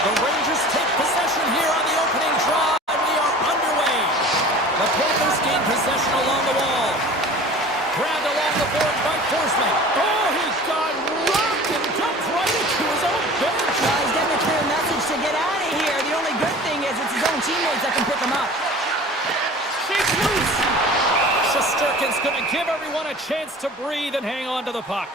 The Rangers take possession here on the opening draw, and we are underway. The Panthers gain possession along the wall. Grabbed along the board by Forsman. Oh, he got rocked and dumped right into his own bench. He's getting a clear message to get out of here. The only good thing is it's his own teammates that can pick him up. Shakes loose. Shesterkin's going to give everyone a chance to breathe and hang on to the puck.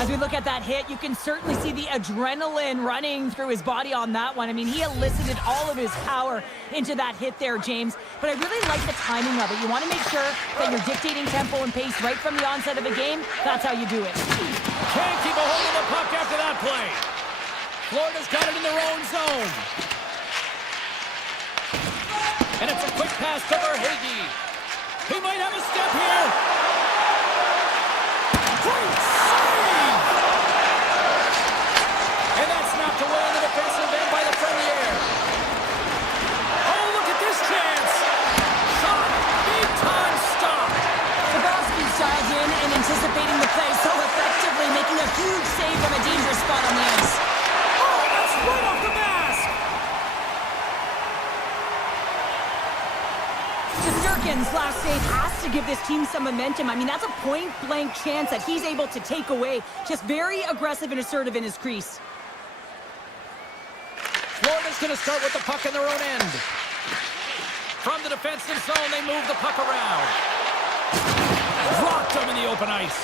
As we look at that hit, you can certainly see the adrenaline running through his body on that one. I mean, he elicited all of his power into that hit there, James. But I really like the timing of it. You want to make sure that you're dictating tempo and pace right from the onset of a game. That's how you do it. Can't keep a hold of the puck after that play. Florida's got it in their own zone. And it's a quick pass to Verhage. He might have a step here. Great save! And that's knocked away in the defensive end by the Premier. Oh, look at this chance! Shot! Big time stop! Zabowski's dialed in and anticipating the play so effectively, making a huge save from a dangerous spot on the ice. Oh, that's right off the mask! Shesterkin's last save has to give this team some momentum. I mean, that's a point-blank chance that he's able to take away. Just very aggressive and assertive in his crease. Florida's going to start with the puck in their own end. From the defensive zone, they move the puck around. Rocked him in the open ice.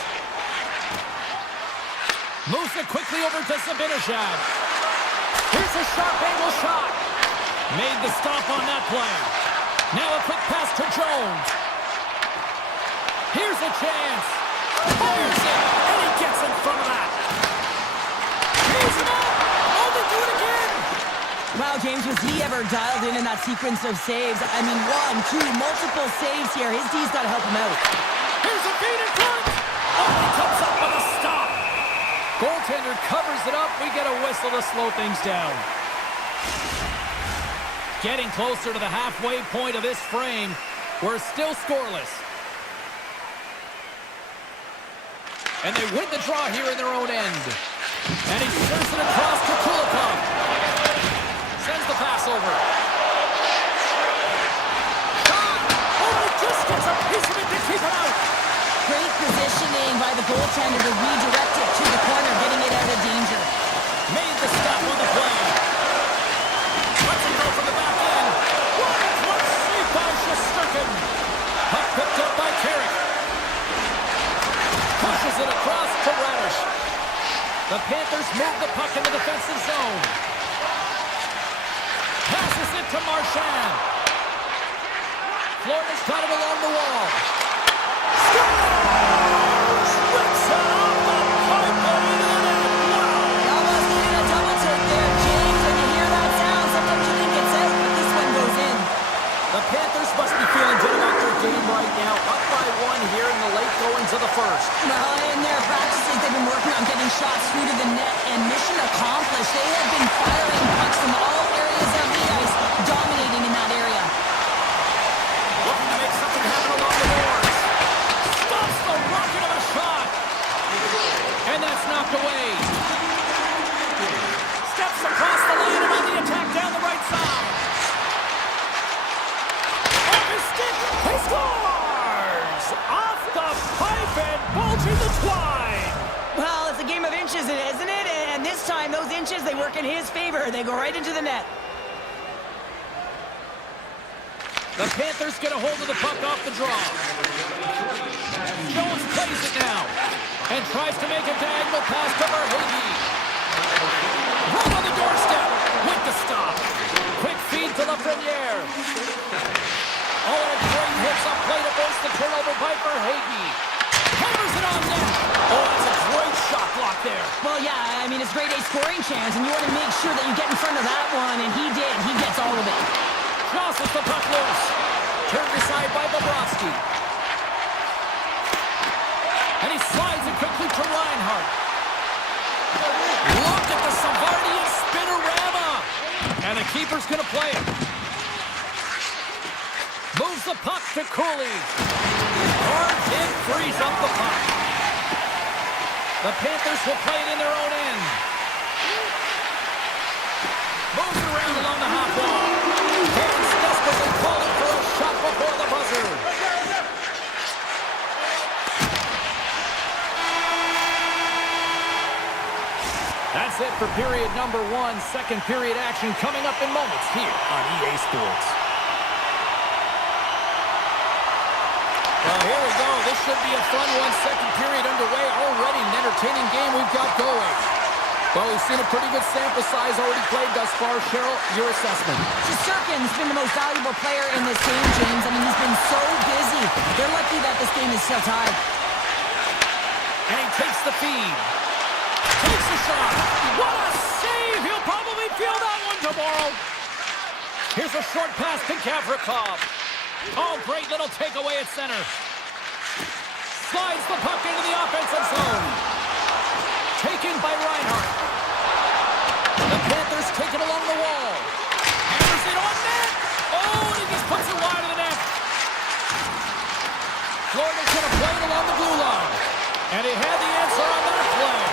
Moves it quickly over to Zibanejad. Here's a sharp angle shot. Made the stop on that play. Now a quick pass to Jones. Here's a chance. Fires it, and he gets in front of that. He's him up. Oh, they do it again. Wow, James, was he ever dialed in that sequence of saves? I mean, 1, 2, multiple saves here. His D's got to help him out. Here's a feed in front. Oh, he comes up with a stop. Goaltender covers it up. We get a whistle to slow things down. Getting closer to the halfway point of this frame. We're still scoreless. And they win the draw here in their own end. And he serves it across to Kulikov. Sends the pass over. Shot! Oh, he just gets a piece of it to keep it out. Great positioning by the goaltender to redirect it to the corner, getting it out of danger. Made the stop on the play. Let's it go from the back end. What save by Shesterkin. Puck picked up by Carrick. Pushes it across to Radish. The Panthers move the puck in the defensive zone. Passes it to Marchand. Florida's got it along the wall. Scores! Rips it off the pipe and into the net. Wow! Almost needed a double take there, James. When you hear that sound, sometimes you think it's out, but this one goes in. The Panthers must be feeling good about their game right now. Up by 1 here in the late goings of the first. Well, in their practices, they've been working on getting shots through to the net, and mission accomplished. They have been firing pucks from all areas of the ice, dominating in that area. Looking to make something happen along the boards. Stops the rocket of a shot. And that's knocked away. Steps across the line and on the attack down the right side. Off his stick. He scores! Off the pipe and bulging the twine. Well, it's a game of inches, isn't it? And this time, those inches, they work in his favor. They go right into the net. The Panthers get a hold of the puck off the draw. Jones plays it now and tries to make a diagonal pass to Verhage. Right on the doorstep with the stop. Quick feed to Lafreniere. Oh, and a great hits up play to force the turnover by Verhage. Hammers it on net. Oh, that's a great shot block there. Well, yeah, I mean, it's grade A scoring chance, and you want to make sure that you get in front of that one, and he did. He gets all of it. Jostles the puck loose. Turned aside by Bobrovsky. And he slides it quickly to Reinhart. Look at the Savardian spinorama. And the keeper's going to play it. Moves the puck to Cooley. Hard hit frees up the puck. The Panthers will play it in their own end. it for period number one. Second period action coming up in moments here on EA Sports. Well, here we go. This should be a fun one. Second period underway already. An entertaining game we've got going. Well, we've seen a pretty good sample size already played thus far. Cheryl, your assessment. Shesterkin's been the most valuable player in this game, James. I mean, he's been so busy. They're lucky that this game is still tied. And he takes the feed. Takes a shot. What a save! He'll probably feel that one tomorrow. Here's a short pass to Gavrikov. Oh, great little takeaway at center. Slides the puck into the offensive zone. Taken by Reinhardt. The Panthers take it along the wall. Hammers it on net. Oh, and he just puts it wide of the net. Florida's going to play it along the blue line. And he had the answer on that play.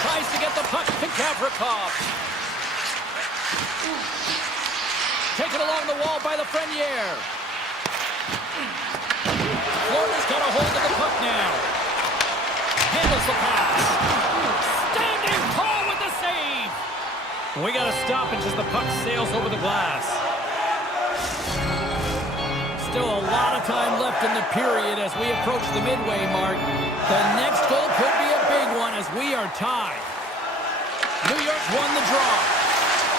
Tries to get the puck to Gavrikov. Taken along the wall by Lafreniere. Florida's got a hold of the puck now. Handles the pass. Standing tall with the save. We got to stop it as the puck sails over the glass. Still a lot of time left in the period as we approach the midway mark. The next goal could be a big one as we are tied. New York won the draw.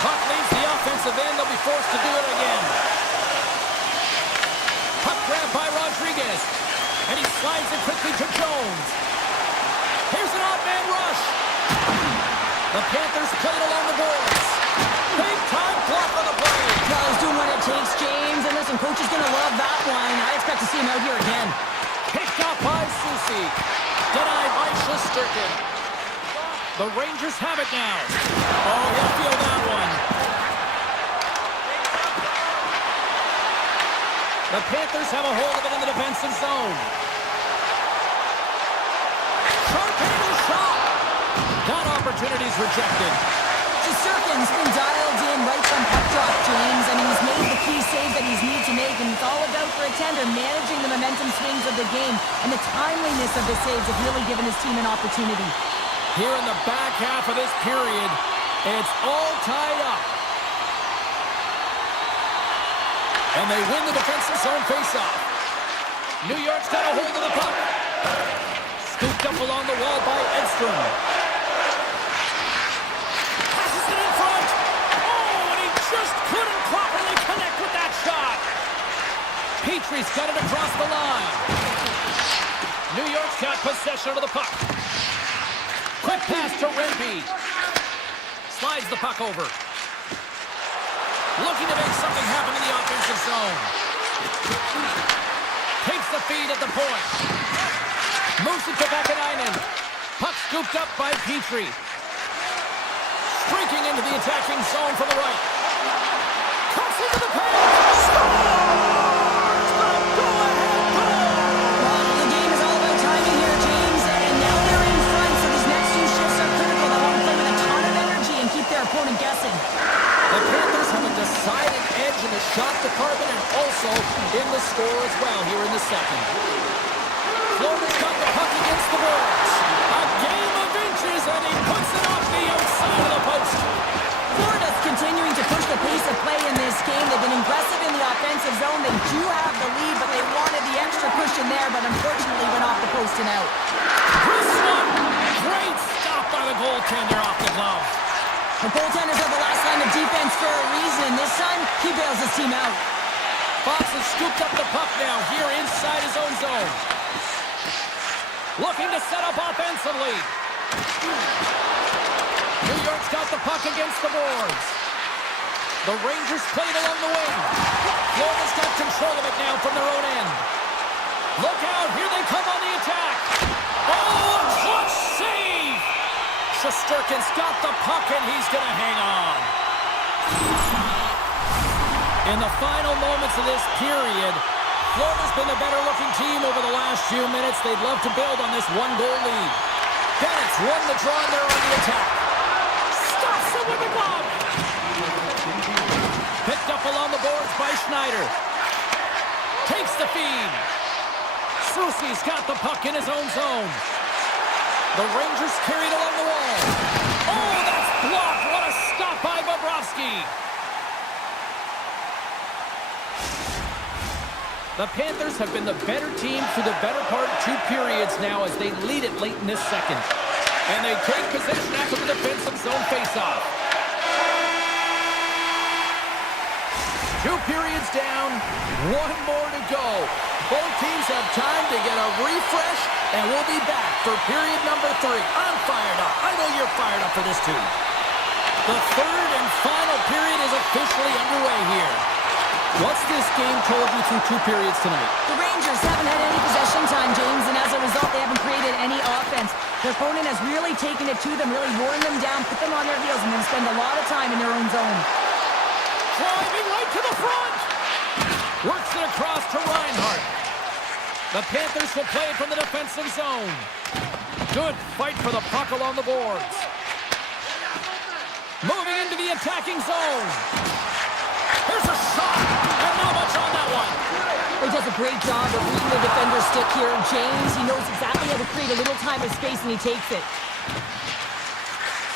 Puck leaves the offensive end. They'll be forced to do it again. Puck grab by Rodriguez. And he slides it quickly to Jones. Here's an odd-man rush. The Panthers play it along the boards. Big time block on the play. Well, he's doing what it takes, James. And listen, coach is going to love that one. I expect to see him out here again. Picked up by Susi. Denied by Shesterkin. The Rangers have it now. Oh, he'll feel that one. The Panthers have a hold of it in the defensive zone. Sharp-handed shot. That opportunity's rejected. Shesterkin's been dialed in right from puck drop, James. I mean, he's made the key save that he's needed to make, and it's all about for a tender, managing the momentum swings of the game, and the timeliness of the saves have really given his team an opportunity. Here in the back half of this period, it's all tied up. And they win the defensive zone face-off. New York's got a hold of the puck. Scooped up along the wall by Edstrom. Passes it in front. Oh, and he just couldn't properly connect with that shot. Petrie's got it across the line. New York's got possession of the puck. Quick pass to Rempe. Slides the puck over. Looking to make something happen in the offensive zone. Takes the feed at the point. Moves it to Vakanainen. Puck scooped up by Petrie. Streaking into the attacking zone from the right. Cuts into the paint. Scores! The go-ahead goal! Well, the game is all about timing here, James, and now they're in front, so these next two shifts are critical. They want to play with a ton of energy and keep their opponent guessing. The Panthers have a decided edge in the shot department and also in the score as well here in the second. Florida's got the puck against the boards. A game of inches, and he puts it off the outside of the post. Florida's continuing to push the pace of play in this game. They've been aggressive in the offensive zone. They do have the lead, but they wanted the extra cushion there, but unfortunately went off the post and out. This one, great stop by the goaltender off the glove. The goaltenders are the last line of defense for a reason. This time, he bails his team out. Fox has scooped up the puck now here inside his own zone. Looking to set up offensively. New York's got the puck against the boards. The Rangers played along the wing. Florida's got control of it now from their own end. Look out, here they come on the attack. Oh, a clutch save! Shesterkin's got the puck and he's going to hang on. In the final moments of this period, Florida's been the better-looking team over the last few minutes. They'd love to build on this one-goal lead. Bennett's won the draw and they're on the attack. Stops it with the glove. Picked up along the boards by Schneider. Takes the feed. Susi's got the puck in his own zone. The Rangers carried along the wall. Oh, that's blocked. What a stop by Bobrovsky. The Panthers have been the better team through the better part of 2 periods now as they lead it late in this second. And they take possession after the defensive zone faceoff. 2 periods down, 1 more to go. Both teams have time to get a refresh, and we'll be back for period number 3. I'm fired up. I know you're fired up for this too. The 3rd and final period is officially underway here. What's this game told you through 2 periods tonight? The Rangers haven't had any possession time, James, and as a result, they haven't created any offense. Their opponent has really taken it to them, really worn them down, put them on their heels, and then spend a lot of time in their own zone. Driving right to the front. Works it across to Reinhart. The Panthers will play from the defensive zone. Good fight for the puck along the boards. Moving into the attacking zone. Here's a shot, and not much on that one. He does a great job of reading the defender's stick here. James, he knows exactly how to create a little time and space, and he takes it.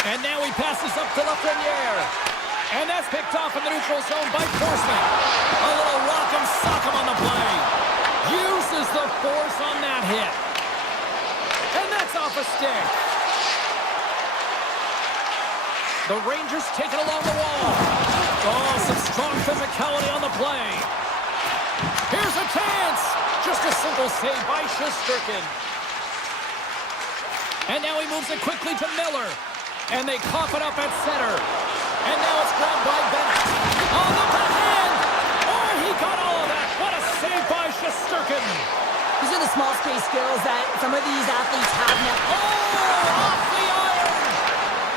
And now he passes up to Lafreniere. And that's picked off in the neutral zone by Forsman. A little rock'em sock'em on the play. Uses the force on that hit. And that's off a stick. The Rangers take it along the wall. Oh, some strong physicality on the play. Here's a chance. Just a simple save by Shesterkin. And now he moves it quickly to Miller. And they cough it up at center. And now it's grabbed by Bennett. On the backhand! Oh, he got all of that! What a save by Shesterkin! These are the small space skills that some of these athletes have now. Oh, off the iron!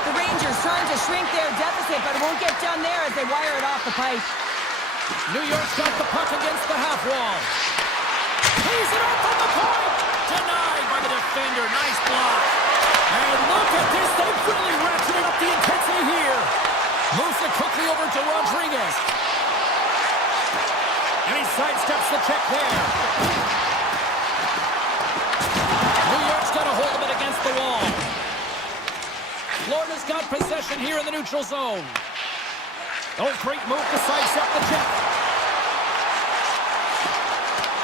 The Rangers trying to shrink their deficit, but it won't get done there as they wire it off the pipe. New York's got the puck against the half wall. He's it up from the point! Denied by the defender. Nice block. And look at this. They've really ratcheted up the intensity here. Moves it quickly over to Rodriguez. And he sidesteps the check there. New York's got a hold of it against the wall. Florida's got possession here in the neutral zone. Oh, great move to sidestep the check.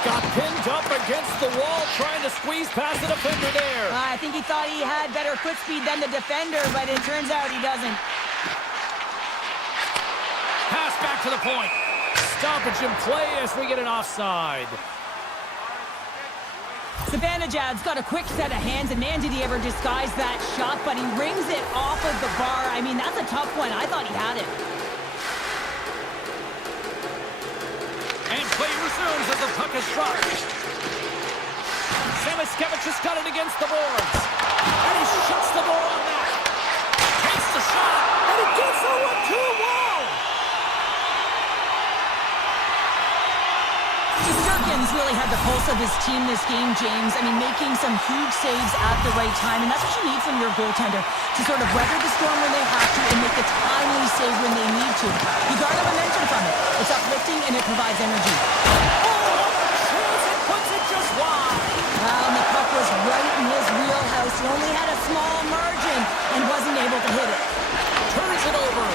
Got pinned up against the wall, trying to squeeze past the defender there. I think he thought he had better foot speed than the defender, but it turns out he doesn't. Pass back to the point. Stoppage in play as we get an offside. Zibanejad's got a quick set of hands, and man, did he ever disguise that shot, but he rings it off of the bar. I mean, that's a tough one. I thought he had it. And play resumes as the puck is dropped. Samoskevich has got it against the boards. And he shuts the door on that. Takes the shot, and he gets the 1-2 wall. Shesterkin's really had the pulse of his team this game, James. I mean, making some huge saves at the right time, and that's what you need from your goaltender, to sort of weather the storm when they have to and make a timely save when they need to. You garner momentum from it. It's uplifting and it provides energy. Oh, chance, it puts it just wide. And the puck was right in his wheelhouse. He only had a small margin and wasn't able to hit it. Turns it over.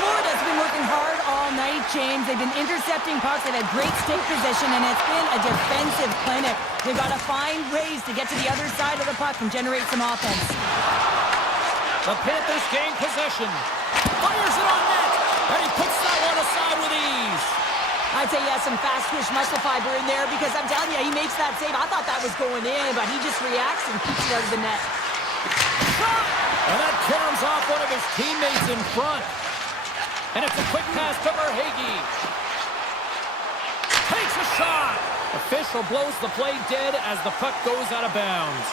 Florida's been working hard all night, James. They've been intercepting pucks. They've had great stick position, and it's been a defensive clinic. They've got to find ways to get to the other side of the puck and generate some offense. The Panthers gain possession. Fires it on net, and he puts that one aside with ease. I'd say he has some fast twitch muscle fiber in there, because I'm telling you, he makes that save. I thought that was going in, but he just reacts and keeps it out of the net. And that caroms off one of his teammates in front. And it's a quick pass to Verhaeghe. Takes a shot. Official blows the play dead as the puck goes out of bounds.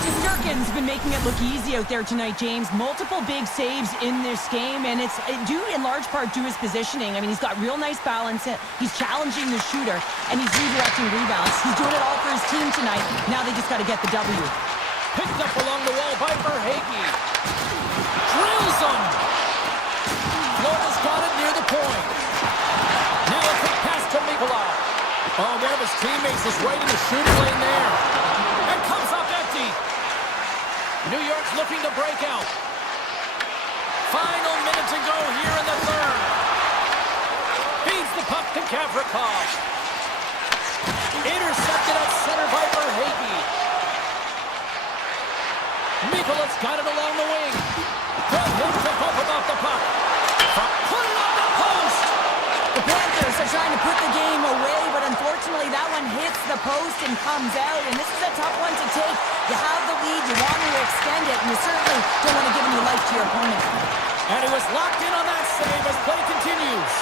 Shesterkin's been making it look easy out there tonight, James. Multiple big saves in this game, and it's due in large part to his positioning. I mean, he's got real nice balance. He's challenging the shooter, and he's redirecting rebounds. He's doing it all for his team tonight. Now they just got to get the W. Picked up along the wall by Verhaeghe. Drills him. Florida's got it near the point. Now a quick pass to Mikula. Oh, one of his teammates is right in the shooting lane there. And comes up empty. looking to break out. Final minute to go here in the third. Feeds the puck to Gavrikov. Intercepted at center by Verhaeghe. Mikolas got it along the wing. Good hit to Popov off the puck. Put it on the post! The Panthers are trying to put the game away, but unfortunately that one hits the post and comes out, and this is a tough one to take. You have the lead, you want to extend it, and you certainly don't want to give any life to your opponent. And he was locked in on that save as play continues.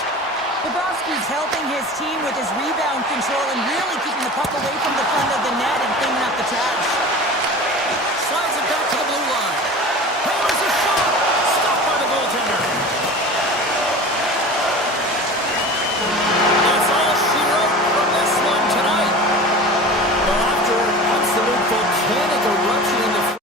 Bobrovsky's helping his team with his rebound control and really keeping the puck away from the front of the net and cleaning up the trash. Slides it back to the blue line. Hammers a shot! Stopped by the goaltender. That's all she wrote from this one tonight. Well, after absolute volcanic eruption in the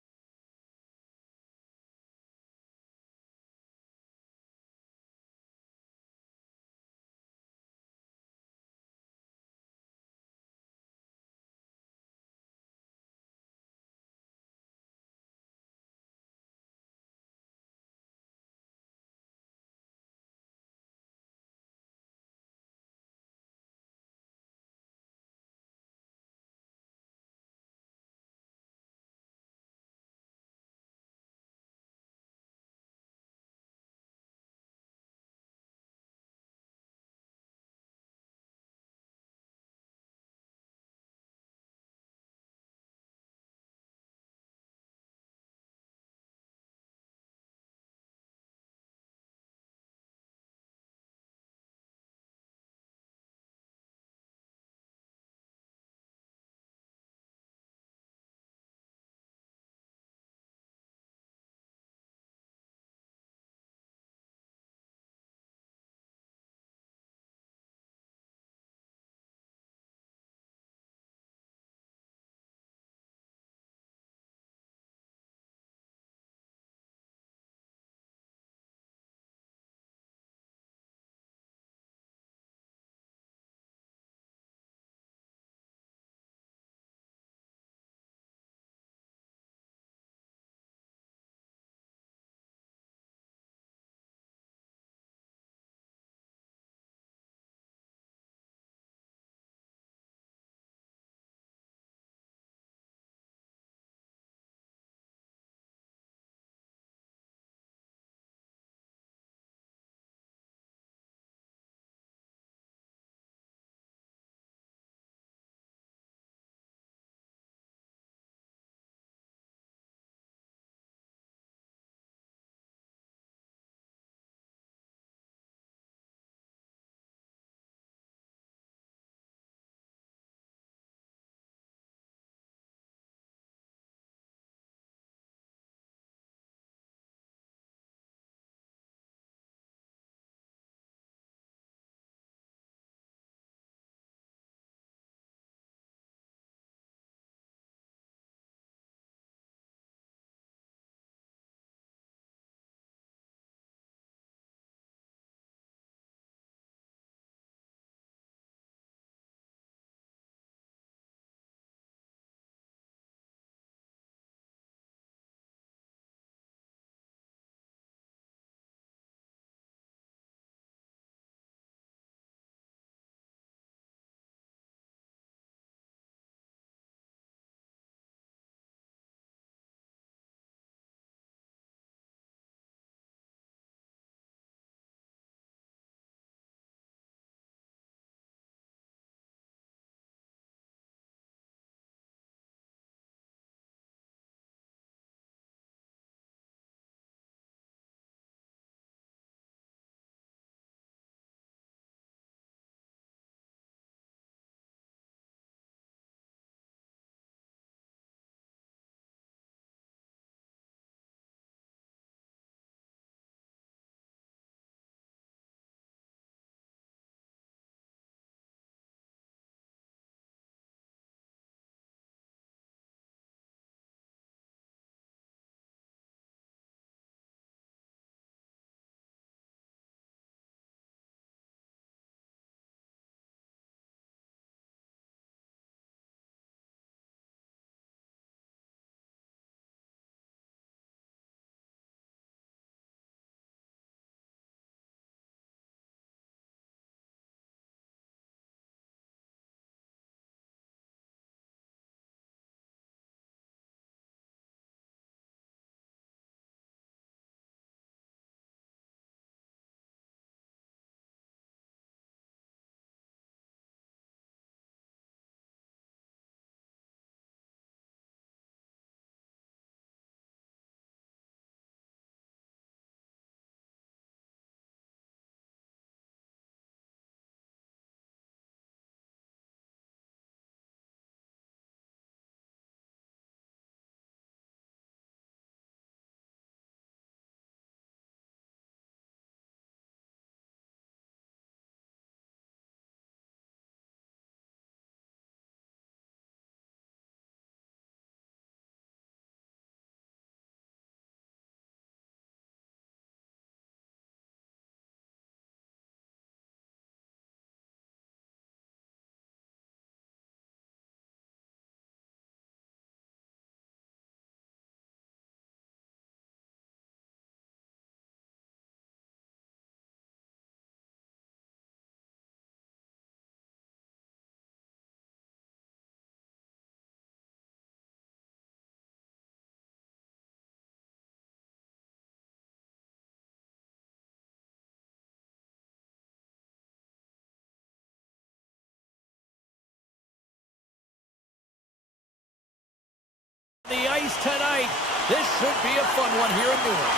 The ice tonight. This should be a fun one here in Newark.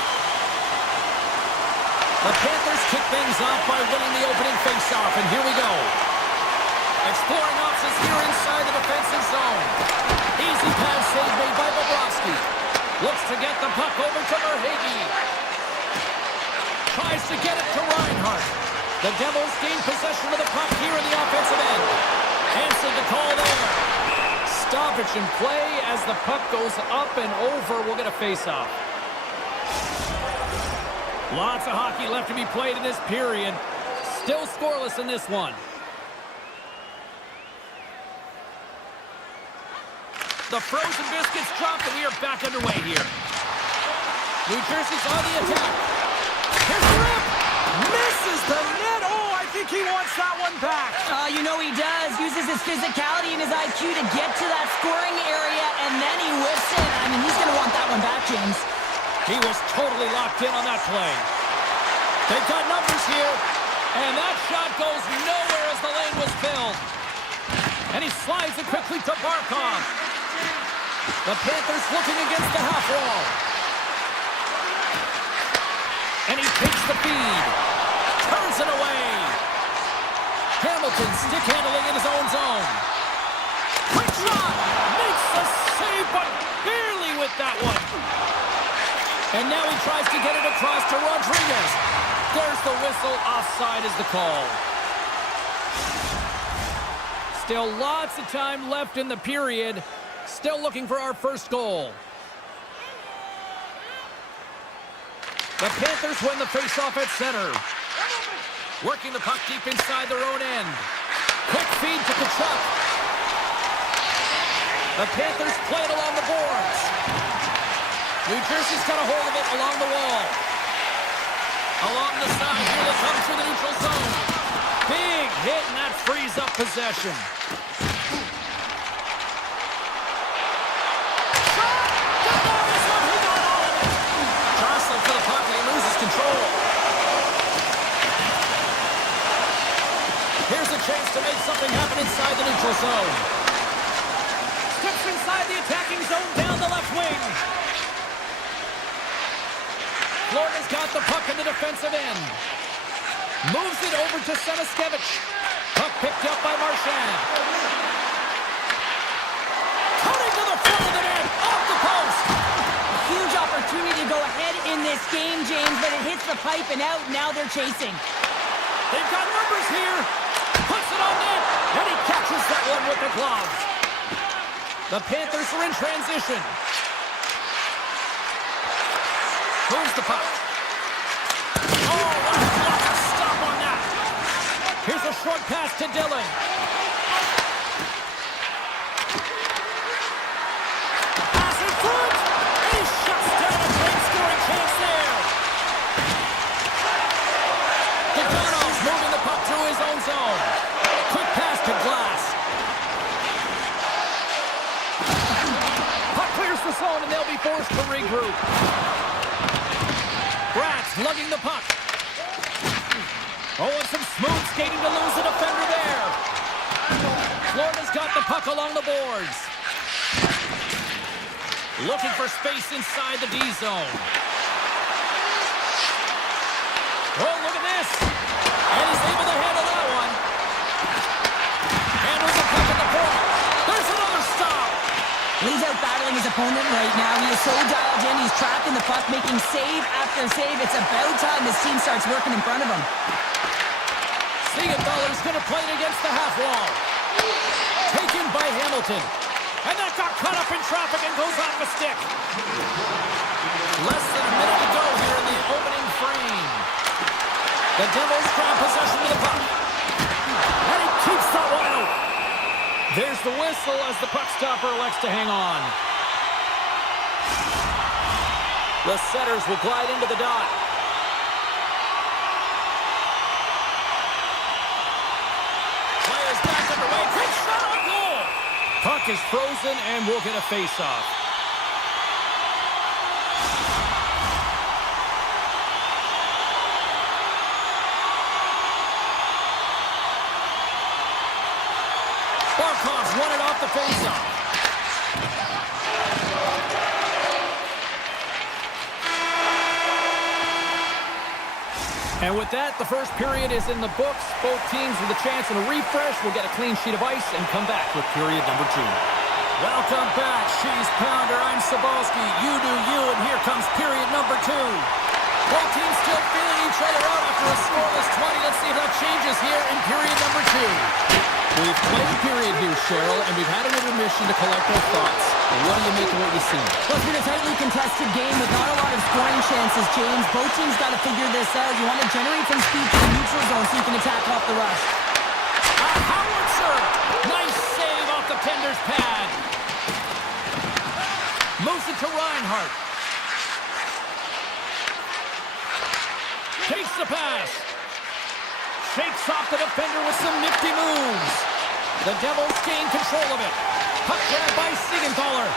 The Panthers kick things off by winning the opening faceoff, and here we go. Exploring options here inside the defensive zone. Easy pass save made by Bobrovsky. Looks to get the puck over to Verhaeghe. Tries to get it to Reinhart. The Devils gain possession of the puck here in the offensive end. Answered the call there. Stoppage in play as the puck goes up and over. We'll get a face-off. Lots of hockey left to be played in this period. Still scoreless in this one. The frozen biscuits dropped and we are back underway here. New Jersey's on the attack. Here's the rip! Misses the net! Oh, I think he wants that one back. You know he does. Uses his physicality and his IQ to get to that scoring area, and then he whiffs it. I mean, he's going to want that one back, James. He was totally locked in on that play. They've got numbers here, and that shot goes nowhere as the lane was filled. And he slides it quickly to Barkov. The Panthers looking against the half wall. And he takes the feed. Turns it away. Hamilton stick handling in his own zone. Quick shot. Makes the save, but barely with that one. And now he tries to get it across to Rodriguez. There's the whistle. Offside is the call. Still lots of time left in the period. Still looking for our first goal. The Panthers win the faceoff at center. Working the puck deep inside their own end. Quick feed to Kachuk. The Panthers play it along the boards. New Jersey's got a hold of it along the wall. Along the side, here they come through the neutral zone. Big hit, and that frees up possession. Control. Here's a chance to make something happen inside the neutral zone. Steps inside the attacking zone down the left wing. Florida's got the puck in the defensive end. Moves it over to Semiskevich. Puck picked up by Marchand. Cutting to the front of the net. Off the post. Huge opportunity to go ahead in this game, James, but it hits the pipe and out. Now they're chasing. They've got numbers here. Puts it on net, and he catches that one with the gloves. The Panthers are in transition. Moves the puck. Oh, what a stop on that. Here's a short pass to Dillon. Pass in front. He shuts down a great scoring chance there. Dadonov's moving the puck through his own zone. Quick pass to Glass. Puck clears the zone and they'll be forced to regroup. Bratz lugging the puck. Oh, and some smooth skating to lose a defender there. Florida's got the puck along the boards. Looking for space inside the D zone. Oh, look at this. And he's able to handle that one. Handles the puck at the point. There's another stop. He's out battling his opponent right now. He is so dialed in. He's tracking the puck, making save after save. It's about time his team starts working in front of him. Siegenthaler's going to play it against the half wall. Taken by Hamilton. And that got caught up in traffic and goes off a stick. Less than a minute to go here in the opening frame. The Devils grab possession of the puck. And he keeps that one out. There's the whistle as the puck stopper elects to hang on. The setters will glide into the dot. Players back underway. Great shot on goal. Puck is frozen and we'll get a face-off. Barkov's won it off the face-off. And with that, the first period is in the books. Both teams with a chance and a refresh will get a clean sheet of ice and come back with period number 2. Welcome back, She's Pounder. I'm Sabalski. You do you, and here comes period number 2. Both teams still feeling each other out after a scoreless 20. Let's see if that changes here in period number 2. We've played a period here, Cheryl, and we've had an intermission to collect our thoughts. What do you make of what you've seen? Well, it's been a tightly contested game with not a lot of scoring chances, James. Both teams got to figure this out. You want to generate some speed to the neutral zone so you can attack off the rush. A howitzer! Nice save off the tender's pad. Moves it to Reinhardt. Takes the pass. Shakes off the defender with some nifty moves. The Devils gain control of it. Puck grab by Siegenthaler.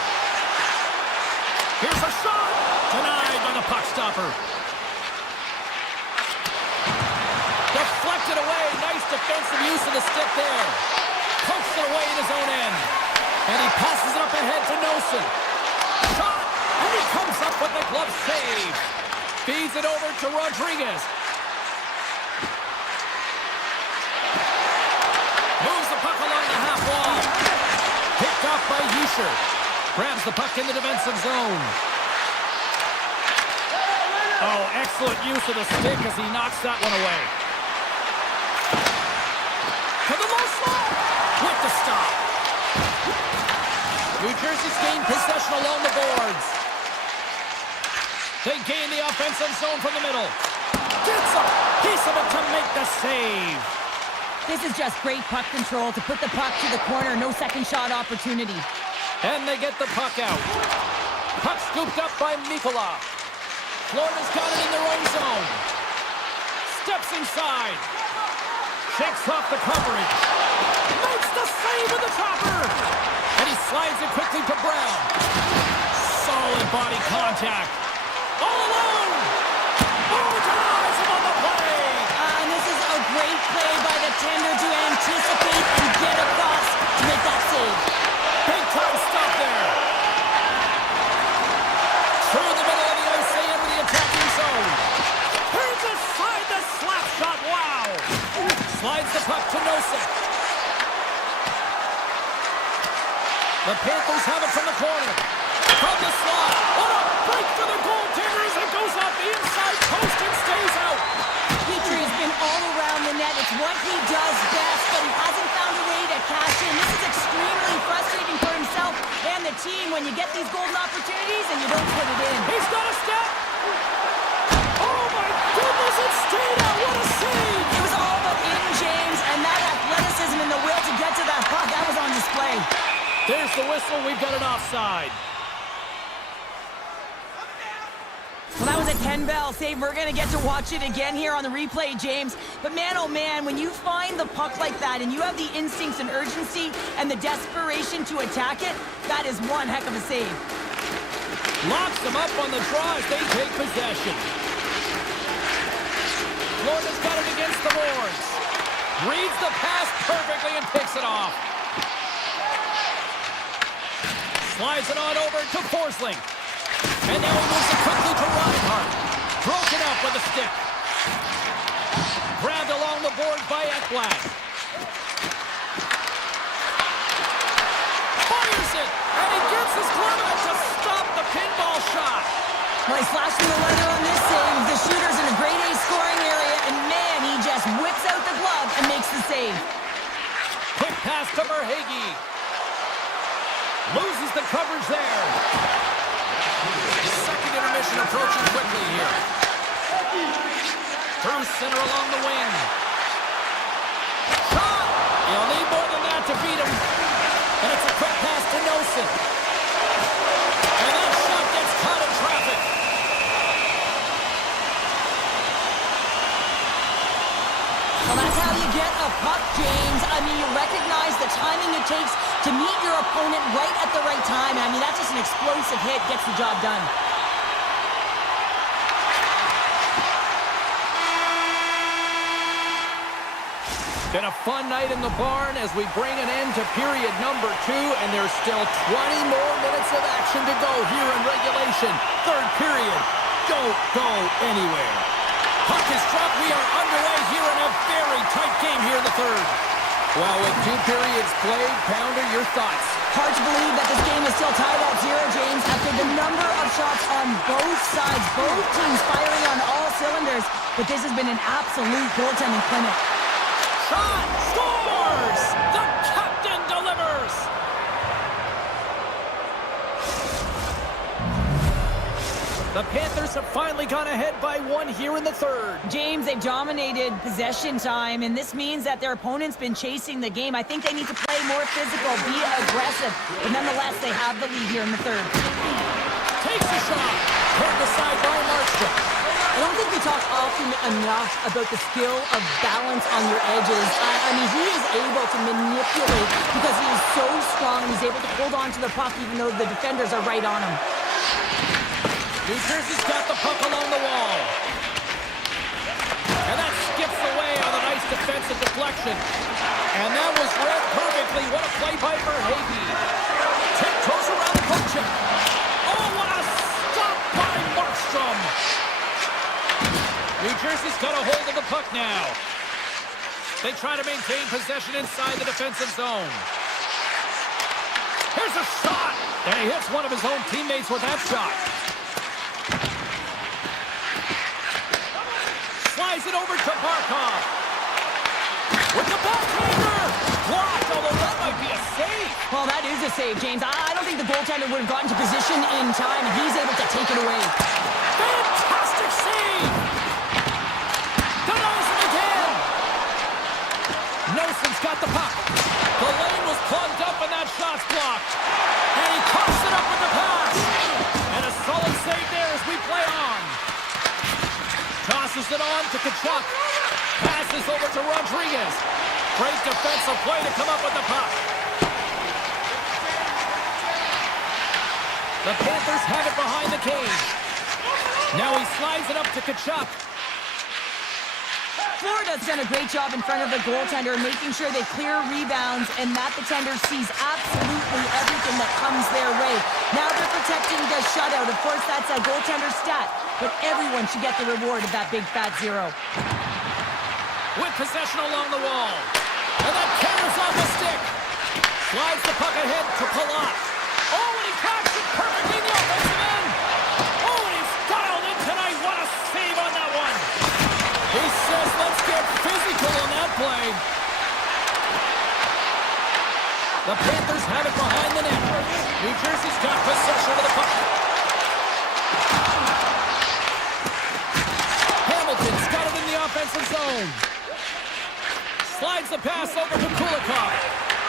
Here's a shot. Denied by the puck stopper. Deflected away. Nice defensive use of the stick there. Pokes it away in his own end. And he passes it up ahead to Nosen. Shot. And he comes up with the glove save. Feeds it over to Rodriguez. Moves the puck along the half wall. Picked off by Yisher. Grabs the puck in the defensive zone. Oh, excellent use of the stick as he knocks that one away. To the low slot. With the stop. New Jersey's gained possession along the boards. They gain the offensive zone from the middle. Gets a piece of it to make the save. This is just great puck control to put the puck to the corner. No second shot opportunity. And they get the puck out. Puck scooped up by Mikola. Florida's got it in their own zone. Steps inside. Shakes off the coverage. Makes the save with the chopper. And he slides it quickly to Brown. Solid body contact. All alone. Oh, denies him on the play. And this is a great play by the tender to anticipate and get across to make that save. Big time stop there. Through the middle of the ice, they enter the attacking zone. Turns aside the slap shot. Wow. Slides the puck to Nosek. The Panthers have it from the corner. From the slot. What a break for the goaltender as it goes off the inside post and stays out. Petrie has been all around the net. It's what he does best, but he hasn't found a way to cash in. This is extremely frustrating for himself and the team when you get these golden opportunities and you don't put it in. He's got a step. Oh my goodness, it stayed out. What a save. It was all but in, James, and that athleticism and the will to get to that puck, that was on display. There's the whistle. We've got an offside. Well, that was a 10-bell save. We're going to get to watch it again here on the replay, James. But man, oh man, when you find the puck like that and you have the instincts and urgency and the desperation to attack it, that is one heck of a save. Locks them up on the draw as they take possession. Florida's got it against the boards. Reads the pass perfectly and picks it off. Slides it on over to Forsling. And now he moves it quickly to Reinhardt. Broken up with a stick. Grabbed along the board by Ekblad. Fires it! And he gets his glove out to stop the pinball shot. Well, he's flashing the leather on this save. The shooter's in a grade A scoring area, and man, he just whips out the glove and makes the save. Quick pass to Verhaeghe. Loses the coverage there. Second intermission approaching quickly here. Through center along the wing. Shot! He'll need more than that to beat him. And it's a quick pass to Nosen. And that shot gets caught in traffic. Well, that's how you get a puck, James. I mean, you recognize the timing it takes to meet your opponent right at the right time. I mean, that's just an explosive hit, gets the job done. Been a fun night in the barn as we bring an end to period number 2, and there's still 20 more minutes of action to go here in regulation. Third period. Don't go anywhere. Puck is dropped. We are underway here in a very tight game here in the third. Well, with 2 periods played, Pounder, your thoughts? Hard to believe that this game is still tied at 0, James, after the number of shots on both sides, both teams firing on all cylinders. But this has been an absolute goaltending clinic. Shot! Scores! The captain delivers! The Panthers have finally gone ahead by 1 here in the third. James, they've dominated possession time, and this means that their opponent's been chasing the game. I think they need to play more physical, be aggressive, but nonetheless, they have the lead here in the third. Takes a shot. Turned aside by Markstrom. I don't think we talk often enough about the skill of balance on your edges. I mean, he is able to manipulate because he is so strong, and he's able to hold on to the puck even though the defenders are right on him. New Jersey's got the puck along the wall. And that skips away on a nice defensive deflection. And that was read perfectly. What a play by Verhaeghe. Tiptoes around the puck check. Oh, what a stop by Markstrom. New Jersey's got a hold of the puck now. They try to maintain possession inside the defensive zone. Here's a shot. And he hits one of his own teammates with that shot. Slides it over to Barkov. With the backhander. Blocked, although that might be a save. Well, that is a save, James. I don't think the goaltender would have gotten to position in time, and he's able to take it away. Fantastic save. Denies it again. Nelson's got the puck. The lane was plugged up and that shot's blocked. And he coughs it up with the pass. And a solid save there as we play on. Tosses it on to Tkachuk. Passes over to Rodriguez. Great defensive play to come up with the puck. The Panthers have it behind the cage. Now he slides it up to Tkachuk. Florida's done a great job in front of the goaltender, making sure they clear rebounds and that the tender sees absolutely everything that comes their way. Now they're protecting the shutout. Of course, that's a goaltender stat, but everyone should get the reward of that big fat 0. With possession along the wall. And that counters off the stick. Slides the puck ahead to Palat. Oh, and he cracks it perfectly in the offensive end. Oh, and he's dialed in tonight. What a save on that one. He says, let's get physical on that play. The Panthers have it behind the net. New Jersey's got possession of the puck. Hamilton's got it in the offensive zone. Slides the pass over to Kulikov.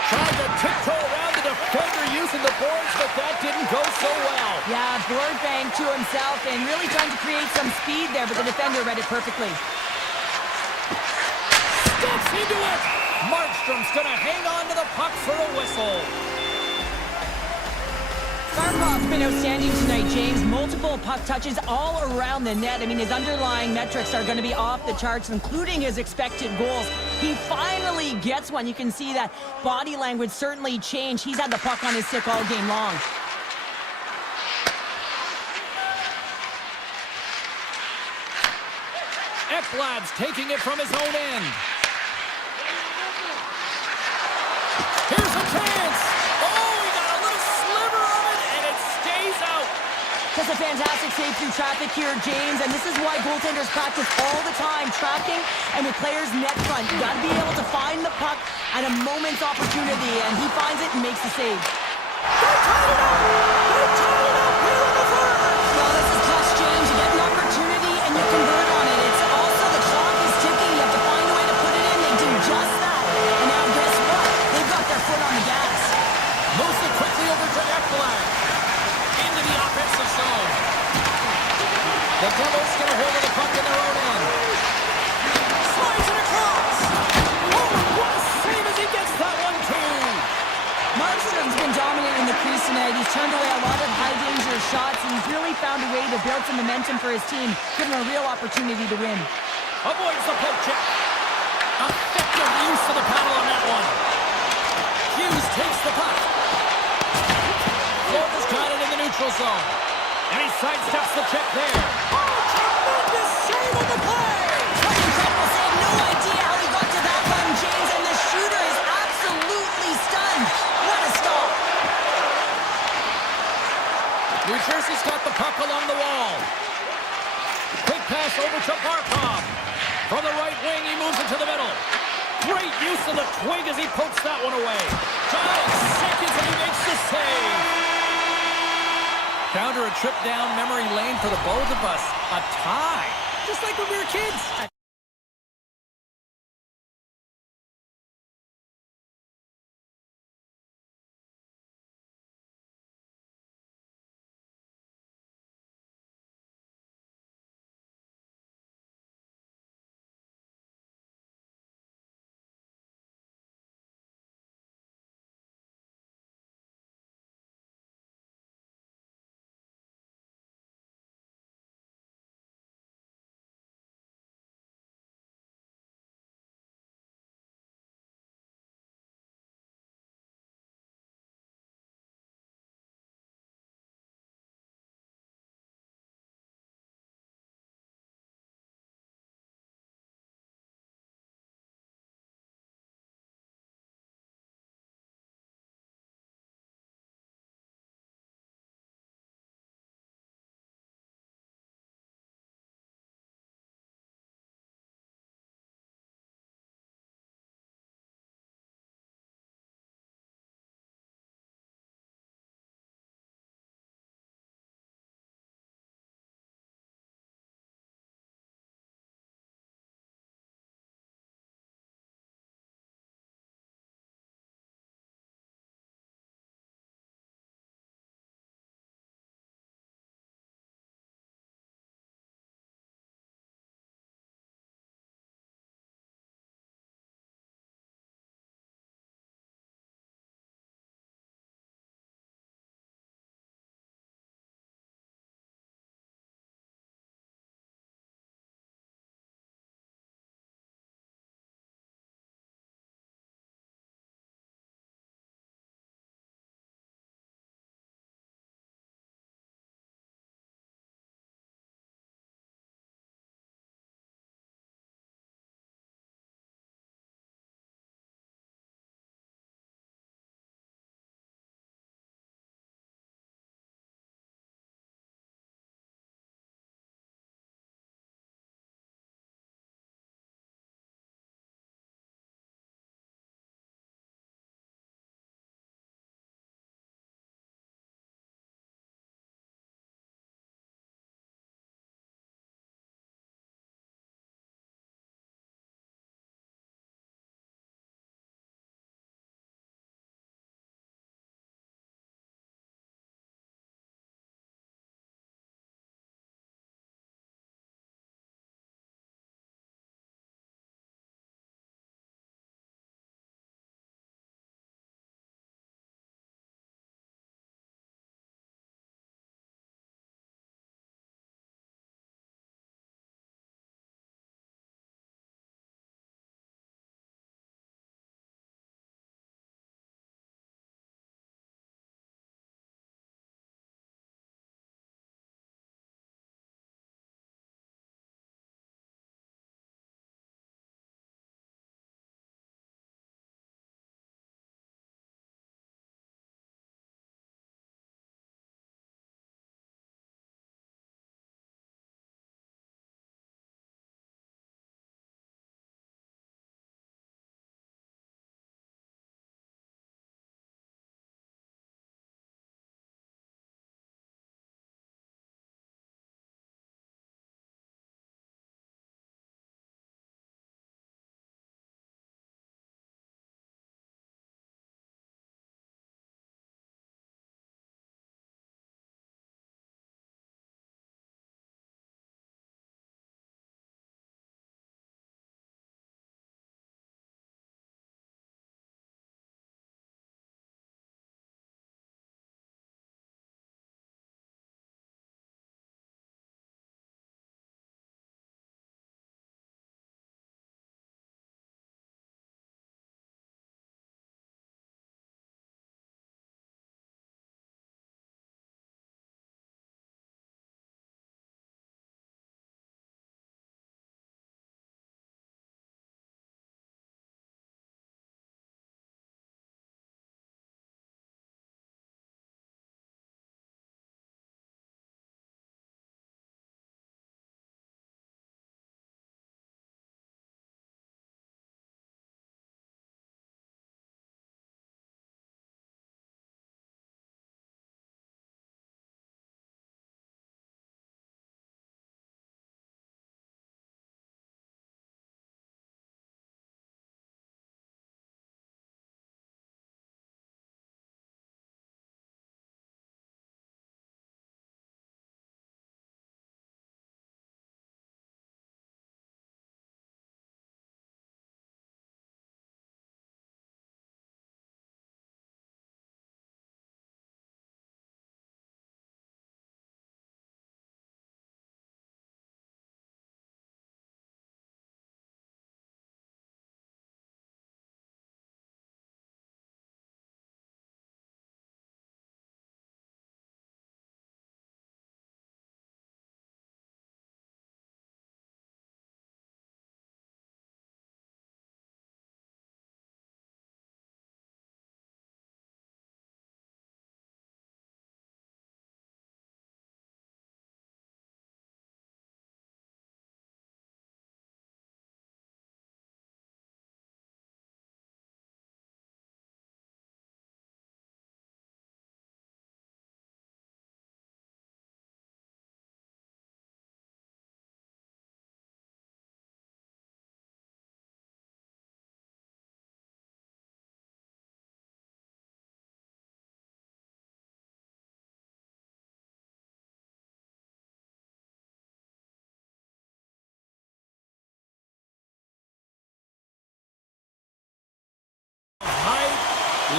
Tried to tiptoe around the defender using the boards, but that didn't go so well. Yeah, board bang to himself and really trying to create some speed there, but the defender read it perfectly. Steps into it. Markstrom's going to hang on to the puck for a whistle. Barkov's been outstanding tonight, James. Multiple puck touches all around the net. I mean, his underlying metrics are going to be off the charts, including his expected goals. He finally gets one. You can see that body language certainly changed. He's had the puck on his stick all game long. Ekblad's taking it from his own end. Here's a chance. Oh, he got a little sliver of it, and it stays out. That's a fantastic save through traffic here, James, and this is why goaltenders practice all the time, tracking and with players net front. You got to be able to find the puck at a moment's opportunity, and he finds it and makes the save. They tied it up! They tied it up here in the third! Well, this is clutch, James. You get an opportunity and you convert on it. It's also the clock is ticking. You have to find a way to put it in. They do just that. And now guess what? They've got their foot on the gas. Moves it quickly over to Ekblad. Into the offensive zone. The Devils get a hold of the puck in their own end. Slides it across. Oh, what a save as he gets that one too. Markstrom's been dominant in the crease tonight. He's turned away a lot of high-danger shots, and he's really found a way to build some momentum for his team, giving him a real opportunity to win. Avoids the poke check. Effective use of the paddle on that one. Hughes takes the puck. Florida's got it in the neutral zone. And he sidesteps the check there. Oh, tremendous save on the play! pass over to Barkov. From the right wing, he moves into the middle. Great use of the twig as he pokes that one away. 5 seconds and he makes the save. Counter a trip down memory lane for the both of us. A tie, just like when we were kids.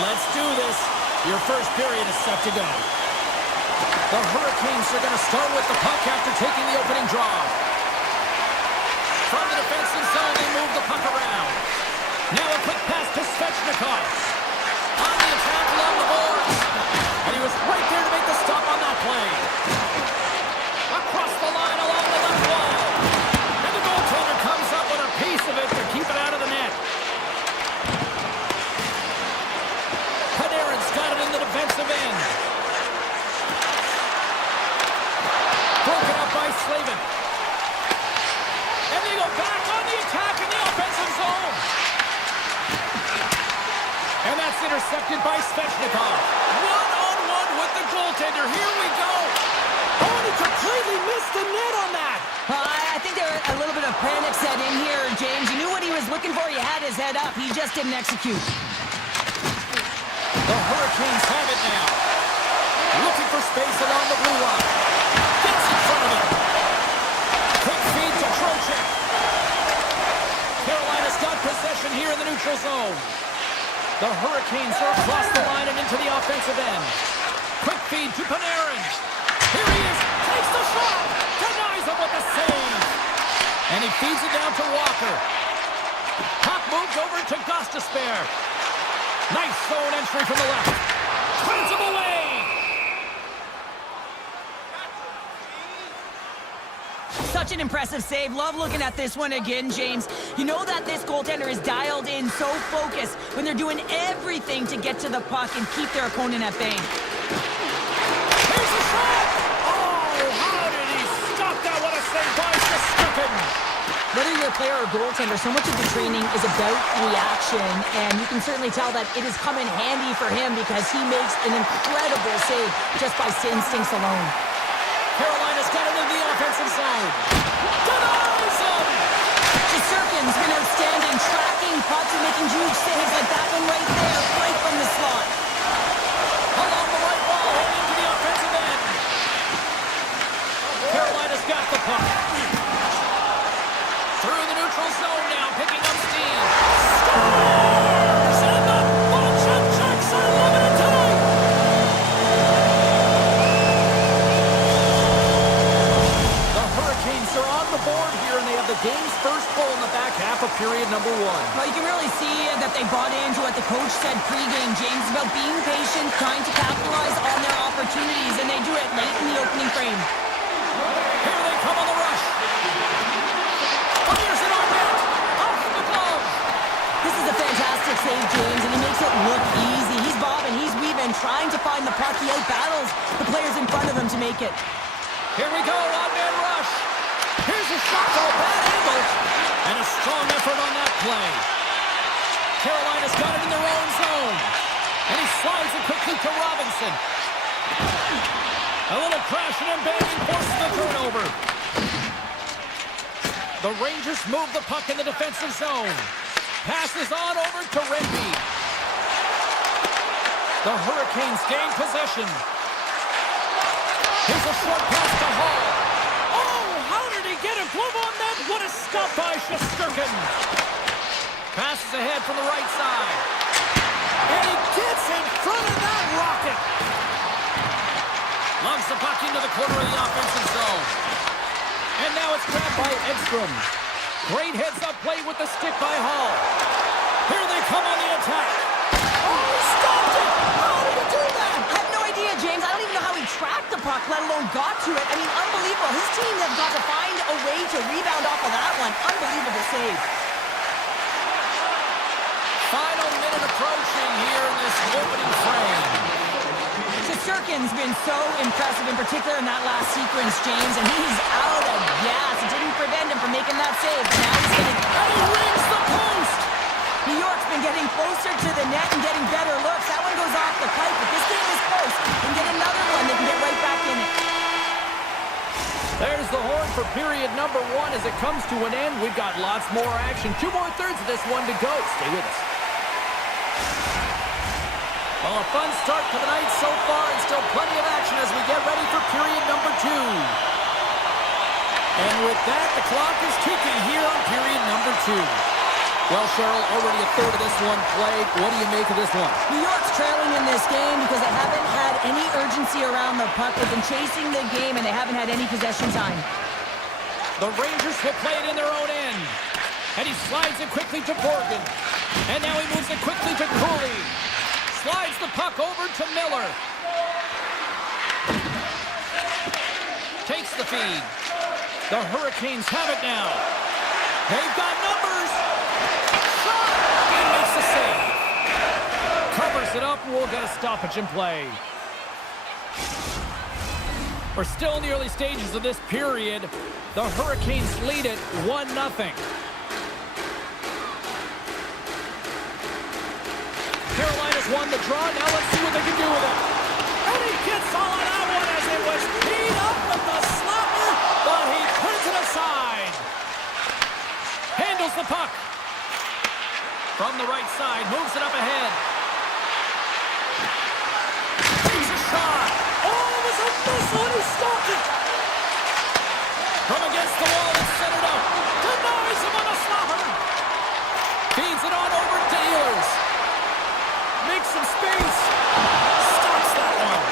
Let's do this. Your first period is set to go. The Hurricanes are going to start with the puck after taking the opening draw. From the defensive zone, they move the puck around. Now a quick pass to Svechnikov. On the attack along the boards. And he was right there to make the stop on that play. Across the line along the left wall. And the goaltender comes up with a piece of it to keep it out of the net. Panarin's got it in the defensive end. Broken up by Slavin. And they go back on the attack in the offensive zone. And that's intercepted by Svechnikov. One-on-one with the goaltender. Here we go. Oh, and he completely missed the net on that. I think there a little bit of panic set in here, James. He knew what he was looking for. He had his head up. He just didn't execute. The Hurricanes have it now. Looking for space along the blue line. Gets in front of him. Quick feed to Trocheck. Carolina's got possession here in the neutral zone. The Hurricanes are across the line and into the offensive end. Quick feed to Panarin. Here he is. Takes the shot. Denies him with the save. And he feeds it down to Walker. Puck moves over to Gostisbehere. Nice zone entry from the left. Turns him away. Such an impressive save. Love looking at this one again, James. You know that this goaltender is dialed in, so focused when they're doing everything to get to the puck and keep their opponent at bay. Here's the shot! Oh, how did he stop that? What a save by Shesterkin! Whether you're a player or goaltender, so much of the training is about reaction, and you can certainly tell that it has come in handy for him because he makes an incredible save just by instincts alone. Carolina's got it in the offensive zone. Denies him! Shesterkin's been outstanding, tracking pucks and making huge saves like that one right there, right from the slot. Along the right wall, heading into the offensive end. Carolina's got the puck. Through the neutral zone now, picking up steam. Scores! And the bunch of checks are limited time! The Hurricanes are on the board here, and they have the game's first goal in the back half of period number one. Well, you can really see that they bought into what the coach said pregame, James, about being patient, trying to capitalize on their opportunities, and they do it late in the opening frame. Here they come on the rush. Fires it on net. Off the glove. This is a fantastic save, James, and he makes it look easy. He's bobbing, he's weaving, trying to find the puck. He outbattles the players in front of him to make it. Here we go, on-man rush. Here's a shot from a bad angle. And a strong effort on that play. Carolina's got it in their own zone. And he slides it quickly to Robinson. A little crashing and banging forces the turnover. The Rangers move the puck in the defensive zone. Passes on over to Renby. The Hurricanes gain possession. Here's a short pass to Hall. Oh, how did he get a glove on that? What a stop by Shesterkin. Passes ahead from the right side. And he gets in front of that rocket. Lugs the puck into the corner of the offensive zone. And now it's grabbed by Edstrom. Great heads-up play with the stick by Hall. Here they come on the attack. Oh, he stopped it! How did he do that? I have no idea, James. I don't even know how he tracked the puck, let alone got to it. I mean, unbelievable. His team have got to find a way to rebound off of that one. Unbelievable save. Final minute approaching here in this opening frame. Shesterkin's been so impressive, in particular in that last sequence, James, and he's out of gas. It didn't prevent him from making that save. Now he's getting... And he rings the post! New York's been getting closer to the net and getting better looks. That one goes off the pipe, but this game is close. And get another one, they can get right back in it. There's the horn for period number one as it comes to an end. We've got lots more action. 2 more thirds of this one to go. Stay with us. Well, a fun start to the night so far, and still plenty of action as we get ready for period number 2. And with that, the clock is ticking here on period number 2. Well, Cheryl, already a third of this one played. What do you make of this one? New York's trailing in this game because they haven't had any urgency around the puck. They've been chasing the game, and they haven't had any possession time. The Rangers will play it in their own end. And he slides it quickly to Borgen. And now he moves it quickly to Cooley. Slides the puck over to Miller. Takes the feed. The Hurricanes have it now. They've got numbers. Shot! And makes the save. Covers it up, and we'll get a stoppage in play. We're still in the early stages of this period. The Hurricanes lead it 1-0. Carolina's won the draw. Now let's see what they can do with it. And he gets all of that one as it was teed up with the slapper, but he turns it aside. Handles the puck. From the right side, moves it up ahead. Takes a shot. Oh, it was a missile, and he stopped it. From against the wall, it's centered up. Denies him on a slapper. Feeds it on over to Ehlers. Makes some space. Stops that one.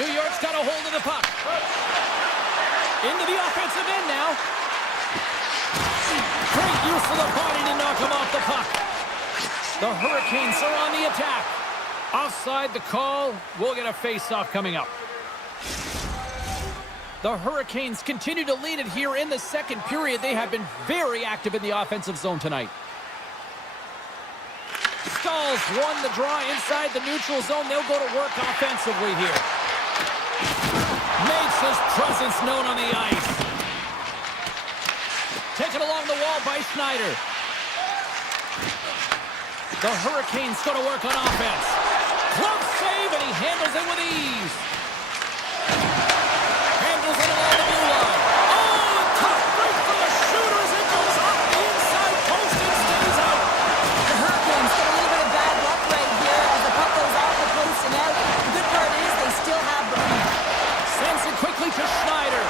New York's got a hold of the puck. Into the offensive end now. Great use of the body to knock him off the puck. The Hurricanes are on the attack. Offside the call. We'll get a face-off coming up. The Hurricanes continue to lead it here in the second period. They have been very active in the offensive zone tonight. Stahls won the draw inside the neutral zone. They'll go to work offensively here. Makes his presence known on the ice. Taken along the wall by Schneider. The Hurricanes go to work on offense. Glove save, and he handles it with ease. Handles it along the blue line. Oh, tough break for the shooter as it goes off the inside post and stays out. The Hurricanes get a little bit of bad luck right here as the puck goes off the post and out. The good part is they still have the lead. Sends it quickly to Schneider.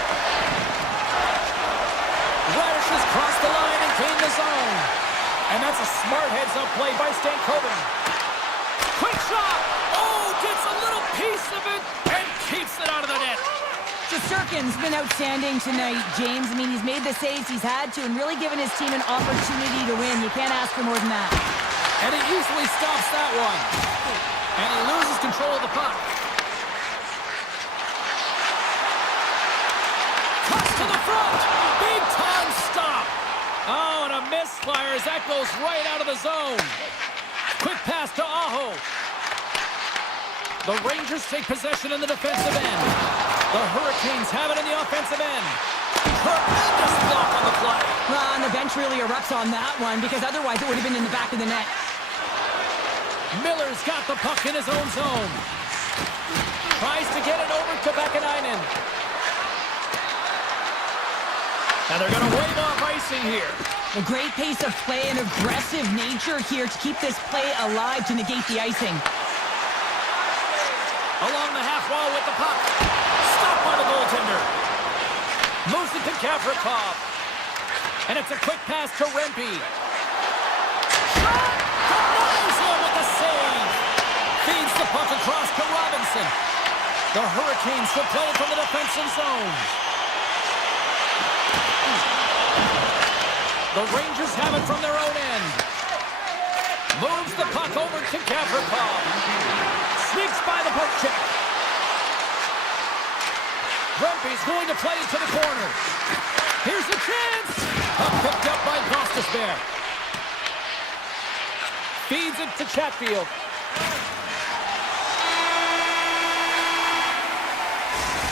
Radish has crossed the line and gained the zone. And that's a smart heads-up play by Stankoven. Quick shot! Oh, gets a little piece of it and keeps it out of the net. Shesterkin's been outstanding tonight, James. I mean, he's made the saves he's had to and really given his team an opportunity to win. You can't ask for more than that. And he easily stops that one. And he loses control of the puck. Cuts to the front. Big time stop. Oh, and a misfire as that goes right out of the zone. Quick pass to Aho. The Rangers take possession in the defensive end. The Hurricanes have it in the offensive end. Tremendous block on the play. Well, and the bench really erupts on that one because otherwise it would have been in the back of the net. Miller's got the puck in his own zone. Tries to get it over to Vakanainen. And they're going to wave off icing here. A great pace of play and aggressive nature here to keep this play alive to negate the icing. Along the half wall with the puck. Stopped by the goaltender. Moves it to Gavrikov. And it's a quick pass to Rempe. Shot! Denies him with the save. Feeds the puck across to Robinson. The Hurricanes will play it from the defensive zone. The Rangers have it from their own end. Moves the puck over to Gavrikov. Sneaks by the poke check. Rempe's going to play it to the corner. Here's the chance. Puck picked up by Gostisbehere. Feeds it to Chatfield.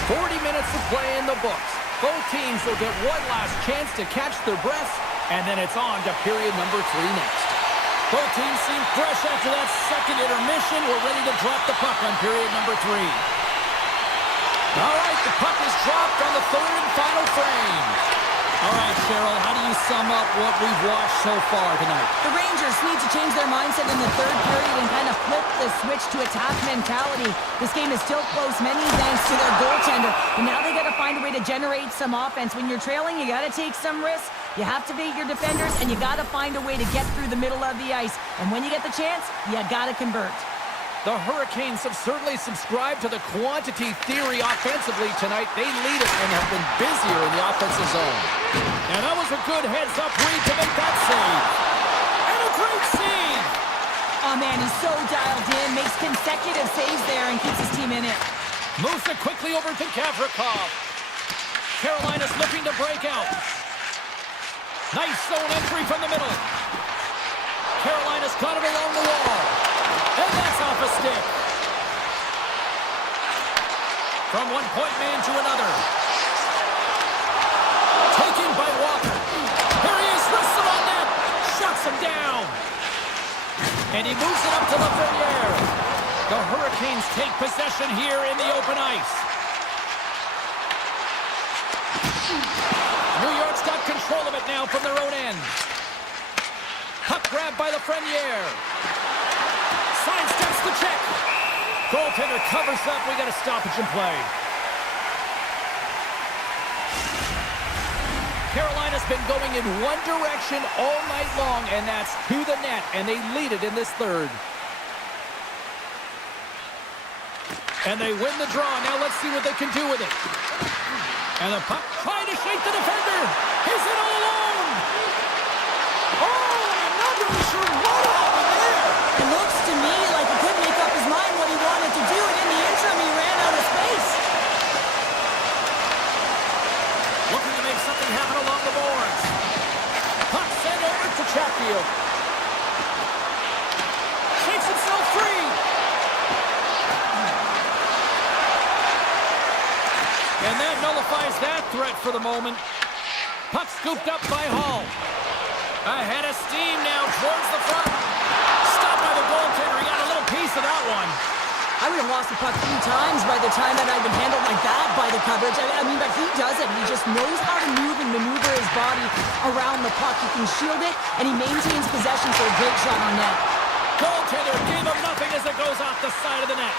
40 minutes of play in the books. Both teams will get one last chance to catch their breaths, and then it's on to period number 3 next. Both teams seem fresh after that second intermission. We're ready to drop the puck on period number 3. All right, the puck is dropped on the third and final frame. All right, Cheryl, how do you sum up what we've watched so far tonight? The Rangers need to change their mindset in the third period and kind of flip the switch to attack mentality. This game is still close, many thanks to their goaltender, and now they got to find a way way to generate some offense. When you're trailing, you got to take some risks. You have to beat your defenders, and you got to find a way to get through the middle of the ice. And when you get the chance, you got to convert. The Hurricanes have certainly subscribed to the quantity theory offensively tonight. They lead it and have been busier in the offensive zone. And that was a good heads-up read to make that save. And a great save! Oh, man, he's so dialed in, makes consecutive saves there and keeps his team in it. Moves it quickly over to Gavrikov. Carolina's looking to break out. Nice zone entry from the middle. Carolina's got it along the wall. And that's off a stick. From one point man to another. Taken by Walker. Here he is, wrists him on net. Shuts him down. And he moves it up to Lafreniere. The Hurricanes take possession here in the open ice. New York's got control of it now from their own end. Puck grabbed by Lafreniere. Sidesteps the check. Goaltender covers up. We got a stoppage in play. Carolina's been going in one direction all night long, and that's to the net, and they lead it in this third. And they win the draw. Now let's see what they can do with it. And the puck trying to shake the defender. He's in all alone. Oh, I'm not really sure what happened there. It looks to me like he couldn't make up his mind what he wanted to do, and in the interim, he ran out of space. Looking to make something happen along the boards. Puck sent over to Chatfield. Shakes himself free. And that nullifies that threat for the moment. Puck scooped up by Hall. Ahead of steam now towards the front. Stopped by the goaltender. He got a little piece of that one. I would have lost the puck 3 times by the time that I'd been handled like that by the coverage. I mean, but he doesn't. He just knows how to move and maneuver his body around the puck. He can shield it, and he maintains possession for a great shot on net. Goaltender gave him nothing as it goes off the side of the net.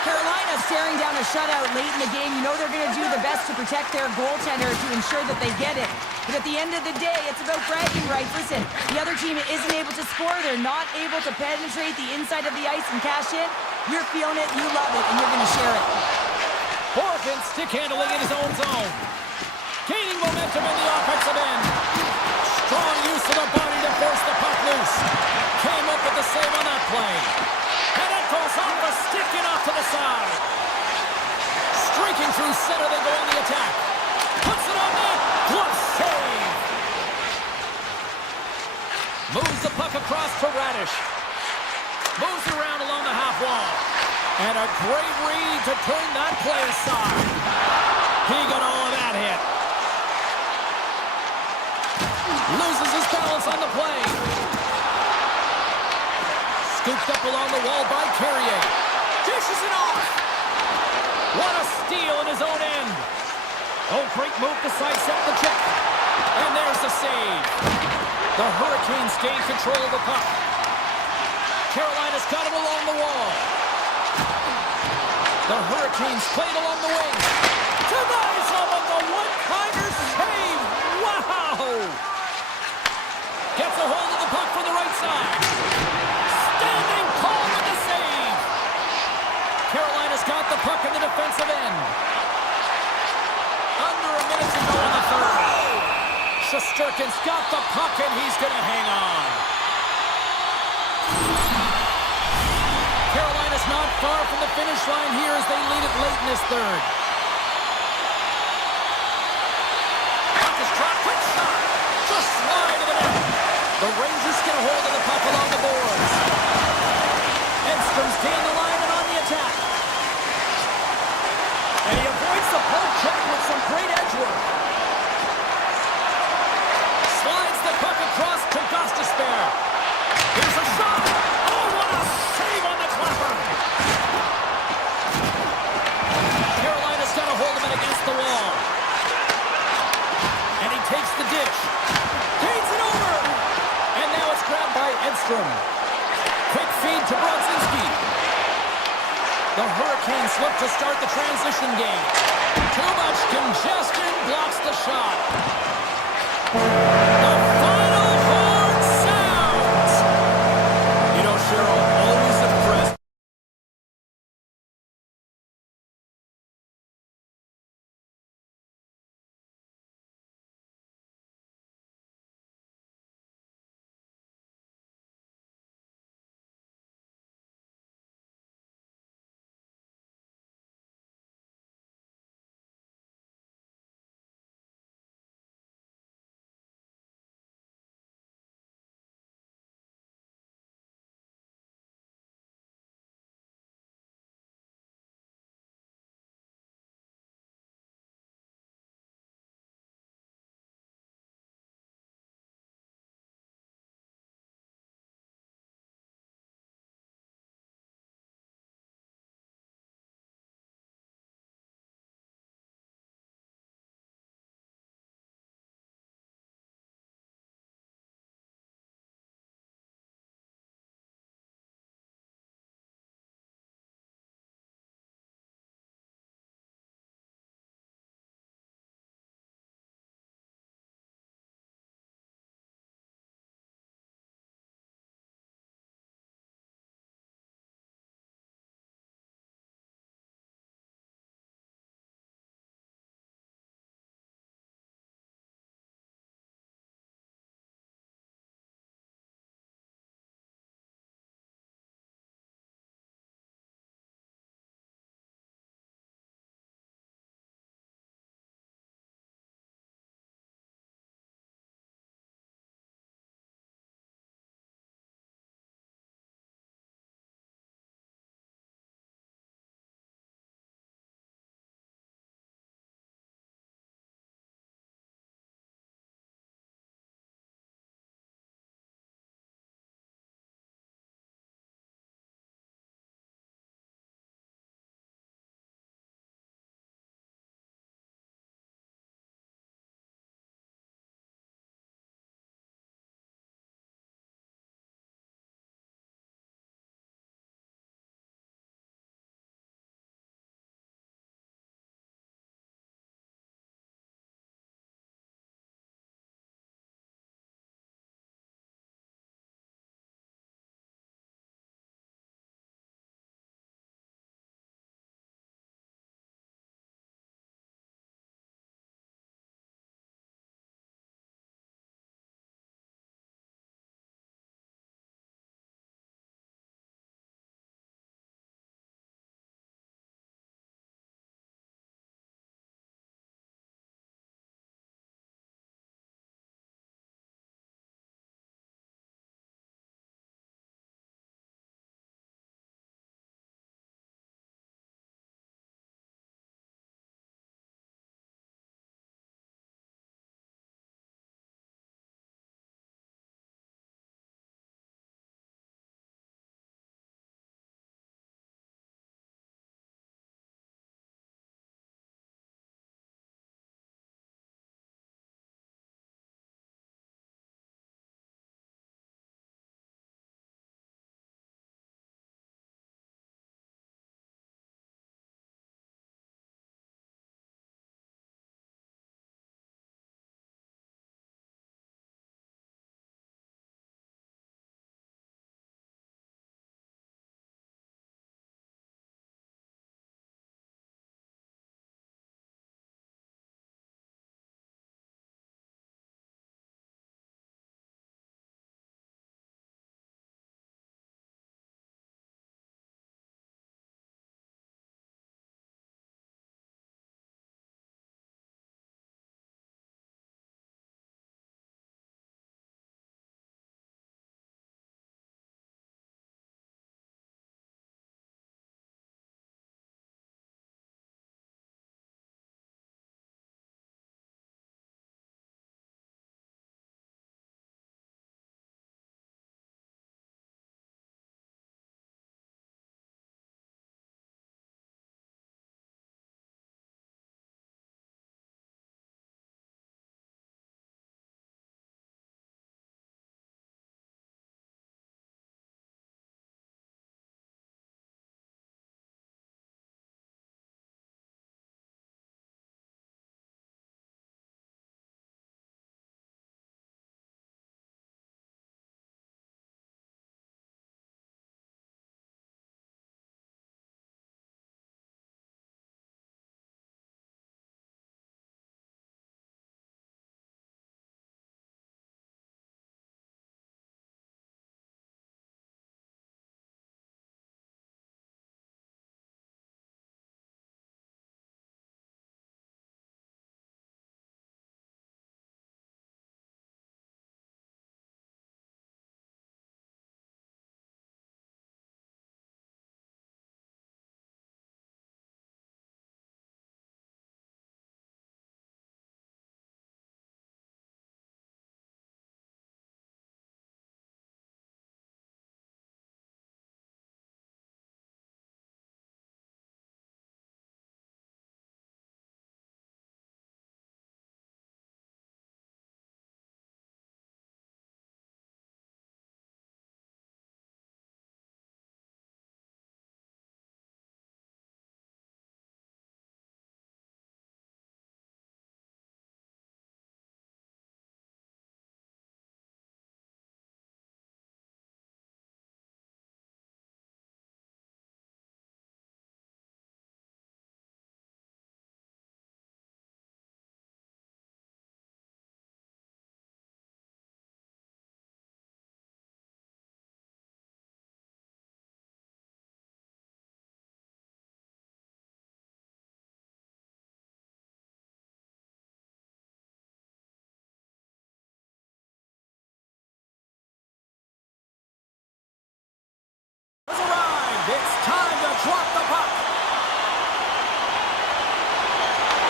Carolina staring down a shutout late in the game. You know they're going to do the best to protect their goaltender to ensure that they get it. But at the end of the day, it's about bragging rights. Listen, the other team isn't able to score. They're not able to penetrate the inside of the ice and cash in. You're feeling it, you love it, and you're going to share it. Horgan stick handling in his own zone. Gaining momentum in the offensive end. Strong use of the body to force the puck loose. Came up with the save on that play. And it goes off a stick and off to the side. Streaking through center, they go on the attack. Puts it on net. Glove save. Moves the puck across to Radish. Moves it around along the half wall. And a great read to turn that play aside. He got all of that hit. Loses his balance on the play. Scooped up along the wall by Carrier. Dishes it off. What a steal in his own end. Oh, great move to sidestep the check. And there's the save. The Hurricanes gain control of the puck. Carolina's got him along the wall. The Hurricanes played along the wing. Denies him on the one-timer save. Wow! Gets a hold of the puck from the right side. Standing tall with the save. Carolina's got the puck in the defensive end. Under a minute to go in the third. Shesterkin's got the puck and he's going to hang on. Carolina's not far from the finish line here as they lead it late in this third. Puck is dropped. Quick shot. Just slide to the net. The Rangers get a hold of the puck along the boards. Edstrom's gained the line and on the attack. And he avoids the poke check with some great edge work. Slides the puck across to Gostisbehere. Here's a shot. Oh, what a save on the clapper. Carolina's got a hold of it against the wall. And he takes the ditch. Gains it over. And now it's grabbed by Edstrom. Quick feed to Brodzinski. The Hurricanes look to start the transition game. Too much congestion blocks the shot.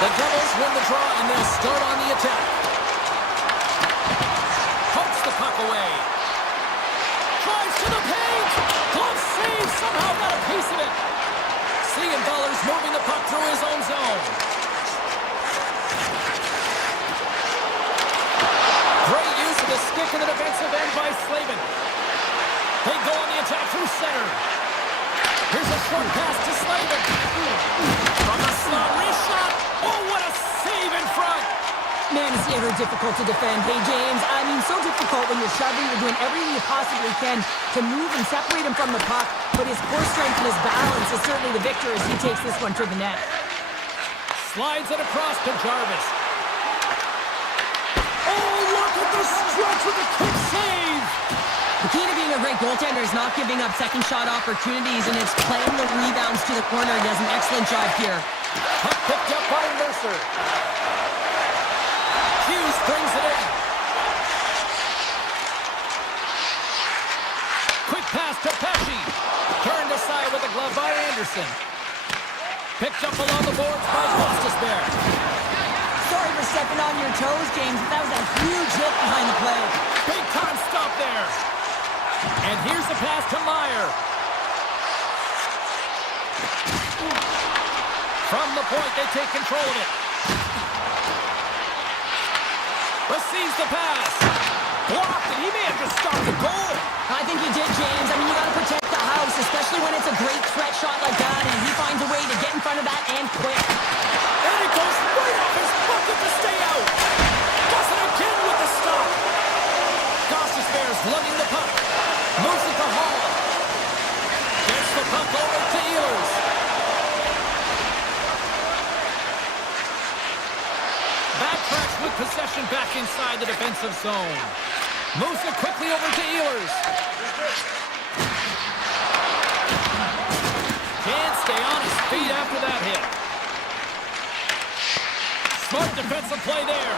The Devils win the draw, and they'll start on the attack. Pokes the puck away. Drives to the paint. Glove save. Somehow got a piece of it. Siegenthaler's moving the puck through his own zone. Great use of the stick in the defensive end by Slavin. They go on the attack through center. Here's a short pass to Slavin. From the slot, wrist shot. Oh, what a save in front. Man, it's ever difficult to defend. Hey, James, I mean, so difficult when you're shoving, you're doing everything you possibly can to move and separate him from the puck, but his core strength and his balance is certainly the victor as he takes this one to the net. Slides it across to Jarvis. Oh, look at the stretch with a quick save. The key to being a great goaltender is not giving up second shot opportunities, and it's playing the rebounds to the corner. He does an excellent job here. Puck picked up by Mercer. Hughes brings it in. Quick pass to Pesci. Turned aside with a glove by Anderson. Picked up along the boards by Gostisbehere. Sorry for stepping on your toes, James, but that was a huge hit behind the play. Big time stop there. And here's the pass to Meyer. From the point, they take control of it. Receives the pass. Blocked it. He may have just stopped the goal. I think he did, James. I mean, you got to protect the house, especially when it's a great threat shot like that, and he finds a way to get in front of that and quick. And it goes right off his bucket to stay out. Does it again with the stop. Gostisbehere's lugging the puck. Moves it to Hall. Gets the puck over to Ehlers. Backtracks with possession back inside the defensive zone. Moves it quickly over to Ehlers. Can't stay on his feet after that hit. Smart defensive play there.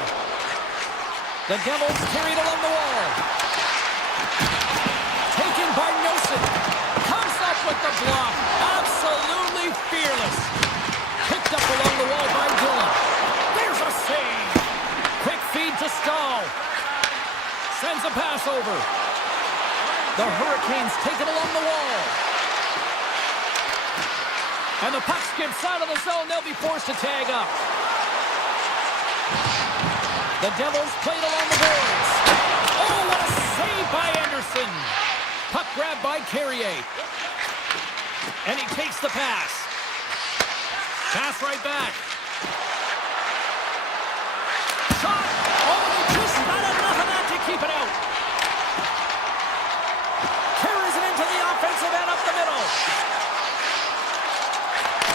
The Devils carried along the wall. Taken by Nelson. Comes up with the block. Absolutely fearless. Picked up along the wall by Dillon. There's a save. Quick feed to Stahl. Sends a pass over. The Hurricanes take it along the wall. And the puck skips out of the zone. They'll be forced to tag up. The Devils played along the boards. Oh, what a save by Anderson. Puck grabbed by Carrier. And he takes the pass. Pass right back. Shot. Oh, he just not enough of that to keep it out. Carries it into the offensive end up the middle.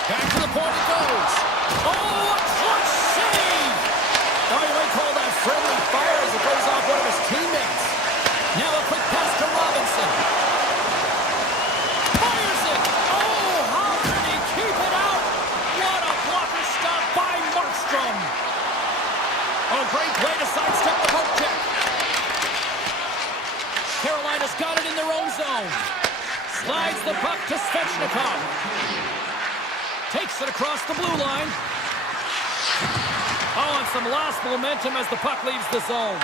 Back to the point it goes. Oh, a clutch save. Now he might call that friendly fire as it goes off one of his teammates. Now a quick pass to Robinson. Fires it. Oh, how did he keep it out? What a blocker stop by Markstrom. A great play to sidestep the poke check. Carolina's got it in their own zone. Slides the puck to Svechnikov. Takes it across the blue line. Oh, and some lost momentum as the puck leaves the zone.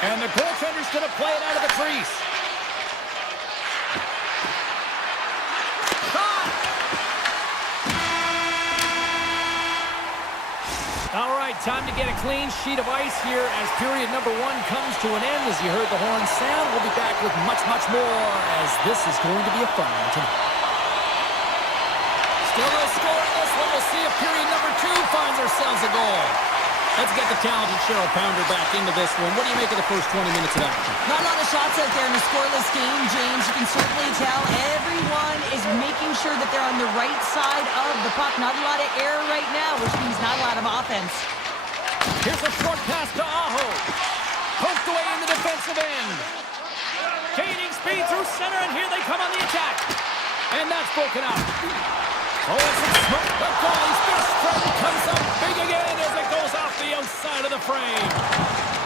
And the goaltender's going to play it out of the crease. Shot! All right, time to get a clean sheet of ice here as period number 1 comes to an end. As you heard the horn sound, we'll be back with much, much more as this is going to be a fun one tonight. Still no score in this one. We'll see if period number 2 finds ourselves a goal. Let's get the talented Cheryl Pounder back into this one. What do you make of the first 20 minutes of action? Not a lot of shots out there in a scoreless game, James. You can certainly tell everyone is making sure that they're on the right side of the puck. Not a lot of error right now, which means not a lot of offense. Here's a short pass to Aho. Poked away in the defensive end. Gaining speed through center, and here they come on the attack. And that's broken up. Oh, it's a smoke. The goalie's best friend comes up big again as it goes off the outside of the frame.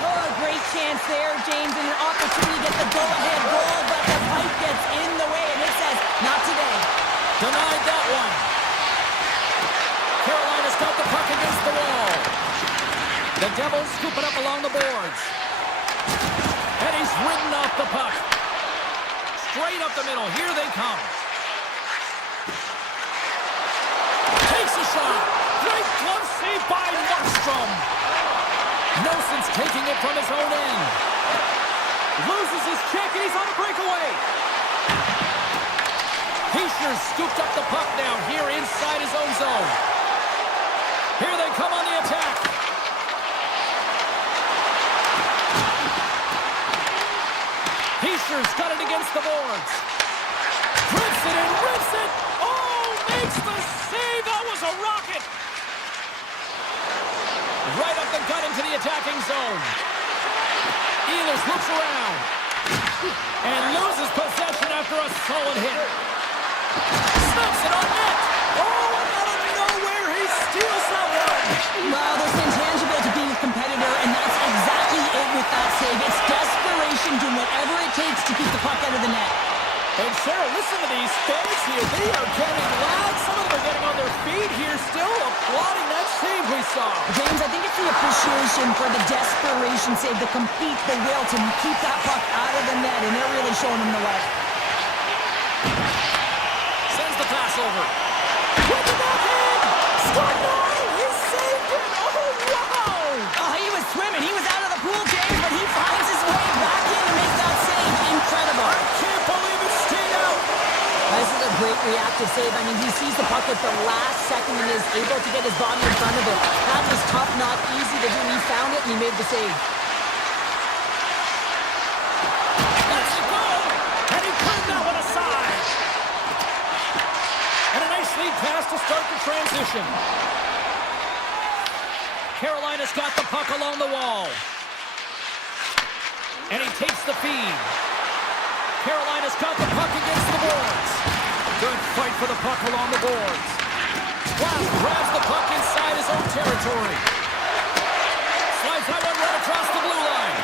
Oh, a great chance there, James, and an opportunity to get the go-ahead goal, but the pipe gets in the way, and it says, not today. Denied that one. Carolina's got the puck against the wall. The Devils scoop it up along the boards. And he's ridden off the puck. Straight up the middle. Here they come. Takes a shot. Great glove save by Markstrom. Nelson's taking it from his own end. Loses his check and he's on a breakaway. Heischer's scooped up the puck now here inside his own zone. Here they come on the attack. Heischer's got it against the boards. Rips it and rips it. Oh, makes the save. That was a rocket. Right up the gut into the attacking zone. Ehlers looks around. And loses possession after a solid hit. Snaps it on net. Oh, and out of nowhere, he steals that one. Well, there's intangible to being a competitor, and that's exactly it with that save. It's desperation, doing whatever it takes to keep the puck out of the net. And Cheryl, listen to these fans here. They are getting loud. Some of them are getting on their feet here, still applauding that save we saw. James, I think it's the appreciation for the desperation save, the compete, the will to keep that puck out of the net, and they're really showing them the way. Sends the pass over. With the backhand! Scott Nine! He saved it! Oh, wow! Oh, he was swimming. He was out of the pool, James, but he finds his way back in to make that save. Incredible. I can't believe it stayed out. This is a great reactive save. I mean, he sees the puck at the last second and is able to get his body in front of it. That was tough, not easy to do. He found it and he made the save. Let's go! And he turned that one aside. And a nice lead pass to start the transition. Carolina's got the puck along the wall. And he takes the feed. Carolina's got the puck against the boards. Good fight for the puck along the boards. Glass grabs the puck inside his own territory. Slides that one right across the blue line.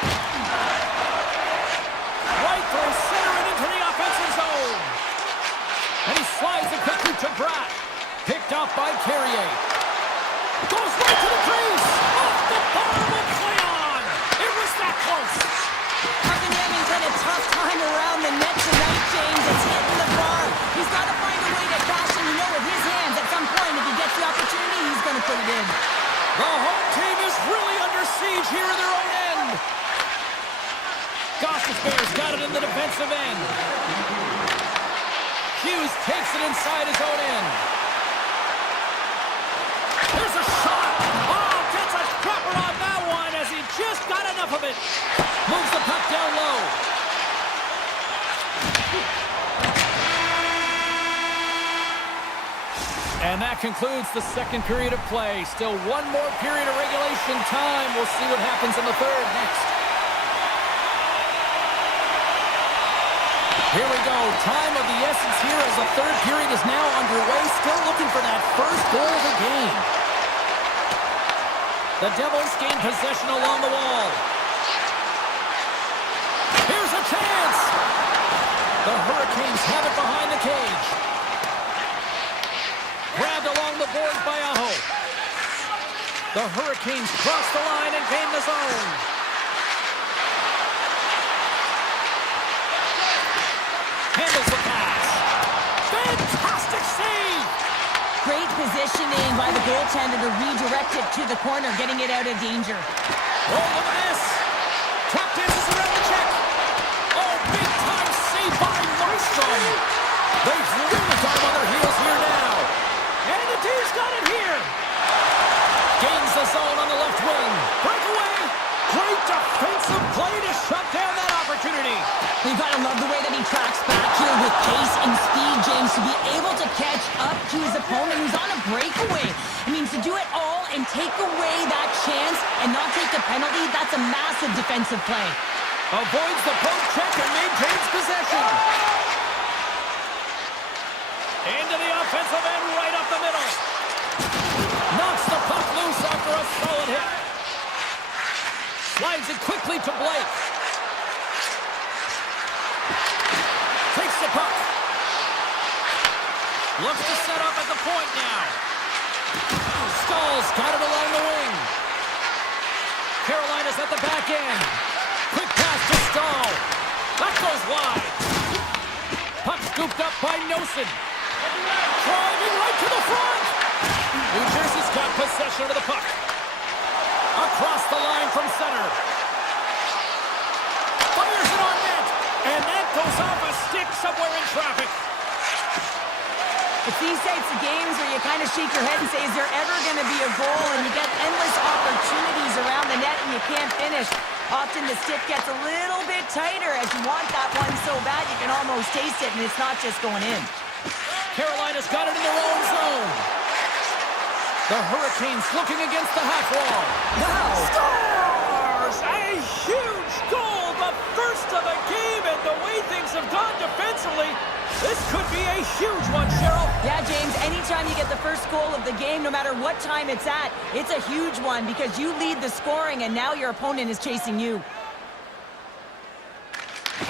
Right through center and into the offensive zone. And he slides it quickly to Bratt. Picked off by Carrier. Goes right to the crease. Off the bar will play on. It was that close. Buckingham's had a tough time around the net tonight, James. It's hitting the bar. He's got to find a way to fashion, with his hands. At some point, if he gets the opportunity, he's going to put it in. The home team is really under siege here in their own end. Goss's Bears got it in the defensive end. Hughes takes it inside his own end. There's a shot. Oh, gets a scrapper on that one as he just got enough of it. Moves the puck down low. And that concludes the second period of play. Still one more period of regulation time. We'll see what happens in the third next. Here we go. Time of the essence here as the third period is now underway. Still looking for that first goal of the game. The Devils gain possession along the wall. Here's a chance. The Hurricanes have it behind the cage. Grabbed along the boards by Aho. The Hurricanes cross the line and gain the zone. Handles the pass. Fantastic save! Great positioning by the goaltender to redirect it to the corner, getting it out of danger. Oh, look at this. Tap dances around the check. Oh, big time save by Markstrom. They've really got him on their heels here now. And the D's got it here. Gains the zone on the left wing. Breakaway. Great defensive play to shut down that opportunity. You've got to love the way that he tracks back here with pace and speed, James, to be able to catch up to his opponent who's on a breakaway. I mean, to do it all and take away that chance and not take a penalty, that's a massive defensive play. Avoids the post check and maintains possession. Into the offensive end, right up the middle. Knocks the puck loose after a solid hit. Slides it quickly to Blake. Takes the puck. Looks to set up at the point now. Stalls got it along the wing. again. Quick pass to Stahl. That goes wide. Puck scooped up by Nosen. Driving right to the front. New Jersey's got possession of the puck. Across the line from center. Fires it on net. And that goes off a stick somewhere in traffic. It's these types of games where you kind of shake your head and say, is there ever going to be a goal? And you get endless opportunities around the net and you can't finish. Often the stick gets a little bit tighter as you want that one so bad you can almost taste it, and it's not just going in. Carolina's got it in their own zone. The Hurricanes looking against the half wall. Wow! Scores! A huge goal! The first of the game, and the way things have gone defensively, this could be a huge one, Cheryl. Yeah, James, anytime you get the first goal of the game, no matter what time it's at, it's a huge one because you lead the scoring and now your opponent is chasing you.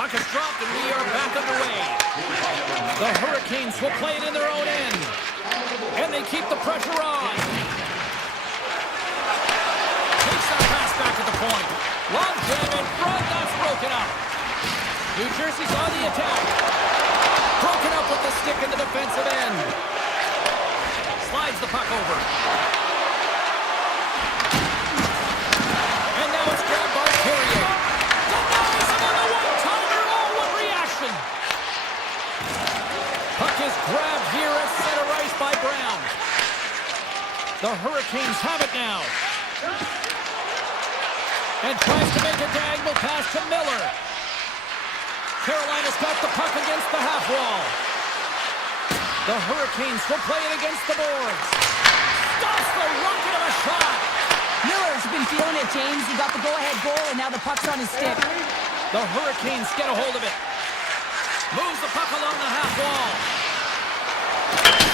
Puck is dropped and we are back underway. The Hurricanes will play it in their own end. And they keep the pressure on. Takes that pass back at the point. Long jam in front, that's broken up. New Jersey's on the attack. Broken up with the stick in the defensive end. Slides the puck over. And now it's grabbed by Carrier. Denies him on the one-timer. Oh, what reaction! Puck is grabbed here at center ice by Brown. The Hurricanes have it now. And tries to make a diagonal pass to Miller. Carolina's got the puck against the half wall. The Hurricanes will play it against the boards. Stops the rocket of a shot. Miller's been feeling it, James. He got the go-ahead goal, and now the puck's on his stick. The Hurricanes get a hold of it. Moves the puck along the half wall.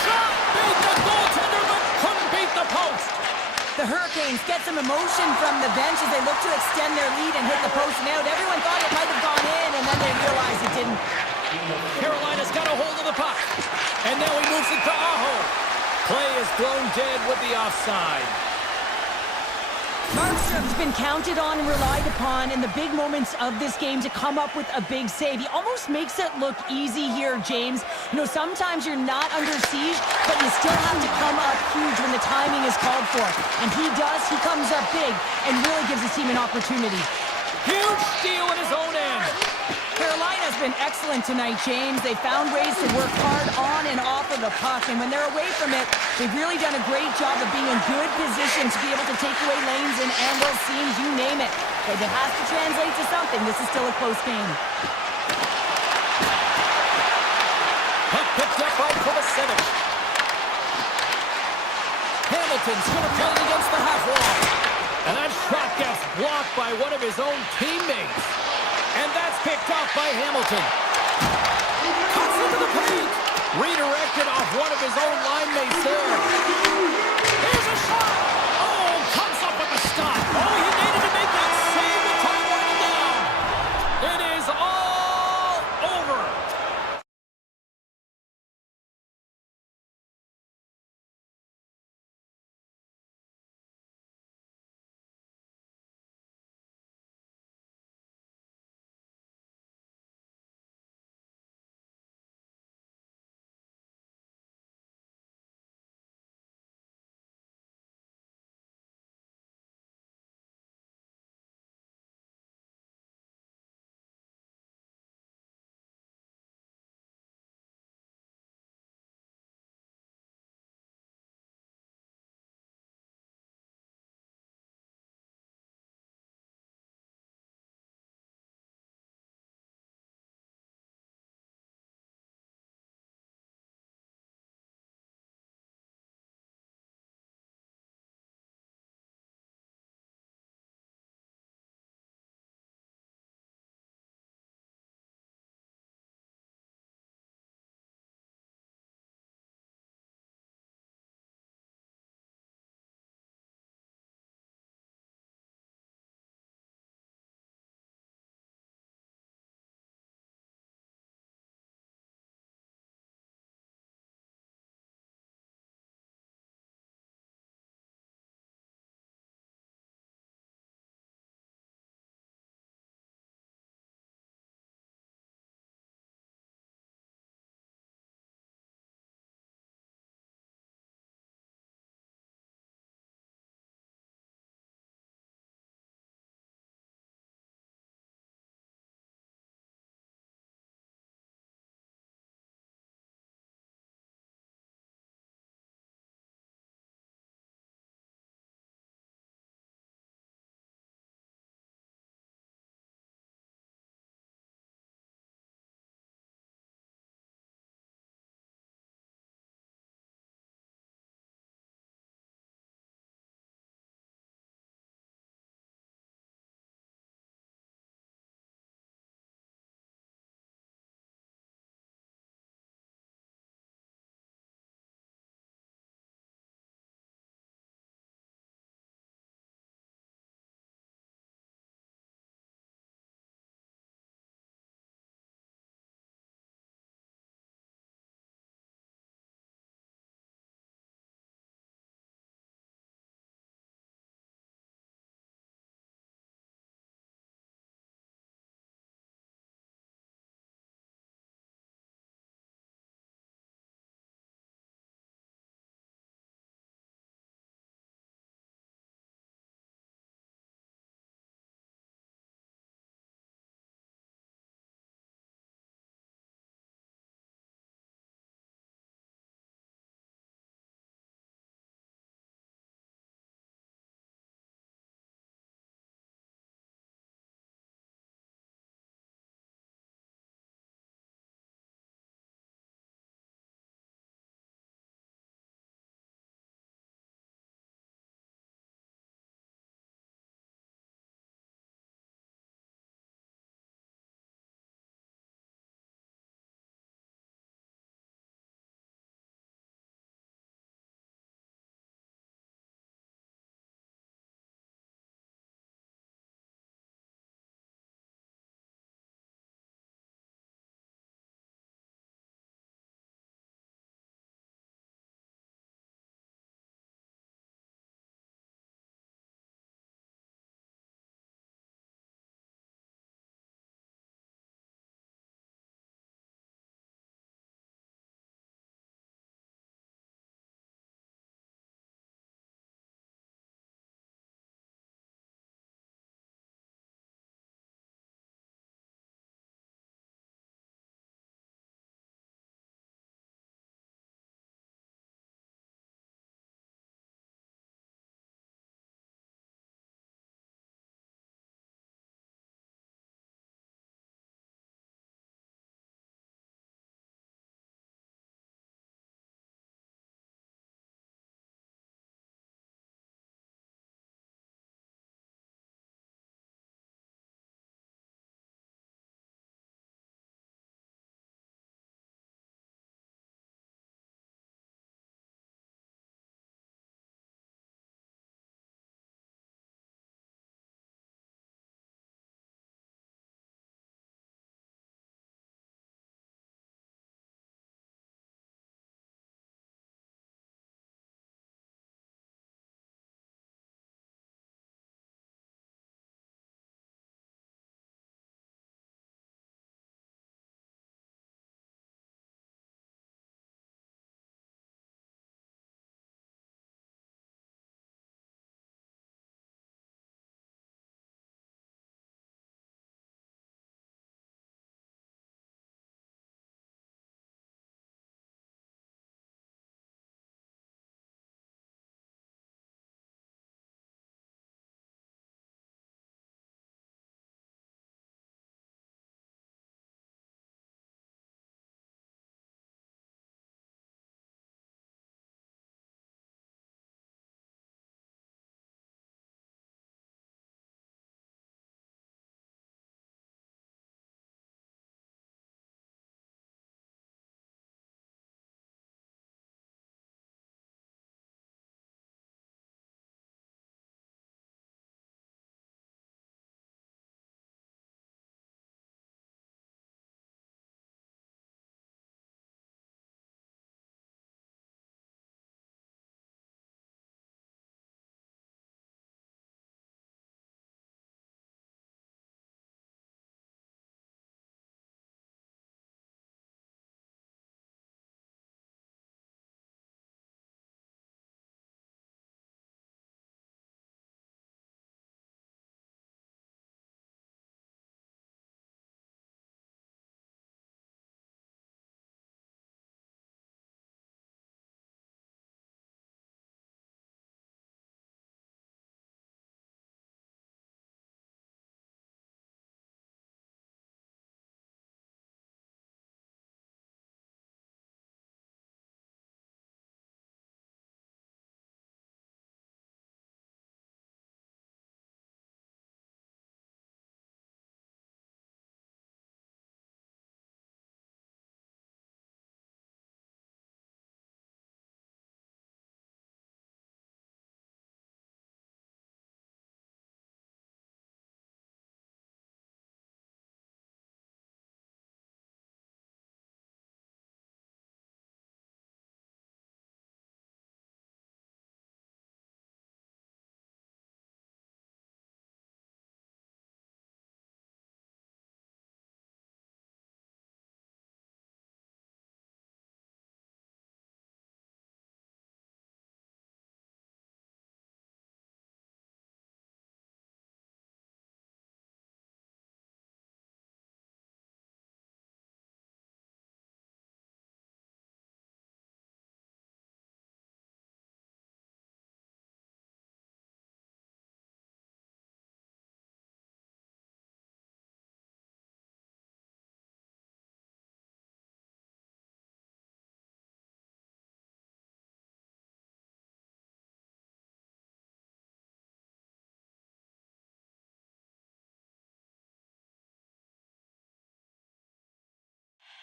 Shot! Beat the goaltender, but couldn't beat the post. The Hurricanes get some emotion from the bench as they look to extend their lead and hit the post and out. Everyone thought it might have gone in, and then they realized it didn't. Carolina's got a hold of the puck. And now he moves it to Aho. Play is thrown dead with the offside. Markstrom's been counted on and relied upon in the big moments of this game to come up with a big save. He almost makes it look easy here, James. You know, sometimes you're not under siege, but you still have to come up huge when the timing is called for. And he does. He comes up big and really gives his team an opportunity. Huge steal in his own end. Carolina's been excellent tonight, James. They found ways to work hard on and off of the puck, and when they're away from it, they've really done a great job of being in good position to be able to take away lanes and angles, seams, you name it. But it has to translate to something. This is still a close game. Puck picked up by Kovacevic. Hamilton's going to play it against the half wall. And that shot gets blocked by one of his own teammates. And that's picked off by Hamilton. Cuts into the paint. Redirected off one of his own line mates there. Here's a shot. Oh, comes up with a stop. Oh, he needed to make that save with time running down. It is all over.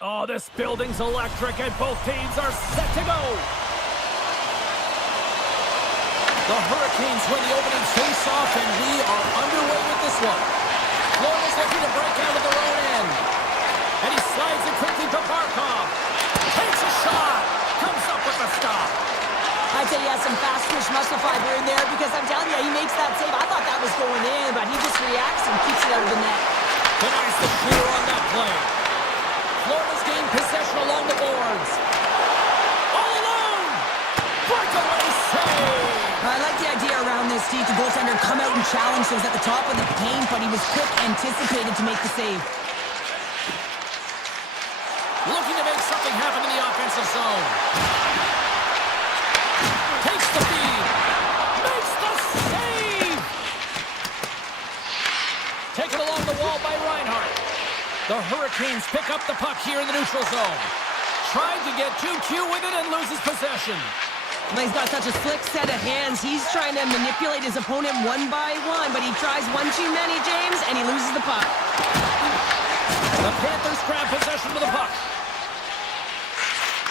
Oh, this building's electric, and both teams are set to go. The Hurricanes win the opening face-off, and we are underway with this one. Florida's looking to break out of their own end. And he slides it quickly to Barkov. Takes a shot. Comes up with a stop. I'd say he has some fast twitch muscle fiber in there because I'm telling you, he makes that save. I thought that was going in, but he just reacts and keeps it out of the net. Denies the shooter on that play. Florida's gained possession along the boards. All alone. Breakaway save. I like the idea around this, Steve. The goaltender come out and challenge those at the top of the paint, but he was quick, anticipated to make the save. Looking to make something happen in the offensive zone. Takes the feed. Makes the save. Taken along the wall by Reinhart. The Hurricanes pick up the puck here in the neutral zone. Trying to get too cute with it and loses possession. But he's got such a slick set of hands. He's trying to manipulate his opponent one by one, but he tries one too many, James, and he loses the puck. The Panthers grab possession of the puck.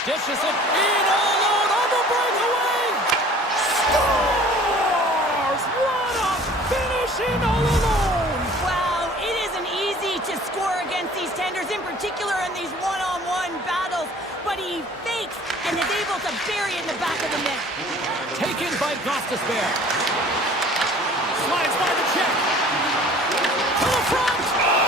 Dishes it in all alone on the breakaway. Scores! What a finish in all alone! Wow, it isn't easy to score against these tenders, in particular in these one-on-one battles, but he fakes and is able to bury it in the back of the net. Taken by Gostisbehere. Slides by the check. To the front!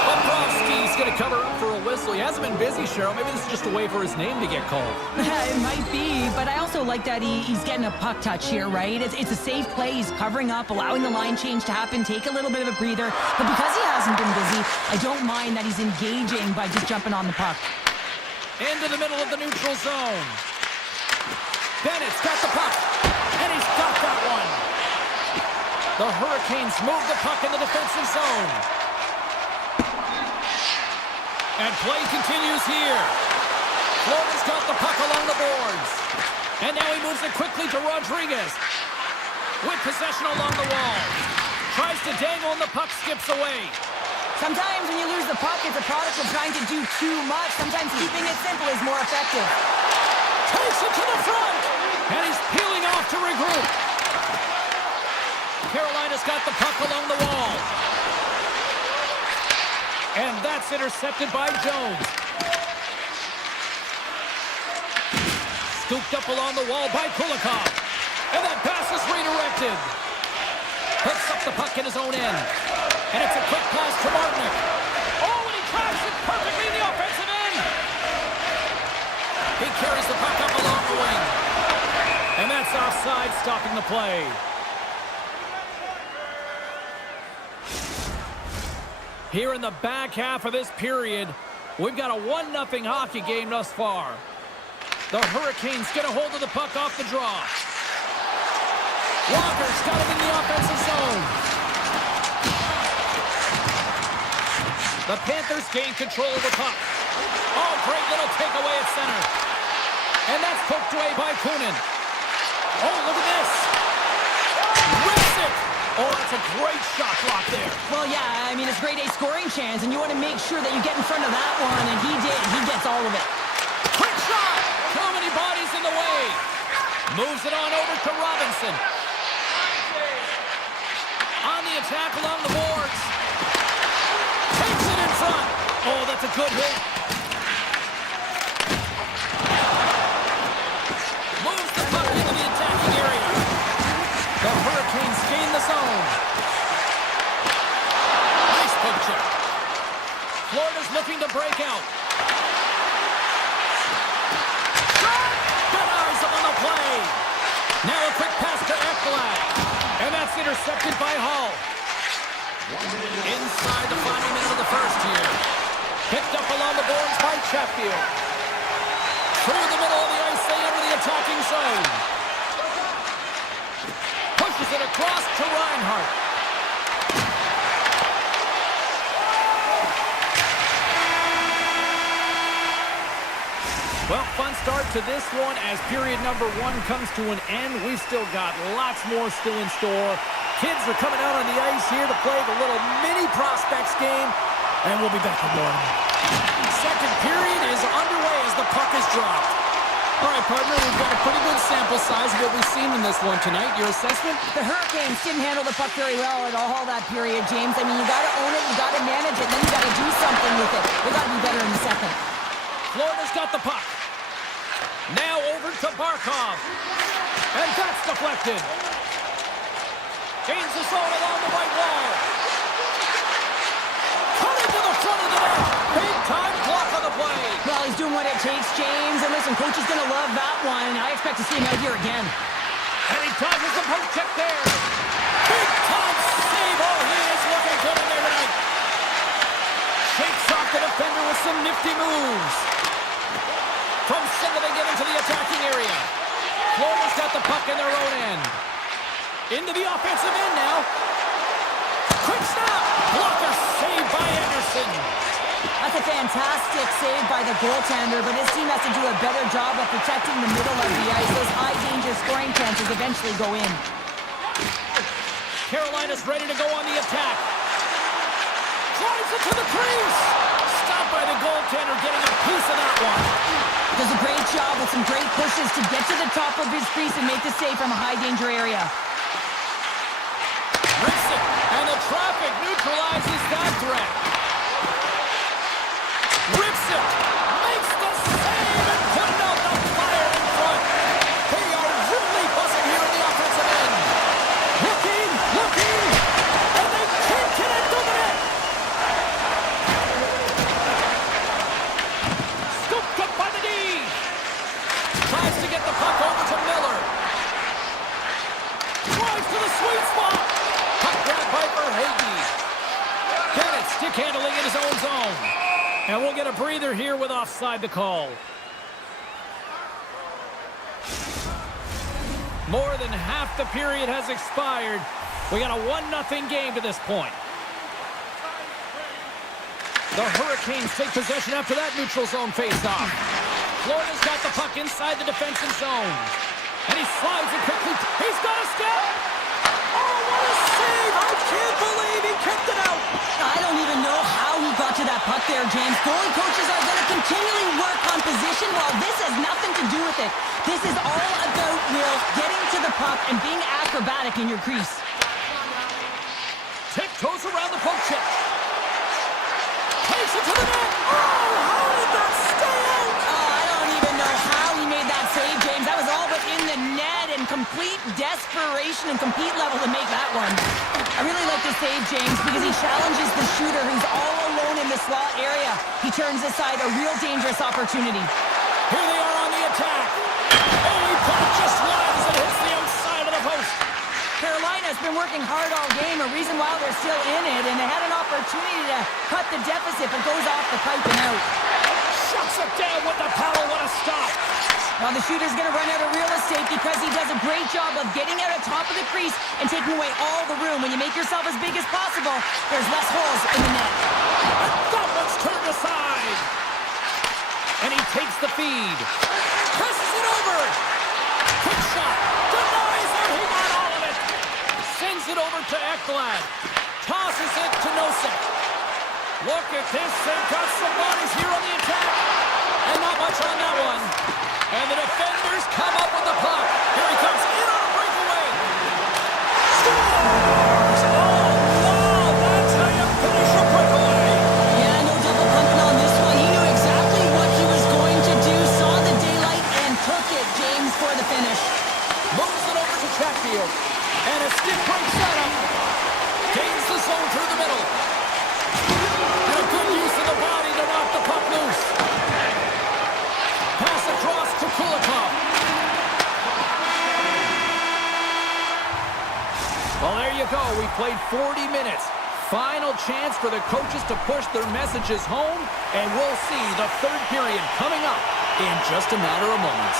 Bobrovsky's going to cover up for a whistle. He hasn't been busy, Cheryl. Maybe this is just a way for his name to get called. It might be, but I also like that he's getting a puck touch here, right? It's a safe play. He's covering up, allowing the line change to happen, take a little bit of a breather. But because he hasn't been busy, I don't mind that he's engaging by just jumping on the puck. Into the middle of the neutral zone. Bennett's got the puck, and he's got that one. The Hurricanes move the puck in the defensive zone. And play continues here. Florida's got the puck along the boards. And now he moves it quickly to Rodriguez. With possession along the wall. Tries to dangle and the puck skips away. Sometimes when you lose the puck, it's a product of trying to do too much. Sometimes keeping it simple is more effective. Takes it to the front. And he's peeling off to regroup. Carolina's got the puck along the wall. And that's intercepted by Jones. Scooped up along the wall by Kulikov. And that pass is redirected. Picks up the puck in his own end. And it's a quick pass to Martinick. Oh, and he cracks it perfectly in the offensive end. He carries the puck up along the wing. And that's offside, stopping the play. Here in the back half of this period, we've got a 1-0 hockey game thus far. The Hurricanes get a hold of the puck off the draw. Walker's got it in the offensive zone. The Panthers gain control of the puck. Oh, great little takeaway at center. And that's poked away by Kunin. Oh, look at this. Rips it. Oh, that's a great shot block there. Well, yeah, I mean, it's grade A scoring chance, and you want to make sure that you get in front of that one, and he did. He gets all of it. Quick shot. Too many bodies in the way. Moves it on over to Robinson. On the attack along the boards. Takes it in front. Oh, that's a good hit. Moves the puck into the attacking area. The Hurricanes gain the zone. Nice poke check. Florida's looking to break out. Shot! Denies him on the play. Now a quick pass to Ekblad. And that's intercepted by Hall. Inside the final minute of the first here. Picked up along the boards by Chatfield. Through the middle of the ice, they enter the attacking zone. Pushes it across to Reinhart. Well, fun start to this one as period number 1 comes to an end. We've still got lots more still in store. Kids are coming out on the ice here to play the little mini prospects game. And we'll be back with more. Second period is underway as the puck is dropped. All right, partner, we've got a pretty good sample size of what we've seen in this one tonight. Your assessment? The Hurricanes didn't handle the puck very well at all that period, James. I mean, you got to own it, you got to manage it, and then you got to do something with it. They got to be better in the second. Florida's got the puck. Now over to Barkov. And that's deflected. Gains the zone along the right wall. Coming to the front of the net. Big time block on the play. Well, he's doing what it takes, James. And listen, coach is going to love that one. I expect to see him out here again. And he dodges the poke check there. Big time save. Oh, he is looking good in there tonight. Shakes off the defender with some nifty moves. From center they get into the attacking area. Florida's got the puck in their own end. Into the offensive end now. Quick stop. Blocker save by Anderson. That's a fantastic save by the goaltender, but his team has to do a better job of protecting the middle of the ice. Those high-danger scoring chances eventually go in. Carolina's ready to go on the attack. Drives it to the crease. Stopped by the goaltender, getting a piece of that one. Does a great job with some great pushes to get to the top of his crease and make the save from a high-danger area. Rips it, and the traffic neutralizes that threat. Rips it, makes the save, and putting out the fire in front. They are really buzzing here in the offensive end. Looking, and they can't connect to the net. Scooped up by the D. Tries to get the puck over to Miller. Drives to the sweet spot. Puck grab by Verhage. Bennett stick handling in his own zone. And we'll get a breather here with offside the call. More than half the period has expired. We got a 1-0 game to this point. The Hurricanes take possession after that neutral zone face-off. Florida's got the puck inside the defensive zone. And he slides it quickly. He's got a step. Oh, what a save! I can't believe he kept it out. I don't even know how he got to that puck there, James. Goalie coaches are going to continually work on position. Well, this has nothing to do with it. This is all about, Will, getting to the puck and being acrobatic in your crease. Tiptoes around the poke check. Takes it to the net. Oh, how did that stay out? Oh, I don't even know how he made that save, James. That was all but in the net and complete desperation and compete level to make that one. I really like the save, James, because he challenges the shooter who's all alone in the slot area. He turns aside a real dangerous opportunity. Here they are on the attack. Oh, he put it just wide as it hits the outside of the post. Carolina's been working hard all game, a reason why they're still in it, and they had an opportunity to cut the deficit, but goes off the pipe and out. Shuts it down with the paddle. What a stop. Well, the shooter's going to run out of real estate because he does a great job of getting out of top of the crease and taking away all the room. When you make yourself as big as possible, there's less holes in the net. And that one's turned aside. And he takes the feed. Presses it over. Quick shot. Denies him. He got all of it. Sends it over to Ekblad. Tosses it to Nosek. Look at this. They've got some bodies here on the attack. And not much on that one. And the defenders come up with the puck. Here he comes in on a breakaway. Scores! Oh, wow! That's how you finish a breakaway. Yeah, no double pumping on this one. He knew exactly what he was going to do, saw the daylight, and took it, James, for the finish. Moves it over to Chatfield. And a stick break setup. Gains the zone through the middle. And a good use of the body to knock the puck loose. Pass across to Kulikov. Well, there you go. We played 40 minutes. Final chance for the coaches to push their messages home, and we'll see the third period coming up in just a matter of moments.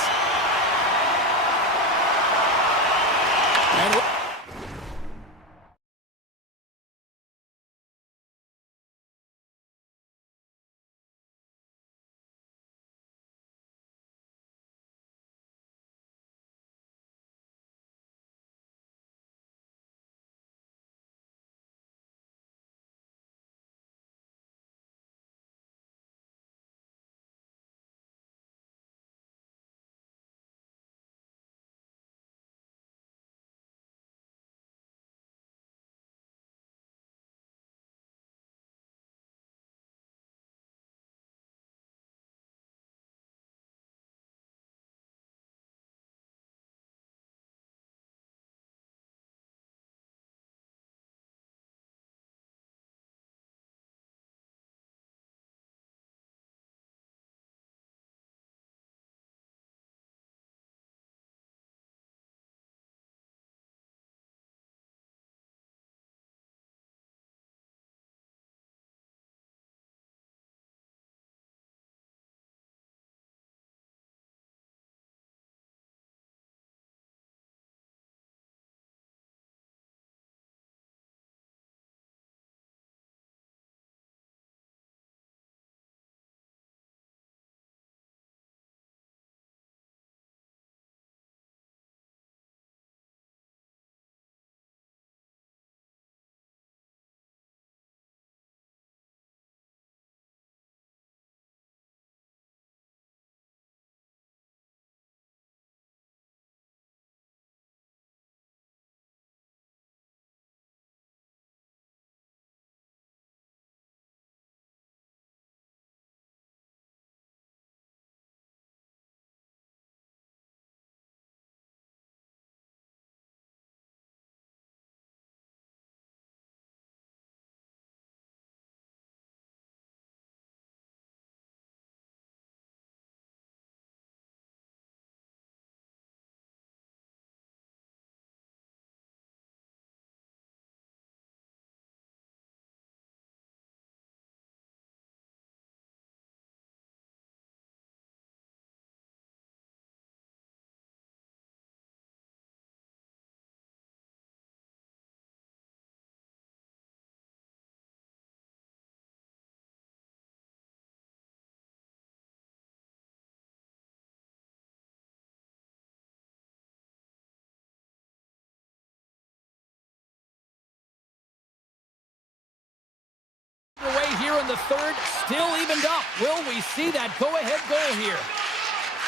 here in the third, still evened up. Will we see that go-ahead goal here?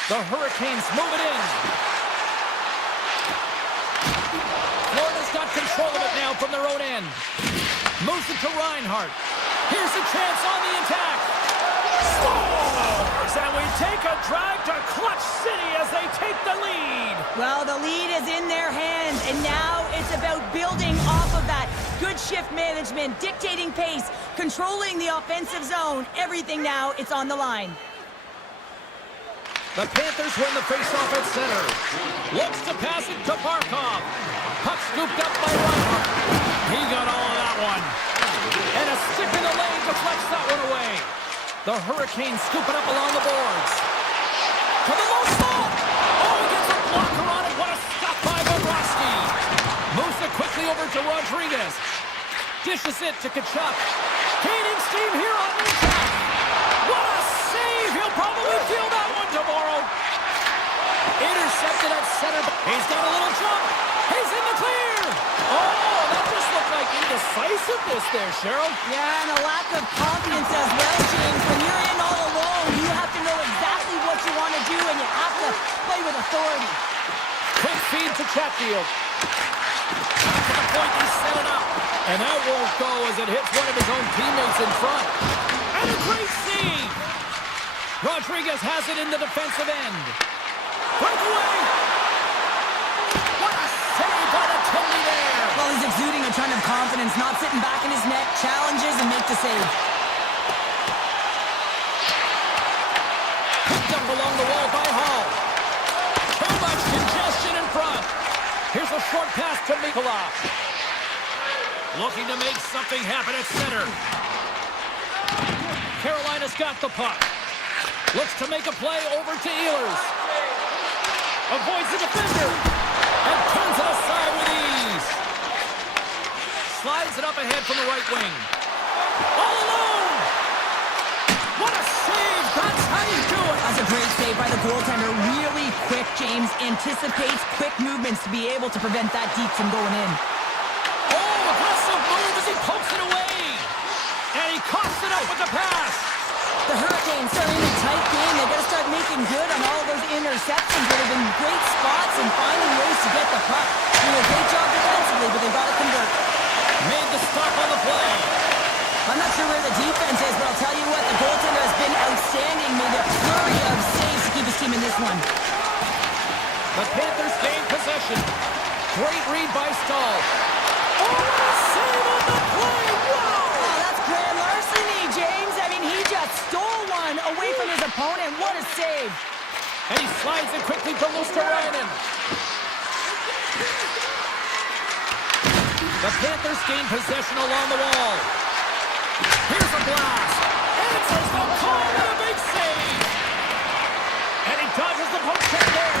The Hurricanes move it in. Florida's got control of it now from their own end. Moves it to Reinhardt. Here's a chance on the attack. Scores! And we take a drive to Clutch City as they take the lead. Well, the lead is in their hands, and now it's about building off of that. Good shift management, dictating pace, controlling the offensive zone. Everything now, it's on the line. The Panthers win the faceoff at center. Looks to pass it to Barkov. Puck scooped up by Reinhardt. He got all of that one. And a stick in the lane deflects that one away. The Hurricanes scoop it up along the boards. To the low slot. Oh, he gets a blocker on it. What a stop by Bobrovsky. Moves it quickly over to Rodriguez. Dishes it to Kachuk. Gaining steam here on the attack. What a save. He'll probably feel that one tomorrow. Intercepted at center. He's got a little jump. He's in the clear. Oh, that just looked like indecisiveness there, Cheryl. Yeah, and a lack of confidence as well, James. When you're in all alone, you have to know exactly what you want to do, and you have to play with authority. Quick feed to Chatfield. Back to the point, he's set it up. And that won't go as it hits one of his own teammates in front. And a great save. Rodriguez has it in the defensive end. Breakaway. What a save by the Tindy there. Well, he's exuding a ton of confidence, not sitting back in his net, challenges and make the save. Picked up along the wall by Hall. Too much congestion in front. Here's a short pass to Mikola. Looking to make something happen at center. Carolina's got the puck. Looks to make a play over to Ehlers. Avoids the defender. And turns it aside with ease. Slides it up ahead from the right wing. All alone! What a save! That's how you do it! That's a great save by the goaltender. Really quick, James. Anticipates quick movements to be able to prevent that deep from going in. Oh, aggressive move as he pokes it away. And he coughs it up with the pass. The Hurricanes are in a tight game. They got to start making good on all of those interceptions. There have been great spots and finding ways to get the puck. Doing a great job defensively, but they've got to convert. Made the stop on the play. I'm not sure where the defense is, but I'll tell you what, the goaltender has been outstanding. Made a flurry of saves to keep his team in this one. The Panthers gain possession. Great read by Stahl. Oh, what a save on the play! Wow! Oh, that's grand larceny, James. I mean, he just stole one away from his opponent. What a save. And he slides it quickly to Luosterainen. The Panthers gain possession along the wall. Here's a blast. Answers the call with a big save. And he dodges the poke check there.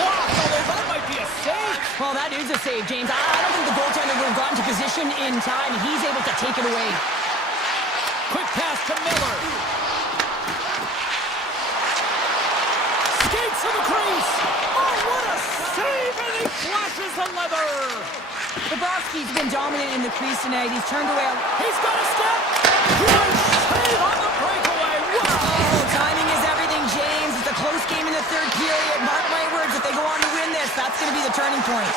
Blocked, although that might be a save. Well, that is a save, James. I don't think the goaltender would have gotten to position in time. He's able to take it away. Quick pass to Miller. Skates to the crease. Oh, what a save, and he flashes the leather. Bobrovsky's been dominant in the crease tonight. He's turned away. He's got a step. Great save on the breakaway. Wow. Oh, timing is everything, James. It's a close game in the third period. Mark my words, if they go on to win this, that's going to be the turning point.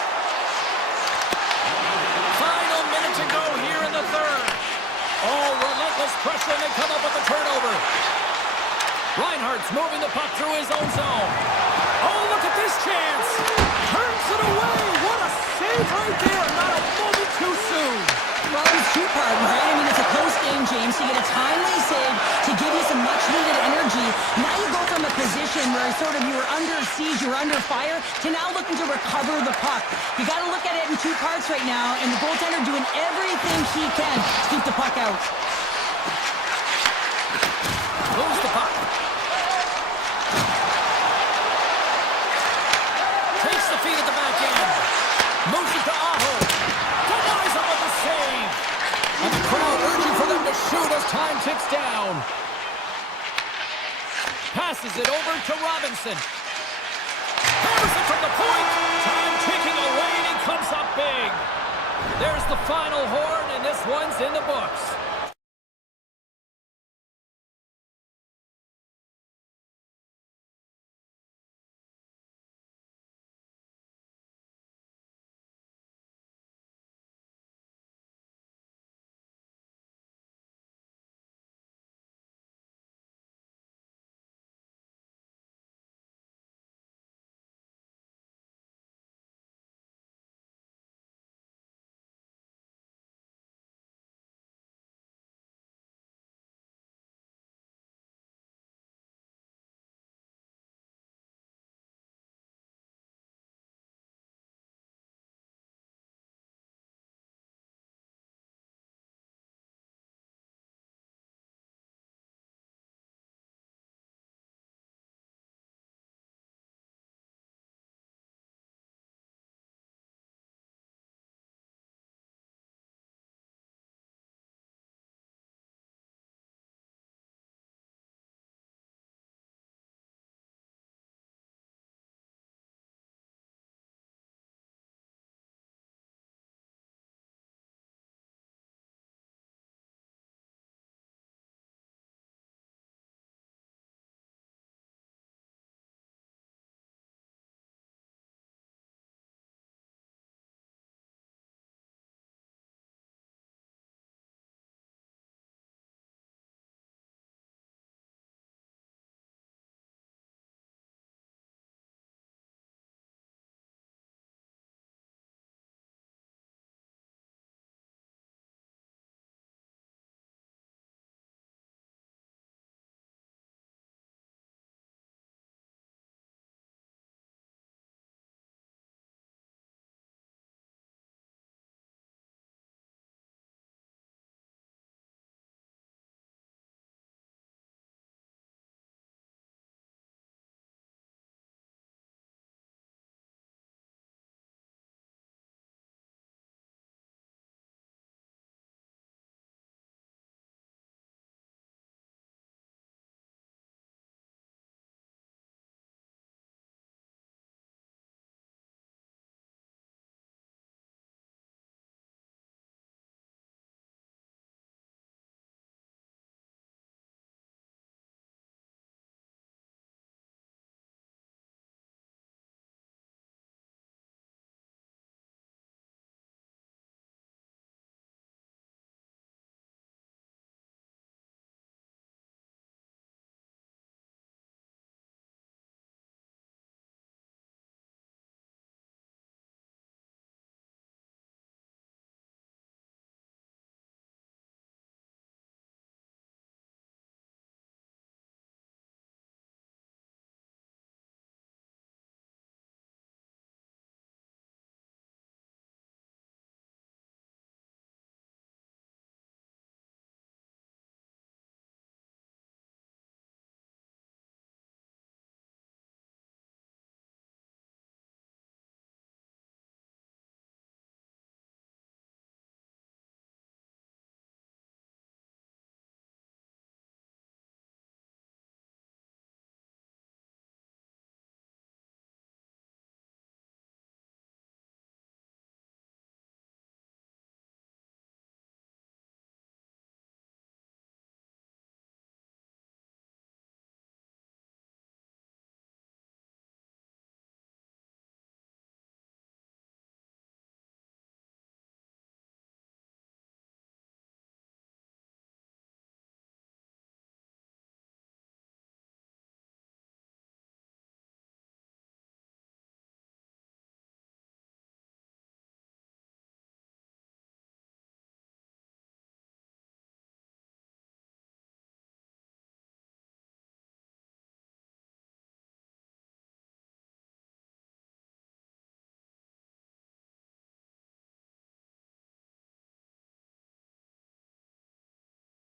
Final minute to go here in the third. Oh, relentless pressure, and they come up with the turnover. Reinhardt's moving the puck through his own zone. Oh, look at this chance. Turns it away. What a save right there. Not a moment too soon. Well, it's two-part, right? I mean, it's a close game, James. You get a timely save to give you some much-needed energy. Now you go from a position where sort of you were under siege, you were under fire, to now looking to recover the puck. You got to look at it in two parts right now, and the goaltender doing everything he can to keep the puck out. Moves the puck. Takes the feed at the back end. Moves it to Aho. Denies him with the save. And the crowd urging for them to shoot as time ticks down. Passes it over to Robinson. Hammers it from the point. Time ticking away, and he comes up big. There's the final horn, and this one's in the books.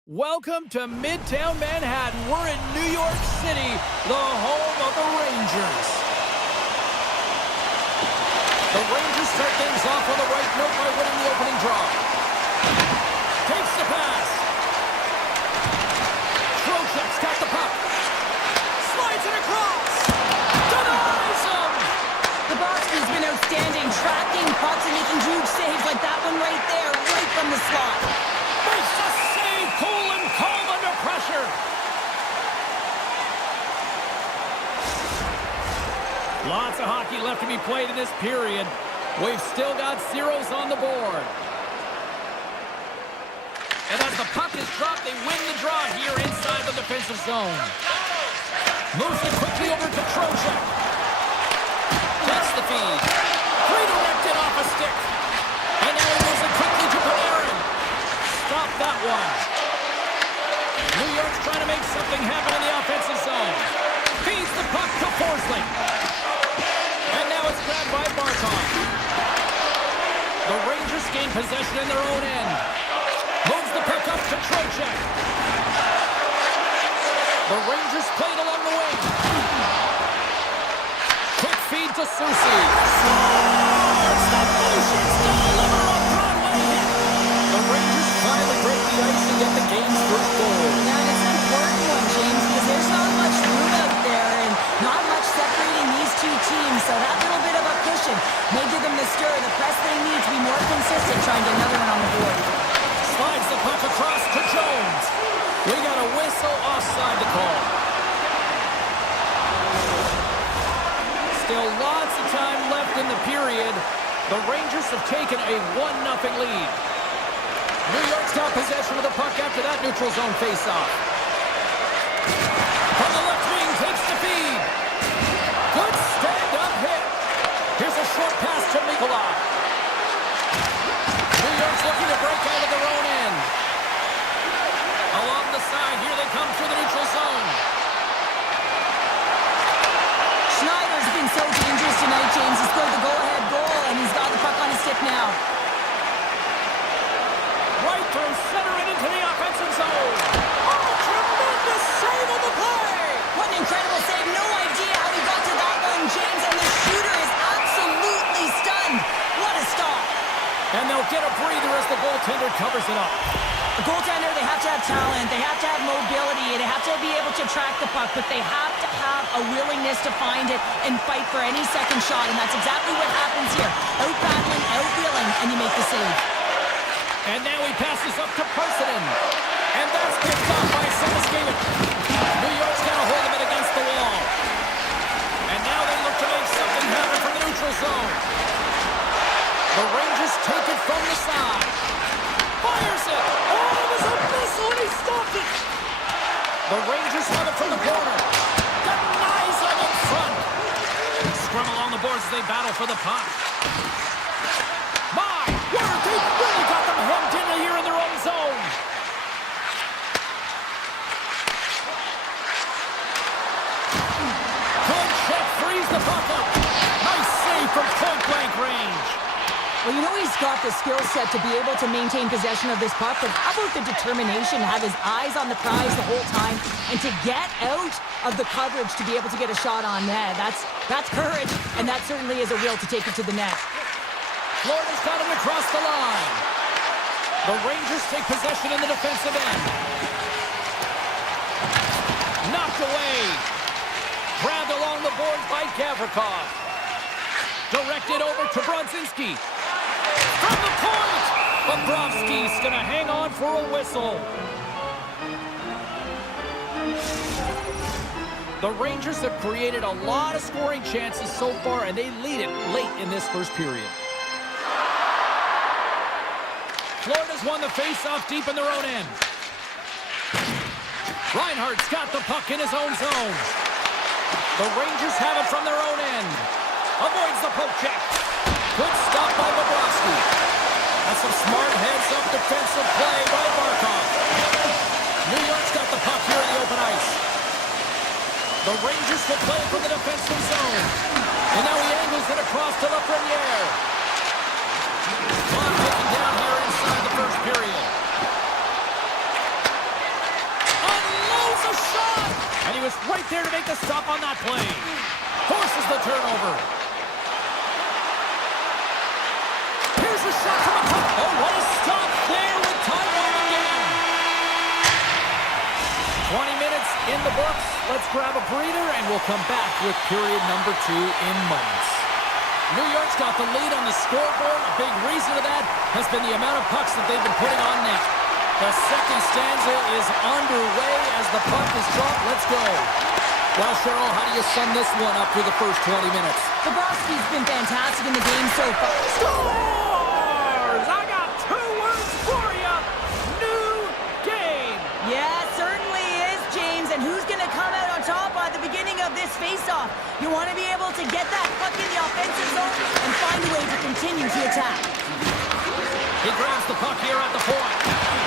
Welcome to Midtown Manhattan. We're in New York City, the home of the Rangers. The Rangers start things off on the right note by winning the opening draw. Takes the pass. Trocheck's got the puck. Slides it across. Denies him. The Boston's been outstanding, tracking pucks and making huge saves like that one right there, right from the slot. Makes the save, cool and calm under pressure. Lots of hockey left to be played in this period. We've still got zeros on the board. And as the puck is dropped, they win the draw here inside the defensive zone. Moves it quickly over to Trocheck. Takes the feed. Redirected off a stick. And now he moves it quickly to Panarin. Stop that one. New York's trying to make something happen in the offensive zone. Feeds the puck to Forsling. And now it's grabbed by Barkov. The Rangers gain possession in their own end. Moves the puck up to Trocheck. The Rangers played along the wing. Quick feed to Soucy. Scores the Lucian's deliver on Broadway hit. The Rangers finally break the ice and get the game's first goal. Now it's an important one, James, because there's not much room out there and not much separating these two teams, so that little bit of a cushion may give them the stir, the press they need to be more consistent, trying to get another one on the board. Slides the puck across to Jones. We got a whistle offside to call. Still lots of time left in the period. The Rangers have taken a 1-0 lead. New York's got possession of the puck after that neutral zone faceoff. From the left wing, takes the feed. Good stand-up hit. Here's a short pass to Nikolai. New York's looking to break out of their own end. Along the side, here they come through the neutral zone. Schneider's been so dangerous tonight, James. He scored the go-ahead goal, and he's got the puck on his stick now. Right through center and into the offensive zone. Oh, tremendous save on the play. What an incredible save. No idea how he got to that one, James, and the shooter is absolutely stunned. What a stop. And they'll get a breather as the goaltender covers it up. A goaltender, they have to have talent, they have to have mobility, they have to be able to track the puck, but they have to have a willingness to find it and fight for any second shot, and that's exactly what happens here. Out-battling, out-wheeling, and you make the save. And now he passes up to Parsonen. And that's picked off by Semiscaven. New York's got to hold him in against the wall. And now they look to make something happen from the neutral zone. The Rangers take it from the side. Fires it. Oh, it was a missile and he stopped it. The Rangers have it from the corner. Denies him in front. Scrum along the boards as they battle for the puck. My word, they really got them hemmed in here in their own zone. Trocheck frees the puck up. Nice save from point-blank range. Well, you know he's got the skill set to be able to maintain possession of this puck, but how about the determination to have his eyes on the prize the whole time and to get out of the coverage to be able to get a shot on net? That's courage, and that certainly is a will to take it to the net. Florida's got him across the line. The Rangers take possession in the defensive end. Knocked away. Grabbed along the boards by Gavrikov. Directed over to Brodzinski. From the point! Bobrovsky's going to hang on for a whistle. The Rangers have created a lot of scoring chances so far, and they lead it late in this first period. Florida's won the face-off deep in their own end. Reinhardt's got the puck in his own zone. The Rangers have it from their own end. Avoids the poke check. Good stop by Bobrovsky. That's some smart heads-up defensive play by Barkov. New York's got the puck here in the open ice. The Rangers will play from the defensive zone. And now he angles it across to Lafreniere. Clock taken down here inside the first period. to make the stop on that play. Forces the turnover. Here's a shot from the top. Oh, what a stop there with time remaining. 20 minutes in the books. Let's grab a breather, and we'll come back with period number 2 in moments. New York's got the lead on the scoreboard. A big reason of that has been the amount of pucks that they've been putting on net. The second stanza is underway as the puck is dropped. Let's go. Well, Cheryl, how do you sum this one up through the first 20 minutes? Bobrovsky's been fantastic in the game so far. Scores! I got 2 words for you. New game. Yeah, certainly is, James. And who's going to come out on top at the beginning of this face-off? You want to be able to get that puck in the offensive zone and find a way to continue to attack. He grabs the puck here at the point.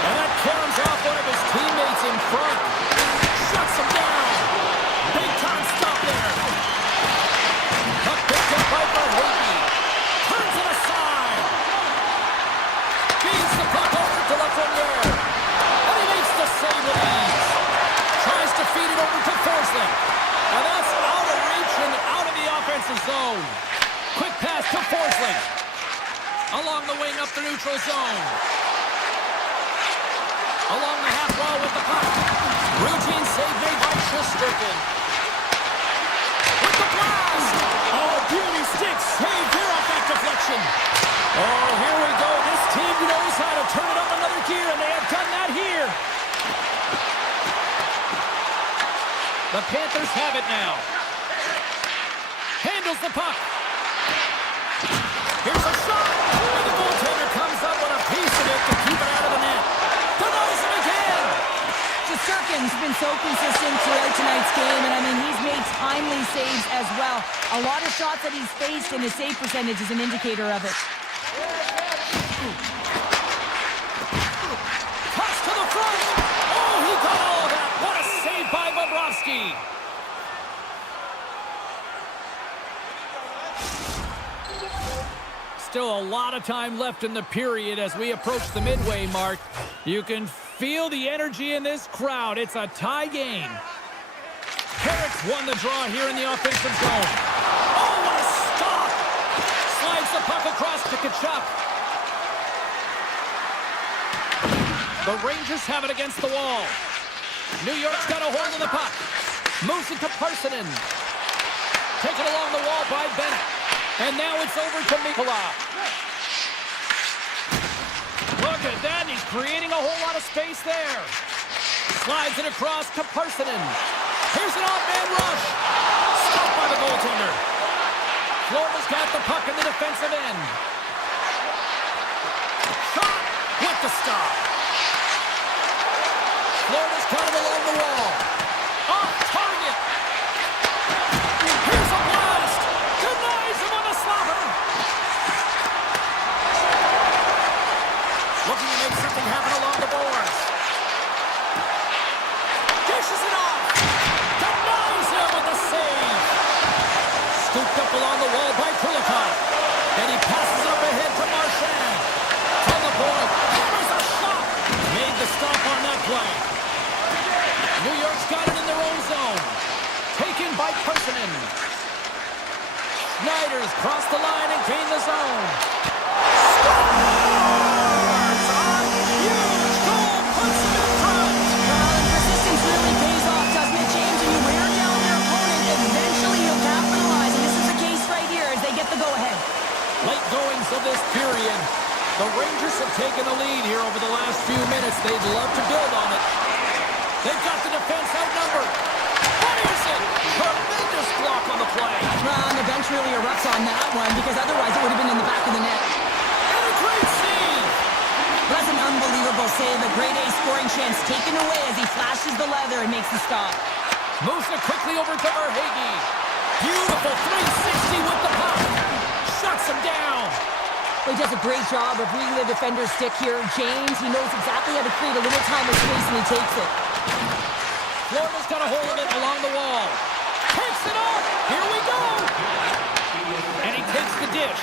And that caroms off one of his teammates in front. Shuts him down. Big time stop there. Puck picked up by Verhage. Turns it aside. Feeds the puck over to Lafreniere. And he makes the save with ease. Tries to feed it over to Forsling. And that's out of reach and out of the offensive zone. Quick pass to Forsling. Along the wing up the neutral zone. Along the half wall with the puck. Routine save made by Shesterkin. With the blast. Oh, beauty sticks. Save here off that deflection. Oh, here we go. This team knows how to turn it up another gear, and they have done that here. The Panthers have it now. Handles the puck. Here's a shot. And the goaltender comes up with a piece of it to keep it out of the net. Denies him again. Shesterkin's been so consistent throughout tonight's game, and I mean, he's made timely saves as well. A lot of shots that he's faced, and his save percentage is an indicator of it. Toss to the front. Oh, he got all of that. What a save by Bobrovsky. Still a lot of time left in the period as we approach the midway mark. You can feel the energy in this crowd. It's a tie game. Carrick's won the draw here in the offensive zone. Oh, what a stop! Slides the puck across to Tkachuk. The Rangers have it against the wall. New York's got a hold of the puck. Moves it to Parsonen. Taken along the wall by Bennett. And now it's over to Mikula. Look at that. He's creating a whole lot of space there. Slides it across to Parsonen. Here's an off-man rush. Stopped by the goaltender. Florida's got the puck in the defensive end. Shot with the stop. Florida's got it along the wall. Off target. Here's a blast. Denies him on the slapper. Looking to make something happen along the boards. Dishes it off. Denies him with the save. Scooped up along the wall by Kulikov. And he passes up ahead to Marchand. From the point. Hammers a shot. Made the stop on that play. New York's got it in their own zone. Taken by Parsonen. Schneider's crossed the line and gained the zone. Scores! A huge goal puts them in front. And persistence really pays off, doesn't it, James? When you wear down their opponent, eventually you'll capitalize. And this is the case right here as they get the go-ahead. Late goings of this period. The Rangers have taken the lead here over the last few minutes. They'd love to build on it. They've got the defense outnumbered. Fires it! Tremendous block on the play. Well, and the bench really erupts on that one because otherwise it would have been in the back of the net. And a great save! That's an unbelievable save. A grade A scoring chance taken away as he flashes the leather and makes the stop. Moves it quickly over to Verhage. Beautiful 360 with the puck. Shuts him down. He does a great job of reading the defender's stick here. James, he knows exactly how to create a little time and space, and he takes it. Florida's got a hold of it along the wall. Takes it off. Here we go. And he takes the dish.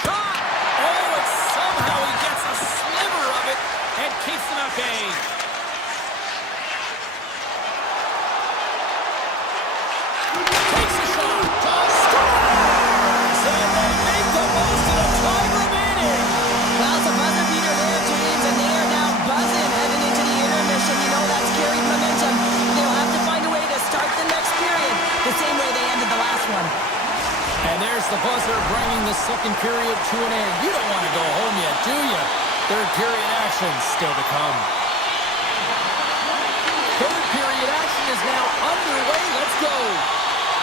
Shot. Oh, and somehow he gets a sliver of it and keeps them at bay. second period to an end. You don't want to go home yet, do you? Third period action still to come. Third period action is now underway. Let's go.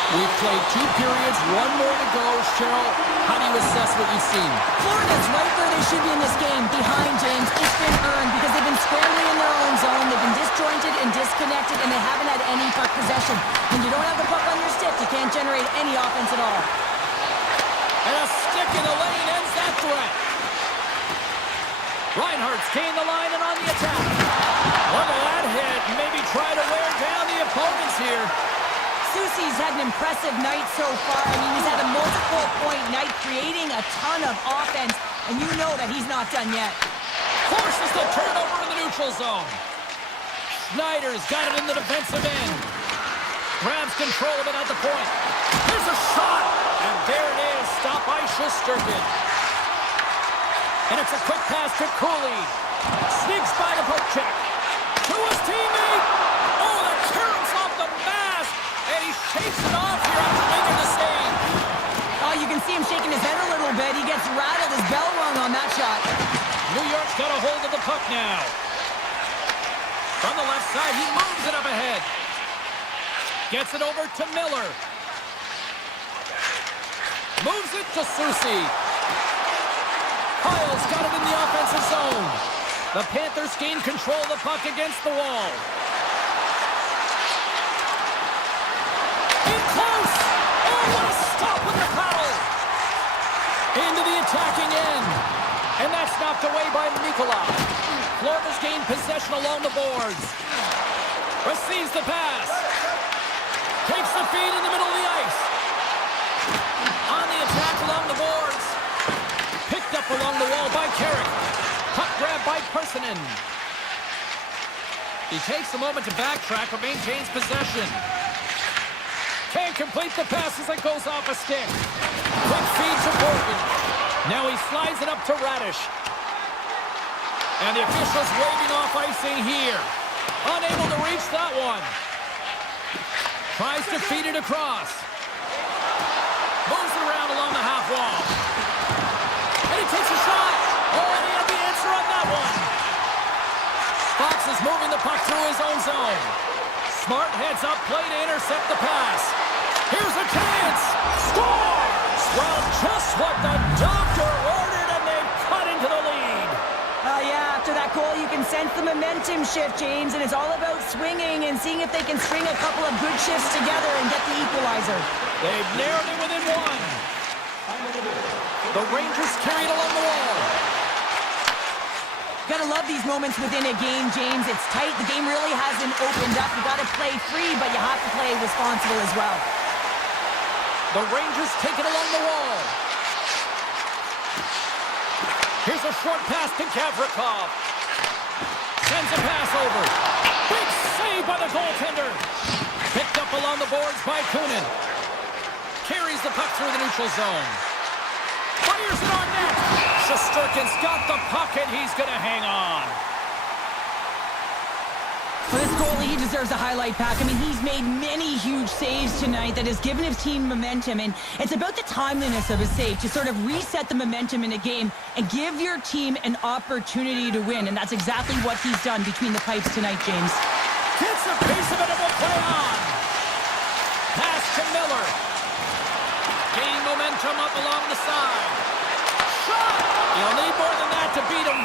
We've played 2 periods, 1 more to go. Cheryl, how do you assess what you've seen? Florida's right where they should be in this game, behind James. It's been earned because they've been scrambling in their own zone. They've been disjointed and disconnected, and they haven't had any puck possession. When you don't have the puck on your stick, you can't generate any offense at all. And a stick in the lane ends that threat. Reinhardt's gained the line and on the attack. Look at that hit. Maybe try to wear down the opponents here. Soucy's had an impressive night so far. I mean, he's had a multiple-point night, creating a ton of offense, and you know that he's not done yet. Forces the turnover in the neutral zone. Schneider's got it in the defensive end. Grabs control of it at the point. Here's a shot, and there it is. Stop by Shesterkin. And it's a quick pass to Cooley. Sneaks by the poke check. To his teammate. Oh, the clearance off the mask. And he shakes it off here after making the save. Oh, you can see him shaking his head a little bit. He gets rattled, his bell rung on that shot. New York's got a hold of the puck now. From the left side, he moves it up ahead. Gets it over to Miller. Moves it to Soucy. Kyle's got it in the offensive zone. The Panthers gain control of the puck against the wall. In close! Oh, what a stop with the paddle! Into the attacking end. And that's knocked away by Nicola. Florida's gained possession along the boards. Receives the pass. Takes the feed in the middle of the ice. On the attack along the boards. Picked up along the wall by Carrick. Puck grab by Persinen. He takes a moment to backtrack but maintains possession. Can't complete the pass as it goes off a stick. Quick feed to Morgan. Now he slides it up to Radish. And the officials waving off icing here. Unable to reach that one. Tries to feed it across. Moves it around along the half wall. And he takes a shot. Oh, and he had the answer on that one. Fox is moving the puck through his own zone. Smart heads up play to intercept the pass. Here's a chance. Scores! Well, just what the doctor ordered, and they've cut into the lead. Yeah, after that goal, you can sense the momentum shift, James, and it's all about swinging and seeing if they can string a couple of good shifts together and get the equalizer. They've narrowed it within one. The Rangers carry it along the wall. Gotta love these moments within a game, James. It's tight. The game really hasn't opened up. You gotta play free, but you have to play responsible as well. The Rangers take it along the wall. Here's a short pass to Gavrikov. Sends a pass over. Big save by the goaltender. Picked up along the boards by Kunin. Carries the puck through the neutral zone. Fires it on net. Shesterkin's got the puck and he's going to hang on. Well, this goalie, he deserves a highlight pack. I mean, he's made many huge saves tonight that has given his team momentum, and it's about the timeliness of his save to sort of reset the momentum in a game and give your team an opportunity to win, and that's exactly what he's done between the pipes tonight, James. Gets a piece of it and will play on. Pass to Miller. Gain momentum up along the side. Shot! You'll need more than that to beat him.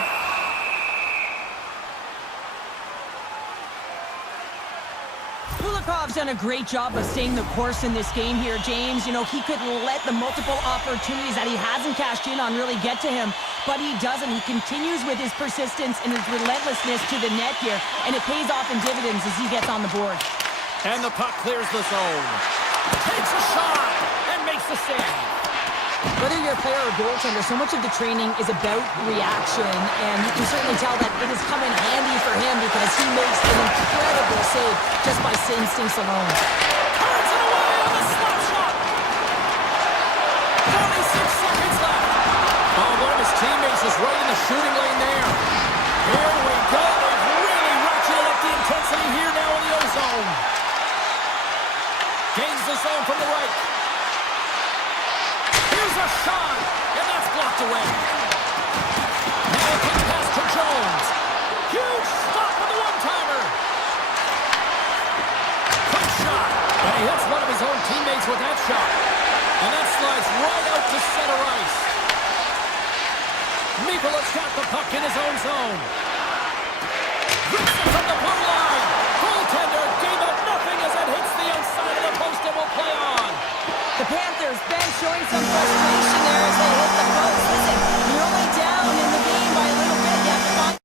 Kulikov's done a great job of staying the course in this game here, James. You know, he could let the multiple opportunities that he hasn't cashed in on really get to him, but he doesn't. He continues with his persistence and his relentlessness to the net here, and it pays off in dividends as he gets on the board. And the puck clears the zone. Takes a shot and makes the save. Whether you're a player or goaltender, so much of the training is about reaction, and you can certainly tell that it has come in handy for him because he makes an incredible save just by instincts alone. Turns it away on the slap shot. 46 seconds left. Oh, one of his teammates is right in the shooting lane there. Here we go. They've really ratcheted up the intensity here now in the O-zone. Gains the zone from the right. Here's a shot. Mikola's got the puck in his own zone. Rips it from the blue line. Goaltender gave up nothing as it hits the outside of the post and will play on. The Panthers, Ben, showing some frustration there as they hit the post. Listen, you're only down in the game by a little bit. You have to find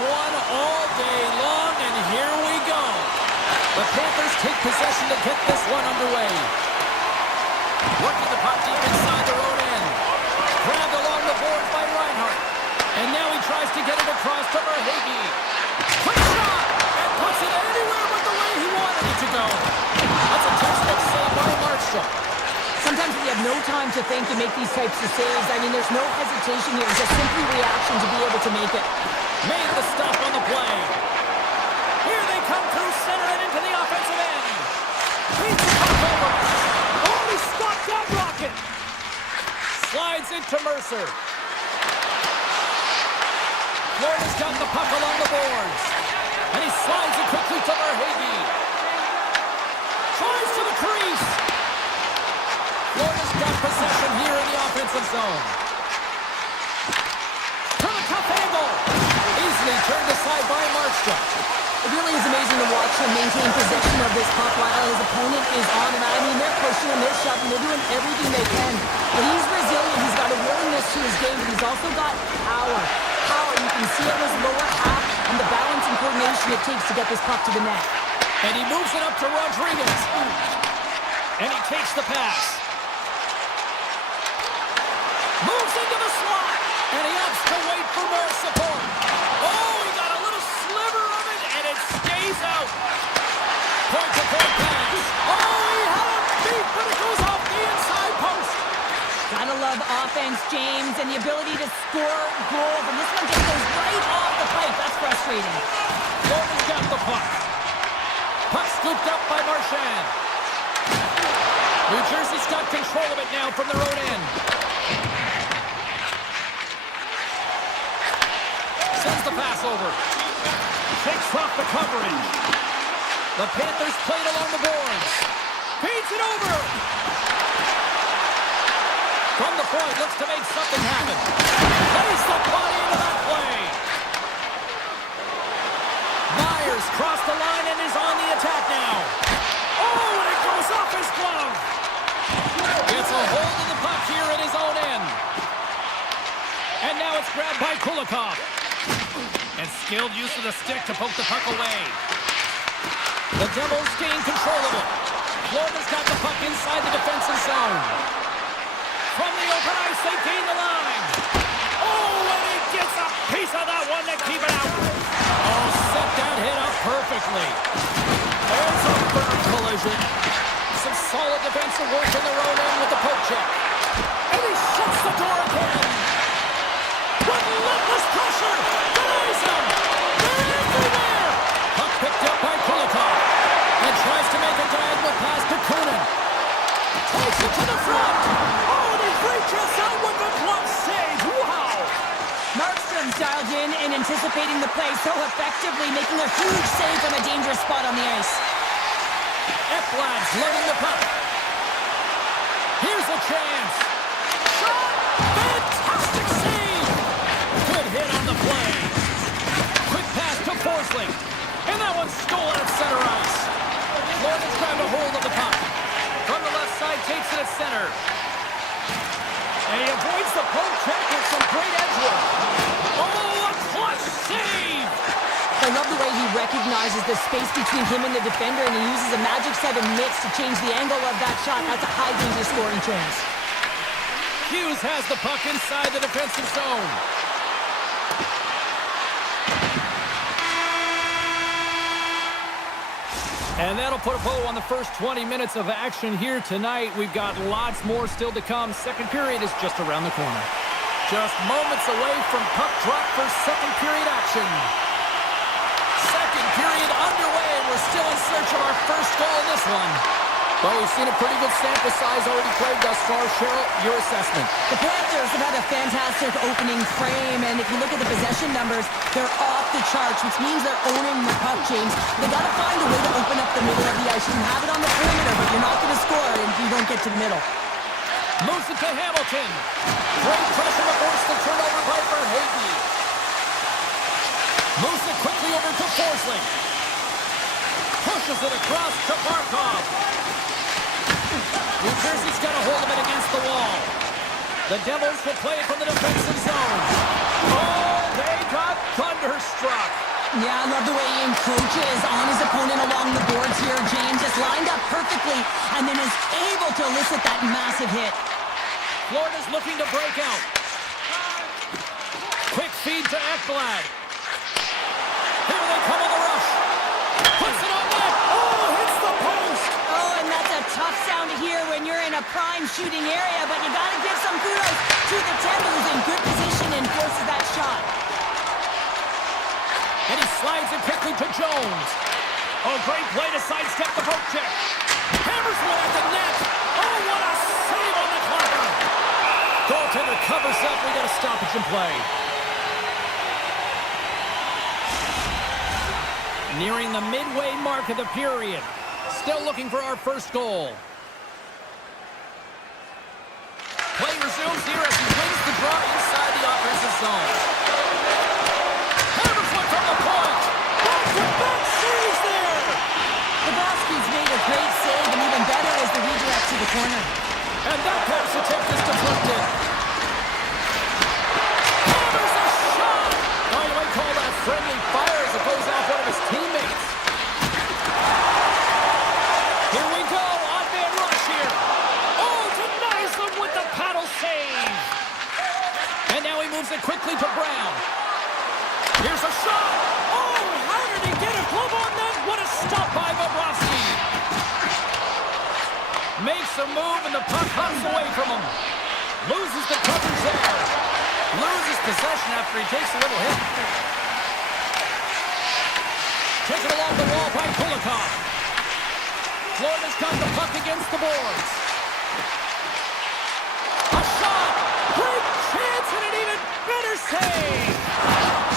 one all day long, and here we go. The Panthers take possession to get this one underway. Working the puck deep inside their own end. Grabbed along the boards by Reinhardt. And now he tries to get it across to Verhaeghe. Quick shot! And puts it anywhere but the way he wanted it to go. That's a textbook save by Markstrom. Sometimes you have no time to think and make these types of saves. I mean, there's no hesitation here. It's just simply reaction to be able to make it. Made the stop on the play. Here they come through center and into the offensive end. Beats the puck over. Oh, he stopped that rocket. Slides into Mercer. Florida's got the puck along the boards. And he slides it quickly to Verhaeghe. Tries to the crease. Florida's got possession here in the offensive zone. From a tough angle. Easily turned aside by Markstrom. It really is amazing to watch him maintain possession of this puck while his opponent is on. And I mean, they're pushing him, they're shoving, they're doing everything they can. But he's resilient, he's got a willingness to his game, but he's also got power. Power, you can see it in his lower half and the balance and coordination it takes to get this puck to the net. And he moves it up to Rodriguez. And he takes the pass. Moves into the slot. And he opts to wait for more support. Oh, he got a little sliver of it, and it stays out. Point-to-point pass. Oh, he had him beat, but it goes off the inside post. Gotta love offense, James, and the ability to score goals. And this one just goes right off the pipe. That's frustrating. Florida's got the puck. Puck scooped up by Marchand. New Jersey's got control of it now from their own end. Sends the pass over. Takes off the coverage. The Panthers played along the boards. Feeds it over. From the point, looks to make something happen. Lays the body into that play. Myers crossed the line and is on the attack now. Oh, and it goes off his glove. Gets a hold of the puck here at his own end. And now it's grabbed by Kulikov. And skilled use of the stick to poke the puck away. The Devils gain control of it. Florida's got the puck inside the defensive zone. From the open ice, they gain the line. Oh, and he gets a piece of that one to keep it out. Oh, set that hit up perfectly. There's a firm collision. Some solid defensive work in their own end with the poke check. And he shuts the door again. Relentless pressure. Denies him. They're everywhere. Puck picked up by Kulikov. And tries to make a diagonal pass to Kunin. Takes it to the front. Oh, and he reaches out with the glove save. Wow. Markstrom's dialed in and anticipating the play so effectively, making a huge save from a dangerous spot on the ice. Ekblad's loading the puck. Here's a chance. Shot. Fantastic save. Good hit on the play. Quick pass to Forsling. And that one's stolen at center ice. Florida's grabbed a hold of the puck. From the left side, takes it at center. And he avoids the poke check with some great edge work. Oh, a clutch save! I love the way he recognizes the space between him and the defender, and he uses a magic 7 mitts to change the angle of that shot. That's a high danger scoring chance. Hughes has the puck inside the defensive zone. And that'll put a bow on the first 20 minutes of action here tonight. We've got lots more still to come. Second period is just around the corner. Just moments away from puck drop for second period action. Second period underway. We're still in search of our first goal in this one. Well, we've seen a pretty good sample size already played thus far. Cheryl, your assessment. The Panthers have had a fantastic opening frame, and if you look at the possession numbers, they're off the charts, which means they're owning the puck, James. They got to find a way to open up the middle of the ice. You can have it on the perimeter, but you're not going to score if you don't get to the middle. Moves it to Hamilton. Great pressure to force the turnover by Verhaeghe. Moves it quickly over to Forsling. Pushes it across to Barkov. New Jersey's got a hold of it against the wall. The Devils will play it from the defensive zone. Oh, they got Thunderstruck. Yeah, I love the way he encroaches on his opponent along the boards here. James just lined up perfectly and then is able to elicit that massive hit. Florida's looking to break out. Quick feed to Ekblad. Here they come on the rush. Puts it on net. Oh, hits the post. Oh, and that's a tough sound to hear when you're in a prime shooting area, but you gotta give some kudos to the 10 who's in good position and forces that shot. And he slides it quickly to Jones. Oh, great play to sidestep the poke check. Hammers one at the net. Oh, what a save on the clocker. Goaltender covers up. We got a stoppage in play. Nearing the midway mark of the period. Still looking for our first goal. Play resumes here as he wins the draw inside the offensive zone. Hammers one from the point. Back-to-back saves there. Pavelski's made a great save, and even better is the redirect to the corner. And that pass attempt is deflected. Hammers a shot. Oh, you might call that friendly fire as it goes off one of his teammates. Here we go. Odd-man rush here. Oh, denies them with the paddle save. And now he moves it quickly to Brown. Here's a shot. Oh, how did he get a glove on that? What a stop by Bobrovsky. Makes a move and the puck hops away from him. Loses the coverage there. Loses possession after he takes a little hit. Taken along the wall by Kulikov. Florida's got the puck against the boards. A shot. Great chance and an even better save.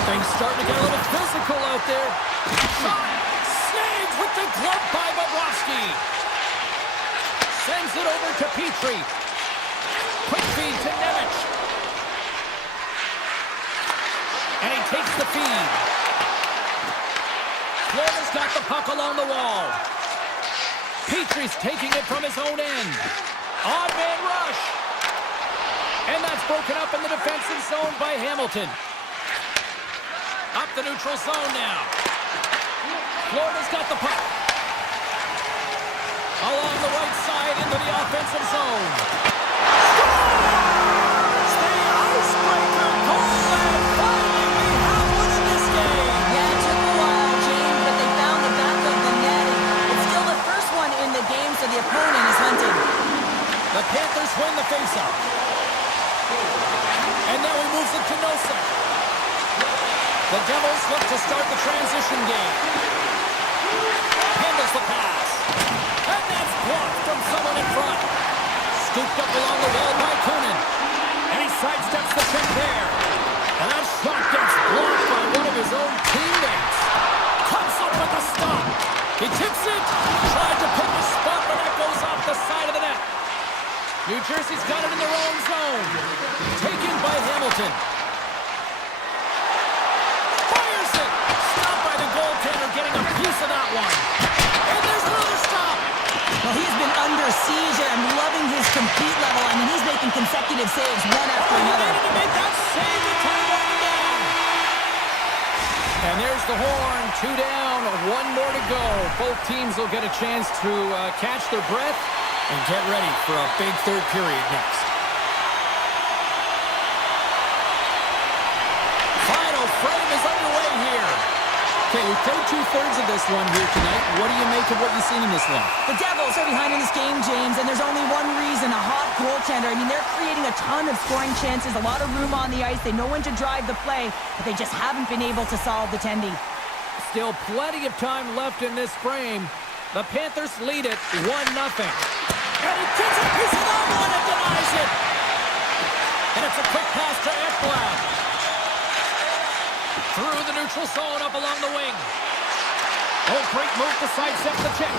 Things starting to get a little physical out there. Shot. Saved with the glove by Bobrovsky. Sends it over to Petrie. Quick feed to Nemec. And he takes the feed. Florida's got the puck along the wall. Petrie's taking it from his own end. Odd man rush. And that's broken up in the defensive zone by Hamilton. Up the neutral zone now. Florida's got the puck. Along the right side into the offensive zone. Scores! The icebreaker goal, and finally we have one in this game. Yeah, it took a while, James, but they found the back of the net. It's still the first one in the game, so the opponent is hunting. The Panthers win the faceoff. And now he moves it to Nosek. The Devils look to start the transition game. Handles the pass. And that's blocked from someone in front. Scooped up along the wall by Kunin. And he sidesteps the check there. And that shot gets blocked by one of his own teammates. Comes up with a stop. He tips it. Tried to pick a spot, but that goes off the side of the net. New Jersey's got it in their own zone. Taken by Hamilton. Fires it. Stopped by the goaltender, getting a piece of that one. And there's another stop. Well, he's been under siege, and I'm loving his compete level. I mean, he's making consecutive saves one after another. He made that save to tie it up again. And there's the horn. 2 down, 1 more to go. Both teams will get a chance to catch their breath and get ready for a big third period next. Final frame is underway here. Okay, we played 2/3 of this one here tonight. What do you make of what you've seen in this one? The Devils are behind in this game, James, and there's only one reason, a hot goaltender. I mean, they're creating a ton of scoring chances, a lot of room on the ice. They know when to drive the play, but they just haven't been able to solve the tendy. Still plenty of time left in this frame. The Panthers lead it 1-0. And he gets a piece of that one and denies it. And it's a quick pass to Ekblad. Through the neutral zone, up along the wing. Oh, great move to sidestep the check.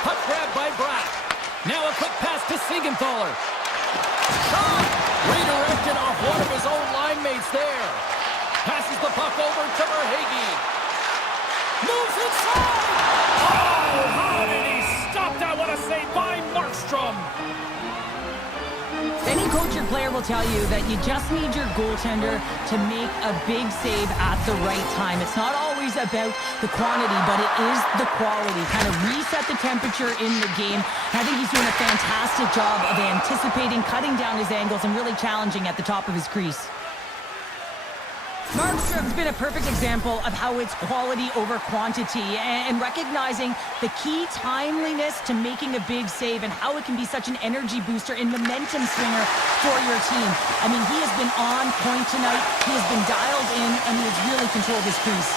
Puck grab by Bratt. Now a quick pass to Siegenthaler. Shot! Redirected off one of his own line mates there. Passes the puck over to Verhaeghe. Moves inside! Oh, how did he stop that? What a save by Markstrom! Then he coach or player will tell you that you just need your goaltender to make a big save at the right time. It's not always about the quantity, but it is the quality. Kind of reset the temperature in the game. I think he's doing a fantastic job of anticipating, cutting down his angles, and really challenging at the top of his crease. Markstrom's been a perfect example of how it's quality over quantity and recognizing the key timeliness to making a big save and how it can be such an energy booster and momentum swinger for your team. I mean, he has been on point tonight. He has been dialed in, and he has really controlled his crease.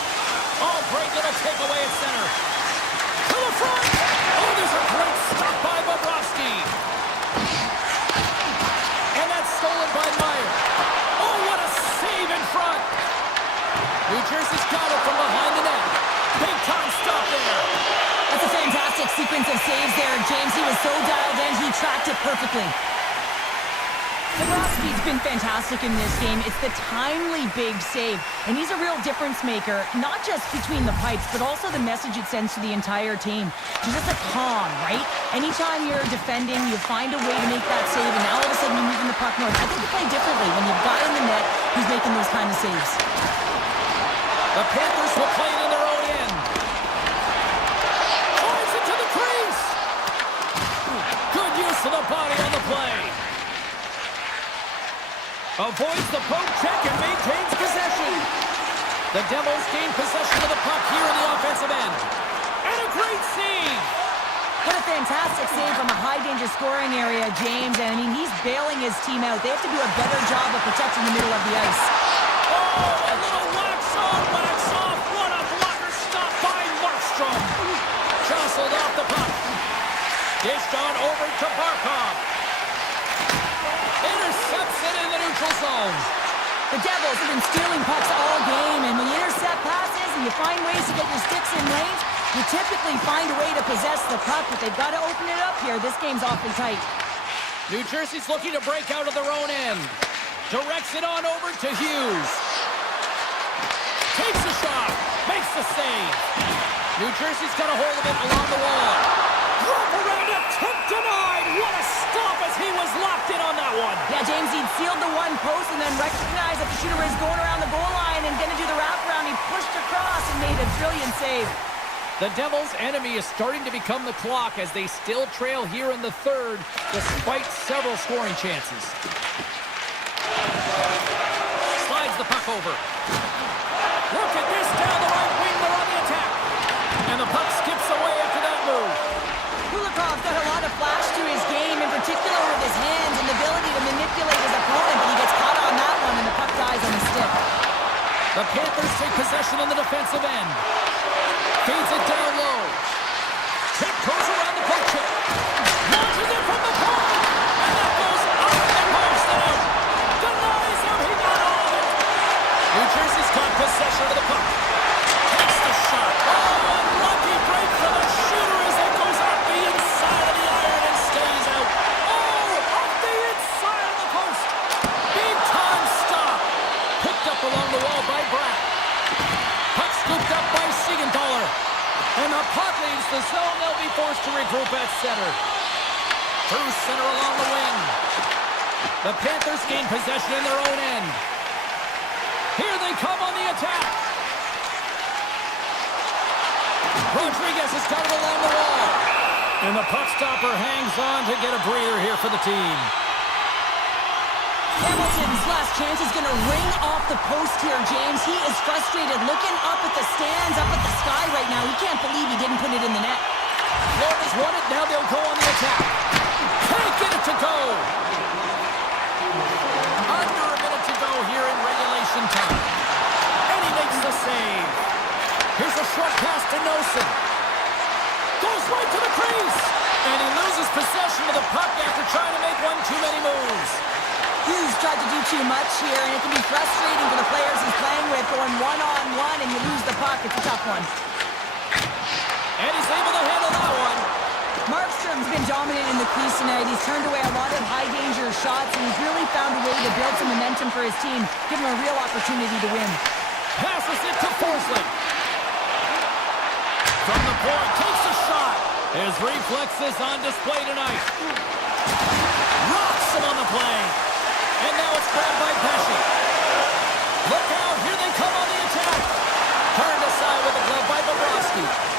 Oh, great little takeaway at center. To the front. Oh, there's a great stop by Bobrovsky. And that's stolen by Meyer. Oh, what a save in front. New Jersey's got it from behind the net. Big time stop there. That's a fantastic sequence of saves there, James. He was so dialed in, he tracked it perfectly. Bobrovsky's been fantastic in this game. It's the timely big save, and he's a real difference maker, not just between the pipes, but also the message it sends to the entire team. He's just a calm, right? Anytime you're defending, you find a way to make that save, and now all of a sudden you're moving the puck north. I think you play differently when you've got in the net who's making those kind of saves. The Panthers will play it in their own end. Drives it to the crease. Good use of the body on the play. Avoids the poke check and maintains possession. The Devils gain possession of the puck here in the offensive end. And a great save. What a fantastic save from a high-danger scoring area, James. And, I mean, he's bailing his team out. They have to do a better job of protecting the middle of the ice. Oh, a little wax on, wax off. What a blocker stop by Markstrom. Jostled off the puck. Dished on over to Barkov. Intercepts it in the neutral zone. The Devils have been stealing pucks all game, and when you intercept passes and you find ways to get your sticks in lanes, you typically find a way to possess the puck, but they've got to open it up here. This game's awfully tight. New Jersey's looking to break out of their own end. Directs it on over to Hughes. Takes a shot. Makes the save. New Jersey's got a hold of it along the wall. Drop around, attempt denied. What a stop as he was locked in on that one. Yeah, James, he'd sealed the one post and then recognized that the shooter was going around the goal line and going to do the wraparound. He pushed across and made a brilliant save. The Devils' enemy is starting to become the clock as they still trail here in the third despite several scoring chances. Slides the puck over. Look at this down the right wing. They're on the attack. And the puck skips away after that move. Kulikov's got a lot of flash to his game, in particular with his hands and the ability to manipulate his opponent, but he gets caught on that one and the puck dies on the stick. The Panthers take possession on the defensive end. Feeds it down low. Check goes around the poke check. Launches it from the point. And that goes off the post and out. Denies him. He got all of it. New Jersey's got possession of the puck. Takes the shot. Oh, unlucky break for the shooter as it goes off the inside of the iron and stays out. Oh, off the inside of the post. Big time stop. Picked up along the wall by Bratt. Puck scooped up by Siegenthaler. And the puck leaves the zone. They'll be forced to regroup at center. Through center along the wing. The Panthers gain possession in their own end. Here they come on the attack. Rodriguez has got it along the wall. And the puck stopper hangs on to get a breather here for the team. Hamilton's last chance is going to ring off the post here, James. He is frustrated, looking up at the stands, up at the sky right now. He can't believe he didn't put it in the net. Florida's won it. Now they'll go on the attack. Can't get it to go. Under a minute to go here in regulation time. And he makes the save. Here's a short pass to Nosen. Goes right to the crease. And he loses possession of the puck after trying to make one too many moves. Hughes tried to do too much here, and it can be frustrating for the players he's playing with, going one-on-one, and you lose the puck. It's a tough one. And he's able to handle that one. Markstrom's been dominant in the crease tonight. He's turned away a lot of high-danger shots, and he's really found a way to build some momentum for his team, give him a real opportunity to win. Passes it to Forsling. From the point, takes a shot. His reflexes on display tonight. Rocks him on the play. And now it's grabbed by Pesci. Look out, here they come on the attack. Turned aside with a glove by Bobrovsky.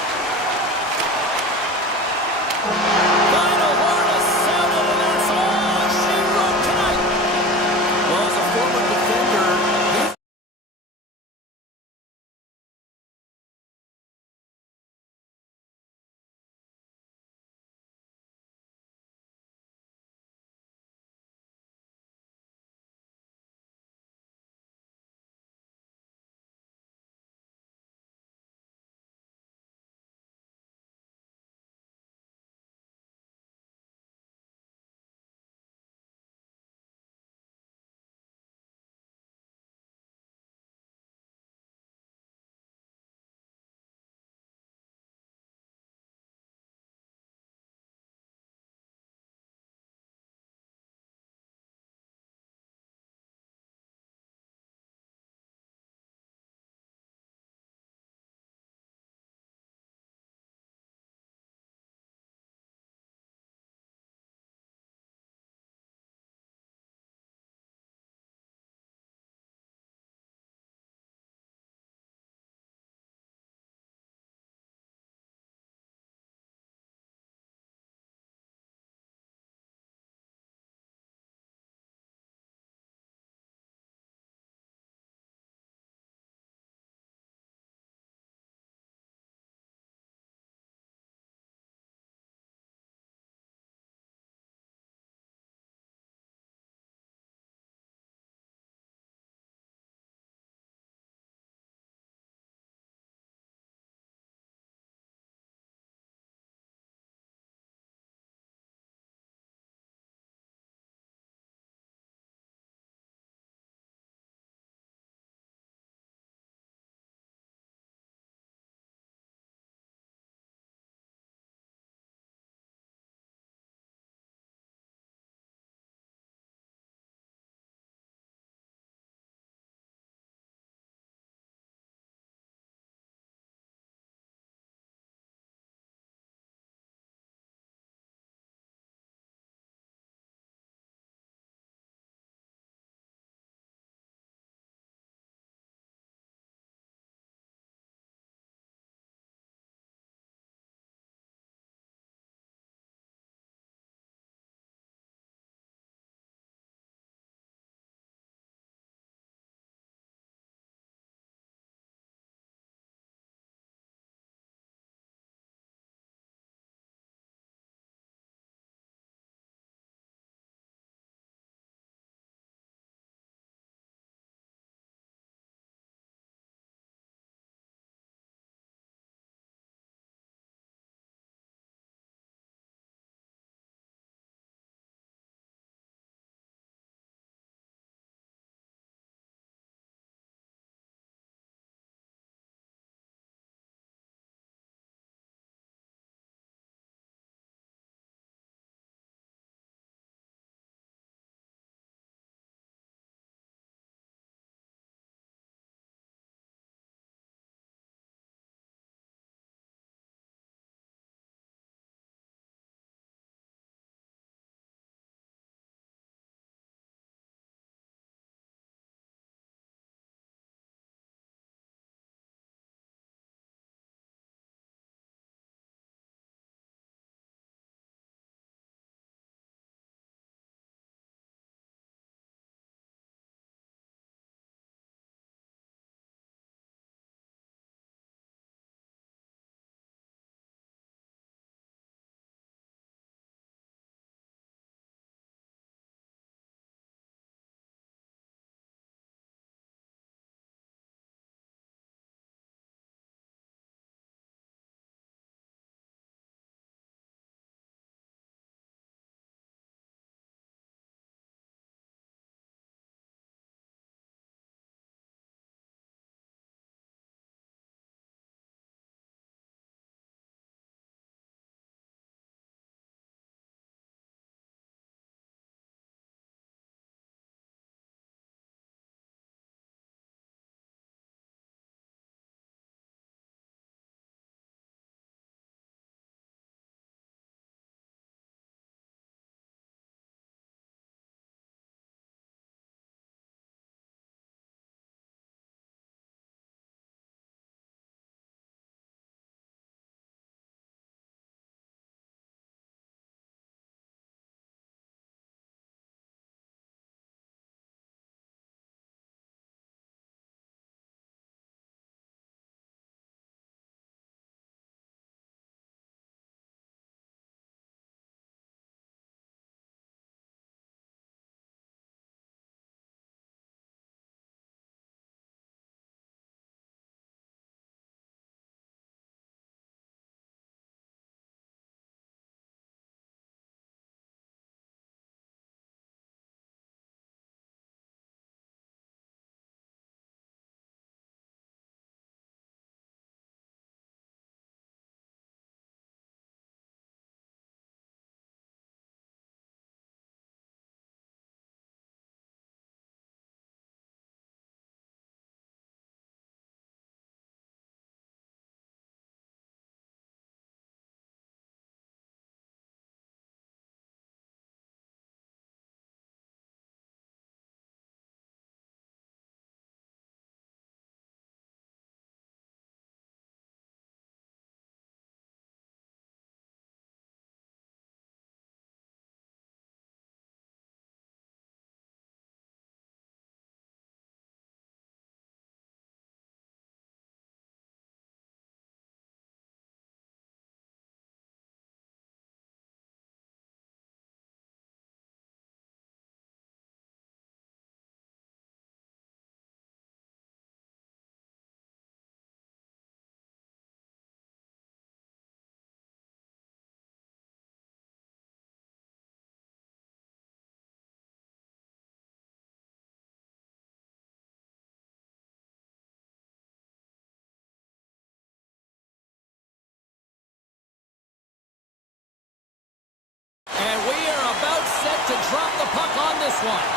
the puck on this one.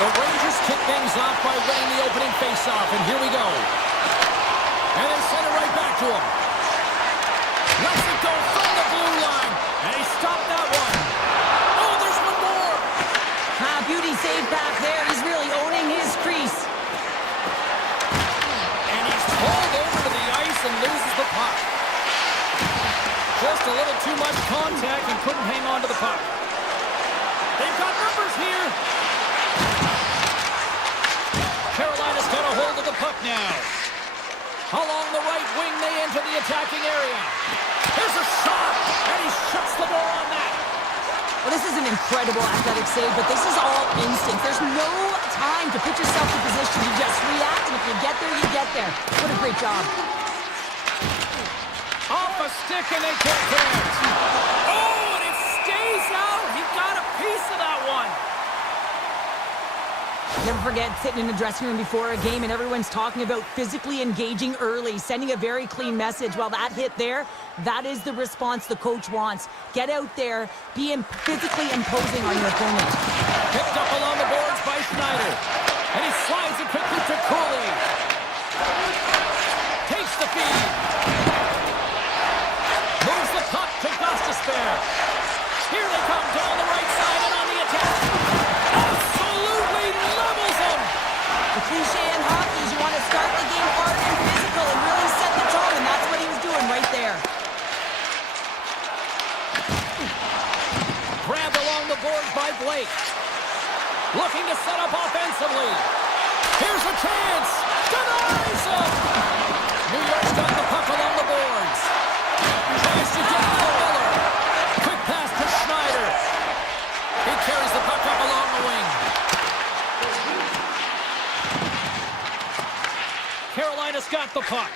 The Rangers kick things off by winning the opening faceoff, and here we go. And they send it right back to him. Lets it go from the blue line, and he stopped that one. Oh, there's one more. Beauty save back there. He's really owning his crease. And he's pulled over to the ice and loses the puck. Just a little too much contact and couldn't hang on to the puck. They've got numbers here. Carolina's got a hold of the puck now. Along the right wing, they enter the attacking area. Here's a shot, and he shuts the door on that. Well, this is an incredible athletic save, but this is all instinct. There's no time to put yourself in position. You just react, and if you get there, you get there. What a great job. Off a stick, and they can't connect. Oh, and it stays out. He got a piece of that one. Never forget sitting in the dressing room before a game and everyone's talking about physically engaging early, sending a very clean message. Well, that hit there, that is the response the coach wants. Get out there, be physically imposing on your opponent. Picked up along the boards by Schneider. And he slides it quickly to Cooley. Takes the feed. Moves the puck to Gostisbehere. Here they come down the right side and on the attack. Absolutely levels him. The cliche in hockey is you want to start the game hard and physical and really set the tone, and that's what he was doing right there. Grabbed along the boards by Blake. Looking to set up offensively. Here's a chance. Denies him. New York's got the puck along the boards. Tries to get it to Miller. Quick pass to Schneider. He carries the puck up along the wing. Carolina's got the puck.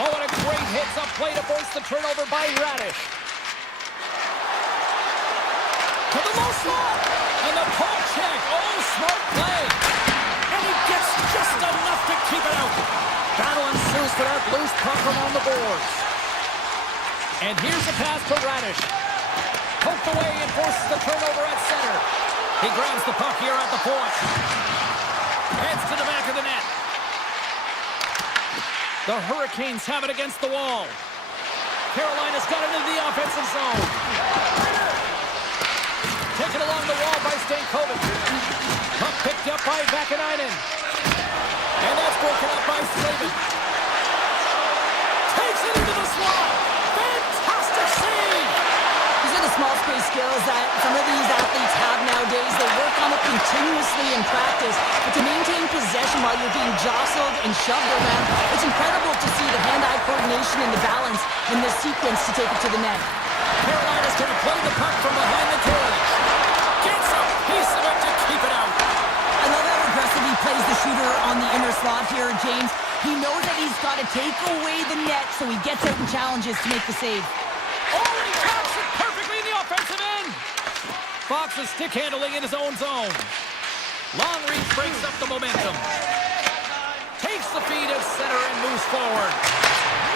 Oh, and a great hits up play to force the turnover by Radish. To the low slot. And the poke check. Oh, smart play. And he gets just enough to keep it out. Battle ensues for that loose puck along the boards. And here's a pass to Radish. Poked away and forces the turnover at center. He grabs the puck here at the point. Heads to the back of the net. The Hurricanes have it against the wall. Carolina's got it into the offensive zone. Taken along the wall by Stankovic. Puck picked up by Vakanainen. And that's broken up by Slavin. Takes it into the slot. Fantastic save. These are the small space skills that some of these athletes have nowadays. They work on it continuously in practice. But to maintain possession while you're being jostled and shoved around, it's incredible to see the hand-eye coordination and the balance in this sequence to take it to the net. Carolina's going to play the puck from behind the cage. Gets a piece of it to keep it out. I love how aggressive he plays the shooter on the inner slot here, James. He knows that he's got to take away the net, so he gets out and challenges to make the save. Oh, and he taps it perfectly in the offensive end. Fox is stick handling in his own zone. Long reach breaks up the momentum. Takes the feed at center and moves forward.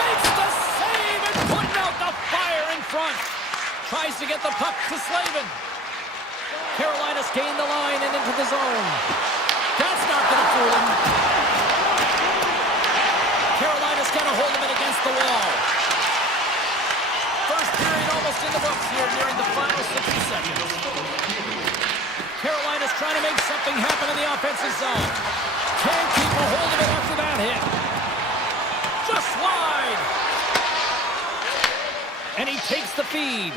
Makes the save and putting out the fire in front. Tries to get the puck to Slavin. Carolina's gained the line and into the zone. That's not going to fool him. Carolina's got a hold of it against the wall. First period almost in the books here, nearing the final 60 seconds. Carolina's trying to make something happen in the offensive zone. Can't keep a hold of it after that hit. Just wide. And he takes the feed.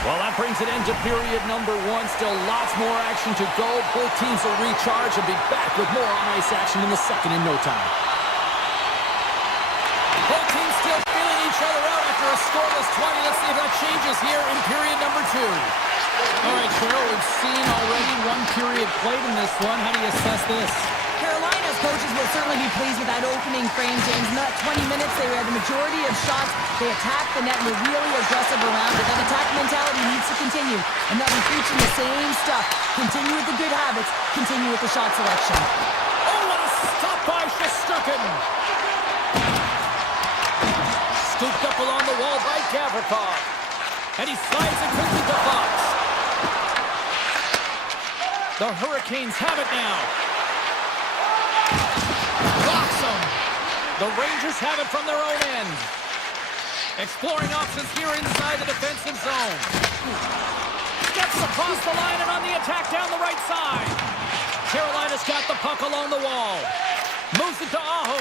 Well, that brings it into period number one. Still lots more action to go. Both teams will recharge and be back with more on-ice action in the second in no time. Both teams still feeling each other out after a scoreless 20. Let's see if that changes here in period number two. All right, Cheryl, we've seen already one period played in this one. How do you assess this? Carolina's coaches will certainly be pleased with that opening frame, James. In that 20 minutes, they had the majority of shots. They attacked the net and were really aggressive around it. That attack mentality needs to continue. And they'll be preaching the same stuff. Continue with the good habits. Continue with the shot selection. Oh, what a stop by Shesterkin. Gavrikov. And he slides it quickly to Fox. The Hurricanes have it now. Blocks them. The Rangers have it from their own end. Exploring options here inside the defensive zone. Steps across the line and on the attack down the right side. Carolina's got the puck along the wall. Moves it to Aho.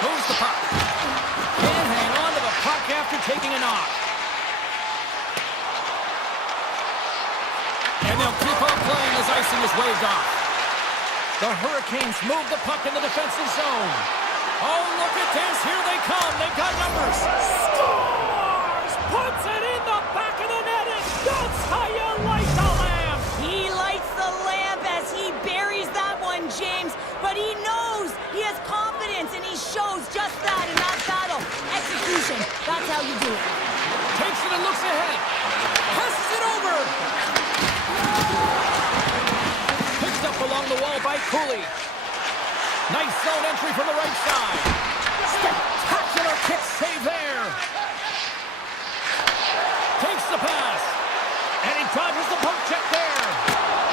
Moves the puck. Can't hang on to the puck after taking a knock. And they'll keep on playing as icing is waved off. The Hurricanes move the puck in the defensive zone. Oh, look at this. Here they come. They've got numbers. Scores! Puts it in the back of the net, and that's how you light the lamp. He lights the lamp as he buries that one, James. But he knows he has confidence, and he shows just that in that battle. Execution. That's how you do it. Takes it and looks ahead. Passes it over. Picked up along the wall by Cooley. Nice zone entry from the right side. Spectacular kick save there. Takes the pass. And he dodges the poke check there.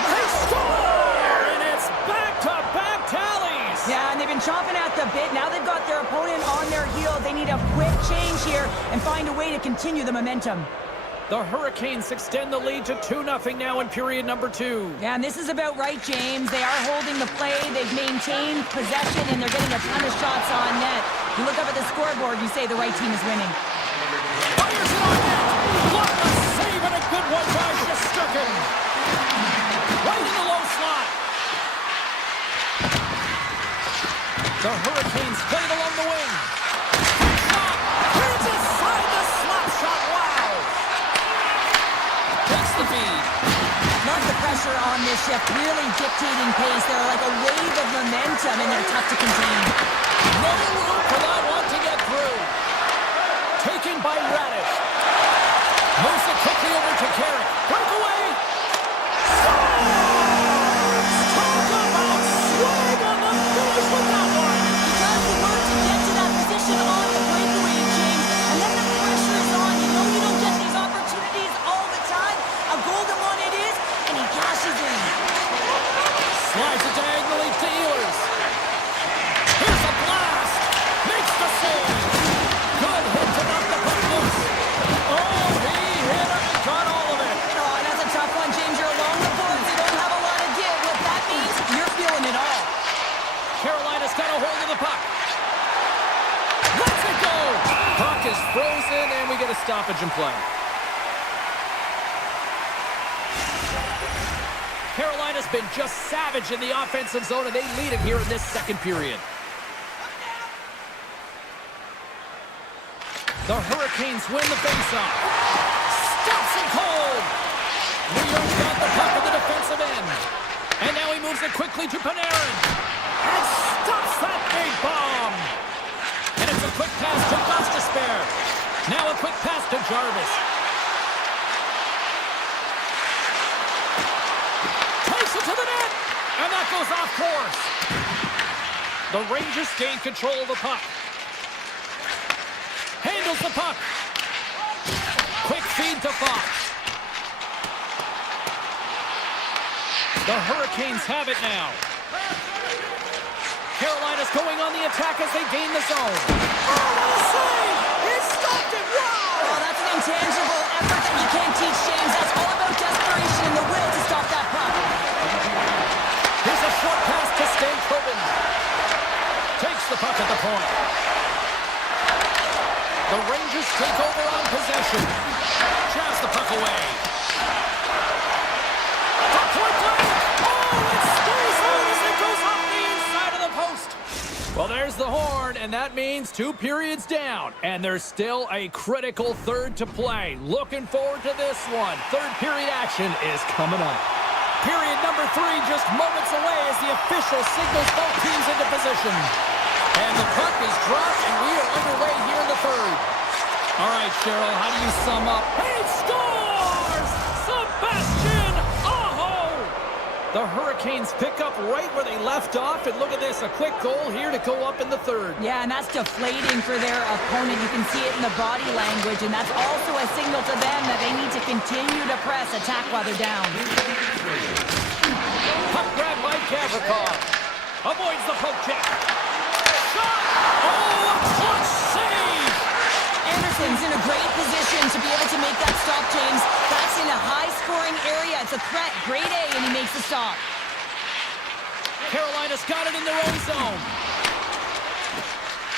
They score! And it's back-to-back tallies. Yeah, and they've been chomping at the bit. Now they've got their opponent on their heels. They need a quick change here and find a way to continue the momentum. The Hurricanes extend the lead to 2-0 now in period number 2. Yeah, and this is about right, James. They are holding the play. They've maintained possession, and they're getting a ton of shots on net. You look up at the scoreboard, you say the right team is winning. Fires it on net. What a save and a good one by Shesterkin. Right in the low slot. The Hurricanes play it along the wing. Shot. Turns aside the slap shot. Wow. Takes the feed. Love the pressure on this shift, really dictating pace. They're like a wave of momentum, and they're tough to contain. No room for that one to get through. Taken by Radish. Moves it quickly over to Carrick. Breakaway. Scores! Talk about swag on the finish with that one. He does the work to get to that position on the breakaway, James. And then the pressure is on. You know you don't get these opportunities all the time. A golden one it is, and he cashes in. Slides it diagonally to Ehlers. Here's a blast. Makes the save. Good hit to knock the puck loose. Oh, he hit him and got all of it. Oh, that's a tough one, James. You're along the boards. You don't have a lot of give. What that means, you're feeling it all. Carolina's got a hold of the puck. Lets it go. Puck is frozen, and we get a stoppage in play. Carolina's been just savage in the offensive zone, and they lead it here in this second period. The Hurricanes win the faceoff. Stops it cold. New York's got the puck at the defensive end. And now he moves it quickly to Panarin. And stops that big bomb. And it's a quick pass to Gostisbehere. Now a quick pass to Jarvis. Takes it to the net. And that goes off course. The Rangers gain control of the puck. Handles the puck. Quick feed to Fox. The Hurricanes have it now. Carolina's going on the attack as they gain the zone. Oh, what a save! He stopped it! Wow! Oh, that's an intangible effort that you can't teach, James. That's all about desperation and the will to stop that puck. Here's a short pass to Stan Coben. Takes the puck at the point. The Rangers take over on possession. Jabs the puck away. The point play! Oh, it stays out as it goes off the inside of the post. Well, there's the horn, and that means 2 periods down. And there's still a critical third to play. Looking forward to this one. Third period action is coming up. Period number 3 just moments away as the official signals both teams into position. And the puck is dropped, and we are underway here in the third. All right, Cheryl, how do you sum up? He scores! Sebastian Aho! The Hurricanes pick up right where they left off, and look at this, a quick goal here to go up in the third. Yeah, and that's deflating for their opponent. You can see it in the body language, and that's also a signal to them that they need to continue to press, attack while they're down. Puck grab by Gavrikov. Avoids the poke check. Shot! Oh, a clutch save! Anderson's in a great position to be able to make that stop, James. That's in a high-scoring area. It's a threat, grade A, and he makes the stop. Carolina's got it in their own zone.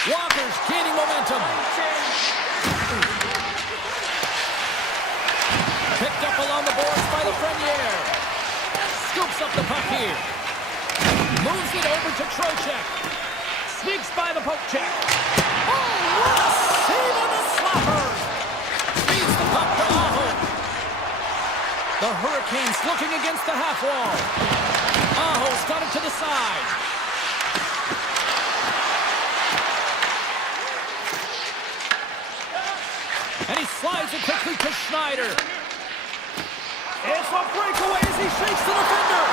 Walker's gaining momentum. Picked up along the boards by Lafreniere. Scoops up the puck here. Moves it over to Trocheck. Sneaks by the poke check. Oh, what a save on the slapper! Feeds the puck to Aho. The Hurricanes looking against the half wall. Aho's got it to the side. And he slides it quickly to Schneider. It's a breakaway as he shakes the defender.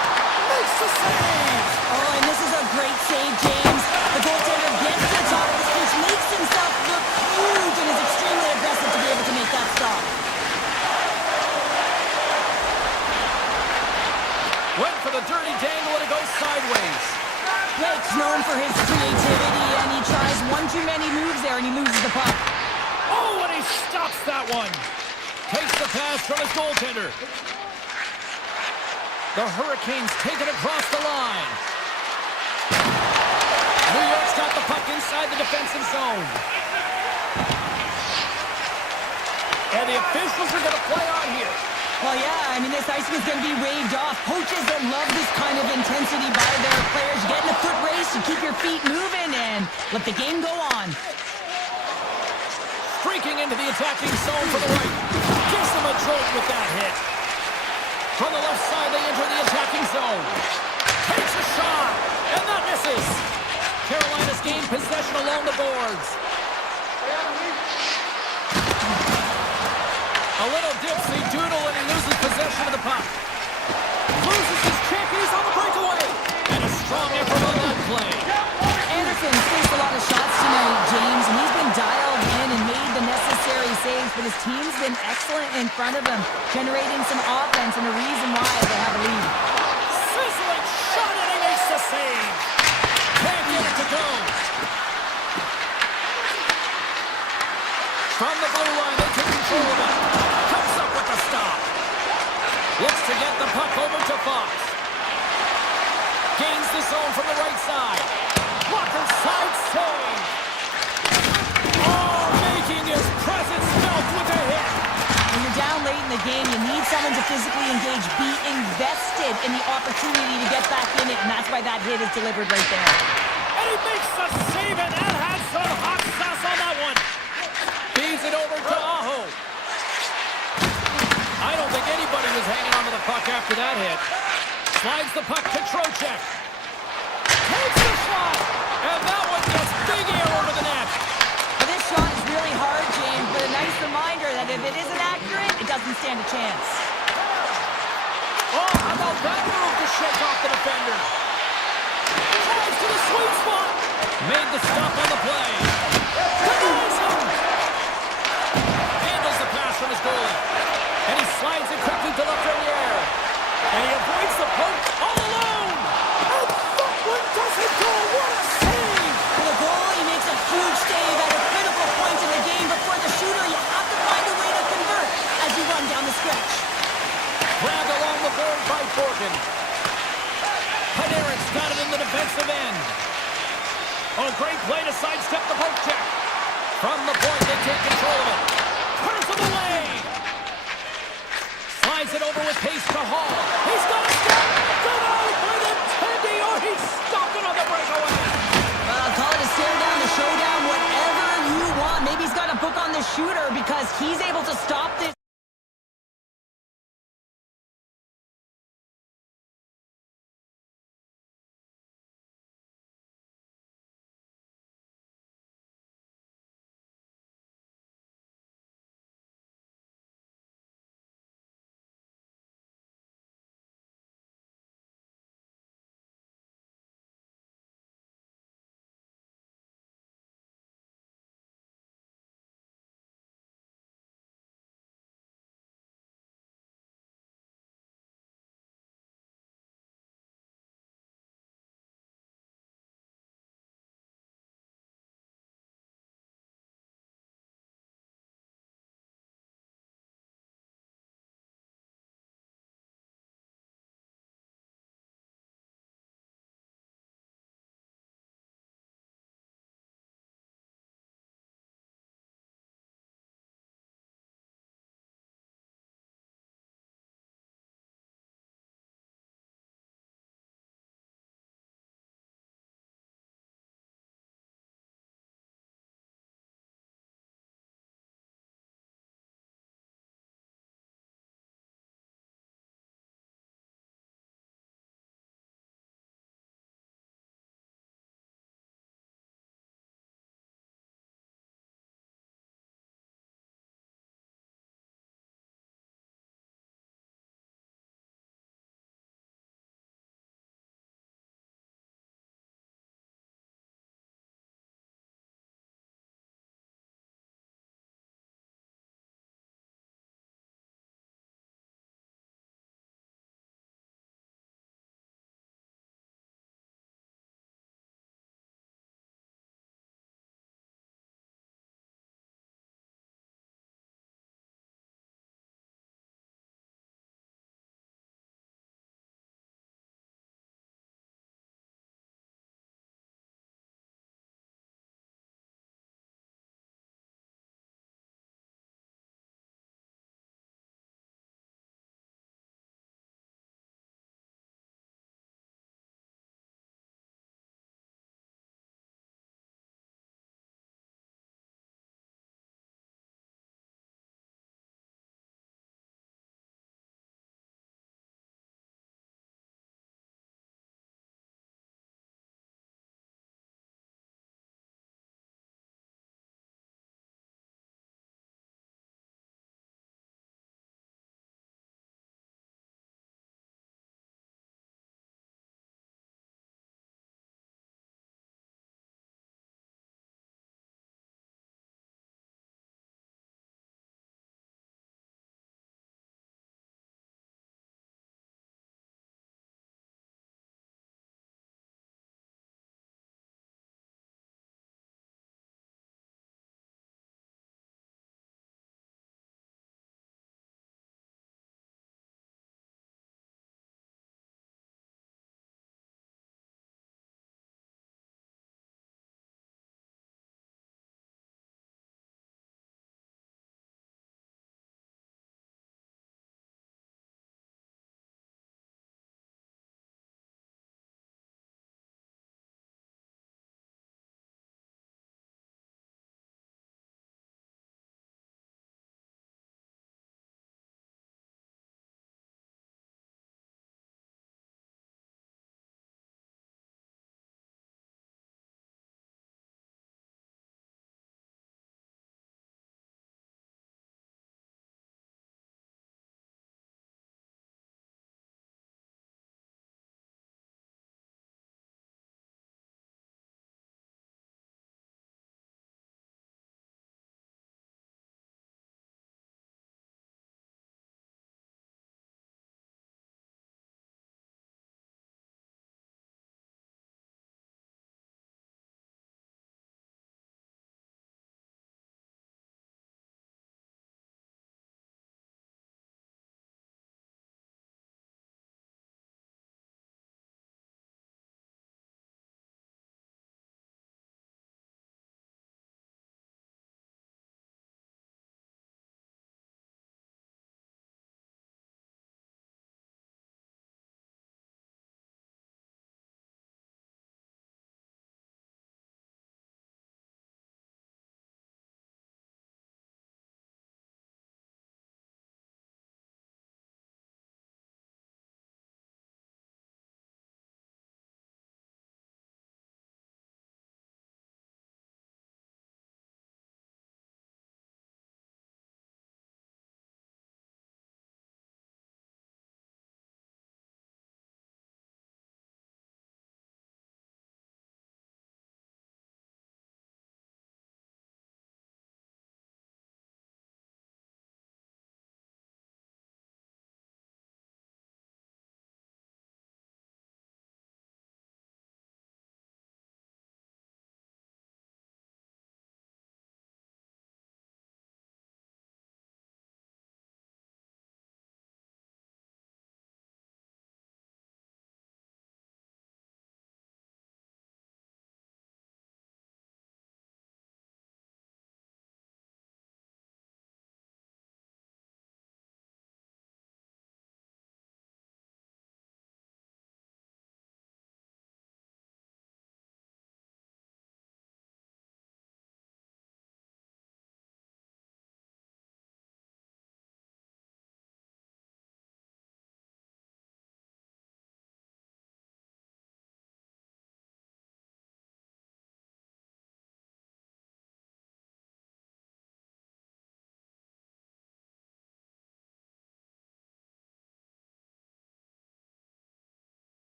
Makes the save. Oh, and this is a great save, James. The goaltender gets to the top of the pitch, makes himself look huge, and is extremely aggressive to be able to make that stop. Went for the dirty dangle and it goes sideways. Blake's known for his creativity, and he tries one too many moves there, and he loses the puck. Oh, and he stops that one. Takes the pass from his goaltender. The Hurricanes take it across the line. New York's got the puck inside the defensive zone. And the officials are going to play on here. Well, yeah, I mean, this icing is going to be waved off. Coaches that love this kind of intensity by their players. You get in a foot race, you keep your feet moving, and let the game go on. Streaking into the attacking zone for the right. Gives them a jolt with that hit. From the left side, they enter the attacking zone. Takes a shot, and that misses. Carolina's gained possession along the boards. A little dipsy doodle, and he loses possession of the puck. Loses his check, he's on the breakaway. And a strong effort on that play. Anderson's faced a lot of shots tonight, James, and he's been dialed in and made the necessary saves, but his team's been excellent in front of him, generating some offense and a reason why they have a lead. Sizzling shot, and he makes the save. Can't get it to go. From the blue line, they take control of it. Comes up with the stop. Looks to get the puck over to Fox. Gains the zone from the right side. Walker side save. Oh, making his presence felt with a hit. When you're down late in the game, you need someone to physically engage, be invested in the opportunity to get back in it, and that's why that hit is delivered right there. And he makes the save, and that had some hot sauce on that one. Feeds it over to Aho. I don't think anybody was hanging onto the puck after that hit. Slides the puck to Trocheck. Takes the shot, and that one gets big air over the net. Well, this shot is really hard, James, but a nice reminder that if it isn't accurate, it doesn't stand a chance. Oh, how about that move to shake off the defender? Tries to the sweet spot. Made the stop on the play. Denies him. Handles the pass from his goalie. And he slides it quickly to Lafreniere. And he avoids the poke all alone. And that one doesn't go. What a save. The goalie makes a huge save at a critical point in the game, but for the shooter, you have to find a way to convert as you run down the stretch. Grabbed along the board by Borgen. Panarin's got it in the defensive end. Oh, great play to sidestep the poke check. From the point, they take control of it. Turns him away. Slides it over with pace to Hall. He's got a step. Denied by the Teddy. Oh, he's stopped it on the breakaway. Call it a stare down, a showdown, whatever you want. Maybe he's got a book on the shooter because he's able to stop this.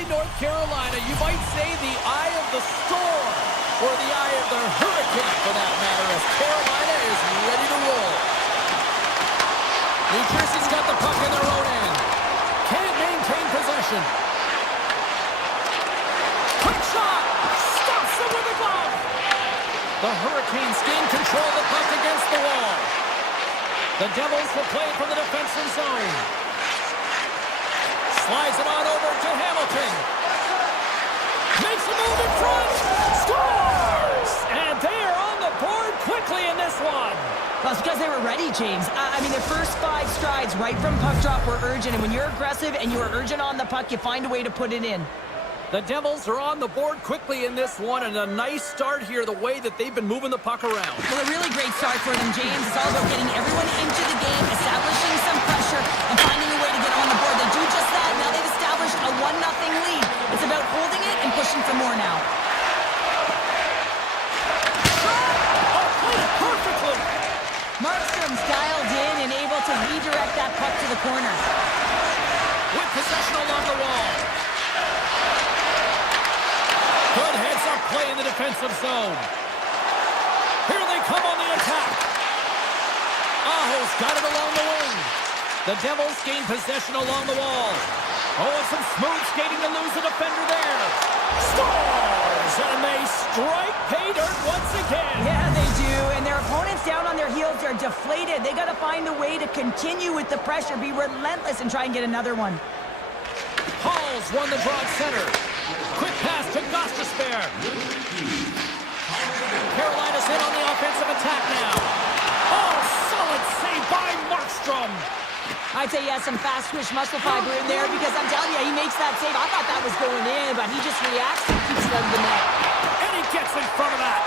Raleigh, North Carolina. You might say the eye of the storm, or the eye of the hurricane, for that matter, as Carolina is ready to roll. New Jersey's got the puck in their own end. Can't maintain possession. Quick shot! Stops them with a glove! The Hurricanes gain control of the puck against the wall. The Devils will play it from the defensive zone. Slides it on over to Hamilton. Makes a move in front. Scores! And they are on the board quickly in this one. Well, it's because they were ready, James. I mean, their first 5 strides right from puck drop were urgent. And when you're aggressive and you are urgent on the puck, you find a way to put it in. The Devils are on the board quickly in this one, and a nice start here, the way that they've been moving the puck around. Well, a really great start for them, James. It's all about getting everyone into the game, establishing some pressure, and finding a way to get on the board. They do just that. Now they've established a 1-0 lead. It's about holding it and pushing for more now. Oh, played it perfectly. Markstrom's dialed in and able to redirect that puck to the corner. With possession along the wall. Good heads-up play in the defensive zone. Here they come on the attack. Aho's got it along the wing. The Devils gain possession along the wall. Oh, and some smooth skating to lose the defender there. Scores! And they strike pay dirt once again. Yeah, they do. And their opponents down on their heels are deflated. They got to find a way to continue with the pressure, be relentless, and try and get another one. Hall's won the draw at center. Quick pass to Gostisbehere. Carolina's in on the offensive attack now. Oh, solid save by Markstrom. I'd say he has some fast-twitch muscle fiber in there because I'm telling you, he makes that save. I thought that was going in, but he just reacts and keeps it out of the net. And he gets in front of that.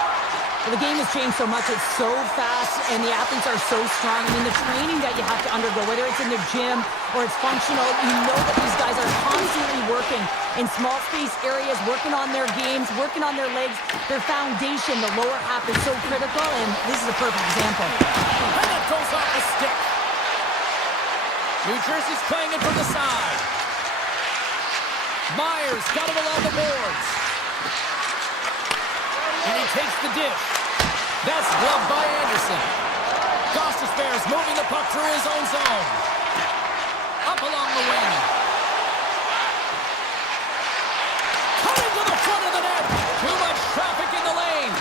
Well, the game has changed so much. It's so fast, and the athletes are so strong. I mean, the training that you have to undergo, whether it's in the gym or it's functional, you know that these guys are constantly working in small space areas, working on their games, working on their legs. Their foundation, the lower half, is so critical, and this is a perfect example. And it goes off the stick. New Jersey's playing it from the side. Myers got it along the boards. And he takes the dish. That's gloved by Anderson. Gostisbehere's moving the puck through his own zone. Up along the wing. Coming to the front of the net. Too much traffic in the lane.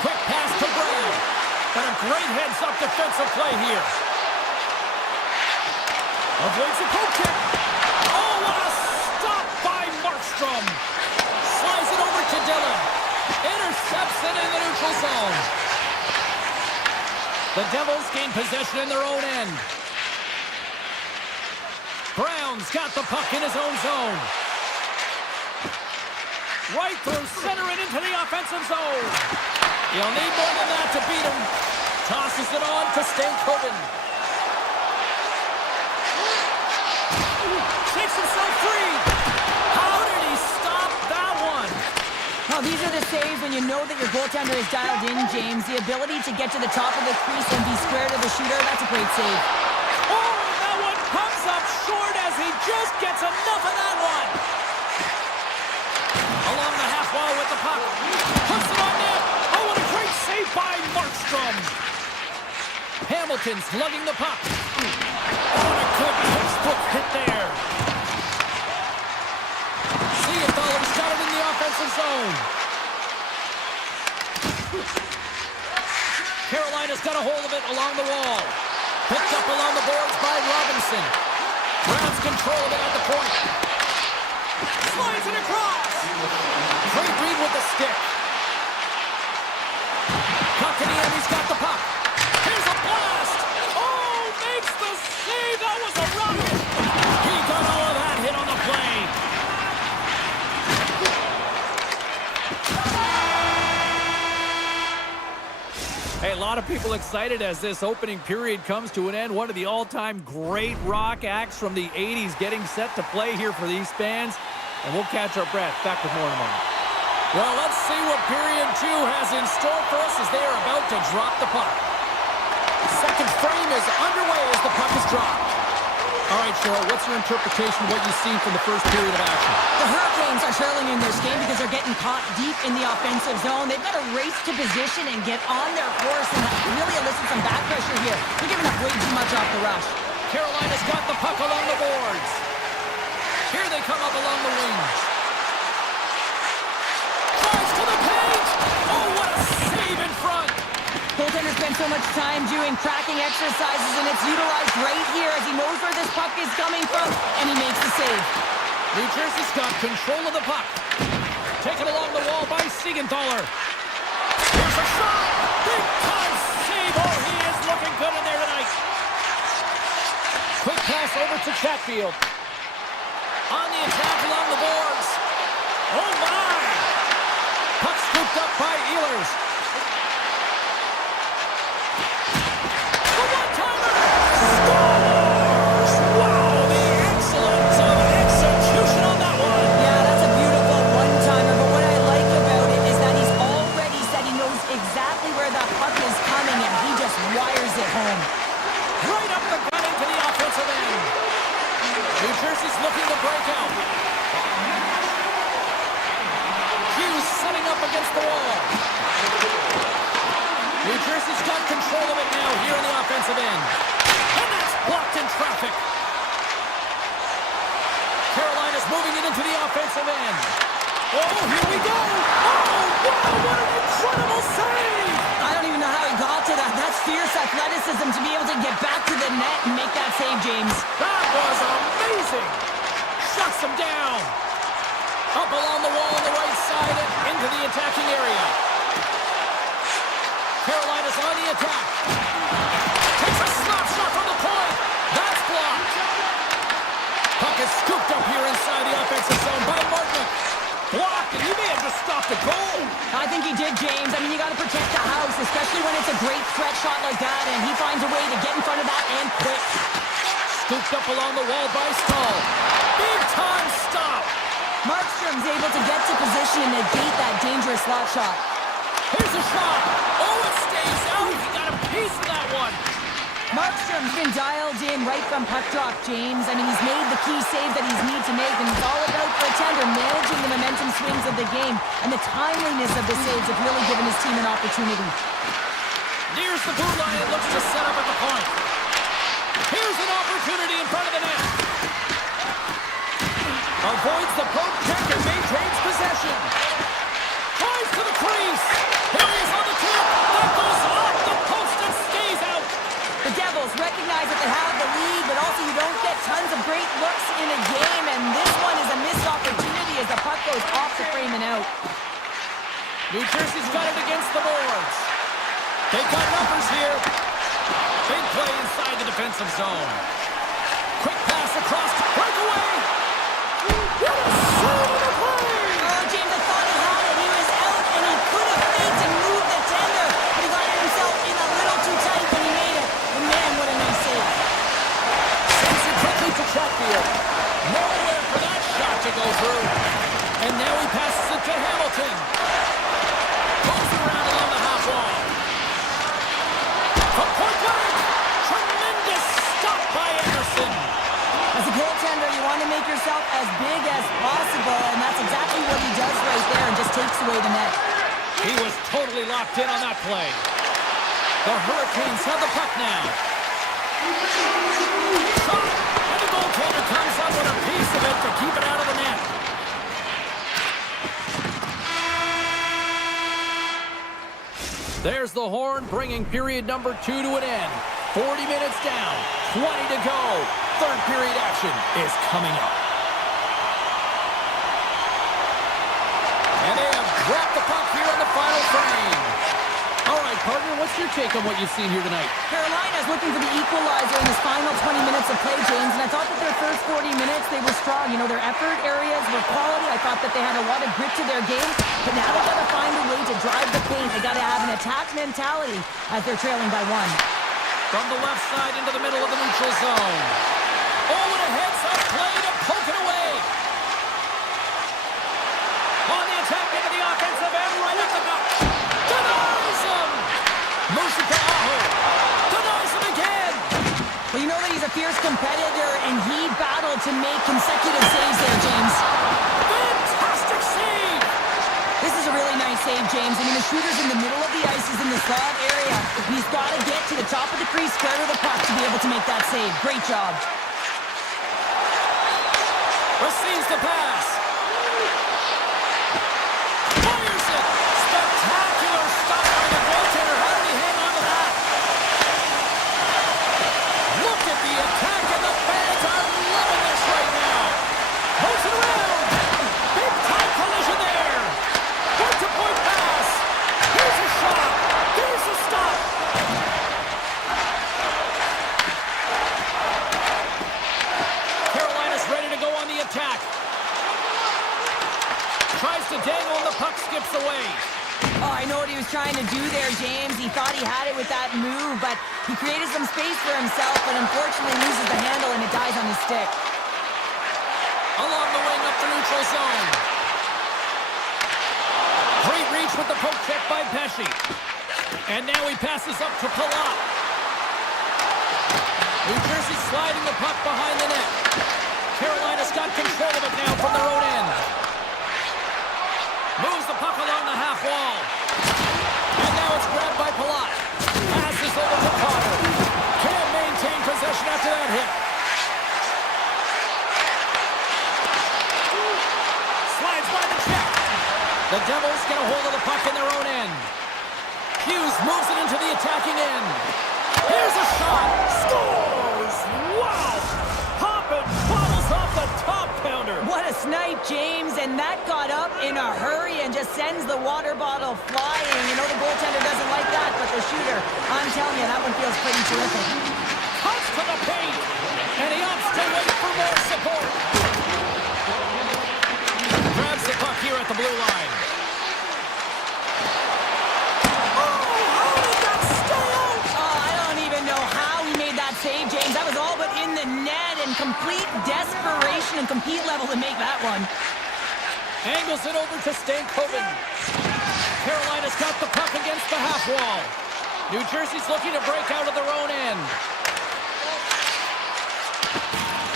Quick pass to Brown. And a great heads-up defensive play here. Avoids a poke kick. Oh, what a stop by Markstrom. Slides it over to Dillon. Intercepts it in the neutral zone. The Devils gain possession in their own end. Brown's got the puck in his own zone. Right through center and into the offensive zone. You'll need more than that to beat him. Tosses it on to Stankoven. Takes himself free. How did he stop that one? Well, these are the saves when you know that your goaltender is dialed in, James. The ability to get to the top of the crease and be square to the shooter, that's a great save. Oh, and that one comes up short as he just gets enough of that one. Along the half wall with the puck. Puts it on net. Oh, what a great save by Markstrom. Hamilton's lugging the puck. Oh, and a good textbook hit there. Siegenthaler's got it in the offensive zone. Carolina's got a hold of it along the wall. Picked up along the boards by Robinson. Grabs control of it at the point. Slides it across. Great read with the stick. Kotkaniemi's got the puck. Here's a blast. Oh, makes the save. That was a rocket. He got all of that hit on the play. Hey, a lot of people excited as this opening period comes to an end. One of the all-time great rock acts from the 80s getting set to play here for these fans. And we'll catch our breath. Back with more in a moment. Well, let's see what period 2 has in store for us as they are about to drop the puck. Second frame is underway as the puck is dropped. All right, Cheryl, what's your interpretation of what you've seen from the first period of action? The Hurricanes are trailing in this game because they're getting caught deep in the offensive zone. They've got to race to position and get on their horse and really elicit some back pressure here. They're giving up way too much off the rush. Carolina's got the puck along the boards. Here they come up along the wings. Drives to the paint. Oh, what a save in front. Goaltender spent so much time doing tracking exercises, and it's utilized right here as he knows where this puck is coming from, and he makes the save. New Jersey's got control of the puck. Taken along the wall by Siegenthaler. Here's a shot. Big time save. Oh, he is looking good in there tonight. Quick pass over to Chatfield. On the attack along the boards. Oh, my. Puck scooped up by Ehlers. The one-timer. Scores! Wow, the excellence of execution on that one. Yeah, that's a beautiful one-timer, but what I like about it is that he's already said he knows exactly where that puck is coming, and he just wires it home. Right up the gut into the offensive end. New Jersey's looking to break out. Hughes setting up against the wall. New Jersey's got control of it now here in the offensive end. And that's blocked in traffic. Carolina's moving it into the offensive end. Oh, here we go. Oh, wow, what an incredible save. I don't even know how he got to that. That's fierce athleticism to be able to get back to the net and make that save, James. That was amazing. Shuts him down. Up along the wall on the right side and into the attacking area. Carolina's on the attack. Takes a slap shot from the point. That's blocked. Puck is scooped up here inside the offensive zone by Martin. Blocked, and he may have just stopped the goal. I think he did, James. I mean, you got to protect the house, especially when it's a great threat shot like that, and he finds a way to get in front of that and quick. Scooped up along the wall by Stahl. Big time stop. Markstrom's able to get to position and negate that dangerous slot shot. Here's a shot. Oh, it stays out. He got a piece of that one. Markstrom's been dialed in right from puck drop, James. I mean, he's made the key save that he's need to make, and it's all about for a tender managing the momentum swings of the game, and the timeliness of the saves have really given his team an opportunity. Nears the blue line and looks to set up at the point. Here's an opportunity in front of the net. Avoids the poke check and maintains possession. Tries to the crease. Here he is on the tip. That goes off the post and stays out. The Devils recognize that they have the lead, but also you don't get tons of great looks in a game, and this one is a missed opportunity as the puck goes off the frame and out. New Jersey's got it against the boards. They've got numbers here. Big play inside the defensive zone. Quick pass across to breakaway. What a save of the play! Oh, James, I thought he had it. He was out, and he could have faked and moved the tender, but he got himself in a little too tight when he made it. And man, what a nice save. Sends it quickly to Chatfield. Nowhere for that shot to go through. And now he passes it to Hamilton. Goes around along the half wall. From point blank. Tremendous stop by Anderson. As a goaltender, you want to make yourself as big as possible, and that's exactly what he does right there and just takes away the net. He was totally locked in on that play. The Hurricanes have the puck now. Shot, and the goaltender comes up with a piece of it to keep it out of the net. There's the horn, bringing period number 2 to an end. 40 minutes down, 20 to go. Third period action is coming up. And they have dropped the puck here in the final frame. All right, partner, what's your take on what you've seen here tonight? Carolina's looking for the equalizer in this final 20 minutes of play, James, and I thought that their first 40 minutes, they were strong. You know, their effort areas were quality. I thought that they had a lot of grit to their game, but now they've got to find a way to drive the paint. They got to have an attack mentality as they're trailing by 1. From the left side into the middle of the neutral zone. Oh, and a heads-up play to poke it away. On the attack into the offensive end, right up the gut. Denies him! Musa to Aho. Denies him again! Well, you know that he's a fierce competitor, and to make consecutive saves there, James. Fantastic save! This is a really nice save, James. I mean, the shooter's in the middle of the ice, he's in the slot area. He's got to get to the top of the crease, square to the puck to be able to make that save. Great job. Receives the pass. Fires it! Spectacular stop by the goaltender. How did he hang on to that? Look at the attack, and the fans are loving this right now. Moves it around. Big time collision there. Point-to-point pass. Here's a shot. Here's a stop. Carolina's ready to go on the attack. Tries to dangle and the puck skips away. Oh, I know what he was trying to do there, James. He thought he had it with that move, but he created some space for himself, but unfortunately loses the handle and it dies on his stick. Along the wing up the neutral zone. Great reach with the poke check by Pesci. And now he passes up to Palat. New Jersey sliding the puck behind the net. Carolina's got control of it now from their own end. Moves the puck along the half wall. And now it's grabbed by Palat. Passes over to Carter. Can't maintain possession after that hit. Slides by the check. The Devils get a hold of the puck in their own end. Hughes moves it into the attacking end. Here's a shot. Scores! Wow! Poppin' bottles off the top pounder. What a snipe, James, and that got up in a hurry and just sends the water bottle flying. You know the goaltender doesn't like that, but the shooter, I'm telling you, that one feels pretty terrific. Cuts to the paint, and he opts to wait for more support. Grabs the puck here at the blue line. Save, James. That was all but in the net, and complete desperation and compete level to make that one. Angles it over to Stankoven. Carolina's got the puck against the half wall. New Jersey's looking to break out of their own end.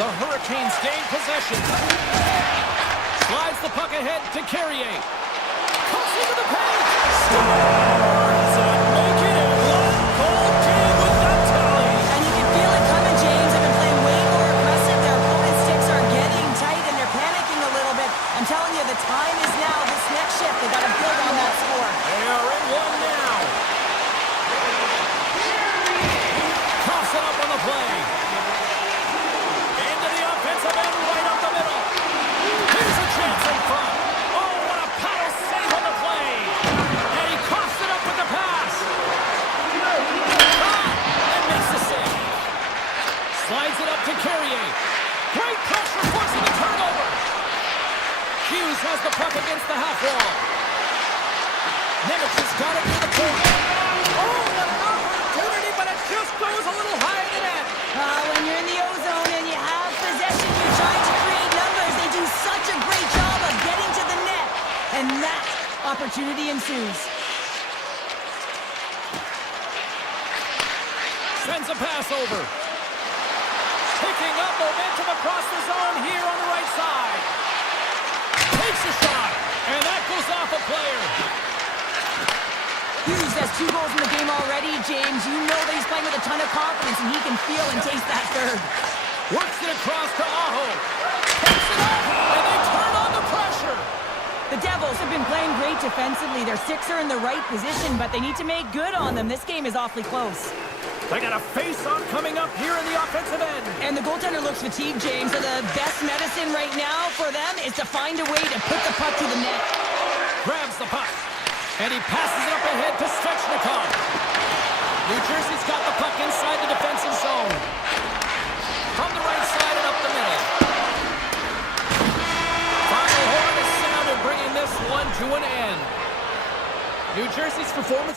The Hurricanes gain possession. Slides the puck ahead to Carrier. Comes into the paint. Scores and make it a one-goal game with that tally. And you can feel it coming, James. They've been playing way more aggressive. Their opponent's sticks are getting tight, and they're panicking a little bit. I'm telling you, the time is now. This next shift, they got to build on that score. They are in one now. Coughs it up on the play. Into the offensive end, right up the middle. Here's a chance in front. Oh, what a paddle save on the play. And he coughs it up with the pass. And makes the save. Slides it up to Carrier. Great pressure, forcing the turnover. Hughes has the puck against the half wall. Nemitz has got it near the corner. Oh, what an opportunity, but it just goes a little high in the net. When you're in the O-zone and you have possession, you're trying to create numbers. They do such a great job of getting to the net. And that opportunity ensues. Sends a pass over. Picking up momentum across the zone here on the right side. Takes a shot, and that goes off a player. Hughes has 2 goals in the game already, James. You know that he's playing with a ton of confidence, and he can feel and taste that third. Works it across to Aho. Takes it up, and they turn on the pressure. The Devils have been playing great defensively. Their sticks are in the right position, but they need to make good on them. This game is awfully close. They got a face-off coming up here in the offensive end. And the goaltender looks fatigued, James, so the best medicine right now for them is to find a way to put the puck to the net. Grabs the puck, and he passes it up ahead to Svechnikov. New Jersey's got the puck inside the defensive zone. From the right side and up the middle. Final horn is sounded, bringing this one to an end. New Jersey's performance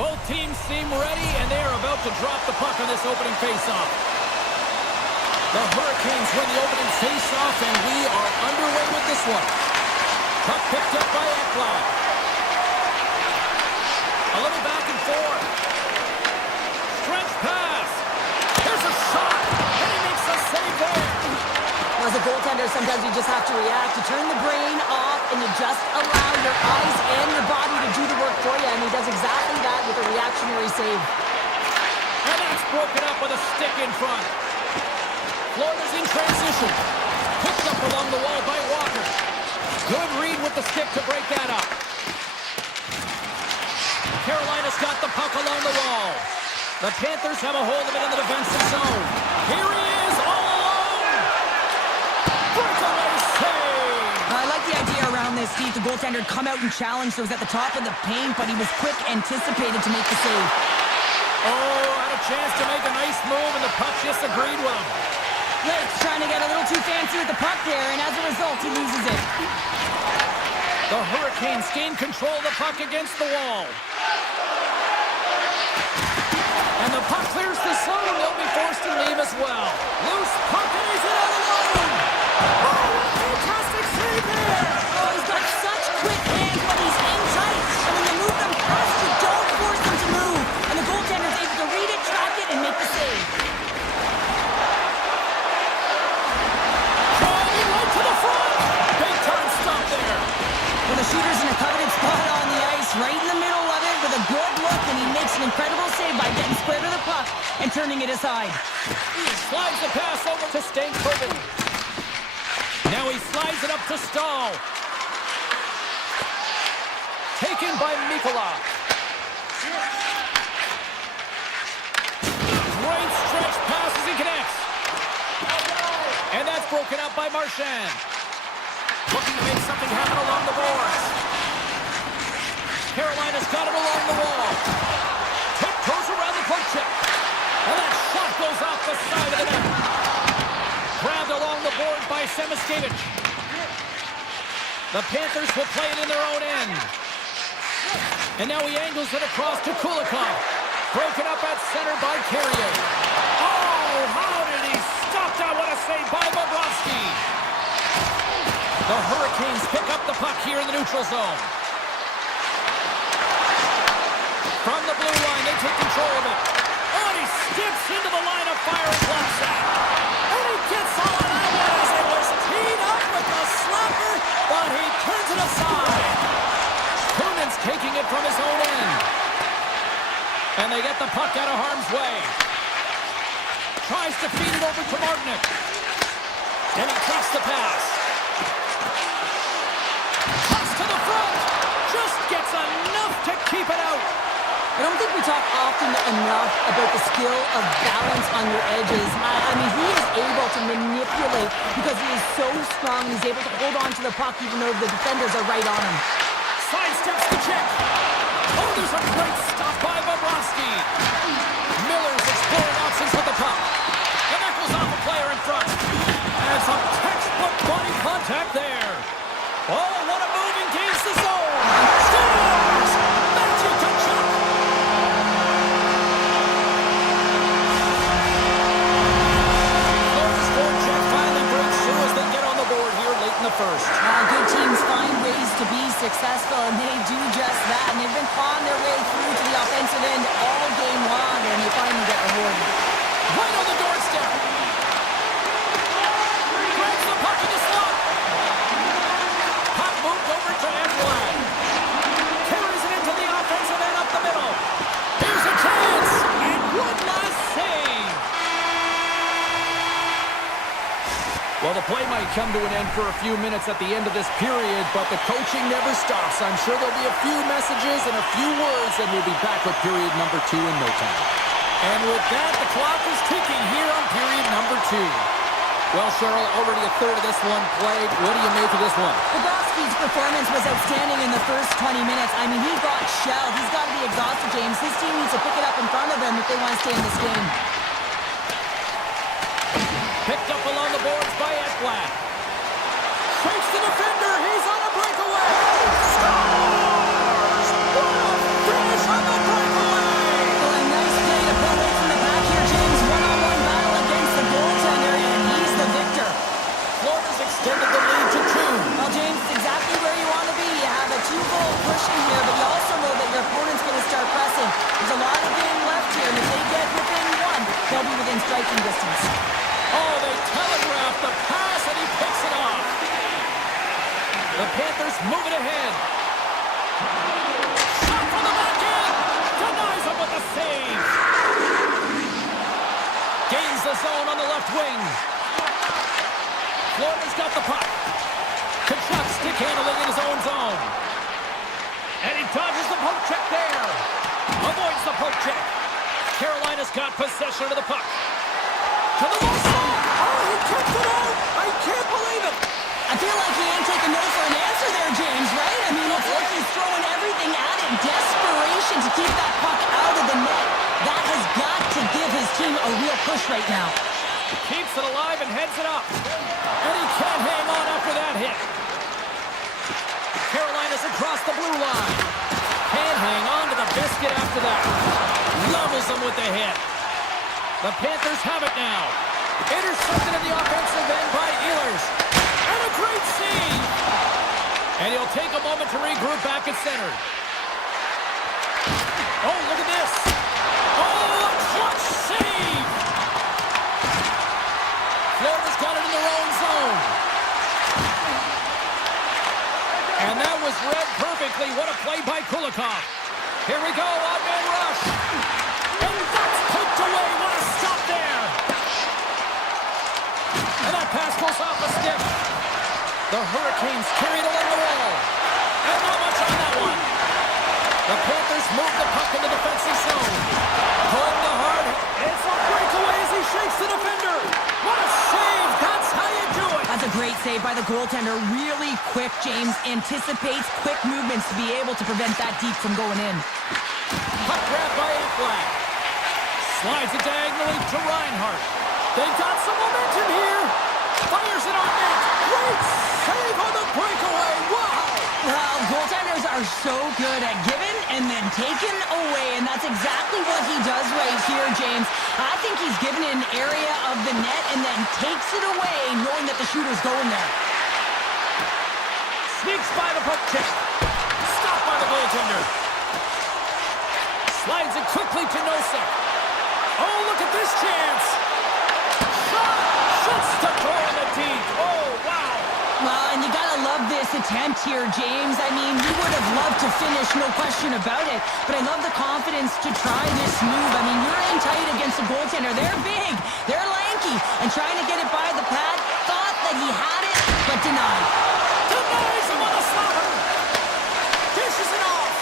Both teams seem ready, and they are about to drop the puck on this opening faceoff. The Hurricanes win the opening faceoff, and we are underway with this one. Puck picked up by Ekblad. A little back and forth. Stretch pass. There's a shot, and he makes a save there. As a goaltender, sometimes you just have to react. You turn the brain off, and you just allow your eyes and your body to do the work for you, and he does exactly that with a reactionary save. And that's broken up with a stick in front. Florida's in transition. Picked up along the wall by Walker. Good read with the stick to break that up. Carolina's got the puck along the wall. The Panthers have a hold of it in the defensive zone. Here he is, all alone. Breakaway save. I like the idea around this, Steve. The goaltender come out and challenge those at the top of the paint, but he was quick, anticipated to make the save. Oh, had a chance to make a nice move, and the puck just agreed with him. Lake's trying to get a little too fancy with the puck there, and as a result, he loses it. The Hurricanes gain control of the puck against the wall. And the puck clears the zone. They'll be forced to leave as well. Loose puck, and he's in all alone. Oh, fantastic save there. Oh, he's got such quick hands, but he's in tight. And when you move them past, you don't force them to move. And the goaltender's able to read it, track it, and make the save. Driving right to the front. Big time stop there. Well, the shooter's in a coveted spot on the ice, right in the middle of it with a good look, and he makes an incredible save by getting square to the puck and turning it aside. He slides the pass over to Stankoven. Now he slides it up to Stahl. Taken by Mikula. Great stretch pass as he connects. And that's broken up by Marchand. Looking to make something happen along the boards. Carolina's got it along the wall. Tiptoes around the poke check. And that shot goes off the side of the net. Grabbed along the board by Semiskevich. The Panthers will play it in their own end. And now he angles it across to Kulikov. Broken up at center by Carrier. Oh, how did he stop that? What a save by Bobrovsky. The Hurricanes pick up the puck here in the neutral zone. From the blue line, they take control of it. Oh, and he skips into the line of fire and blocks that. And he gets all of that one as it was teed up with the slapper, but he turns it aside. Kunin's taking it from his own end. And they get the puck out of harm's way. Tries to feed it over to Martinic. And he takes the pass. Pass to the front. Just gets enough to keep it out. I don't think we talk often enough about the skill of balance on your edges. I mean, he is able to manipulate because he is so strong. He's able to hold on to the puck even though the defenders are right on him. Sidesteps the check. Oh, there's a great stop by Bobrovsky. Miller's exploring options with the puck. And that goes off a player in front. And some textbook body contact there. Oh, what a move against the zone. Scores! Matthew Tkachuk. Florida's forecheck finally breaks through as they get on the board here late in the first. Good teams find ways to be successful, and they do just that. And they've been clawing their way through to the offensive end all game long, and they finally get rewarded. Right on the doorstep. Grabs the puck in the slot. Puck moved over to Ekblad. Carries it into the offensive end up the middle. Here's a chance. And one last save. Well, the play might come to an end for a few minutes at the end of this period, but the coaching never stops. I'm sure there'll be a few messages and a few words, and we'll be back with period number 2 in no time. And with that, the clock is ticking here on period number 2. Well, Cheryl, already a third of this one played. What do you make of this one? Bobrovsky's performance was outstanding in the first 20 minutes. I mean, he got shelled. He's got to be exhausted, James. His team needs to pick it up in front of them if they want to stay in this game. Picked up along the boards by Ekblad. Shakes the defender. He's on a breakaway. Scores! What a finish on the breakaway! striking distance. Oh, they telegraph the pass, and he picks it off. The Panthers move it ahead. Shot from the back end. Denies him with the save. Gains the zone on the left wing. Florida's got the puck. Kachuk stick handling in his own zone. And he dodges the poke check there. Avoids the poke check. Carolina's got possession of the puck. To the left side. Oh, he kept it out. I can't believe it. I feel like he ain't taking no for an answer there, James, right? I mean, it's like he's throwing everything at it. Desperation to keep that puck out of the net. That has got to give his team a real push right now. Keeps it alive and heads it up. And he can't hang on after that hit. Carolina's across the blue line. Can't hang on to the biscuit after that. Levels him with the hit. The Panthers have it now. Intercepted in the offensive end by Ehlers. And a great save. And he'll take a moment to regroup back at center. Oh, look at this. Oh, a clutch save. Florida's got it in their own zone. And that was read perfectly. What a play by Kulikov. Here we go, odd man rush. And that's poked away. What a stop there. And that pass goes off a stick. The Hurricanes carried along the wall. And not much on that one. The Panthers move the puck in the defensive zone. Home to hard. It's a breakaway as he shakes the defender. What a save. That's how you do it. That's a great save by the goaltender. Really quick, James. Anticipates quick movements to be able to prevent that deep from going in. Puck grab by Affleck. Slides it diagonally to Reinhart. They've got some momentum here. Fires it on net. Great save on the breakaway. Wow. Well, goaltenders are so good at giving and then taking away, and that's exactly what he does right here, James. I think he's given an area of the net and then takes it away, knowing that the shooter's going there. Sneaks by the puck check. Stopped by the goaltender. Slides it quickly to Nosek. Oh, look at this chance. Shot! Shuts the door in the teeth. Oh, wow. Well, and you gotta love this attempt here, James. I mean, he would have loved to finish, no question about it. But I love the confidence to try this move. I mean, you're in tight against a goaltender. They're big, they're lanky, and trying to get it by the pad. Thought that he had it, but denied. Denies him on the slapper. Dishes it off.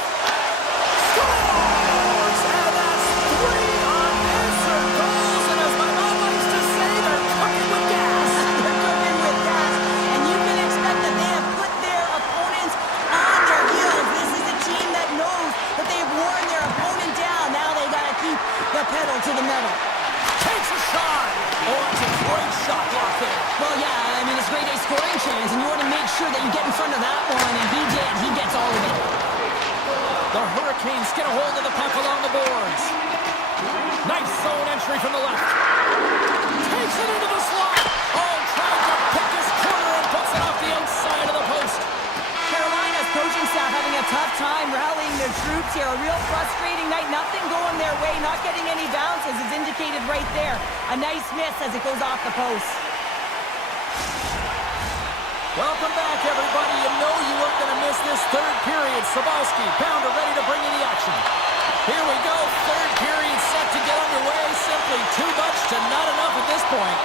Scores! And that's 3 unanswered goals. And as my mom likes to say, they're cooking with gas. They're cooking with gas, and you can expect that they have put their opponents on their heels. This is a team that knows that they've worn their opponent down. Now they gotta keep the pedal to the metal. Takes a shot. Oh, it's a great shot block there. Well, yeah, I mean, it's grade A scoring chance, and you want to make sure that you get in front of that one, and he did. He gets all of it. The Hurricanes get a hold of the puck along the boards. Nice zone entry from the left. Takes it into the slot. Oh, trying to pick his corner and puts it off the outside of the post. Carolina's coaching staff having a tough time rallying their troops here. A real frustrating night. Nothing going their way. Not getting any bounces is indicated right there. A nice miss as it goes off the post. Welcome back, everybody. You know you weren't going to miss this third period. Sabalski, Pounder ready to bring in the action. Here we go. Third period set to get underway. Simply too much to not enough at this point.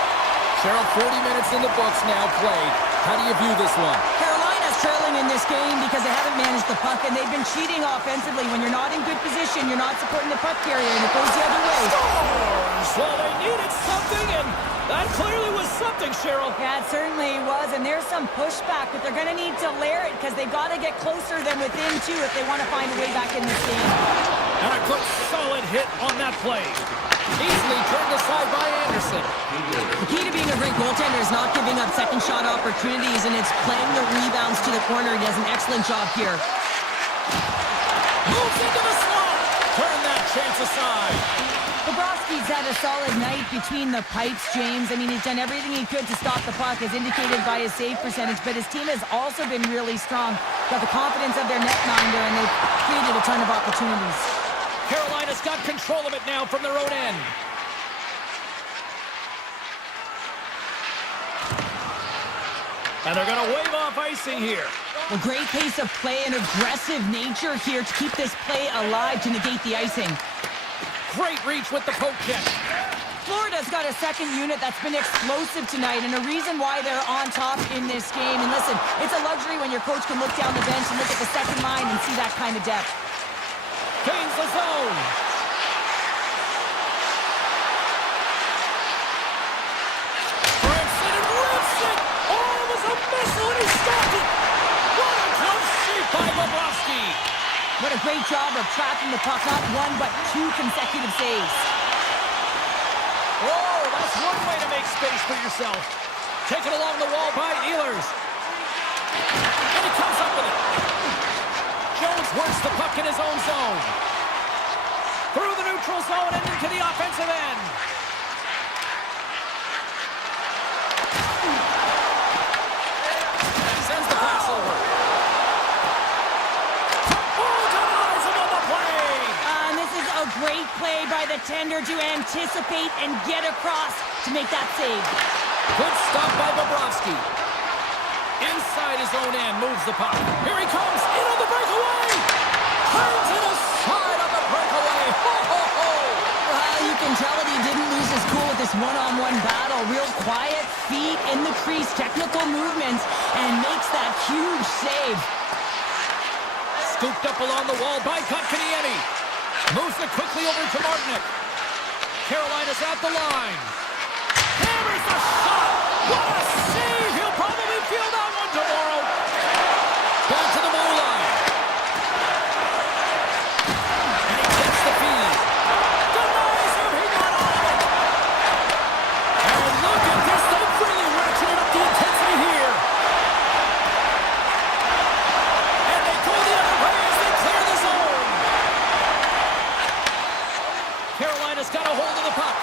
Cheryl, 40 minutes in the books now played. How do you view this one? Carolina's trailing in this game because they haven't managed the puck, and they've been cheating offensively. When you're not in good position, you're not supporting the puck carrier, and it goes the other way. Scores! Well, they needed something, and that clearly was something, Cheryl. Yeah, it certainly was, and there's some pushback, but they're going to need to layer it because they've got to get closer than within two if they want to find a way back in this game. And a good solid hit on that play. Easily turned aside by Anderson. The key to being a great goaltender is not giving up second shot opportunities, and it's playing the rebounds to the corner. He does an excellent job here. Moves into the slot. Turn that chance aside. Bobrovsky's had a solid night between the pipes, James. I mean, he's done everything he could to stop the puck, as indicated by his save percentage, but his team has also been really strong. Got the confidence of their netminder, and they've created a ton of opportunities. Carolina's got control of it now from their own end. And they're going to wave off icing here. A great pace of play and aggressive nature here to keep this play alive to negate the icing. Great reach with the poke check. Florida's got a second unit that's been explosive tonight, and a reason why they're on top in this game. And listen, it's a luxury when your coach can look down the bench and look at the second line and see that kind of depth. Gains the zone. Branson and rips it. Oh, it was a missile and he stopped it. What a close save by Bobrovsky. What a great job of trapping the puck, not one but two consecutive saves. Oh, that's one way to make space for yourself. Taken along the wall by Ehlers. And he comes up with it. Jones works the puck in his own zone. Through the neutral zone and into the offensive end. He sends the pass over. Oh, denies him on the play. And this is a great play by the tender to anticipate and get across to make that save. Good stop by Bobrovsky. Inside his own end, moves the puck. Here he comes, in on the breakaway. Turns it aside on the breakaway. Ho, ho, ho. Well, you can tell that he didn't lose his cool with this one-on-one battle. Real quiet, feet in the crease, technical movements, and makes that huge save. Scooped up along the wall by Kotkaniemi. Moves it quickly over to Martinic. Carolina's at the line. Hammers the shot. What a save. He'll probably feel that one tomorrow. Back to the blue line. And he gets the feed. Denies him. He got all of it. And look at this. They're really ratcheting up the intensity here. And they go the other way as they clear the zone. Carolina's got a hold of the puck.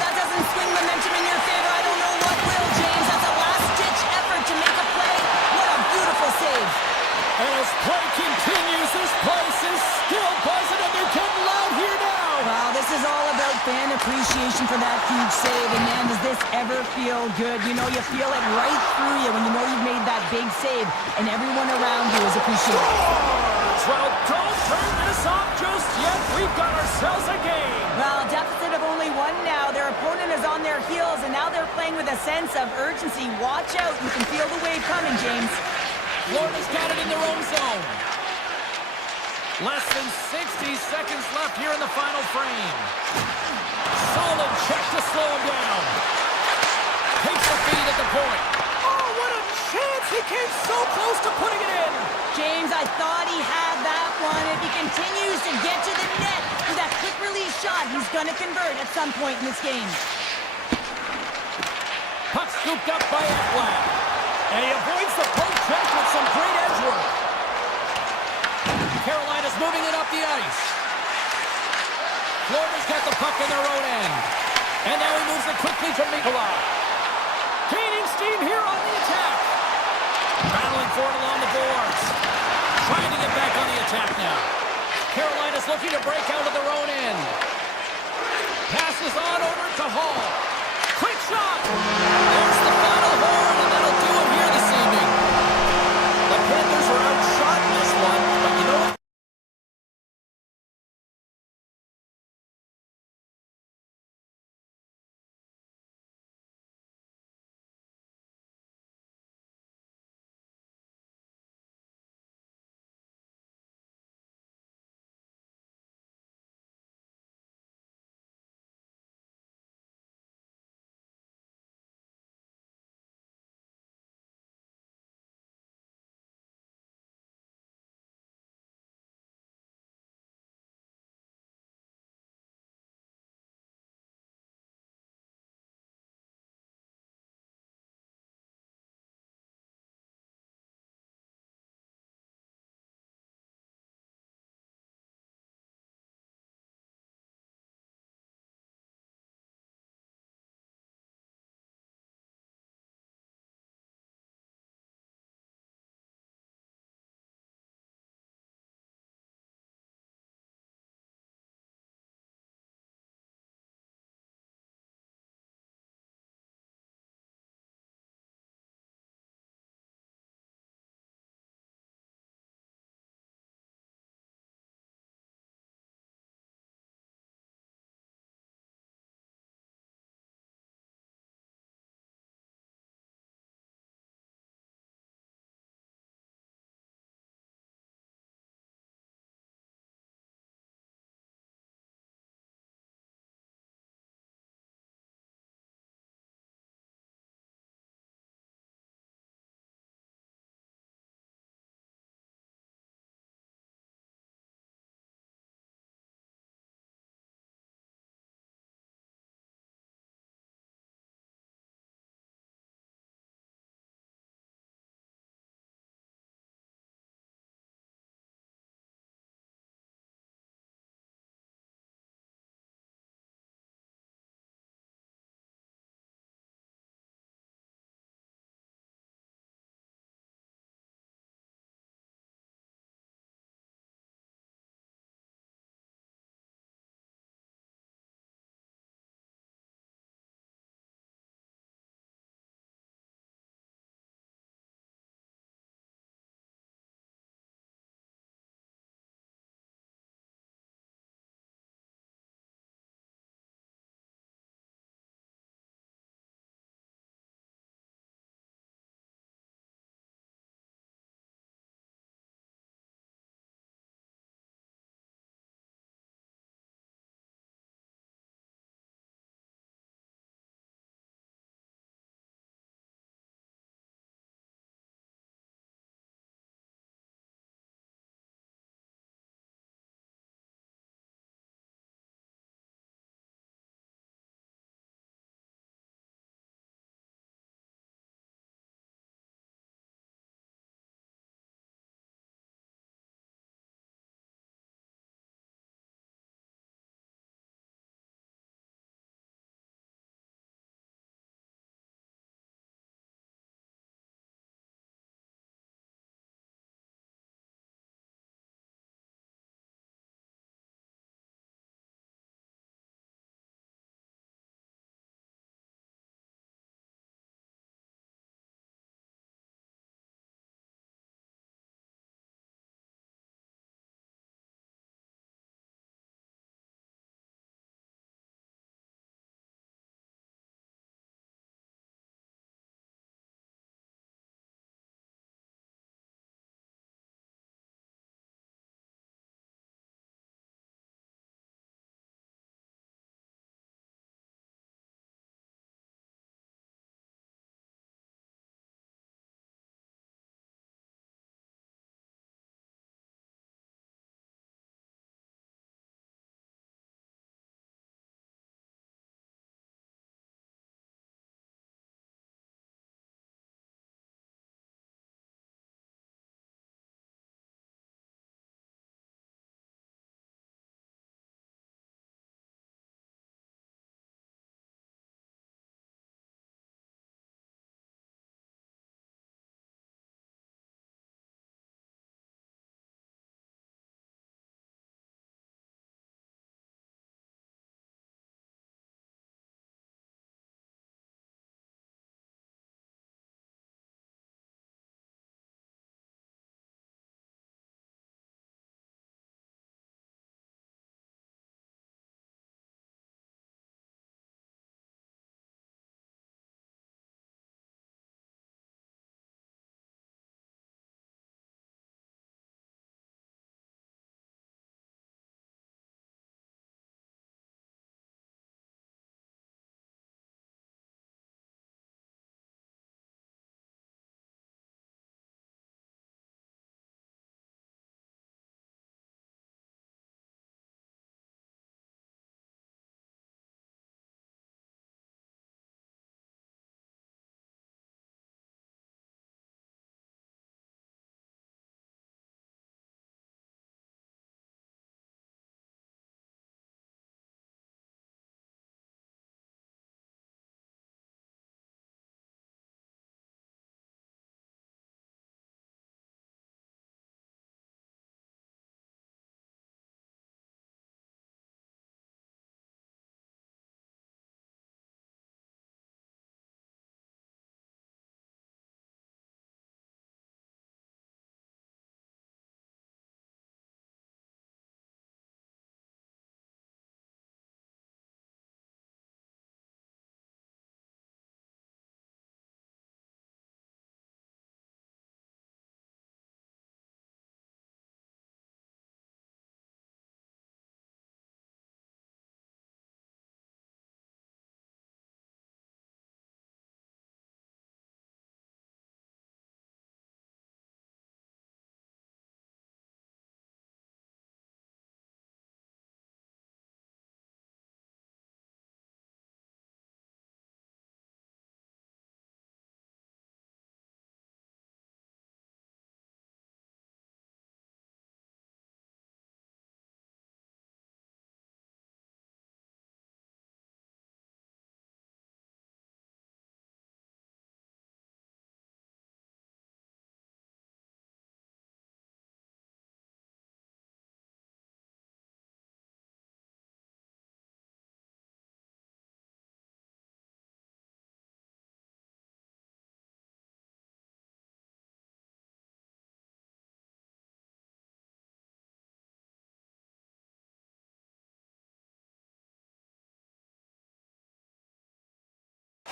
That doesn't swing momentum in your favor. I don't know what will, James. That's a last-ditch effort to make a play. What a beautiful save. And as play continues, this place is still buzzing and they're getting loud here now. Wow, this is all about fan appreciation for that huge save. And man, does this ever feel good. You know, you feel it right through you when you know you've made that big save and everyone around you is appreciating it. Well, don't turn this off just yet. We've got ourselves a game. Well, deficit of only one now. Their opponent is on their heels, and now they're playing with a sense of urgency. Watch out. You can feel the wave coming, James. Florida's got it in their own zone. Less than 60 seconds left here in the final frame. Solid check to slow him down. Takes the feed at the point. Oh, what a chance. He came so close to putting it in. James, I thought he had that one. If he continues to get to the net with that quick release shot, he's going to convert at some point in this game. Puck scooped up by Ekblad. And he avoids the poke check with some great edge work. Carolina's moving it up the ice. Florida's got the puck in their own end. And now he moves it quickly to Mikula. Gaining steam here on the attack. Battling for it along the boards. Trying to get back on the attack now. Carolina's looking to break out of their own end. Passes on over to Hall. Quick shot! There's the final horn, and that'll do it here this evening. The Panthers are outshot in this one, but you know what?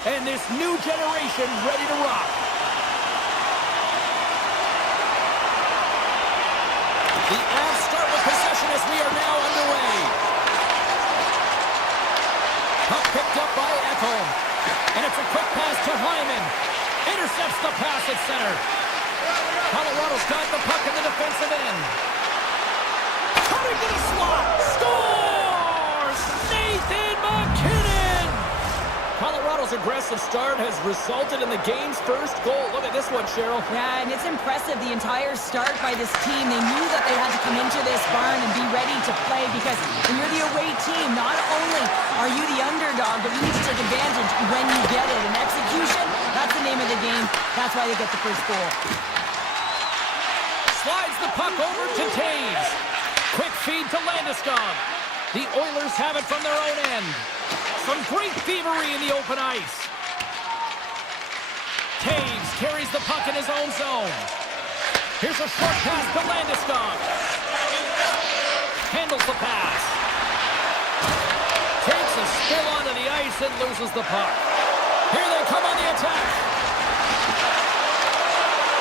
And this new generation ready to rock. The Avs start with possession as we are now underway. Puck picked up by Ekholm. And it's a quick pass to Hyman. Intercepts the pass at center. Colorado's got the puck in the defensive end. Coming to the slot. Scores! Nathan MacKinnon! Colorado's aggressive start has resulted in the game's first goal. Look at this one, Cheryl. Yeah, and it's impressive, the entire start by this team. They knew that they had to come into this barn and be ready to play because when you're the away team, not only are you the underdog, but you need to take advantage when you get it. And execution, that's the name of the game. That's why they get the first goal. Slides the puck over to Taves. Quick feed to Landeskog. The Oilers have it from their own end. Some great thievery in the open ice. Taves carries the puck in his own zone. Here's a short pass to Landeskog. Handles the pass. Takes a spill onto the ice and loses the puck. Here they come on the attack.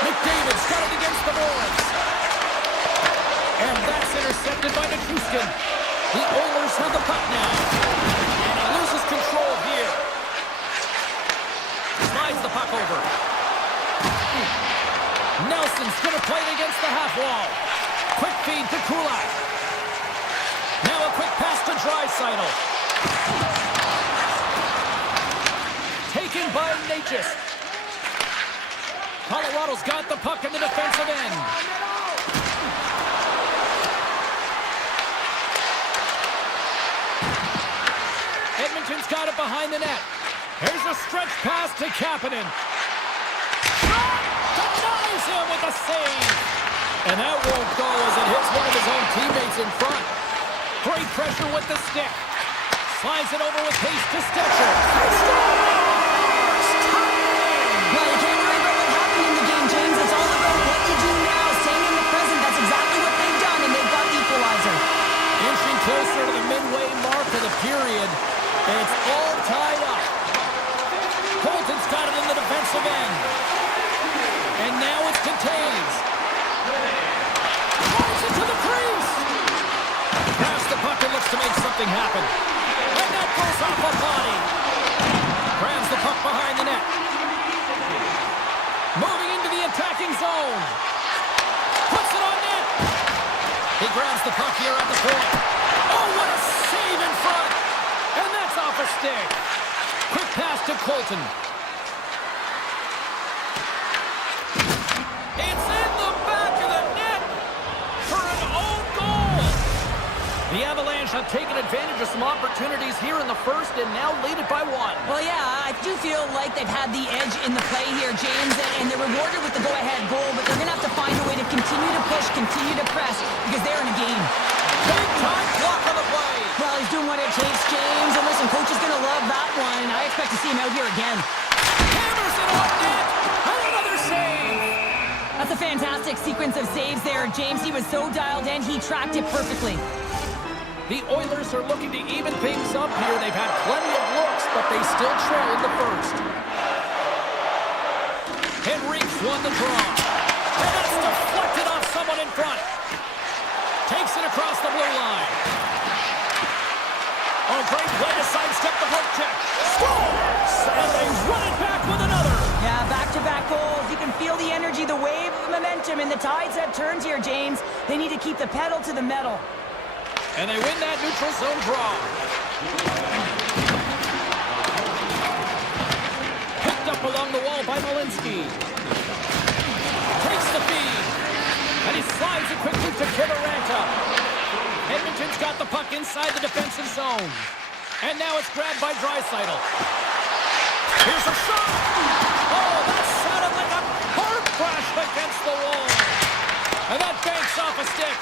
McDavid's got it against the boards. And that's intercepted by Nichushkin. The Oilers have the puck now. And he loses control here. Slides the puck over. Nelson's going to play it against the half wall. Quick feed to Kulak. Now a quick pass to Draisaitl. Taken by Natchez. Colorado's got the puck in the defensive end. Edmonton's got it behind the net. Here's a stretch pass to Kapanen. Shot! Denies him with a save. And that won't go as it hits one of his own teammates in front. Great pressure with the stick. Slides it over with haste to Stetcher. Scores! Well, you can't worry about what happened in the game, James. It's all about what you do now. Staying in the present. That's exactly what they've done, and they've got the equalizer. Inching closer to the midway mark of the period. And it's all tied up. Colton's got it in the defensive end. And now it's to Taves. Drives it to the crease. Grabs the puck and looks to make something happen. And that goes off a body. Grabs the puck behind the net. Moving into the attacking zone. Puts it on net. He grabs the puck here at the point. Oh, what a save in front. And that's off a stick. Quick pass to Colton. It's in the back of the net for an own goal. The Avalanche have taken advantage of some opportunities here in the first and now lead it by one. Well, yeah, I do feel like they've had the edge in the play here, James, and they're rewarded with the go-ahead goal, but they're going to have to find a way to continue to push, continue to press, because they're in a game. Big-time block on the play. Well, he's doing what it takes, James, and listen, coach is going to love that one. I expect to see him out here again. Hammers it on net. And another save. That's a fantastic sequence of saves there, James. He was so dialed in, he tracked it perfectly. The Oilers are looking to even things up here. They've had plenty of looks, but they still trail in the first. Henrique's won the draw. And that's deflected off someone in front. Takes it across the blue line. Oh, great play to sidestep the hook check. Scores! And they run it back with another. Yeah, back-to-back goals. You can feel the energy, the wave of momentum, and the tides have turned here, James. They need to keep the pedal to the metal. And they win that neutral zone draw. Picked up along the wall by Malinsky. Takes the feed. And he slides it quickly to Kivaranta. Edmonton's got the puck inside the defensive zone. And now it's grabbed by Draisaitl. Here's a shot. Oh, that sounded like a car crash against the wall. And that banks off a stick.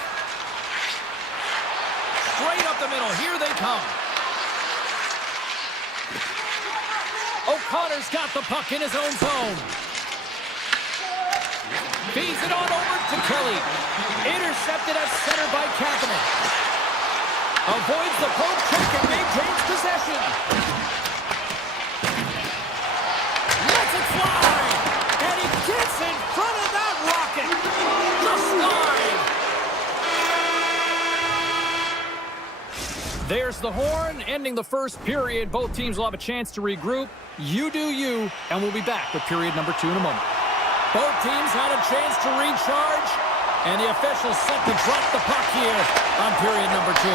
Straight up the middle. Here they come. O'Connor's got the puck in his own zone. Feeds it on over to Kelly. Intercepted at center by Kapanen. Avoids the poke check and maintains possession. There's the horn, ending the first period. Both teams will have a chance to regroup. You do you, and we'll be back with period number 2 in a moment. Both teams had a chance to recharge, and the officials set to drop the puck here on period number 2.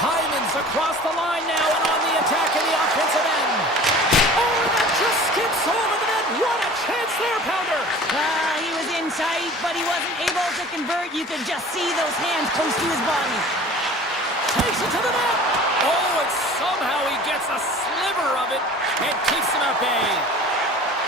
Hyman's across the line now and on the attack in the offensive end. Oh, and that just skips over the net. What a chance there, Pounder. He was in tight, but he wasn't able to convert. You could just see those hands close to his body. Takes it to the net. Oh, and somehow he gets a sliver of it and keeps him at bay.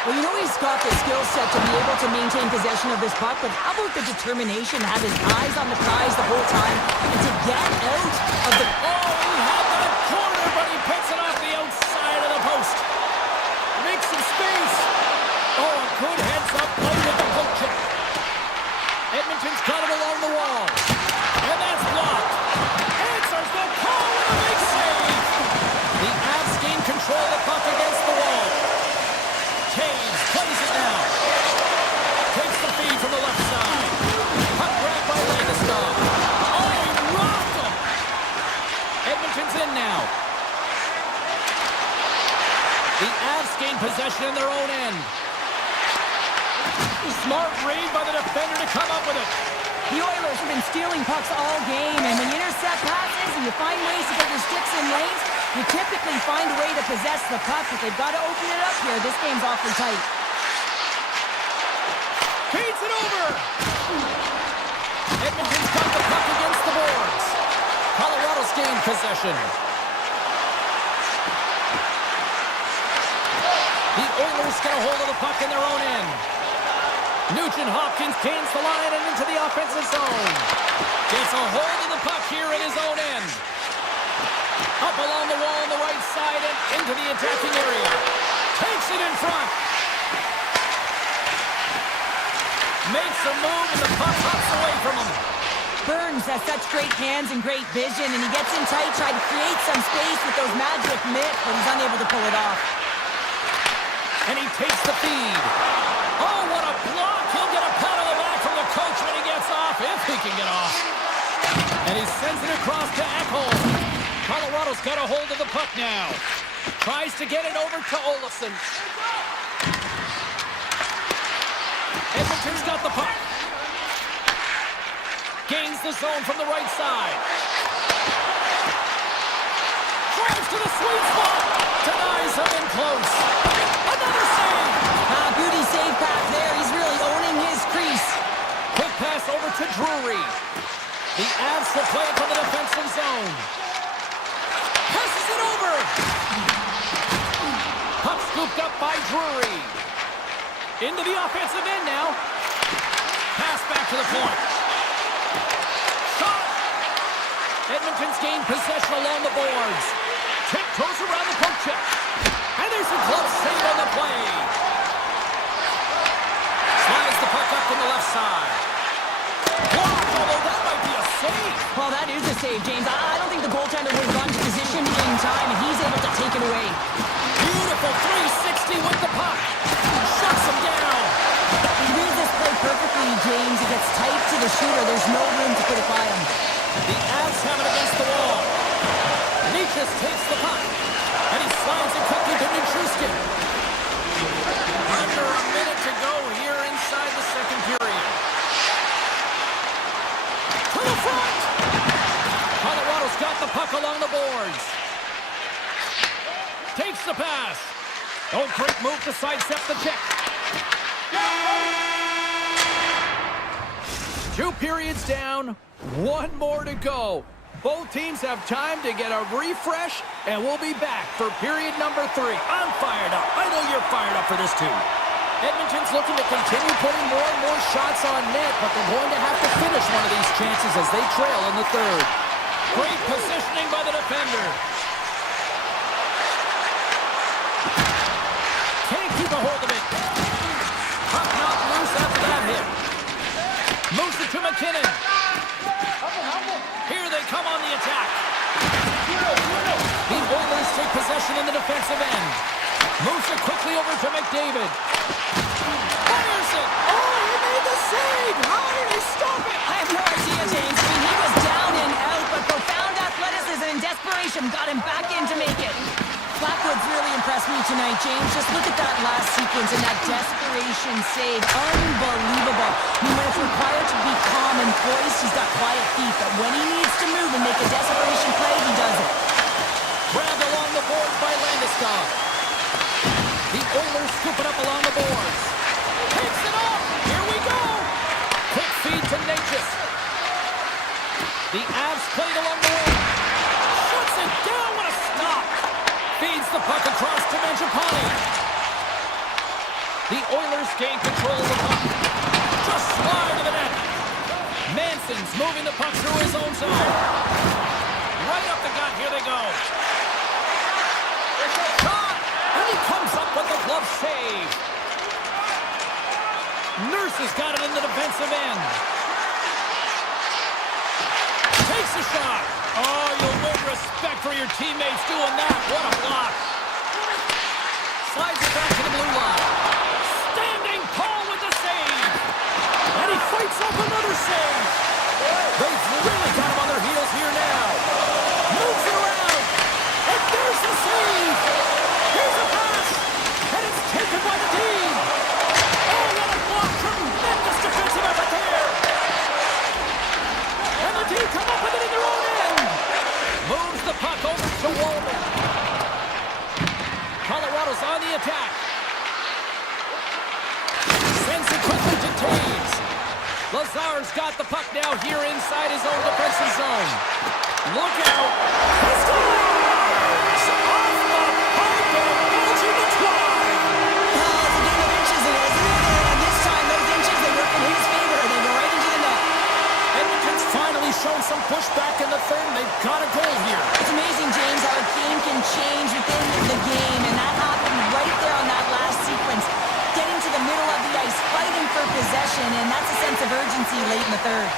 Well, you know he's got the skill set to be able to maintain possession of this puck, but how about the determination to have his eyes on the prize the whole time and to get out of the... Oh, he had that corner, but he picks it off the outside of the post. Makes some space. Oh, a good heads-up play with the poke check. Edmonton's got it along the wall. And that's blocked. Answers the call with a big save. The Avs gain control of the puck against the wall. Taves plays it now. Takes the feed from the left side. Puck grabbed by Landeskog. Oh, he rocked him. Edmonton's in now. The Avs gain possession in their own end. Smart read by the defender to come up with it. The Oilers have been stealing pucks all game, and when you intercept passes and you find ways to get your sticks in lanes, you typically find a way to possess the puck, but they've got to open it up here. This game's awfully tight. Feeds it over! Edmonton's got the puck against the boards. Colorado's gained possession. The Oilers get a hold of the puck in their own end. Nugent-Hopkins gains the line and into the offensive zone. Gets a hold of the puck here in his own end. Up along the wall on the right side and into the attacking area. Takes it in front. Makes a move and the puck hops away from him. Burns has such great hands and great vision, and he gets in tight, trying to create some space with those magic mitts, but he's unable to pull it off. And he takes the feed. Oh, what a block! He'll get a pat on the back from the coach when he gets off, if he can get off. And he sends it across to Ekholm. Colorado's got a hold of the puck now. Tries to get it over to Olofsson. Edmonton's got the puck. Gains the zone from the right side. Drives to the sweet spot. Denies him in close. Another save. Beauty save back there. He's really owning his crease. Quick pass over to Drury. The Avs will play it from the defensive zone. Passes it over. Puck scooped up by Drury. Into the offensive end now. Pass back to the point. Shot. Edmonton's gained possession along the boards. Tiptoes around the poke check. And there's a glove save on the play. Slides the puck up from the left side. Blocked, although that might be a save. Well, that is a save, James. I don't think the goaltender would have gone to position in time, and he's able to take it away. Beautiful 360 with the puck. Shuts him down. He reads this play perfectly, James. He gets tight to the shooter. There's no room to put it by him. The Avs have it against the wall. Nichas takes the puck. And he slides it quickly to Nichushkin. Under a minute to go here inside the second period. To the front! Colorado's got the puck along the boards. Takes the pass. Oh, great move to sidestep the check. 2 periods down, 1 more to go. Both teams have time to get a refresh, and we'll be back for period number 3. I'm fired up. I know you're fired up for this too. Edmonton's looking to continue putting more and more shots on net, but they're going to have to finish one of these chances as they trail in the third. Great positioning by the defender. Can't keep a hold of it. Puck knocked loose after that hit. Moves it to McKinnon. Here they come on the attack. The Oilers take possession in the defensive end. Moves it quickly over to McDavid. Fires it. Oh, he made the save. How did he stop it? I have no idea, James. I mean, he was down and out, but tonight, James. Just look at that last sequence and that desperation save. Unbelievable. I mean, when it's required to be calm and poised, he's got quiet feet. But when he needs to move and make a desperation play, he does it. Grabbed along the boards by Landeskog. The Oilers scoop it up along the boards. Takes it off. Here we go. Quick feed to Natchez. The Avs played along the wing. Shuts it down. What a stop. Feeds the puck across to Mangiapane. The Oilers gain control of the puck. Just slide to the net. Manson's moving the puck through his own zone. Right up the gut. Here they go. Shot! And he comes up with the glove save. Nurse has got it in the defensive end. Takes a shot. Oh, you'll win respect for your teammates doing that. What a block. Slides it back to the blue line. Standing tall with the save. And he fights up another save. They've really got him on their heels here now. Moves it around. And there's the save. Here's a pass. And it's taken by the team. Oh, what a block. Tremendous defensive effort there. And the team come up with it in their own end. Moves the puck over to Walden. Colorado's on the attack. Sends it quickly to Taves. Lazar's got the puck now here inside his own defensive zone. Look out. He scores! Off the puck and bulging the twine. Oh, it's a game of inches, it is, isn't it? And this time, those inches, they work in his favor. They go right into the net. Edmonton's finally shown some pushback in the third, and they've got a goal here. It's amazing, James, how a game can change within the game, and that happened right there on that last sequence. Getting to the middle of the ice, fighting for possession, and that's a sense of urgency late in the third.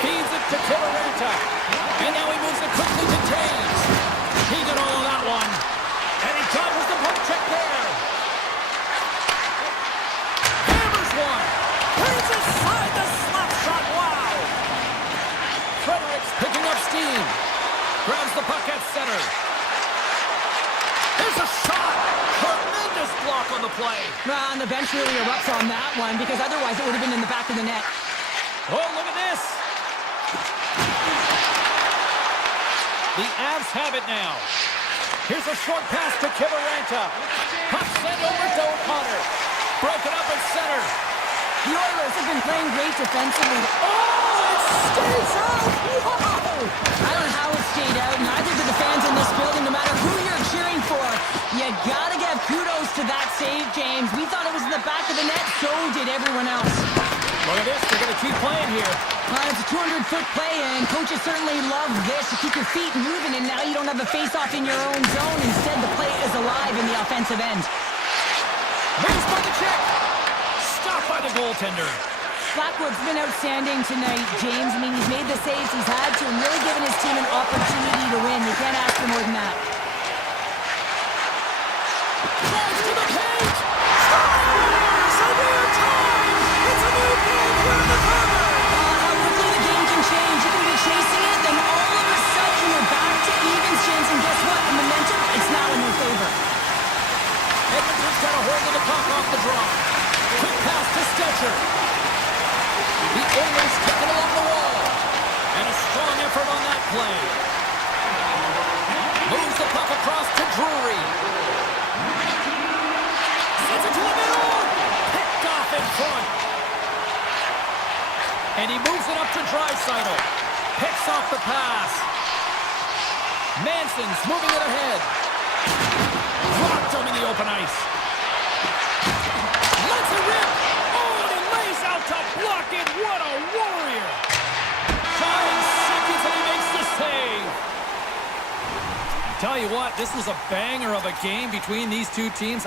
Feeds it to Kivaranta. And now he moves it quickly to Taves. He got all of that one. And he covers the poke check there. Hammers one. Turns aside the slap shot. Wow. Fredericks picking up steam. Grabs the puck at center. There's a shot. Tremendous block on the play. Well, and the bench really erupts on that one, because otherwise it would have been in the back of the net. Oh, look at this. The Avs have it now. Here's a short pass to Kivaranta. Puck sent over to O'Connor. Broken up at center. The Oilers have been playing great defensively. Oh, it stays out. Wow. I don't know how it stayed out. Neither do the fans in this building, no matter who you're cheering for. You gotta give kudos to that save, James. We thought it was in the back of the net, so did everyone else. Look at this. They're going to keep playing here. It's a 200-foot play, and coaches certainly love this to keep your feet moving, and now you don't have a face-off in your own zone. Instead, the play is alive in the offensive end. Moves by the check. Stopped by the goaltender. Blackwood's been outstanding tonight, James. I mean, he's made the saves he's had to and really given his team an opportunity to win. You can't ask for more than that. Drives to the paint. Scores! A new time! It's a new game here in the corner. How quickly the game can change. You can be chasing it, then all of a sudden you're back to evens, James. And guess what? The momentum, it's now in your favor. Edmonton's got a hold of the puck off the draw. Quick pass to Stelcher. The Oilers take it along the wall. And a strong effort on that play. Moves the puck across to Drury. Sends it to the middle. Picked off in front. And he moves it up to Draisaitl. Picks off the pass. Manson's moving it ahead. Dropped him in the open ice. Lets it rip. Oh, and he lays out to block it. What a warrior. 5 seconds and he makes the save. Tell you what, this was a banger of a game between these two teams.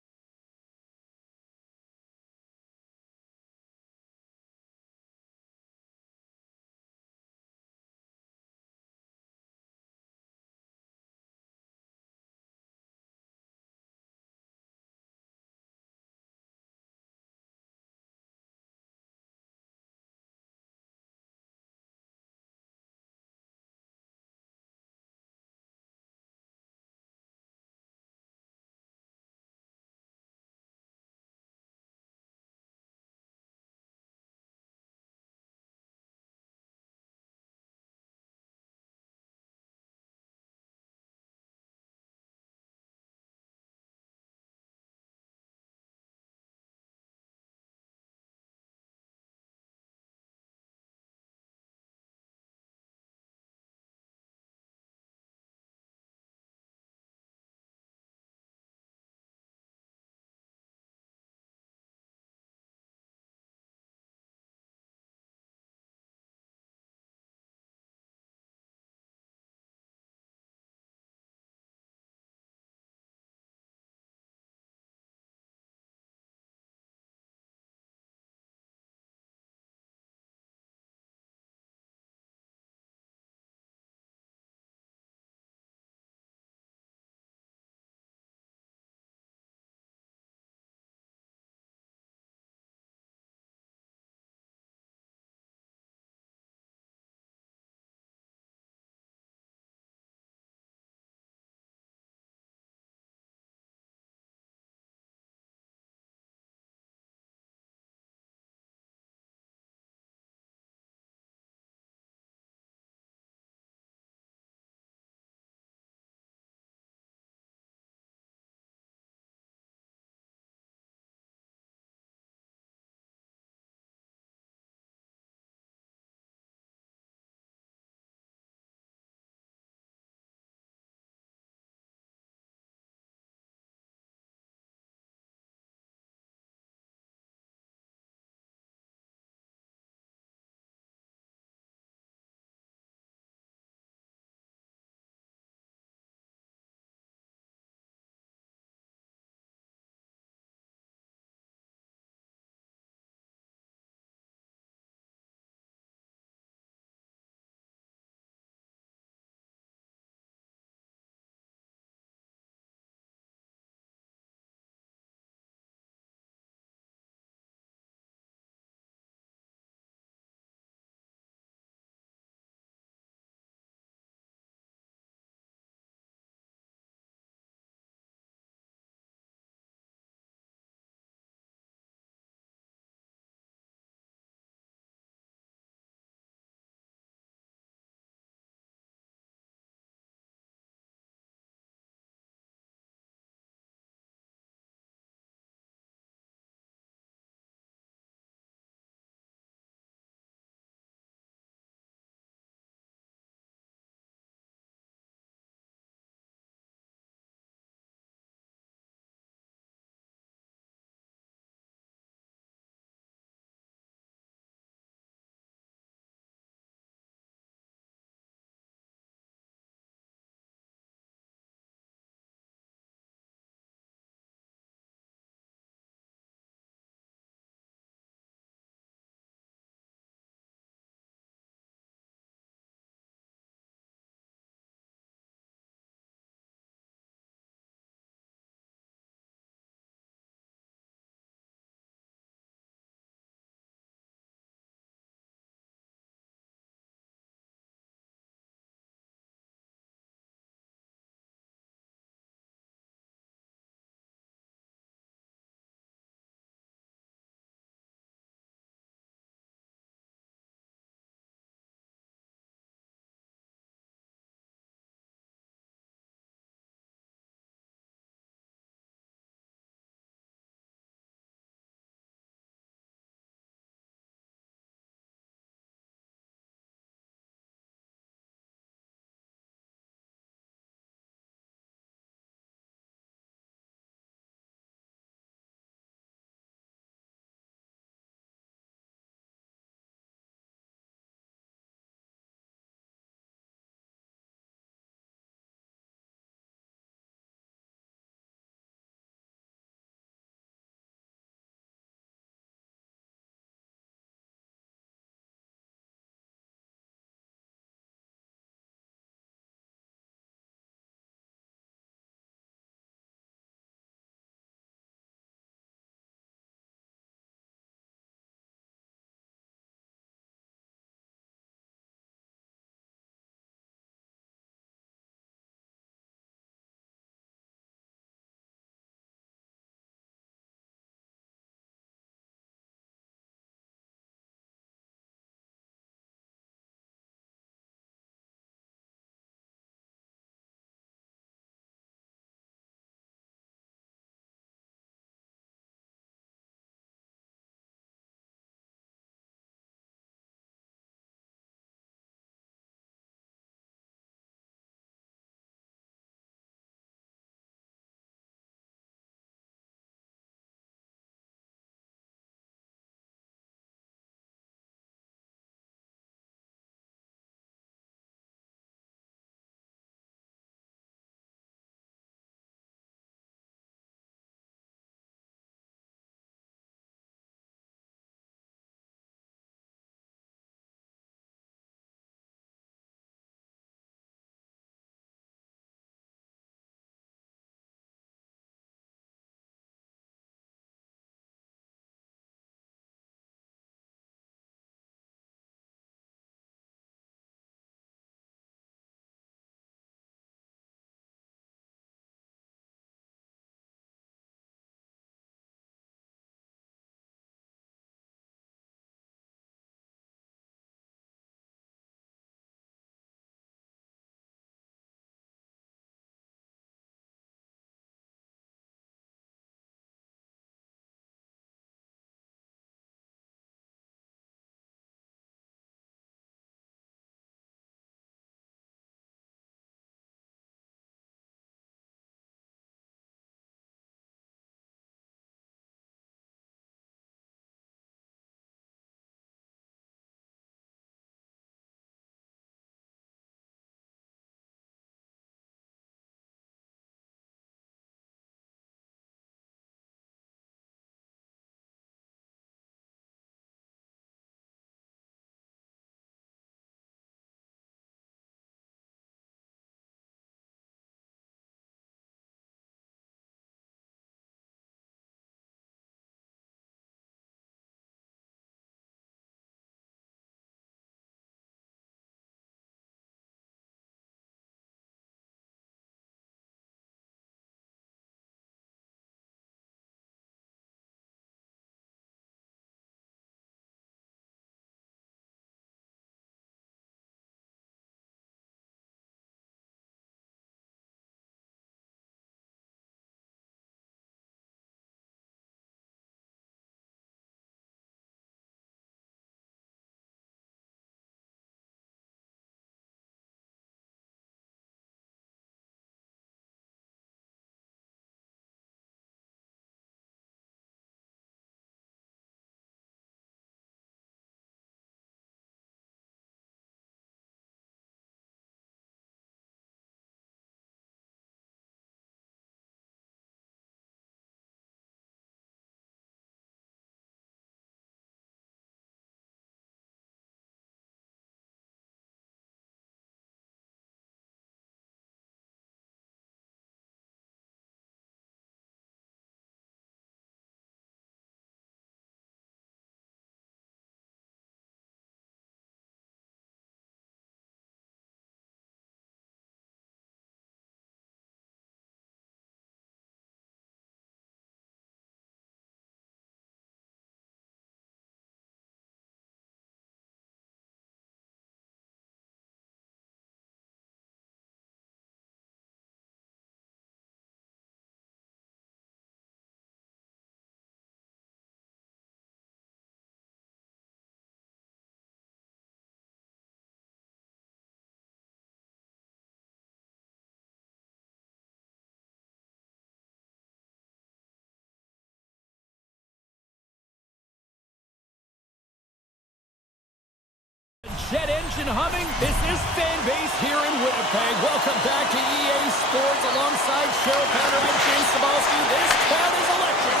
engine humming. This is fan base here in Winnipeg. Welcome back to EA Sports alongside Cheryl Powder and James Sabalski. This crowd is electric.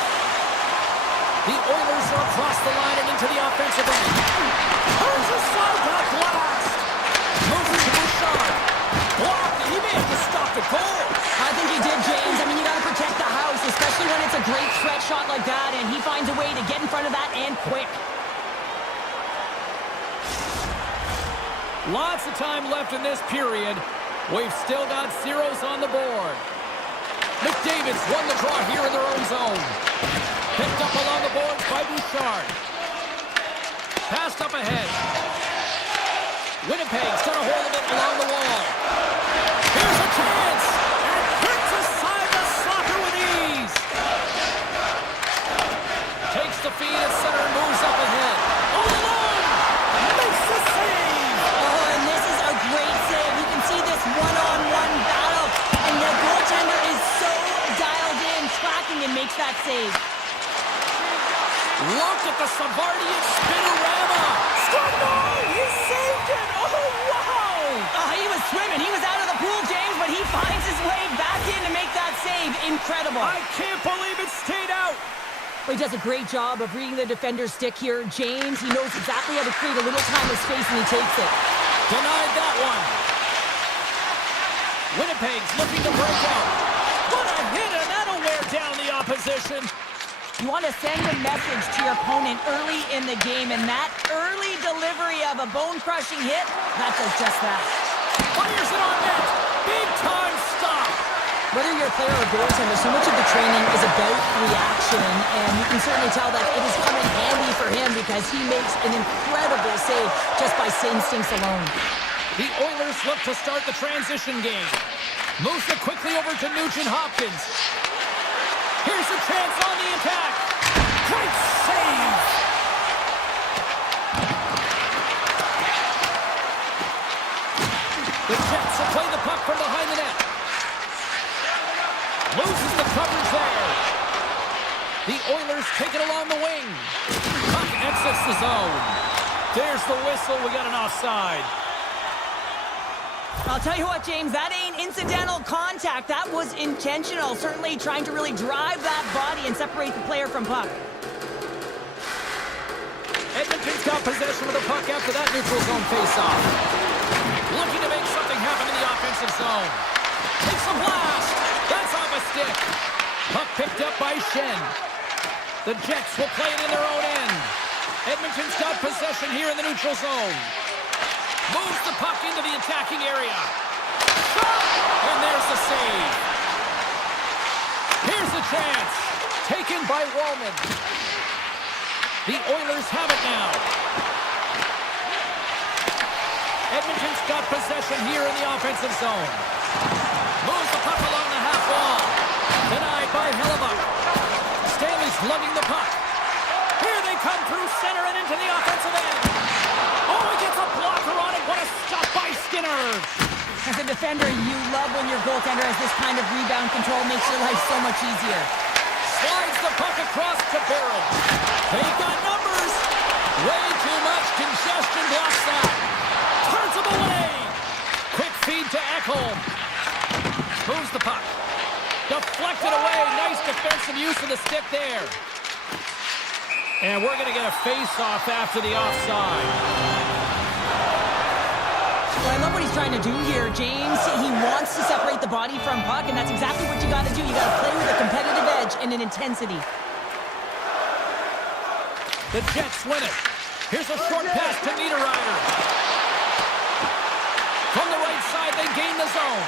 The Oilers are across the line and into the offensive end. There's a side got blast. Moves to Bouchard. Blocked. He may have just stopped a goal. I think he did, James. I mean, you got to protect the house, especially when it's a great threat shot like that, and he finds a way to get in front of that and quick. Lots of time left in this period. We've still got zeros on the board. McDavid's won the draw here in their own zone. Picked up along the boards by Bouchard. Passed up ahead. Winnipeg's got a hold of it along the wall. Here's a chance. And hits aside the soccer with ease. Takes the feed at center and moves up ahead. All alone. Makes the save. Oh, and this is a great save. You can see this one-on-one battle, and the goaltender is so dialed in, tracking and makes that save. Look at the Savardian spinorama. Scott, he saved it. Oh, wow. Oh, he was swimming. He was out of the pool, James, but he finds his way back in to make that save. Incredible. I can't believe it stayed out. Well, he does a great job of reading the defender's stick here. James, he knows exactly how to create a little time and space, and he takes it. Denied that one. Winnipeg's looking to break out. What a hit, and that'll wear down the opposition. You want to send a message to your opponent early in the game, and that early delivery of a bone-crushing hit, that does just that. Fires it on net. Big-time stop. Whether you're a player or goaltender, so much of the training is about reaction, and you can certainly tell that it is coming handy for him because he makes an incredible save just by instincts alone. The Oilers look to start the transition game. Moves it quickly over to Nugent-Hopkins. Here's a chance on the attack. Great save. The Jets will play the puck from behind the net. Loses the coverage there. The Oilers take it along the wing. Puck exits the zone. There's the whistle. We got an offside. I'll tell you what, James, that ain't incidental contact. That was intentional, certainly trying to really drive that body and separate the player from puck. Edmonton's got possession of the puck after that neutral zone face-off. Looking to make something happen in the offensive zone. Takes a blast. That's off a stick. Puck picked up by Shen. The Jets will play it in their own end. Edmonton's got possession here in the neutral zone. Moves the puck into the attacking area. Shot! And there's the save. Here's the chance. Taken by Wallman. The Oilers have it now. Edmonton's got possession here in the offensive zone. Moves the puck along the half wall. Denied by Hellebuck. Stanley's lugging the puck. Here they come through center and into the offensive end. Oh, he gets a blocker on it. What a stop by Skinner. As a defender, you love when your goaltender has this kind of rebound control. Makes your life so much easier. Slides the puck across to Barron. They've got numbers. Way too much congestion blocks that. Turns him away. Quick feed to Ekholm. Moves the puck. Deflected away. Nice defensive use of the stick there. And we're going to get a face-off after the offside. Well, I love what he's trying to do here, James. He wants to separate the body from puck, and that's exactly what you got to do. You got to play with a competitive edge and an intensity. The Jets win it. Here's a short pass to Niederreiter. From the right side, they gain the zone.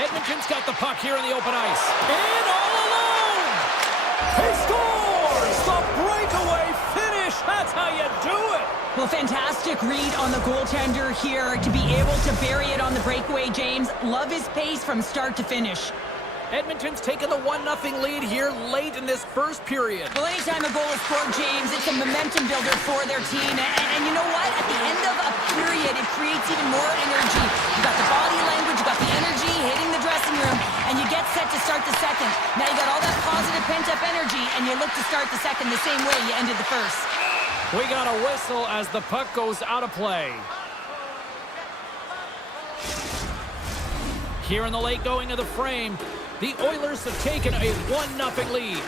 Edmonton's got the puck here in the open ice. And all alone! He scores! The breakaway finish! That's how you do it! Well, fantastic read on the goaltender here to be able to bury it on the breakaway, James. Love his pace from start to finish. Edmonton's taken the 1-0 lead here late in this first period. Well, anytime a goal is scored, James, it's a momentum builder for their team. And you know what? At the end of a period, it creates even more energy. You got the body language, you got the energy hitting the dressing room, and you get set to start the second. Now you got all that positive pent-up energy, and you look to start the second the same way you ended the first. We got a whistle as the puck goes out of play. Here in the late going of the frame, the Oilers have taken a 1-0 lead.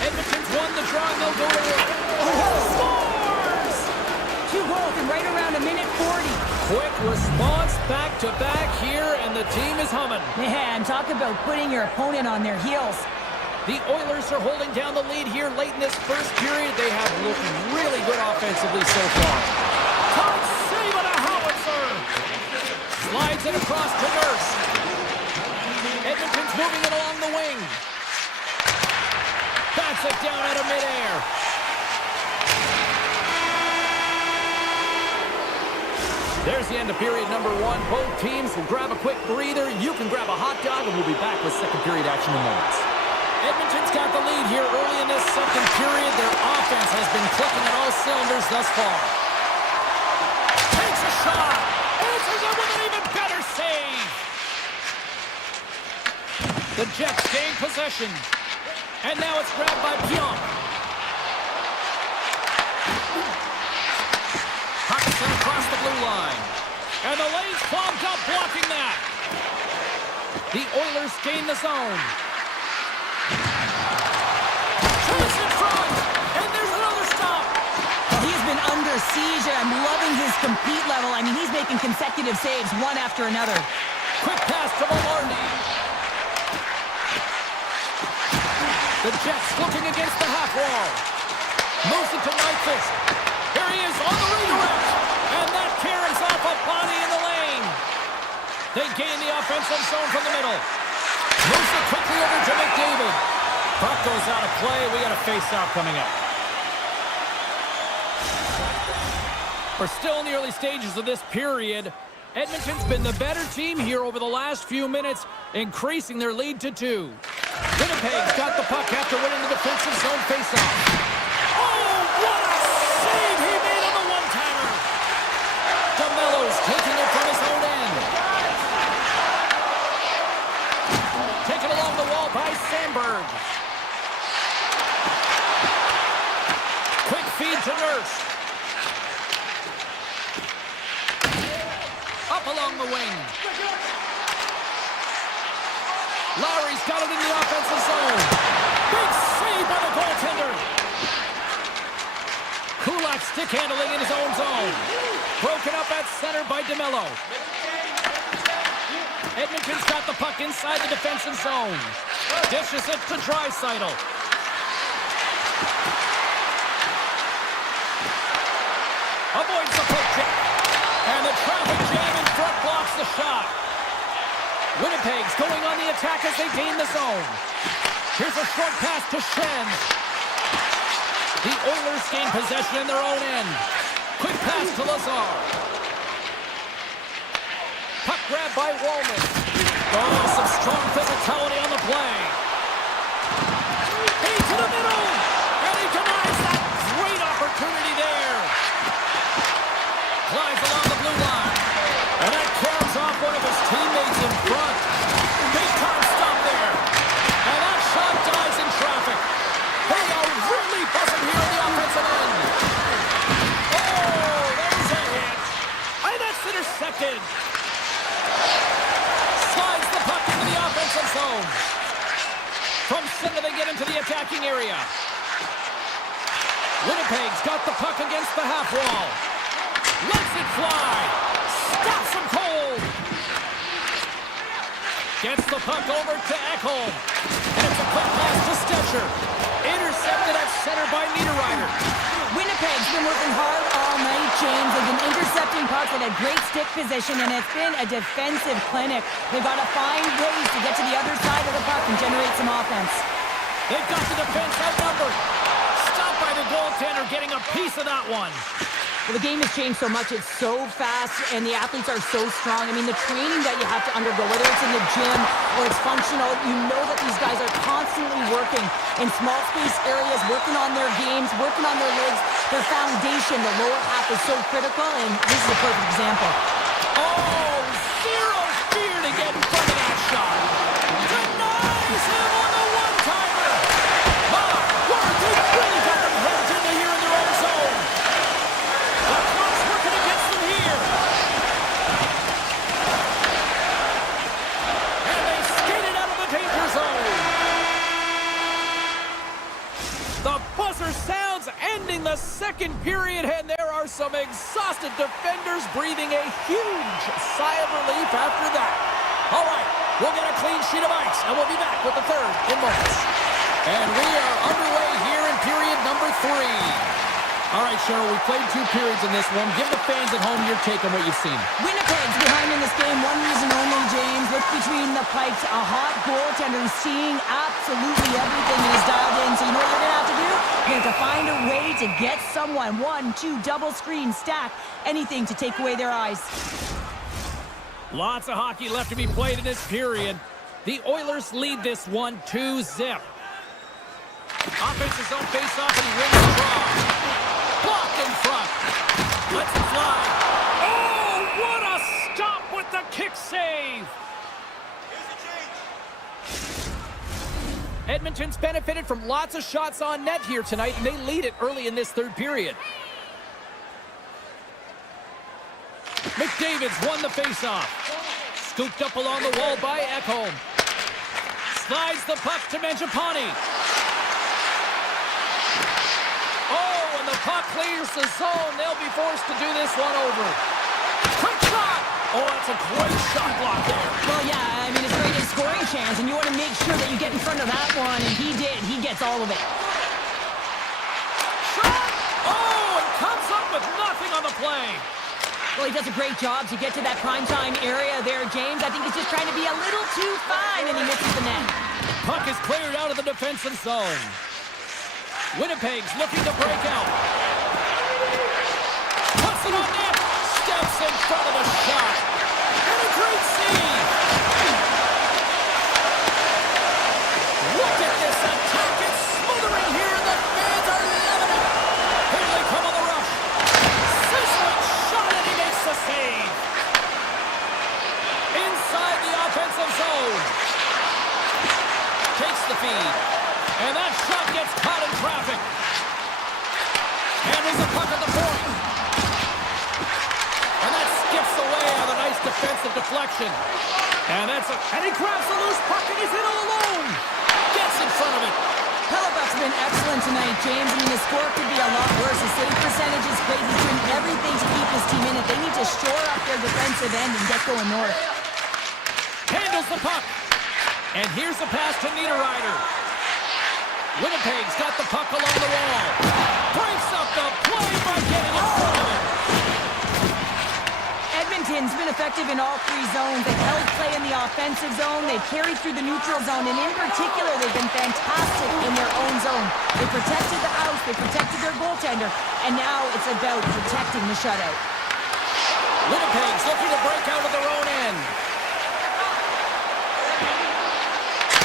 Edmonton's won the draw, and they'll go to work. Scores! 2 goals in right around a minute 40. Quick response back-to-back here, and the team is humming. Man, talk about putting your opponent on their heels. The Oilers are holding down the lead here late in this first period. They have looked really good offensively so far. Todd save on a howitzer. Slides it across to Nurse. Edmonton's moving it along the wing. Bats it down out of midair. There's the end of period number 1. Both teams will grab a quick breather. You can grab a hot dog, and we'll be back with second period action in moments. Edmonton's got the lead here early in this second period. Their offense has been clicking on all cylinders thus far. Takes a shot. Answers it with an even better save. The Jets gain possession. And now it's grabbed by Pionk. Puck sent across the blue line. And the lane's clogged up blocking that. The Oilers gain the zone. Chase in front. And there's another stop. He's been under siege, and I'm loving his compete level. I mean, he's making consecutive saves, one after another. Quick pass to Maloney. The Jets looking against the half wall. Moves it to Nyquist. Here he is on the redirect. And that carries off a body in the lane. They gain the offensive zone from the middle. Moves it quickly over to McDavid. Puck goes out of play. We got a face-off coming up. We're still in the early stages of this period. Edmonton's been the better team here over the last few minutes, increasing their lead to 2. Winnipeg's got the puck after winning the defensive zone faceoff. Oh, what a save he made on the one-timer! DeMello's taking it from his own end. Taken along the wall by Sandberg. Quick feed to Nurse. Up along the wing. Lowry's got it in the offensive zone. Big save by the goaltender. Kulak stick handling in his own zone. Broken up at center by DeMello. Edmonton's got the puck inside the defensive zone. Dishes it to Draisaitl. Avoids the poke check. And the traffic jam in front blocks the shot. Winnipeg's going on the attack as they gain the zone. Here's a short pass to Shen. The Oilers gain possession in their own end. Quick pass to Lazar. Puck grab by Wallman. Oh, some strong physicality on the play. Feed to the middle. And he denies that great opportunity there. Glides along the blue line. And that carries off one of his teammates in front. Big time stop there. And that shot dies in traffic. They are really buzzing here on the offensive end. Oh, there's a hit. And that's intercepted. Slides the puck into the offensive zone. From center they get into the attacking area. Winnipeg's got the puck against the half wall. Lets it fly. Stops him cold. Gets the puck over to Ekholm. And it's a quick pass to Stecher. Intercepted at center by Niederreiter. Winnipeg's been working hard all night, James. They've been intercepting pucks at a great stick position, and it's been a defensive clinic. They've got to find ways to get to the other side of the puck and generate some offense. They've got the defense outnumbered. Stopped by the goaltender, getting a piece of that one. Well, the game has changed so much. It's so fast, and the athletes are so strong. I mean, the training that you have to undergo, whether it's in the gym or it's functional, you know that these guys are constantly working in small space areas, working on their games, working on their legs. Their foundation, the lower half, is so critical, and this is a perfect example. Oh, zero fear to get in front of that shot. Denies him on the one-timer. My word, they really got them heads into here in their own zone. the second period, and there are some exhausted defenders breathing a huge sigh of relief after that. All right, we'll get a clean sheet of ice, and we'll be back with the third in moments. And we are underway here in period number 3. All right, Cheryl, we played 2 periods in this one. Give the fans at home your take on what you've seen. Winnipeg's behind in this game. One reason only, James. Look between the pipes. A hot goaltender who's seeing absolutely everything and is dialed in. So you know what you're going to have to do? You're going to have to find a way to get someone. 1, 2, double screen, stack, anything to take away their eyes. Lots of hockey left to be played in this period. The Oilers lead this one 2-0. Offensive zone face-off, and he wins the draw. Blocked in front. Lets it fly. Oh, what a stop with the kick save. Edmonton's benefited from lots of shots on net here tonight, and they lead it early in this third period. McDavid's won the face-off. Scooped up along the wall by Ekholm. Slides the puck to Mangiapane. Oh, and the puck clears the zone. They'll be forced to do this one over. Quick shot! Oh, that's a great shot block there. Well, yeah, I mean, it's a great scoring chance, and you want to make sure that you get in front of that one, and he did. He gets all of it. Shot! Oh, and comes up with nothing on the play. Well, he does a great job to get to that primetime area there, James. I think he's just trying to be a little too fine, and he misses the net. Puck is cleared out of the defensive zone. Winnipeg's looking to break out. Puts it on net. Steps in front of the shot. And a great save. Look at this attack. It's smothering here, and the fans are loving it. Here they come on the rush. Sizzling shot, and he makes the save. Inside the offensive zone. Takes the feed. And that shot gets caught in traffic. Handles the puck at the point. And that skips away on a nice defensive deflection. And he grabs the loose puck and he's in all alone. Gets in front of it. Hellebuck's been excellent tonight, James. I mean, the score could be a lot worse. His save percentage is great. He's doing everything to keep his team in it. They need to shore up their defensive end and get going north. Handles the puck. And here's the pass to Niederreiter. Winnipeg's got the puck along the wall. Breaks up the play by getting in front of it. Edmonton's been effective in all 3 zones. They've held play in the offensive zone. They've carried through the neutral zone. And in particular, they've been fantastic in their own zone. They protected the house. They protected their goaltender. And now it's about protecting the shutout. Winnipeg's looking to break out of their own end.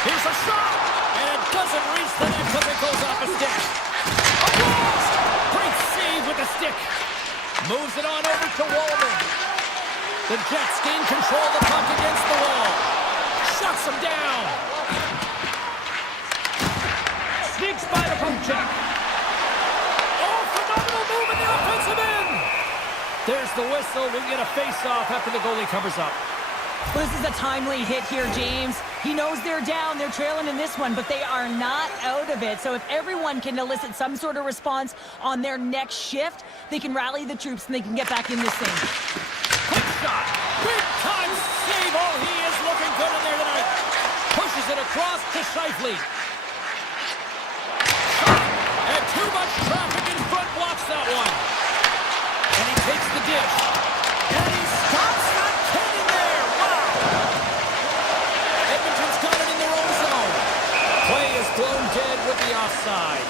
Here's a shot. And it doesn't reach the net because it goes off a stick. A blast! Great save with the stick. Moves it on over to Wallman. The Jets gain control of the puck against the wall. Shuts him down. Sneaks by the poke check. Oh, phenomenal move in the offensive end. There's the whistle. We'll get a face-off after the goalie covers up. Well, this is a timely hit here, James. He knows they're down, they're trailing in this one, but they are not out of it. So if everyone can elicit some sort of response on their next shift, they can rally the troops and they can get back in this thing. Quick shot. Big time save. Oh, he is looking good in there tonight. Pushes it across to Scheifele. And too much traffic in front blocks that one. And he takes the dish. And he stops that cannon there. Wow. Edmonton's got it in their own zone. Play is blown dead with the offside.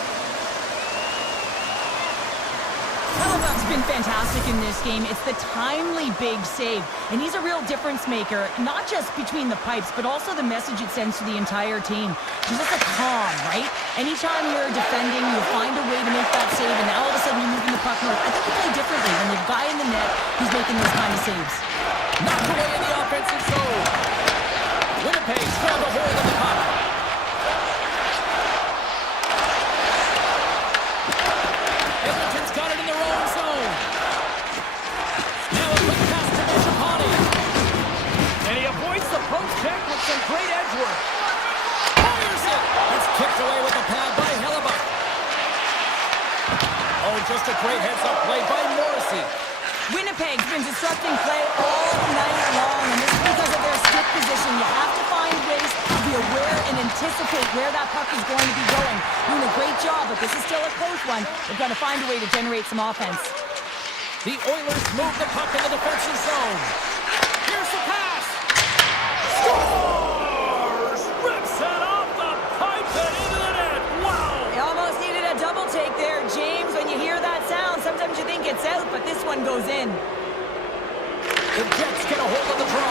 Hellebuck's been fantastic in this game. It's the timely big save. And he's a real difference maker, not just between the pipes, but also the message it sends to the entire team. He's just a calm, right? Anytime you're defending, you'll find a way to make that save, and now all of a sudden you're moving the puck north. I think you play differently when the guy in the net who's making those kind of saves. Knocked away in the offensive zone. Winnipeg's found a hole in the puck. Edmonton's got it in their own zone. Now a quick pass to Mangiapane. And he avoids the poke check with some great edge work. Fires it. It's kicked away with a pad by Hellebuck. Oh, just a great heads-up play by Morrissey. Winnipeg's been disrupting play all night long, and this is because of their stick position. You have to find ways to be aware and anticipate where that puck is going to be going. Doing a great job, but this is still a close one. They've got to find a way to generate some offense. The Oilers move the puck in the defensive zone. Here's the pass. Scores! Rips it off the pipe and into the net. Wow! They almost needed a double take there, James. When you hear that sound, sometimes you think it's out, but this one goes in. The Jets get a hold of the draw.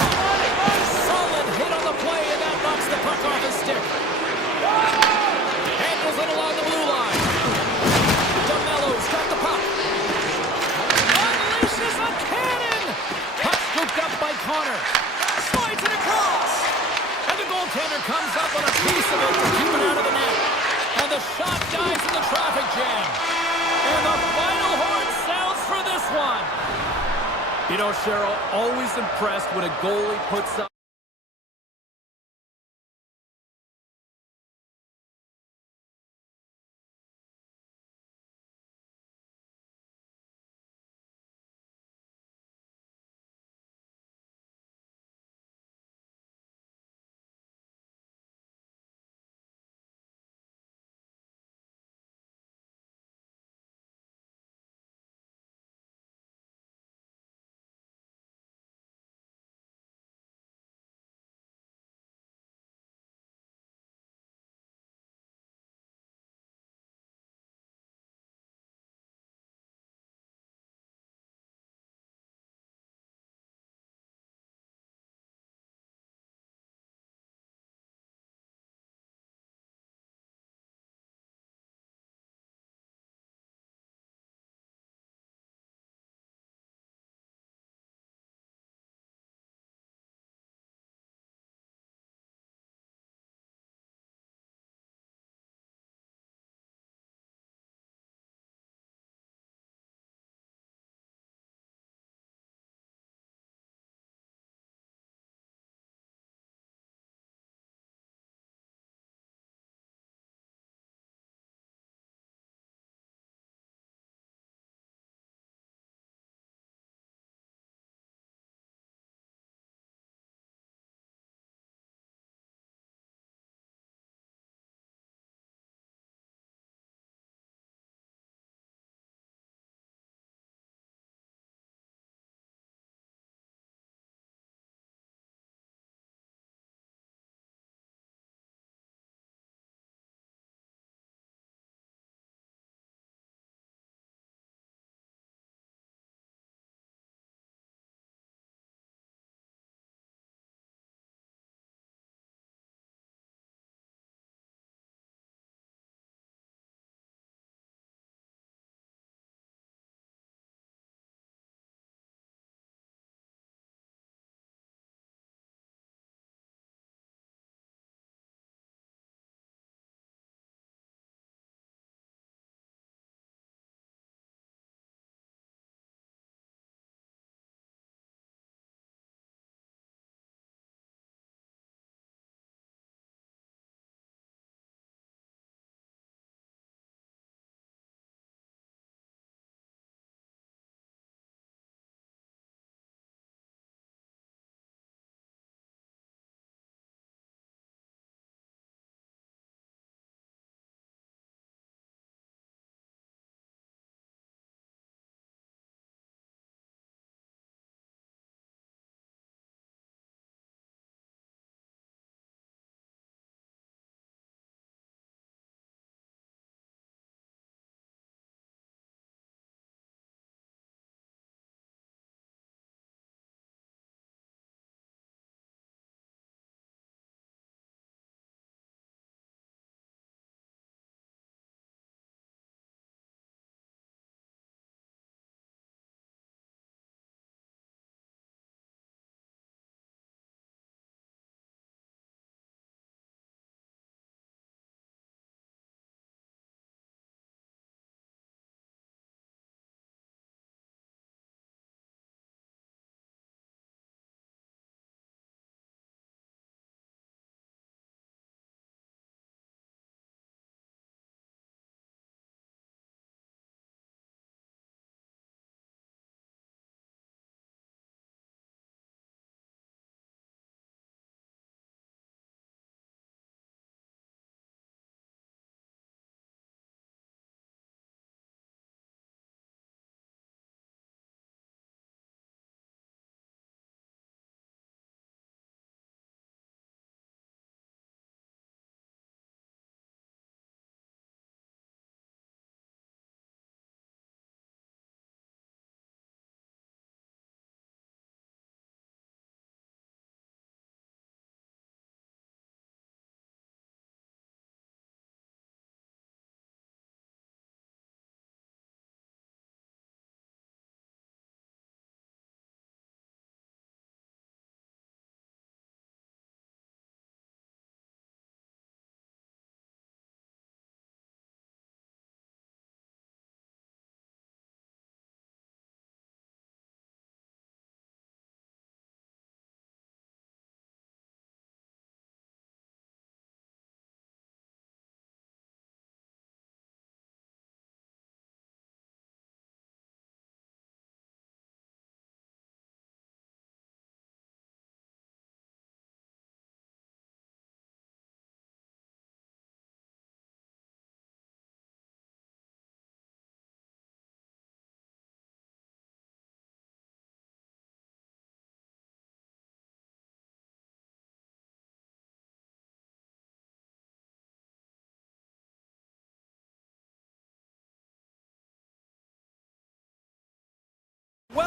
Solid hit on the play, and that knocks the puck off his stick. Handles it along the blue line. DeMello's got the puck. Unleashes a cannon! Puck scooped up by Connor. Slides it across. And the goaltender comes up on a piece of it to keep it out of the net. And the shot dies in the traffic jam. And the final horn sounds for this one. You know, Cheryl, always impressed when a goalie puts up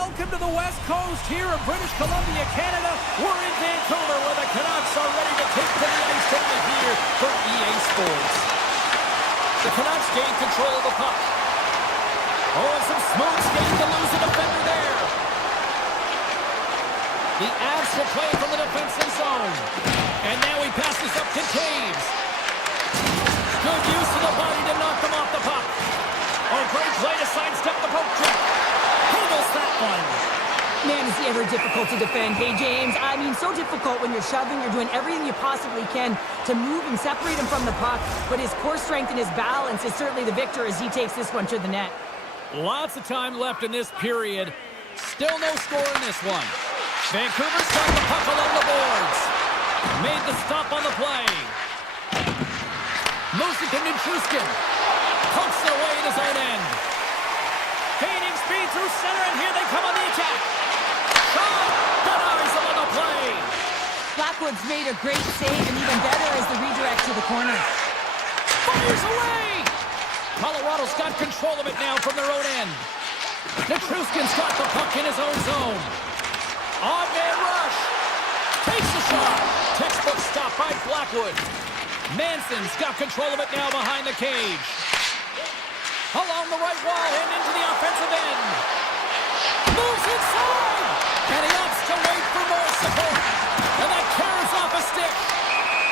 Welcome to the West Coast here in British Columbia, Canada. We're in Vancouver where the Canucks are ready to take to the ice tonight here for EA Sports. The Canucks gain control of the puck. Oh, and some smooth skating to lose a defender there. The Avs will play from the defensive zone. And now he passes up to Taves. Good use of the body to knock them off the puck. Oh, great play to sidestep the poke check. Handles that one. Man, is he ever difficult to defend. Hey, James, I mean, so difficult when you're shoving, you're doing everything you possibly can to move and separate him from the puck, but his core strength and his balance is certainly the victor as he takes this one to the net. Lots of time left in this period. Still no score in this one. Vancouver's got the puck along the boards. Made the stop on the play. Moves it to Nichushkin. Pumps it away at his own end. Gaining speed through center, and here they come on the attack. Shot! Denies him on the play. Blackwood's made a great save, and even better is the redirect to the corner. Fires away! Colorado's got control of it now from their own end. Nichushkin's got the puck in his own zone. Odd man rush. Takes the shot. Textbook stop by Blackwood. Manson's got control of it now behind the cage. Along the right wall and into the offensive end. Moves inside. And he opts to wait for more support. And that carries off a stick.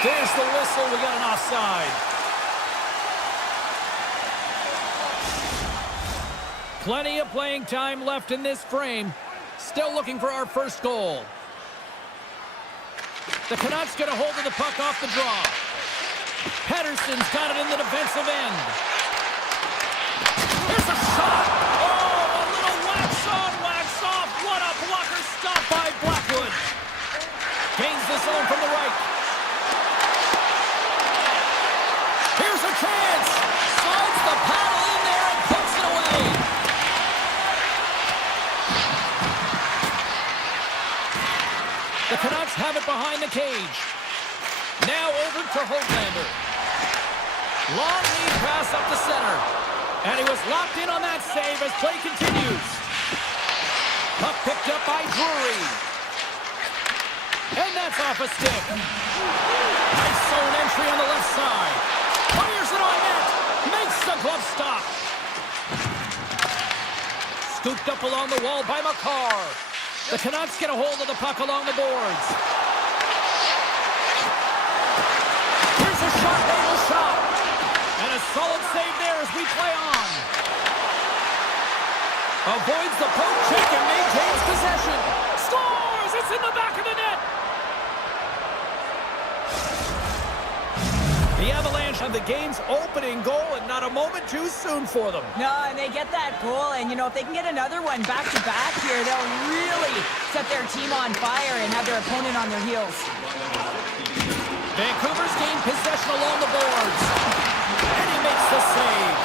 There's the whistle. We got an offside. Plenty of playing time left in this frame. Still looking for our first goal. The Canucks get a hold of the puck off the draw. Pettersson's got it in the defensive end. Here's a shot. Oh, a little wax on, wax off. What a blocker stop by Blackwood. Gains the zone from the right. Here's a chance. Slides the paddle in there and puts it away. The Canucks have it behind the cage. Now over to Hoglander. Long lead pass up the center. And he was locked in on that save as play continues. Puck picked up by Drury. And that's off a stick. Nice zone entry on the left side. Fires it on net. Makes the glove stop. Scooped up along the wall by McCarr. The Canucks get a hold of the puck along the boards. Here's a shot, nail shot. And a solid save there as we play on. Avoids the poke check and maintains possession. Scores! It's in the back of the net. The Avalanche have the game's opening goal, and not a moment too soon for them. No, and they get that goal, and, you know, if they can get another one back-to-back here, they'll really set their team on fire and have their opponent on their heels. Vancouver's gained possession along the boards. And he makes the save.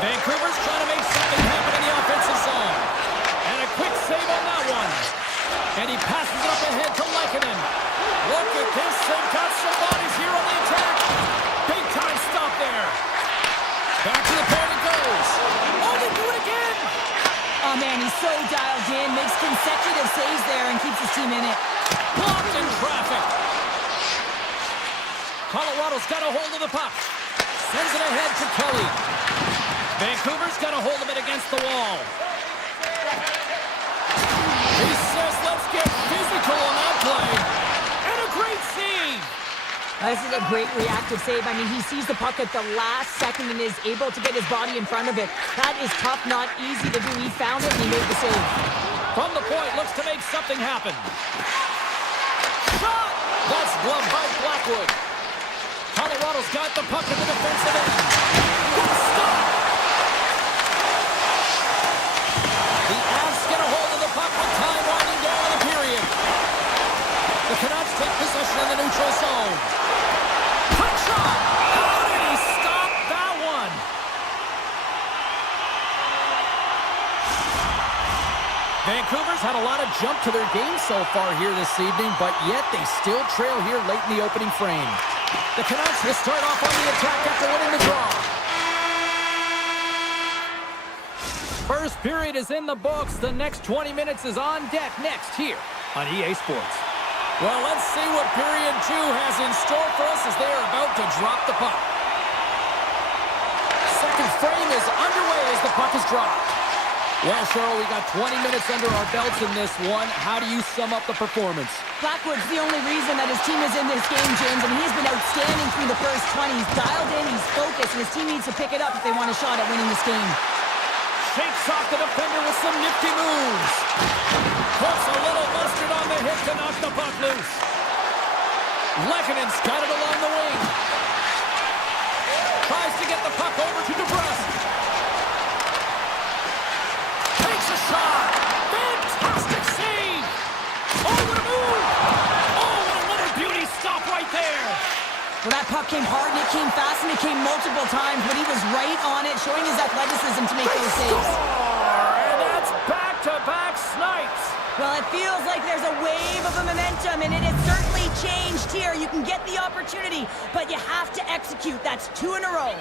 Vancouver's trying to make something happen in the offensive zone. And a quick save on that one. And he passes it up ahead to Lehkonen. Look at this. They've got some bodies here on the attack. Big time stop there. Back to the point it goes. Oh, they do it again. Oh, man, he's so dialed in. Makes consecutive saves there and keeps his team in it. Blocked in traffic. Colorado's got a hold of the puck. Sends it ahead to Kelly. Vancouver's got a hold of it against the wall. He says, let's get physical on that play. And a great save. This is a great reactive save. I mean, he sees the puck at the last second and is able to get his body in front of it. That is tough, not easy to do. He found it and he made the save. From the point, looks to make something happen. Shot! That's gloved by Blackwood. Colorado's got the puck in the defensive end. What a stop! The Avs get a hold of the puck with time winding down in the period. The Canucks take possession in the neutral zone. Quick shot! How did he stop that one? Vancouver's had a lot of jump to their game so far here this evening, but yet they still trail here late in the opening frame. The Canucks will start off on the attack after winning the draw. First period is in the books. The next 20 minutes is on deck next here on EA Sports. Well, let's see what period 2 has in store for us as they are about to drop the puck. Second frame is underway as the puck is dropped. Well, Cheryl, we got 20 minutes under our belts in this one. How do you sum up the performance? Blackwood's the only reason that his team is in this game, James, and he's been outstanding through the first 20. He's dialed in, he's focused, and his team needs to pick it up if they want a shot at winning this game. Shakes off the defender with some nifty moves. Puts a little mustard on the hip to knock the puck loose. Lekkonen's got it along the wing. Tries to get the puck over to DeBrusque. Takes a shot. Fantastic save. Oh, what a move. Oh, what another beauty stop right there. Well, that puck came hard, and it came fast, and it came multiple times, but he was right on it, showing his athleticism to make those saves. And that's back-to-back snipes. Well, it feels like there's a wave of a momentum, and it has certainly changed here. You can get the opportunity, but you have to execute. That's 2 in a row.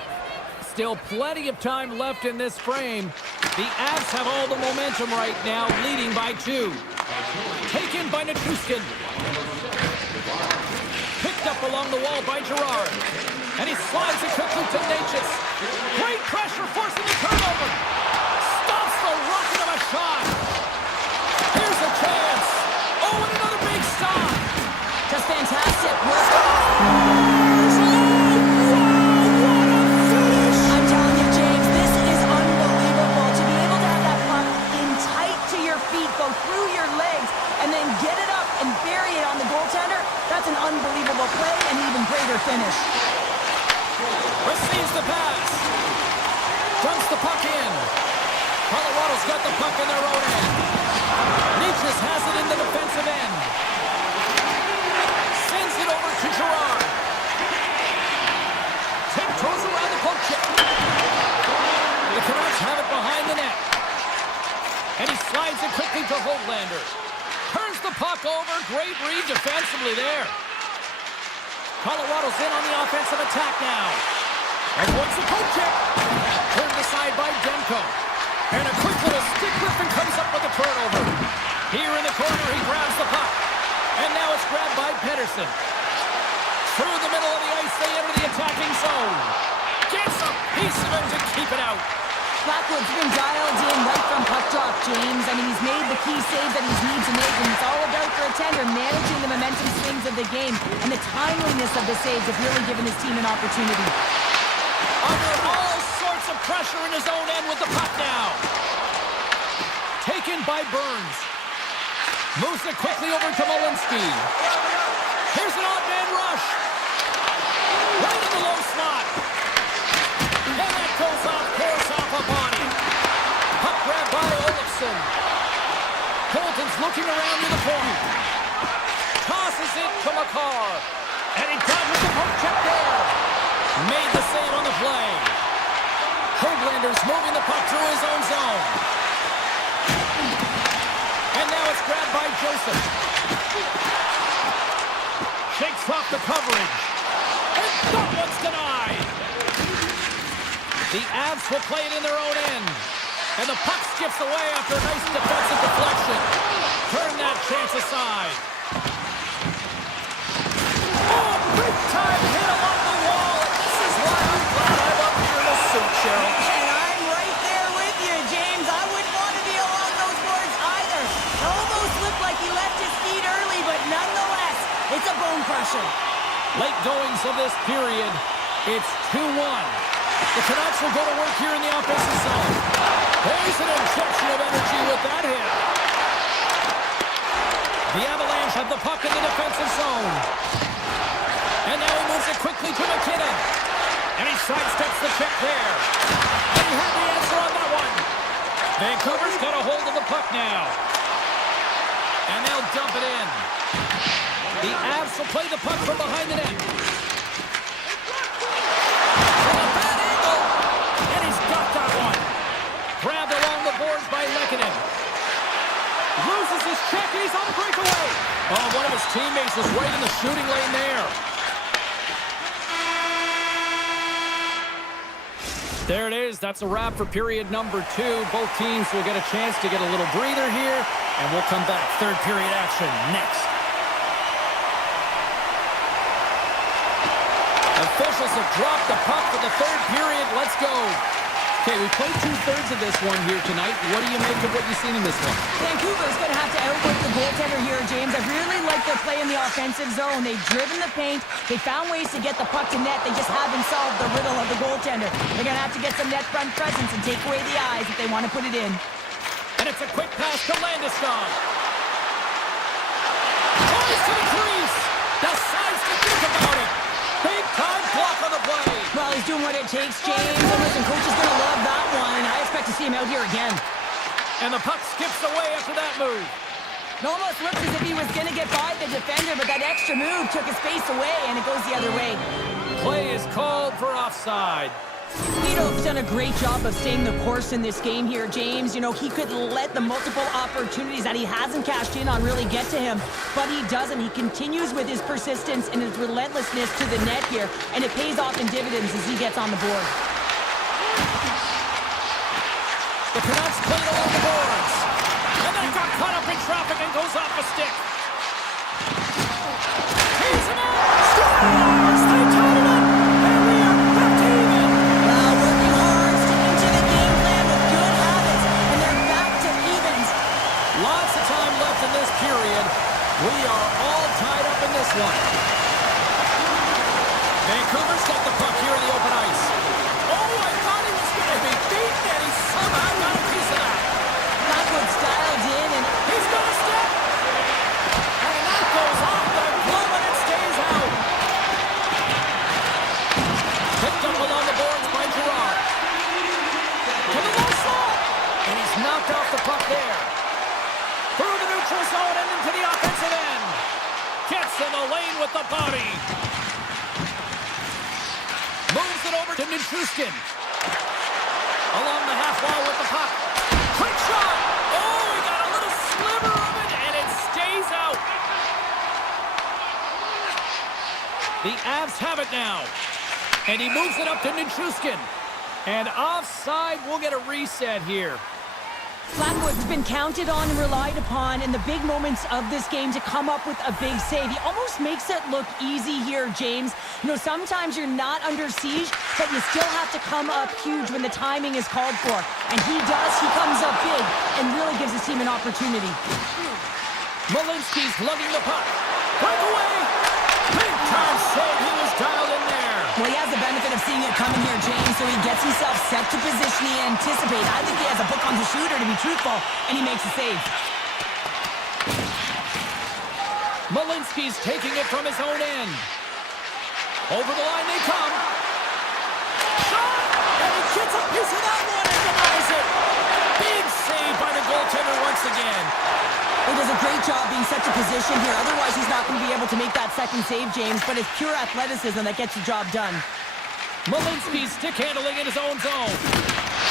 Still plenty of time left in this frame. The Avs have all the momentum right now, leading by 2. Taken by Nichushkin. Picked up along the wall by Gerard. And he slides it quickly to Natchez. Great pressure forcing the turnover. Stops the rocket of a shot. Here's a chance. Oh, and another big stop. Just fantastic work. I'm telling you, James, this is unbelievable. To be able to have that puck in tight to your feet, go through your legs, and then get it up and bury it on the goaltender, that's an unbelievable play and an even greater finish. Receives the pass. Dumps the puck in. Colorado's got the puck in their own end. Natchez has it in the defensive end. Sends it over to Gerard. Tiptoes around the poke check. The Canucks have it behind the net. And he slides it quickly to Hoglander. Turns the puck over. Great read defensively there. Colorado's in on the offensive attack now. And once the poke check. Turned aside by Demko. And a quick little stick lift and comes up with a turnover. Here in the corner, he grabs the puck. And now it's grabbed by Pedersen. Through the middle of the ice, they enter the attacking zone. Gets a piece of it to keep it out. Blackwood's been dialed in right from puck drop, James. I mean, he's made the key saves that he's needed to make, and it's all about for a tender, managing the momentum swings of the game, and the timeliness of the saves have really given his team an opportunity. Under all sorts of pressure in his own end with the puck now. Taken by Burns. Moves it quickly over to Malinsky. Here's an odd man rush. Right in the low slot. And that goes off, course off a body. Puck grab by Olofsson. Colton's looking around to the point. Tosses it to McCarr. And he dodges the poke check there. Made the save on the play. Hoglander's moving the puck through his own zone. And now it's grabbed by Joseph. Shakes off the coverage. And that one's denied. The Avs will play it in their own end. And the puck skips away after a nice defensive deflection. Turn that chance aside. Oh, big time hit along the wall. And this is why I'm glad I'm up here in the suit, Cheryl. And I'm right there with you, James. I wouldn't want to be along those boards either. It almost looked like he left his feet early, but nonetheless, it's a bone crusher. Late goings of this period. It's 2-1. The Canucks will go to work here in the offensive zone. There's an injection of energy with that hit. The Avalanche have the puck in the defensive zone. And now he moves it quickly to McKinnon. And he sidesteps the check there. And he had the answer on that one. Vancouver's got a hold of the puck now. And they'll dump it in. The Avs will play the puck from behind the net. From a bad angle. And he's got that one. Grabbed along the boards by Lekkonen. Loses his check, and he's on the breakaway. Oh, one of his teammates was right in the shooting lane there. There it is. That's a wrap for period number 2. Both teams will get a chance to get a little breather here, and we'll come back. Third period action next. Officials have dropped the puck for the third period. Let's go. Okay, we played 2/3 of this one here tonight. What do you make of what you've seen in this one? Vancouver's going to have to outwork the goaltender here, James. I really like their play in the offensive zone. They've driven the paint. They found ways to get the puck to net. They just haven't solved the riddle of the goaltender. They're going to have to get some net front presence and take away the eyes if they want to put it in. And it's a quick pass to Landeskog. Tries to the crease. Decides to think about it. Big time block on the play. Well, he's doing what it takes, James. And listen, coach is going to love that one. I expect to see him out here again. And the puck skips away after that move. It almost looks as if he was going to get by the defender, but that extra move took his face away, and it goes the other way. Play is called for offside. Vito's done a great job of staying the course in this game here, James. You know, he could let the multiple opportunities that he hasn't cashed in on really get to him, but he doesn't. He continues with his persistence and his relentlessness to the net here, and it pays off in dividends as he gets on the board. The Canucks played along the boards, and then got caught up in traffic and goes off a stick. He's an out! Scores! They tied it up! And we are back to even! Working hard, sticking to the game plan with good habits, and they're back to evens. Lots of time left in this period. We are all tied up in this one. Vancouver's got the puck here in the open ice. Oh, I thought he was going to be beaten, and he somehow got a piece of that. Blackwood's dialed in, and He's going to step. And that goes off the glove, and it stays out. Picked up along the boards by Gerard. To the low slot. And he's knocked off the puck there. Through the neutral zone and into the offensive end. Gets in the lane with the body. Moves it over to Nichushkin. Along the half wall with the puck. Quick shot. Oh, he got a little sliver of it, and it stays out. The Avs have it now. And he moves it up to Nichushkin. And offside, we'll get a reset here. Blackwood's been counted on and relied upon in the big moments of this game to come up with a big save. He almost makes it look easy here, James. You know, sometimes you're not under siege, but you still have to come up huge when the timing is called for. And he does. He comes up big and really gives his team an opportunity. Malinsky's lugging the puck. Breakaway. Big time save. He was dialed in there. Well, he has the benefit of seeing it coming here, James, so he gets himself set to position he anticipates. I think he has a book on the shooter, to be truthful, and he makes a save. Malinsky's taking it from his own end. Over the line they come. Shot! And he gets a piece of that one and denies it. Big save by the goaltender once again. He does a great job being set to position here. Otherwise, he's not going to be able to make that second save, James, but it's pure athleticism that gets the job done. Malinsky's stick handling in his own zone.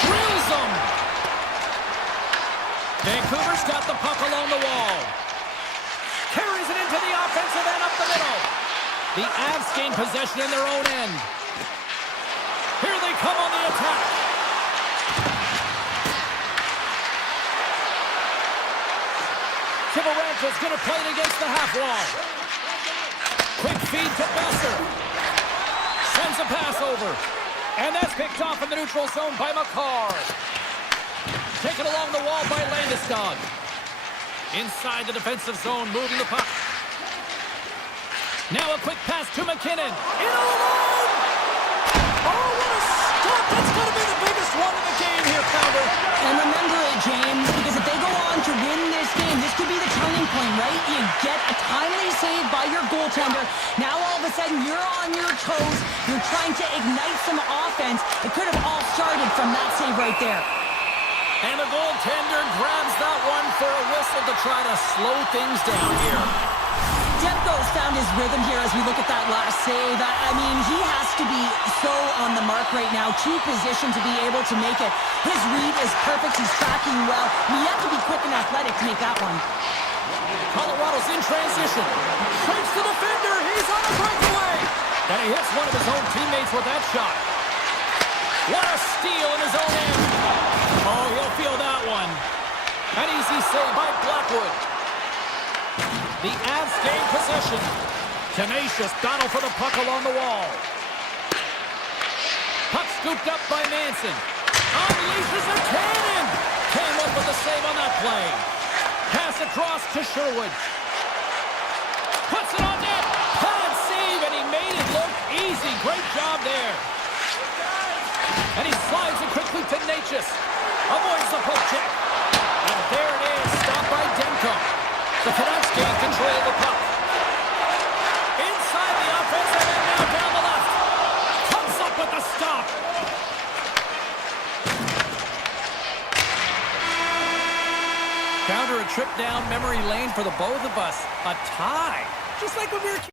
Drills him. Vancouver's got the puck along the wall. Carries it into the offensive end up the middle. The Avs gain possession in their own end. Here they come on the attack. Kivaranka's going to play it against the half wall. Quick feed to Besser. Sends a pass over. And that's picked off in the neutral zone by McCarr. Taken along the wall by Landeskog. Inside the defensive zone, moving the puck. Now a quick pass to McKinnon. In alone! Oh, what a stop! That's going to be the biggest one in the game here, Pounder. And remember it, James, because if they go on to win this game, this could be the turning point, right? You get a timely save by your goaltender. Now all of a sudden you're on your toes. You're trying to ignite some offense. It could have all started from that save right there. And the goaltender grabs that one for a whistle to try to slow things down here. Demko's found his rhythm here as we look at that last save. I mean, he has to be so on the mark right now, to position to be able to make it. His read is perfect. He's tracking well. You have to be quick and athletic to make that one. Colorado's in transition. Shakes the defender. He's on a breakaway. And he hits one of his own teammates with that shot. What a steal in his own end. Oh, he'll feel that one. An easy save by Blackwood. The Avs gain possession. Tenacious battle for the puck along the wall. Puck scooped up by Manson. Unleashes a cannon. Came up with the save on that play. Pass across to Sherwood. Puts it on net. Pad save, and he made it look easy. Great job there. And he slides it quickly to Natchez. Avoids the poke check. And there it is, stopped by Demko. The Canucks gain control of the puck. Inside the offensive end now down the left. Comes up with the stop. Counter a trip down memory lane for the both of us. A tie. Just like when we were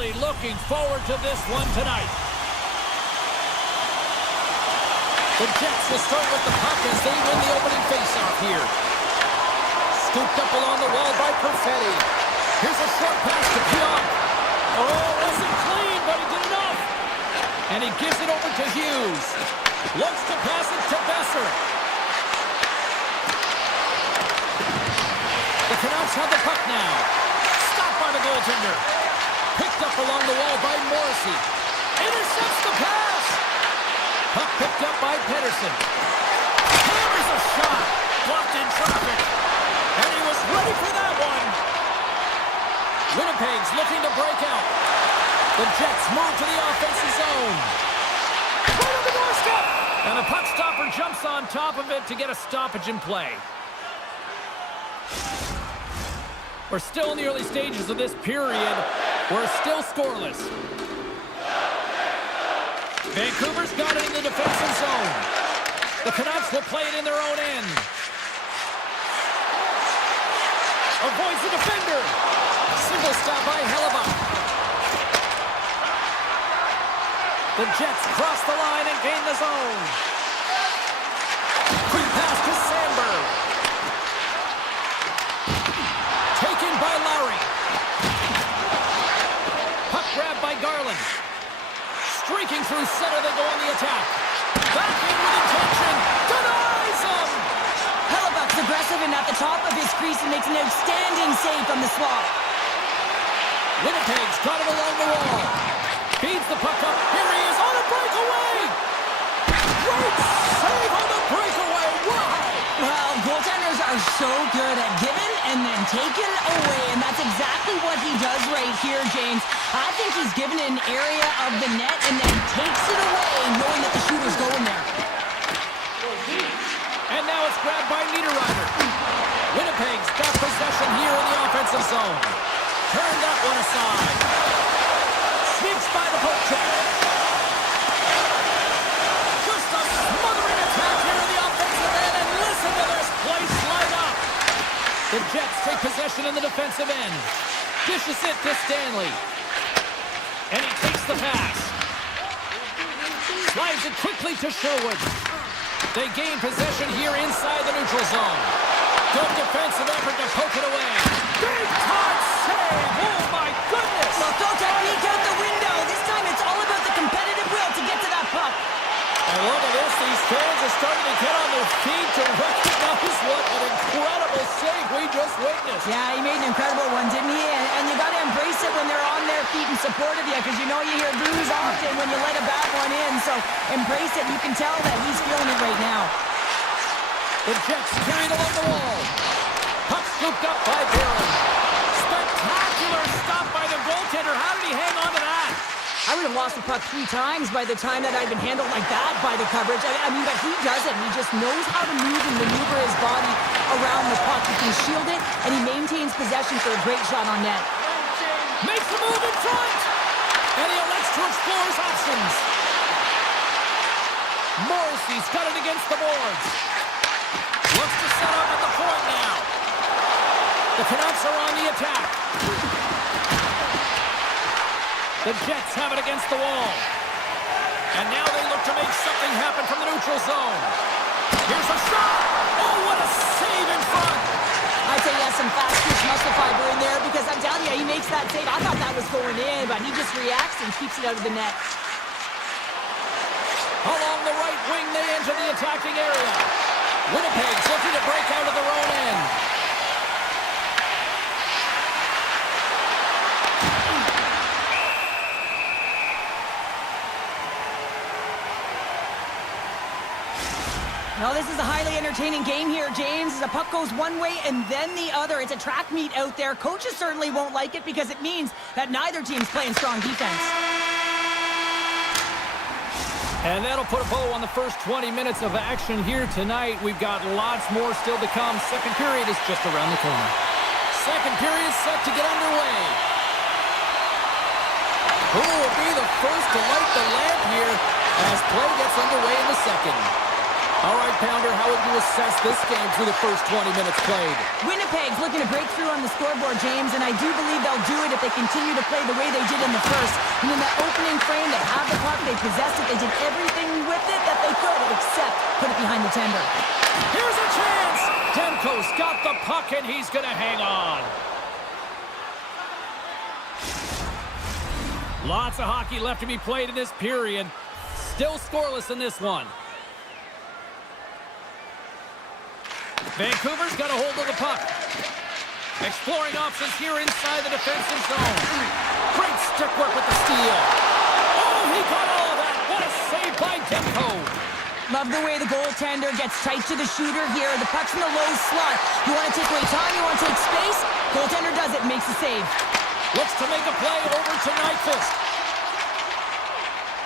Really looking forward to this one tonight. The Jets will start with the puck as they win the opening faceoff here. Scooped up along the wall by Perfetti. Here's a short pass to Pionk. Oh, wasn't clean, but he did enough. And he gives it over to Hughes. Looks to pass it to Besser. The Canucks have the puck now. Stopped by the goaltender. Picked up along the wall by Morrissey. Intercepts the pass. Puck picked up by Pedersen. Hammers a shot. Blocked in traffic. And he was ready for that one. Winnipeg's looking to break out. The Jets move to the offensive zone. Right on the doorstep. And the puck stopper jumps on top of it to get a stoppage in play. We're still in the early stages of this period. We're still scoreless. Vancouver's got it in the defensive zone. The Canucks will play it in their own end. Avoids the defender. Single stop by Hellebuck. The Jets cross the line and gain the zone. Quick pass to Sandberg. Taken by Lowry. Puck grabbed by Garland. Streaking through center, they go on the attack. Back in with intention. Denies him! Hellebuck's aggressive and at the top of his crease and makes an outstanding save from the swap. Winnipeg's got it along the wall. Feeds the puck up. Here he is on a breakaway! Great save on the breakaway! Wow! Well, goaltenders are so good at giving and then taking away, and that's exactly what he does right here, James. I think he's given an area of the net and then takes it away, knowing that the shooter's going there. And now it's grabbed by Niederreiter. Winnipeg's got possession here in the offensive zone. Turn that one aside. Sneaks by the poke check. Just a smothering attack here in the offensive end, and listen to this place light up. The Jets take possession in the defensive end. Dishes it to Stanley. And he takes the pass. Slides it quickly to Sherwood. They gain possession here inside the neutral zone. Good defensive effort to poke it away. Big time save! Oh my goodness! Well, throw technique out the window. This time it's all about the competitive will to get to that puck. And look at this. These fans are starting to get on their feet to recognize what an incredible save we just witnessed. Yeah, he made an incredible one, didn't he? And you got to embrace it when they're on their feet in support of you, because you know you hear boos often when you let a bad one in. So embrace it. You can tell that he's feeling it right now. The Jets carried along the wall. Puck scooped up by Barron. Spectacular stop by the goaltender. How did he hang on to that? I would have lost the puck 3 times by the time that I'd been handled like that by the coverage. I mean, but he doesn't. He just knows how to move and maneuver his body around the puck. He can shield it, and he maintains possession for a great shot on net. Makes the move in front! And he elects to explore his options. Morrissey's got it against the boards. Looks to set up at the point now. The Canucks are on the attack. The Jets have it against the wall. And now they look to make something happen from the neutral zone. Here's a shot! Oh, what a save in front! I'd say he has some fast-twitch muscle fiber in there, because I'm telling you, he makes that save. I thought that was going in, but he just reacts and keeps it out of the net. Along the right wing, they enter the attacking area. Winnipeg's looking to break out of their own end. Well, this is a highly entertaining game here, James. The puck goes one way and then the other. It's a track meet out there. Coaches certainly won't like it because it means that neither team's playing strong defense. And that'll put a bow on the first 20 minutes of action here tonight. We've got lots more still to come. Second period is just around the corner. Second period set to get underway. Who will be the first to light the lamp here as play gets underway in the second? All right, Pounder, how would you assess this game through the first 20 minutes played? Winnipeg's looking to break through on the scoreboard, James, and I do believe they'll do it if they continue to play the way they did in the first. And in that opening frame, they had the puck, they possessed it, they did everything with it that they could, except put it behind the tender. Here's a chance! Demko's got the puck, and he's going to hang on. Lots of hockey left to be played in this period. Still scoreless in this one. Vancouver's got a hold of the puck. Exploring options here inside the defensive zone. Great stick work with the steal. Oh, he got all of that. What a save by Demko. Love the way the goaltender gets tight to the shooter here. The puck's in the low slot. You want to take away time, you want to take space. Goaltender does it, makes the save. Looks to make a play over to Nyquist.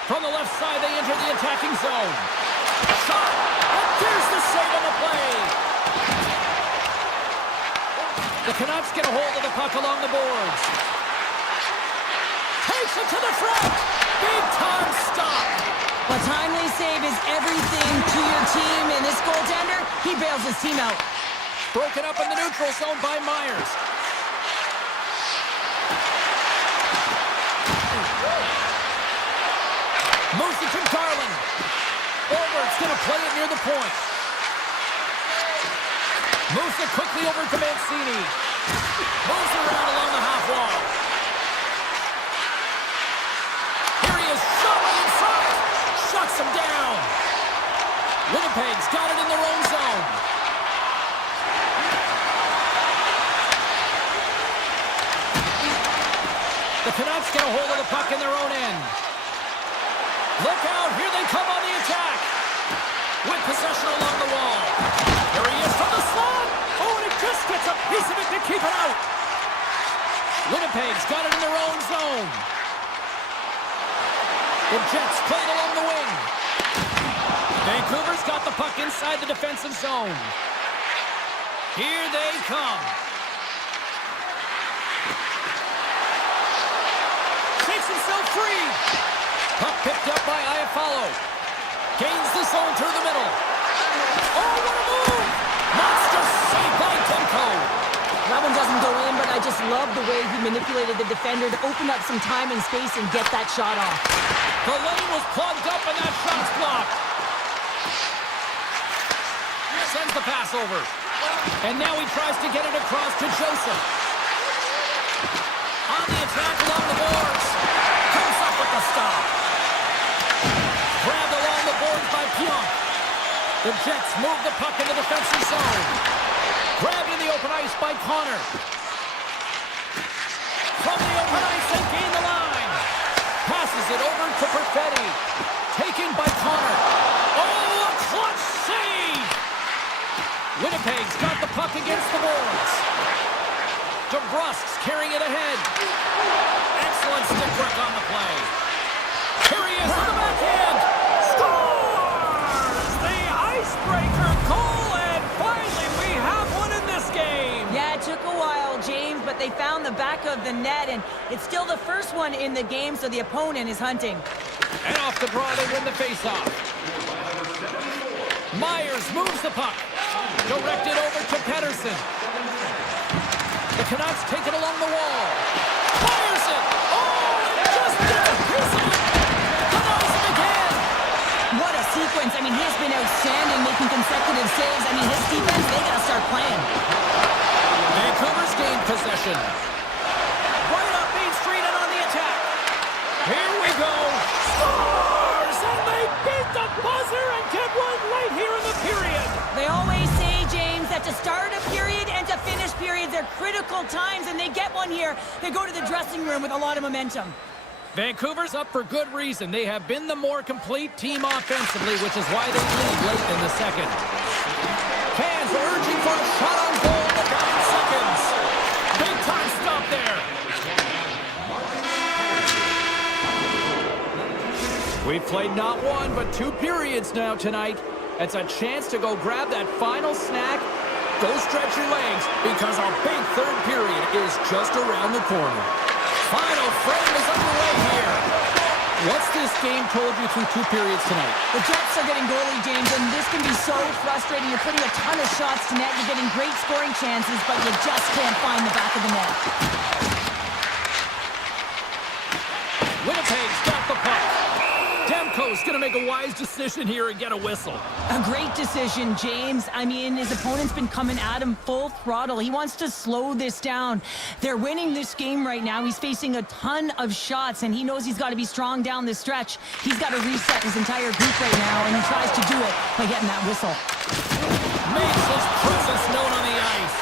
From the left side, they enter the attacking zone. Shot! And there's the save on the play. The Canucks get a hold of the puck along the boards. Takes it to the front. Big time stop. A timely save is everything to your team, and this goaltender, he bails his team out. Broken up in the neutral zone by Myers. Moves it to Garland. Overt's going to play it near the point. Moves it quickly over to Mancini. Moves around along the half wall. Here he is, shot right inside. Shuts him down. Winnipeg's got it in their own zone. The Canucks get a hold of the puck in their own end. Look out, here they come on the attack. With possession along the wall. Here he is from the slot. Oh, and it just gets a piece of it to keep it out. Winnipeg's got it in their own zone. The Jets play it along the wing. Vancouver's got the puck inside the defensive zone. Here they come. Shakes himself free. Puck picked up by Iafallo. Gains the zone through the middle. Oh, what a move! Monster save by Demko. That one doesn't go in, but I just love the way he manipulated the defender to open up some time and space and get that shot off. The lane was plugged up and that shot's blocked. Sends the pass over. And now he tries to get it across to Joseph. On the attack along the boards. Comes up with the stop. Grabbed along the boards by Pionk. The Jets move the puck in the defensive zone. Grabbed in the open ice by Connor. From the open ice, they gain the line. Passes it over to Perfetti. Taken by Connor. Oh, a clutch save! Winnipeg's got the puck against the boards. DeBrusk's carrying it ahead. Excellent stick work on the play. Here he is on the backhand. Scores! The icebreaker goal, and finally we have one in this game. Yeah, it took a while, James, but they found the back of the net, and it's still the first one in the game, so the opponent is hunting. And off the draw, they win the faceoff. Myers moves the puck. Directed over to Pettersson. The Canucks take it along the wall. Fires it! Oh, and just gets a piece of it! Denies him again! What a sequence. I mean, he has been outstanding, making consecutive saves. I mean, his defense, they got to start playing. Vancouver's gained possession. Right up Main Street and on the attack. Here we go. Scores! And they beat the buzzer and get one right here in the period. They always say, James, that to start a period and to finish periods are critical times, and they get one here. They go to the dressing room with a lot of momentum. Vancouver's up for good reason. They have been the more complete team offensively, which is why they lead late in the second. Fans are urging for a shot on goal in the 9 seconds. Big time stop there. We've played not one, but 2 periods now tonight. It's a chance to go grab that final snack. Go stretch your legs, because our big third period is just around the corner. Final frame is underway here. What's this game told you through 2 periods tonight? The Jets are getting goalie, James, and this can be so frustrating. You're putting a ton of shots to net, you're getting great scoring chances, but you just can't find the back of the net. Winnipeg's got the puck. Demko's going to make a wise decision here and get a whistle. A great decision, James. I mean, his opponent's been coming at him full throttle. He wants to slow this down. They're winning this game right now. He's facing a ton of shots, and he knows he's got to be strong down the stretch. He's got to reset his entire group right now, and he tries to do it by getting that whistle. Makes his presence known on the ice.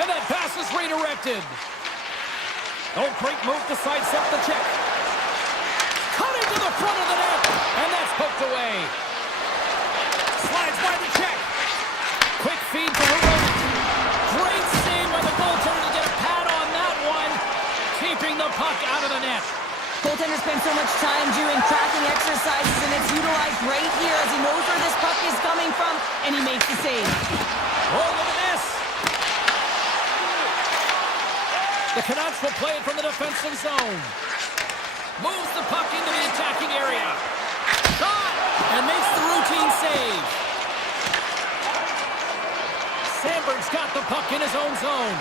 And that pass is redirected. Oh, great move to sidestep the check. Cut into the front of the net, and that's poked away. Slides by the check. Quick feed to Heronic. Great save by the goaltender to get a pad on that one. Keeping the puck out of the net. Goaltender spends so much time doing tracking exercises, and it's utilized right here as he knows where this puck is coming from, and he makes the save. Oh, look at this. The Canucks will play it from the defensive zone. Moves the puck into the attacking area. Shot! And makes the routine save. Sandberg's got the puck in his own zone.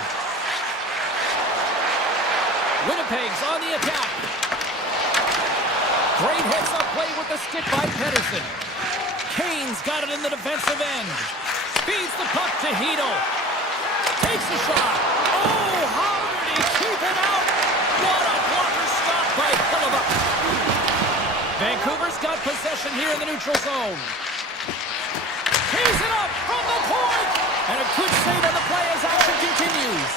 Winnipeg's on the attack. Great heads-up play with the stick by Pedersen. Kane's got it in the defensive end. Feeds the puck to Hedl. Takes the shot. Oh, how did he keep it out? What a blocker stop by Hellebuyck. Vancouver's got possession here in the neutral zone. Tees it up from the point. And a good save on the play as action continues.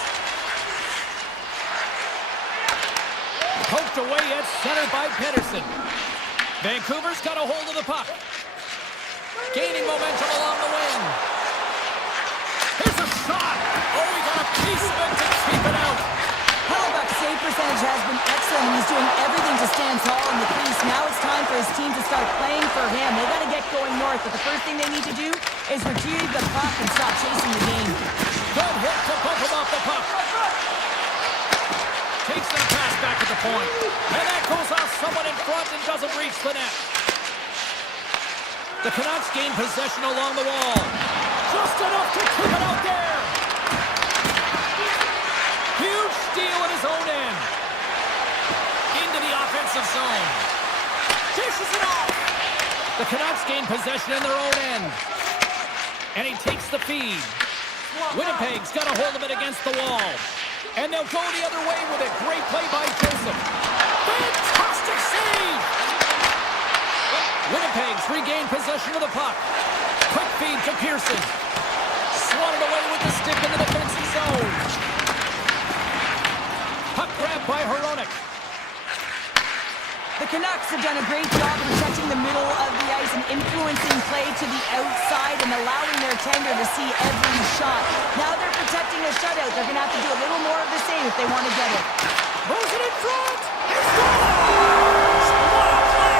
Poked away at center by Pedersen. Vancouver's got a hold of the puck. Gaining momentum along the wing. Here's a shot. Oh, he got a piece of it to keep it out. Hellebuyck's save percentage has been excellent. He's doing everything to stand tall in the crease. Now it's time for his team to start playing for him. They got to get going north, but the first thing they need to do is retrieve the puck and stop chasing the game. Good hit to bump him off the puck. Takes the pass back at the point. And that goes off someone in front and doesn't reach the net. The Canucks gain possession along the wall. Just enough to keep it out there. Huge steal at his own end. Into the offensive zone. Dishes it off. The Canucks gain possession in their own end. And he takes the feed. Winnipeg's got a hold of it against the wall. And they'll go the other way with it. Great play by Joseph. Fantastic save! Winnipeg's regained possession of the puck. Quick feed to Pearson. Swatted away with the stick in the defensive zone. Puck grab by Heronic. The Canucks have done a great job protecting the middle of the ice and influencing play to the outside and allowing their tender to see every shot. Now they're protecting a shutout. They're going to have to do a little more of the same if they want to get it. Moves it in front! He scores! What a play!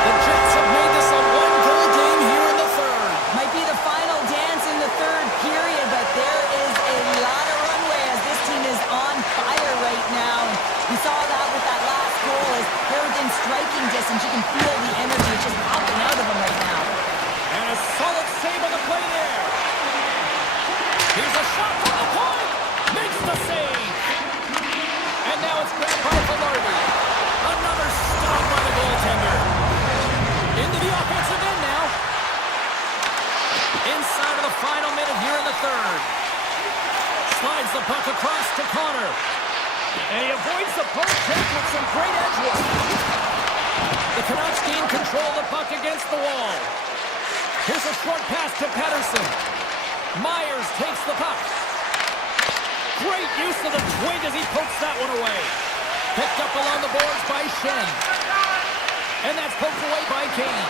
The Jets have made this a one-goal game here in the third. Might be the final dance in the third period, but there is a lot of runway as this team is on fire right now. We saw that with that last goal as they're within striking distance. You can feel the energy just popping out of them right now. And a solid save on the play there. Here's a shot from the point. Makes the save. And now it's grabbed by Velarde. Another stop by the goaltender. Into the offensive end now. Inside of the final minute here in the third. Slides the puck across to Connor. And he avoids the poke check with some great edge work. The Canucks gain control of the puck against the wall. Here's a short pass to Pedersen. Myers takes the puck. Great use of the twig as he pokes that one away. Picked up along the boards by Shen. And that's poked away by Kane.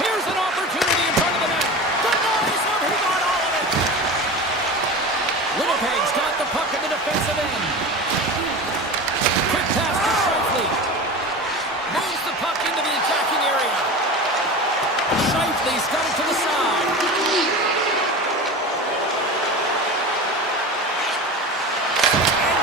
Here's an opportunity in front of the net. Denies him. He got all of it. Winnipeg's got the puck in the defensive end. Quick pass to Scheifele. Moves the puck into the attacking area. Scheifele's got it to the side. And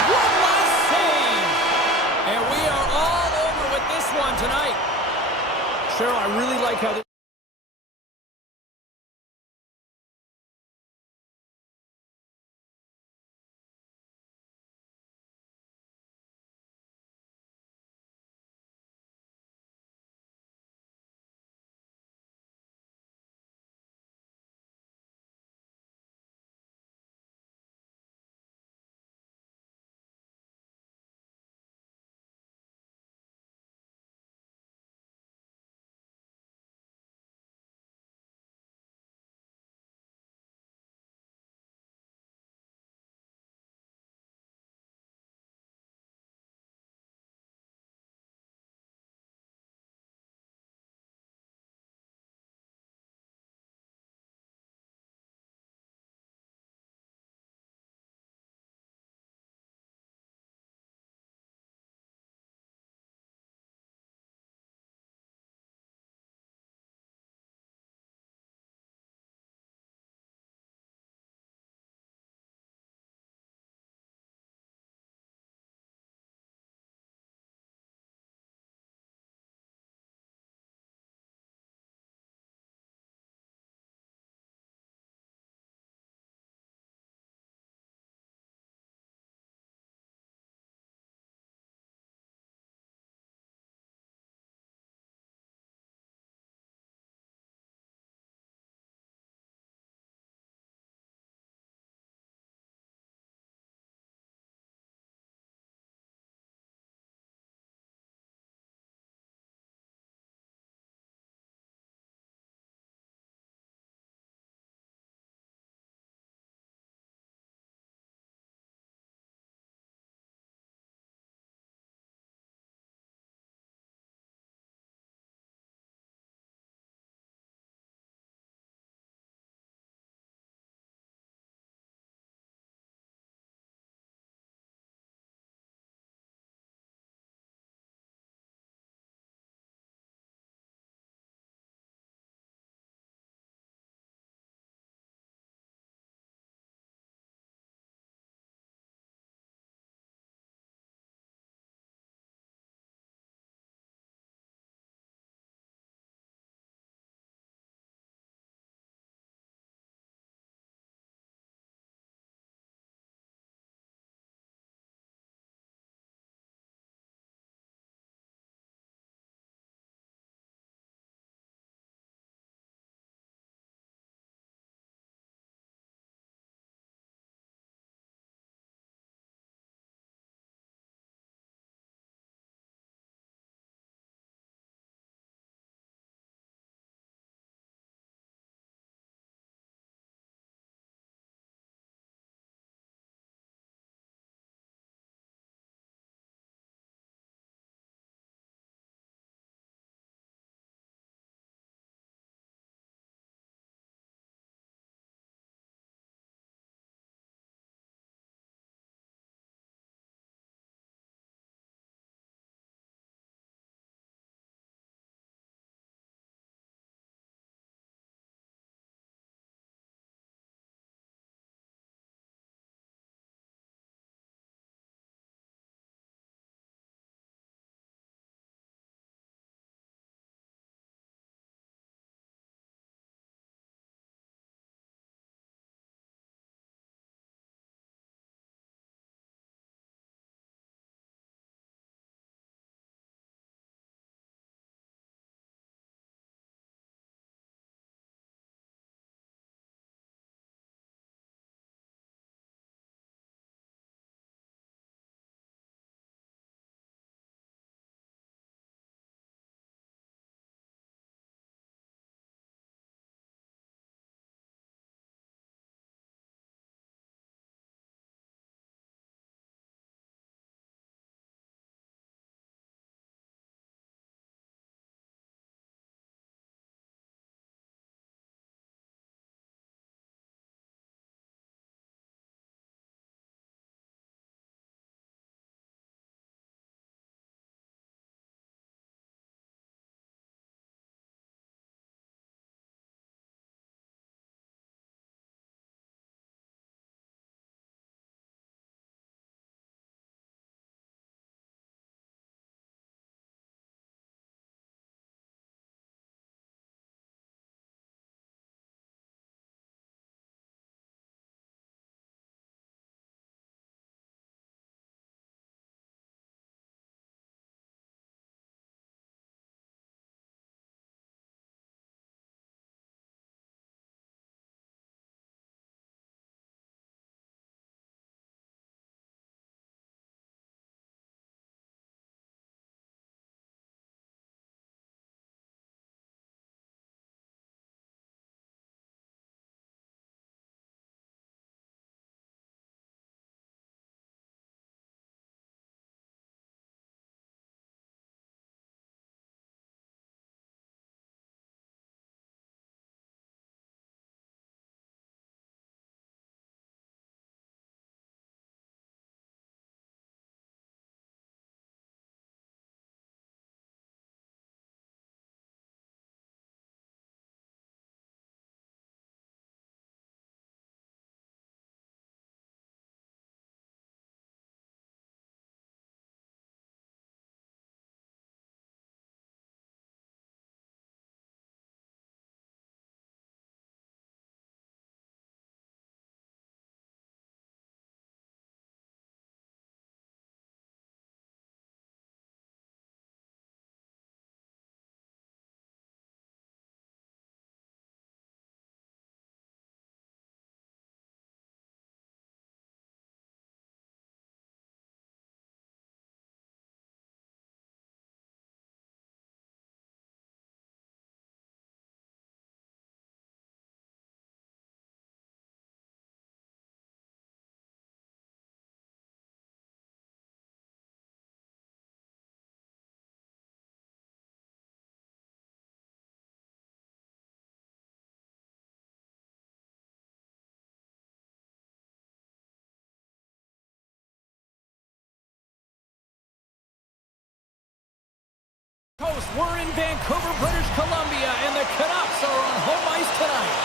Coast, we're in Vancouver, British Columbia, and the Canucks are on home ice tonight.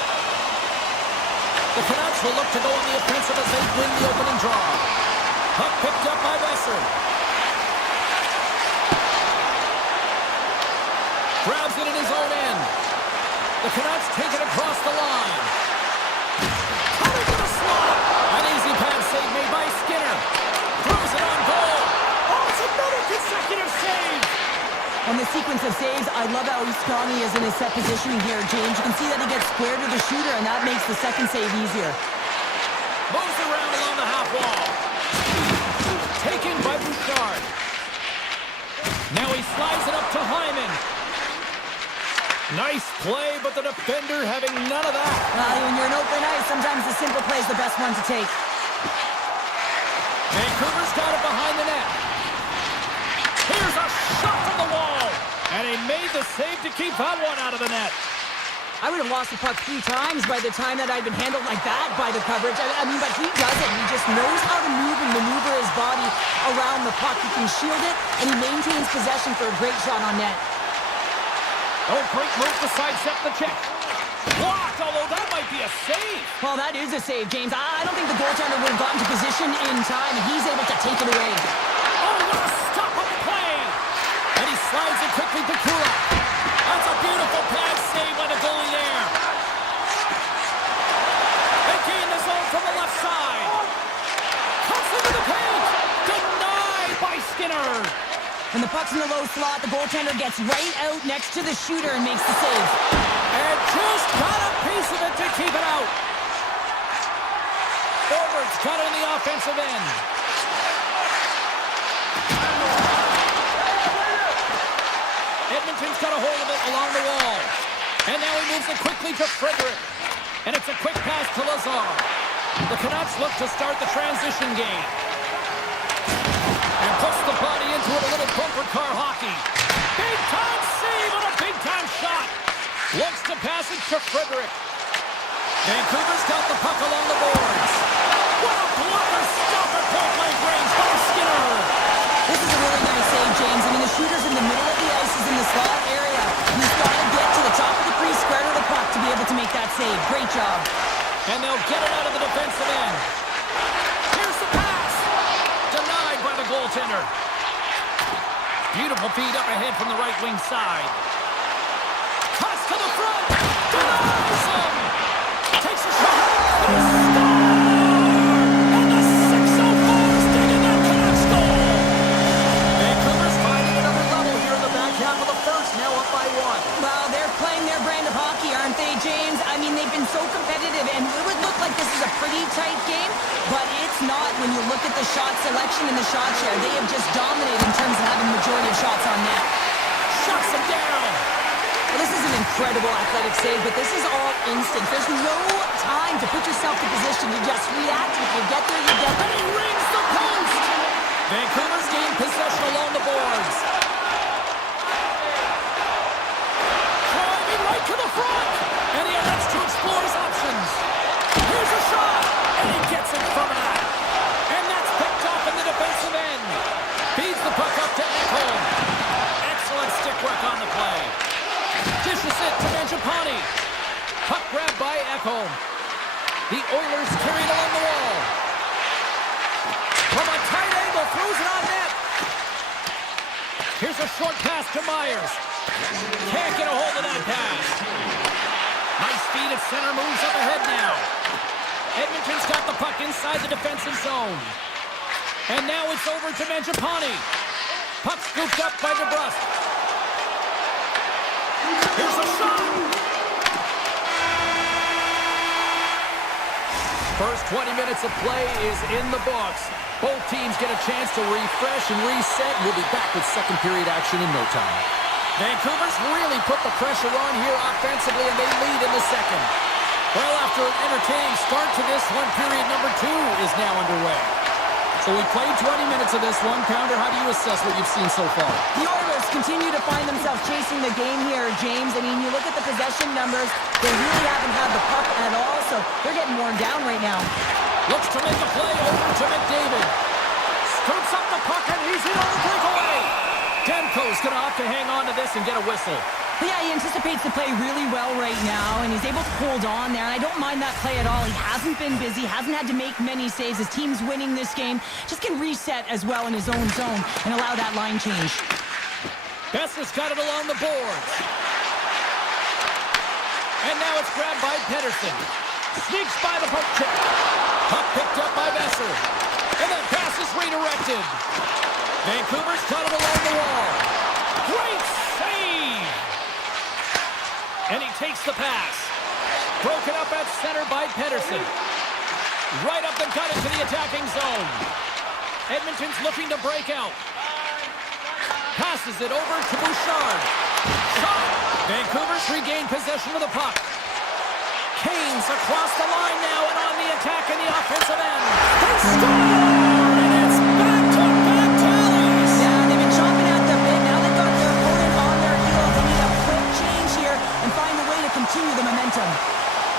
The Canucks will look to go on the offensive as they win the opening draw. Puck picked up by Besser. Grabs it in his own end. The Canucks take it across the line. Cutting to the slot. An easy pad save made by Skinner. Throws it on goal. Oh, it's another consecutive save. On the sequence of saves, I love how strong he is in his set positioning here, James. You can see that he gets square to the shooter, and that makes the second save easier. Moves around along the half wall. Taken by Bouchard. Now he slides it up to Hyman. Nice play, but the defender having none of that. When you're in open ice, sometimes the simple play is the best one to take. Vancouver's got it behind the net. Here's a shot from the wall. And he made the save to keep that one out of the net. I would have lost the puck 3 times by the time that I'd been handled like that by the coverage. I mean, but he does it. He just knows how to move and maneuver his body around the puck. He can shield it, and he maintains possession for a great shot on net. Oh, great move to sidestep the check. Blocked, although that might be a save. Well, that is a save, James. I don't think the goaltender would have gotten to position in time, and he's able to take it away. Oh, what a stop on the play. And he slides it quickly to Kura. That's a beautiful pad save by the goalie there. They gain the zone from the left side. Cuts into the paint. Denied by Skinner. When the puck's in the low slot, the goaltender gets right out next to the shooter and makes the save. And just got a piece of it to keep it out. Forwards cut on the offensive end. Edmonton's got a hold of it along the wall. And now he moves it quickly to Frederick. And it's a quick pass to Lazar. The Canucks look to start the transition game. And puts the body into it, a little bumper car hockey. Big time save on a big time shot. Looks to pass it to Frederick. Vancouver's got the puck along the boards. What a blocker stop at point-blank range by Skinner. This is a really nice save, James. I mean, the shooter's in the middle of the ice, he's in the slot area. He's got to get to the top of the crease, square to the puck to be able to make that save. Great job. And they'll get it out of the defensive end. Here's the pass. Denied by the goaltender. Beautiful feed up ahead from the right wing side. Cuts to the front. Denies him. Takes a shot. They score! And the 6:04 is taking that Canucks goal. Vancouver's finding another level here in the back half of the first. Now up by 1. Well, they're playing their brand of hockey, aren't they, James? I mean, they've been so competitive, and it would look like this is a pretty tight game, but it's not when you look at the shot selection and the shot share. They have just dominated in terms of having the majority of shots on net. Shuts him down. Well, this is an incredible athletic save, but this is all instinct. There's no time to put yourself in position. You just react. If you get there, you get there. And he rings the post. Vancouver's gained possession along the boards. Driving right to the front. And he elects to explore his options. Here's a shot. And he gets it from that. And that's picked off in the defensive end. Feeds the puck up to Ekholm. Excellent stick work on the play. Dishes it to Mangiapane. Puck grabbed by Ekholm. The Oilers carry it along the wall. From a tight angle, throws it on net. Here's a short pass to Myers. Can't get a hold of that pass. Nice feed at center, moves up ahead now. Edmonton's got the puck inside the defensive zone. And now it's over to Mangiapane. Puck scooped up by DeBrusque. Here's a shot. First 20 minutes of play is in the books. Both teams get a chance to refresh and reset. We'll be back with second period action in no time. Vancouver's really put the pressure on here offensively, and they lead in the second. Well, after an entertaining start to this one, period number 2 is now underway. So we played 20 minutes of this one. Pounder, how do you assess what you've seen so far? The Oilers continue to find themselves chasing the game here, James. I mean, you look at the possession numbers, they really haven't had the puck at all, so they're getting worn down right now. Looks to make a play over to McDavid. Scoops up the puck, and he's in on the breakaway. Demko's going to have to hang on to this and get a whistle. But yeah, he anticipates the play really well right now, and he's able to hold on there, and I don't mind that play at all. He hasn't been busy, hasn't had to make many saves. His team's winning this game. Just can reset as well in his own zone and allow that line change. Besser's got it along the boards. And now it's grabbed by Pedersen. Sneaks by the poke check. Puck picked up by Besser. And that pass is redirected. Vancouver's got it along the wall. Great save! And he takes the pass. Broken up at center by Pedersen. Right up the gut into the attacking zone. Edmonton's looking to break out. Passes it over to Bouchard. Shot! Vancouver's regained possession of the puck. Kane's across the line now and on the attack in the offensive end. They score! And it's back-to-back tallies! Yeah, they've been chomping at the bit. Now they've got their opponent on their heels. They need a quick change here and find a way to continue the momentum.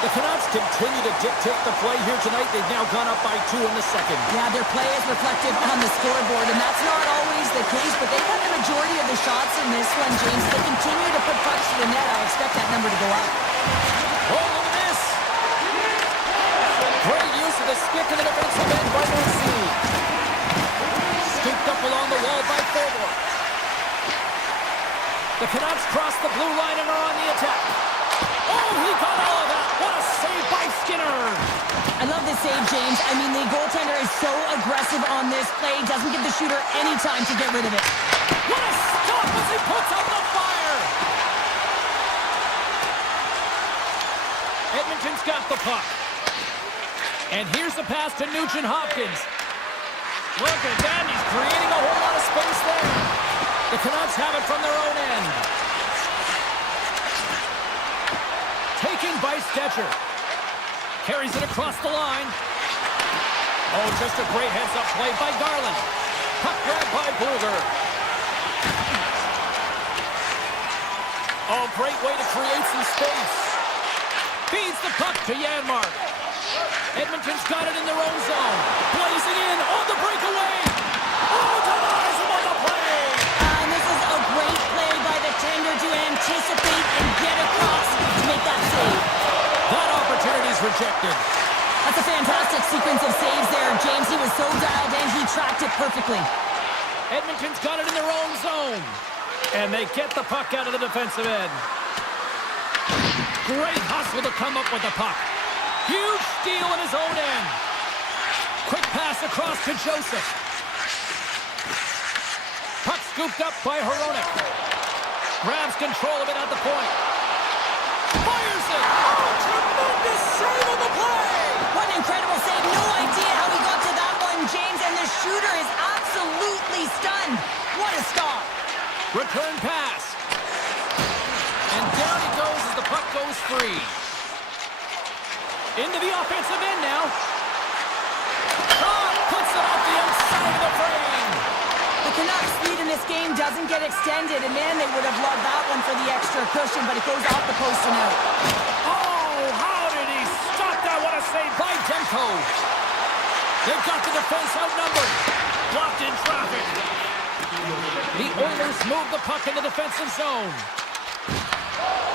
The Canucks continue to dictate the play here tonight. They've now gone up by 2 in the second. Yeah, their play is reflected on the scoreboard, and that's not always the case, but they've got the majority of the shots in this one, James. They continue to put pucks to the net. I expect that number to go up. Oh, look at this! Great use of the stick in the defensive end by Mercy. Scooped up along the wall by Thorborn. The Canucks cross the blue line and are on the attack. Oh, he got all of that! What a save by Skinner! I love this save, James. I mean, the goaltender is so aggressive on this play. Doesn't give the shooter any time to get rid of it. What a stop as he puts out the fire! Edmonton's got the puck. And here's the pass to Nugent Hopkins. Look at that, he's creating a whole lot of space there. The Canucks have it from their own end. Taken by Stetcher. Carries it across the line. Oh, just a great heads-up play by Garland. Puck grab by Bluger. Oh, great way to create some space. Feeds the puck to Janmark. Edmonton's got it in their own zone. Blazing in on the breakaway. Oh, denies him on the play. And this is a great play by the tender to anticipate and get across to make that save. That opportunity is rejected. That's a fantastic sequence of saves there, James. He was so dialed in, he tracked it perfectly. Edmonton's got it in their own zone. And they get the puck out of the defensive end. Great hustle to come up with the puck. Huge steal in his own end. Quick pass across to Joseph. Puck scooped up by Hronek. Grabs control of it at the point. Fires it! Oh, tremendous save on the play! What an incredible save. No idea how he got to that one, James, and the shooter is absolutely stunned. What a stop. Return pass. And down he goes as the puck goes free. Into the offensive end now. Shot puts it off the outside of the frame. The Canucks' lead in this game doesn't get extended, and man, they would have loved that one for the extra cushion, but it goes off the post and out. Oh, how did he stop that? What a save by Demko. They've got the defense outnumbered. Blocked in traffic. The Oilers move the puck in the defensive zone.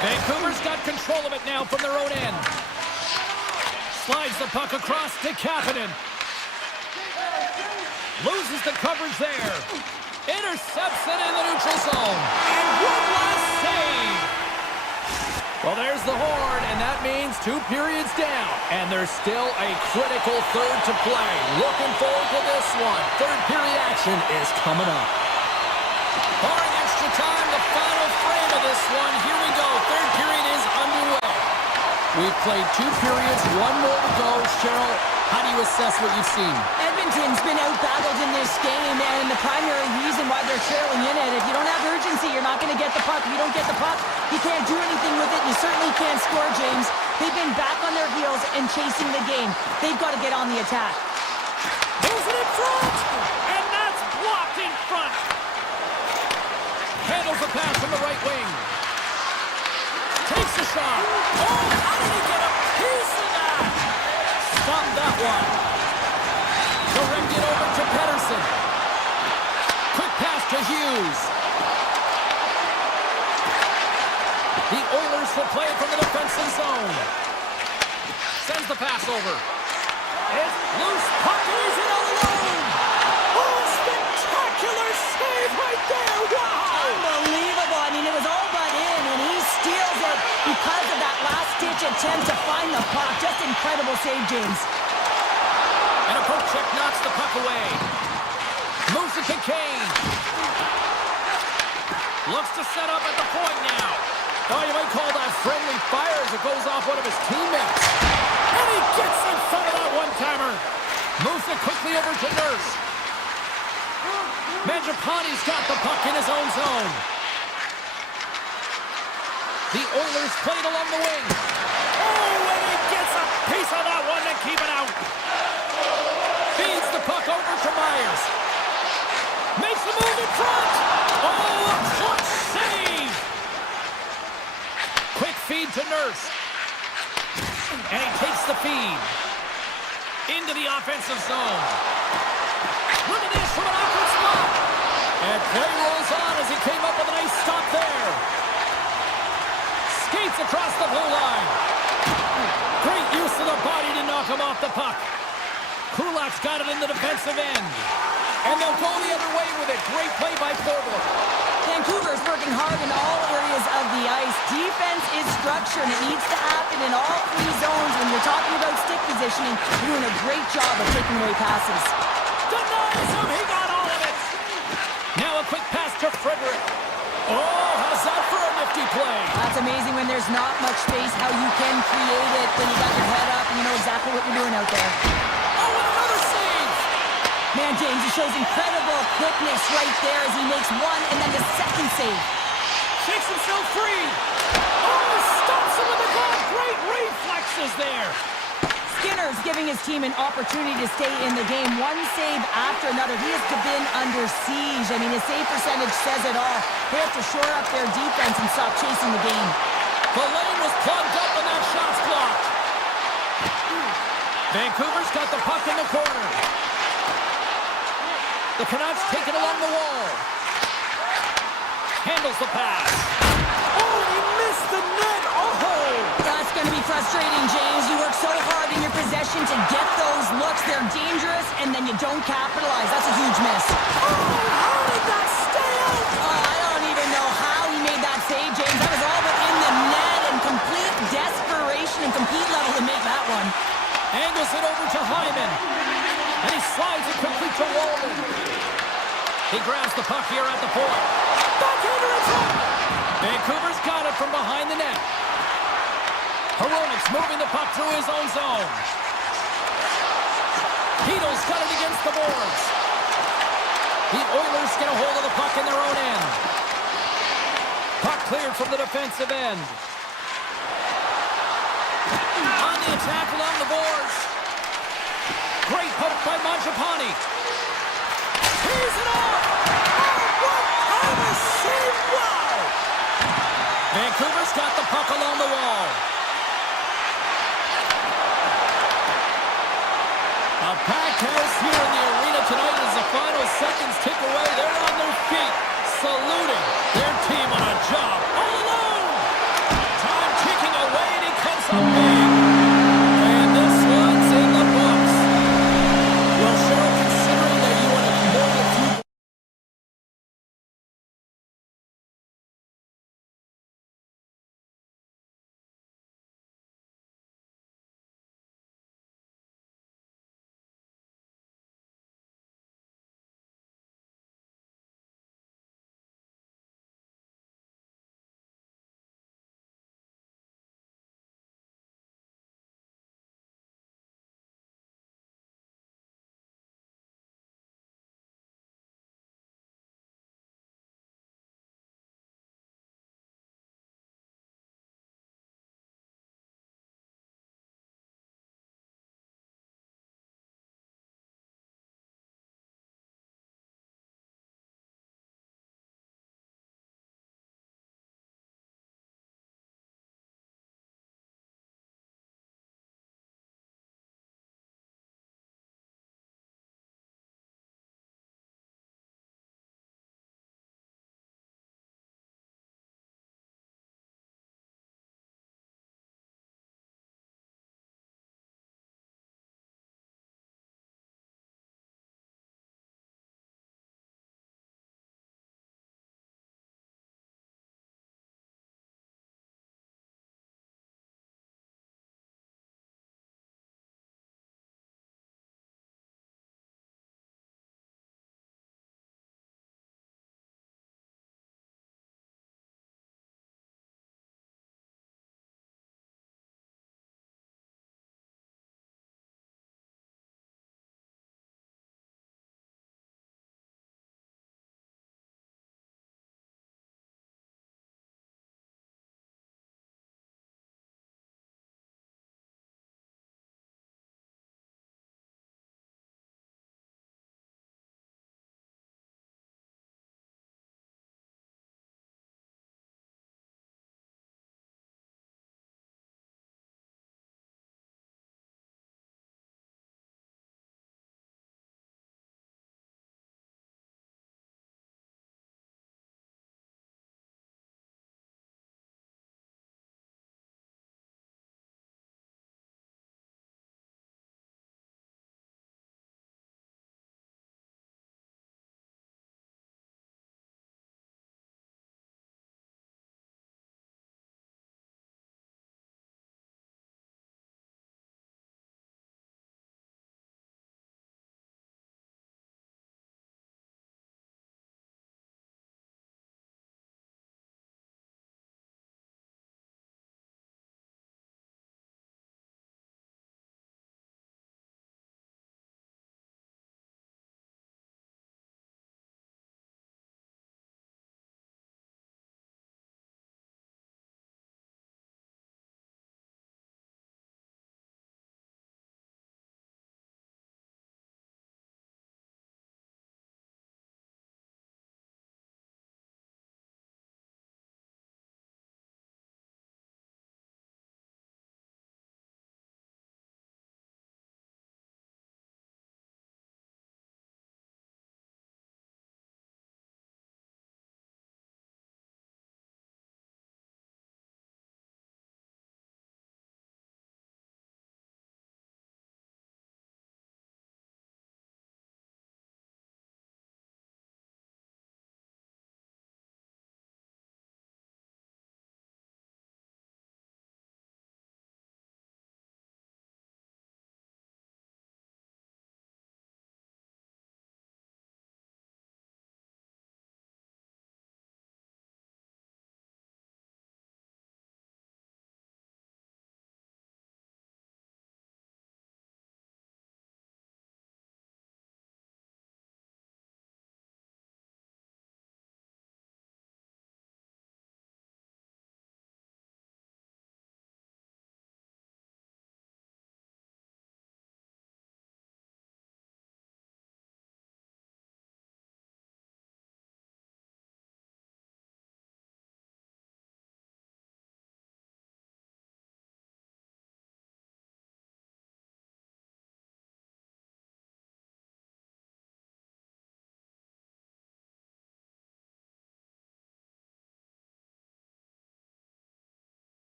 Vancouver's got control of it now from their own end. Slides the puck across to Kapanen. Loses the coverage there. Intercepts it in the neutral zone. And one last save. Well, there's the horn, and that means 2 periods down. And there's still a critical third to play. Looking forward to this one. Third period action is coming up. Barring extra time, the final frame of this one. Here we go. Third period is underway. We've played 2 periods, 1 more to go. Cheryl, how do you assess what you've seen? Edmonton's been out-battled in this game, and the primary reason why they're trailing in it, if you don't have urgency, you're not going to get the puck. If you don't get the puck, you can't do anything with it, and you certainly can't score, James. They've been back on their heels and chasing the game. They've got to get on the attack. Moves it in front, and that's blocked in front. Handles the pass from the right wing. Takes the shot. Oh, how did he get a piece of that? Stopped that one. Direct it over to Pedersen. Quick pass to Hughes. will play it from the defensive zone. Sends the pass over. It's loose. Puck is in all alone. Oh, spectacular save right there. Wow. Unbelievable. I mean, it was all but in, and he steals it because of that last-ditch attempt to find the puck. Just incredible save, James. And a poke check knocks the puck away. Moves to Kincaid. Looks to set up at the point now. Oh, you might call that friendly fire as it goes off one of his teammates. And he gets in front of that one-timer. Moves it quickly over to Nurse. Mangiapane's got the puck in his own zone. The Oilers play it along the wing. Oh, and he gets a piece of that one to keep it out. Feeds the puck over to Myers. Makes the move in front. Oh, a clutch save. Quick feed to Nurse. And he takes the feed. Into the offensive zone. Look at this from an awkward spot. And play rolls on as he came up with a nice stop there. Skates across the blue line. Great use of the body to knock him off the puck. Kulak's got it in the defensive end. And they'll go the other way with it. Great play by Thorvald. Vancouver's working hard in all areas of the ice. Defense is structured. It needs to happen in all three zones. When you're talking about stick positioning, you're doing a great job of taking away passes. Denies him. He got all of it. Now a quick pass to Frederick. Oh, how's that for a nifty play? That's amazing when there's not much space, how you can create it when you got your head up and you know exactly what you're doing out there. Oh, and another save. Man, James, he shows incredible quickness right there as he makes one and then the second save. Shakes himself free. Oh, stops him with the glove. Great reflexes there. Skinner's giving his team an opportunity to stay in the game. One save after another. He has been under siege. I mean, his save percentage says it all. They have to shore up their defense and stop chasing the game. The lane was plugged up and that shot's blocked. Vancouver's got the puck in the corner. The Canucks take it along the wall. Handles the pass. Oh, he missed the net. Oh! That's going to be frustrating, James. You work so hard in your possession to get those looks. They're dangerous, and then you don't capitalize. That's a huge miss. Oh, how did that stay out? I don't even know how he made that save, James. That was all but in the net and complete desperation and complete level to make that one. Angles it over to Hyman. And he slides it quickly to Walden. He grabs the puck here at the point. Backhander in front. Vancouver's got it from behind the net. Hronik's moving the puck through his own zone. Heedle's got it against the boards. The Oilers get a hold of the puck in their own end. Puck cleared from the defensive end. On the attack along the boards. Great poke by Mangiapane. He's it off. Oh, what kind of save! Wow! Vancouver's got the puck along the wall. A packed house here in the arena tonight as the final seconds tick away. They're on their feet, saluting their team on a job all alone. Time ticking away, and he comes up big.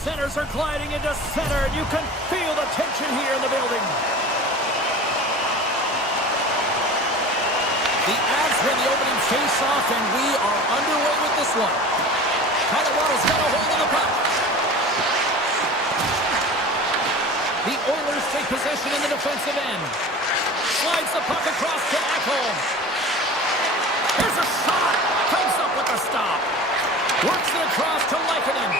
centers are gliding into center, and you can feel the tension here in the building. The Avs win the opening face-off, and we are underway with this one. Colorado's got a hold of the puck. The Oilers take possession in the defensive end. Slides the puck across to Ekholm. Here's a shot. Comes up with the stop. Works it across to Lehkonen.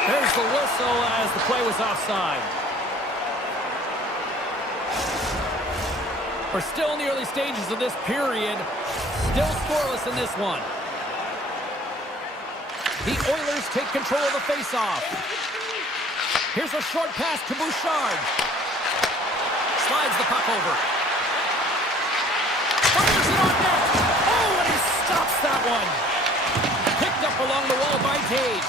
There's the whistle as the play was offside. We're still in the early stages of this period. Still scoreless in this one. The Oilers take control of the faceoff. Here's a short pass to Bouchard. Slides the puck over. Fires it on net. Oh, and he stops that one. Picked up along the wall by Taves.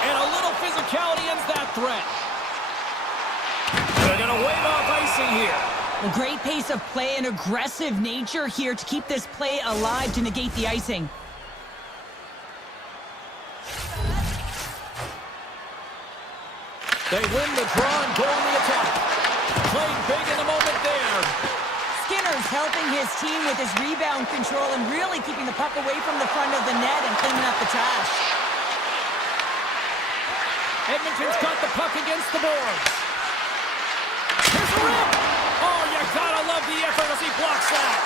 And a little physicality ends that threat. They're going to wave off icing here. A great pace of play and aggressive nature here to keep this play alive to negate the icing. They win the draw and go on the attack. Playing big in the moment there. Skinner's helping his team with his rebound control and really keeping the puck away from the front of the net and cleaning up the trash. Edmonton's got the puck against the boards. Here's a rip. Oh, you gotta love the effort as he blocks that.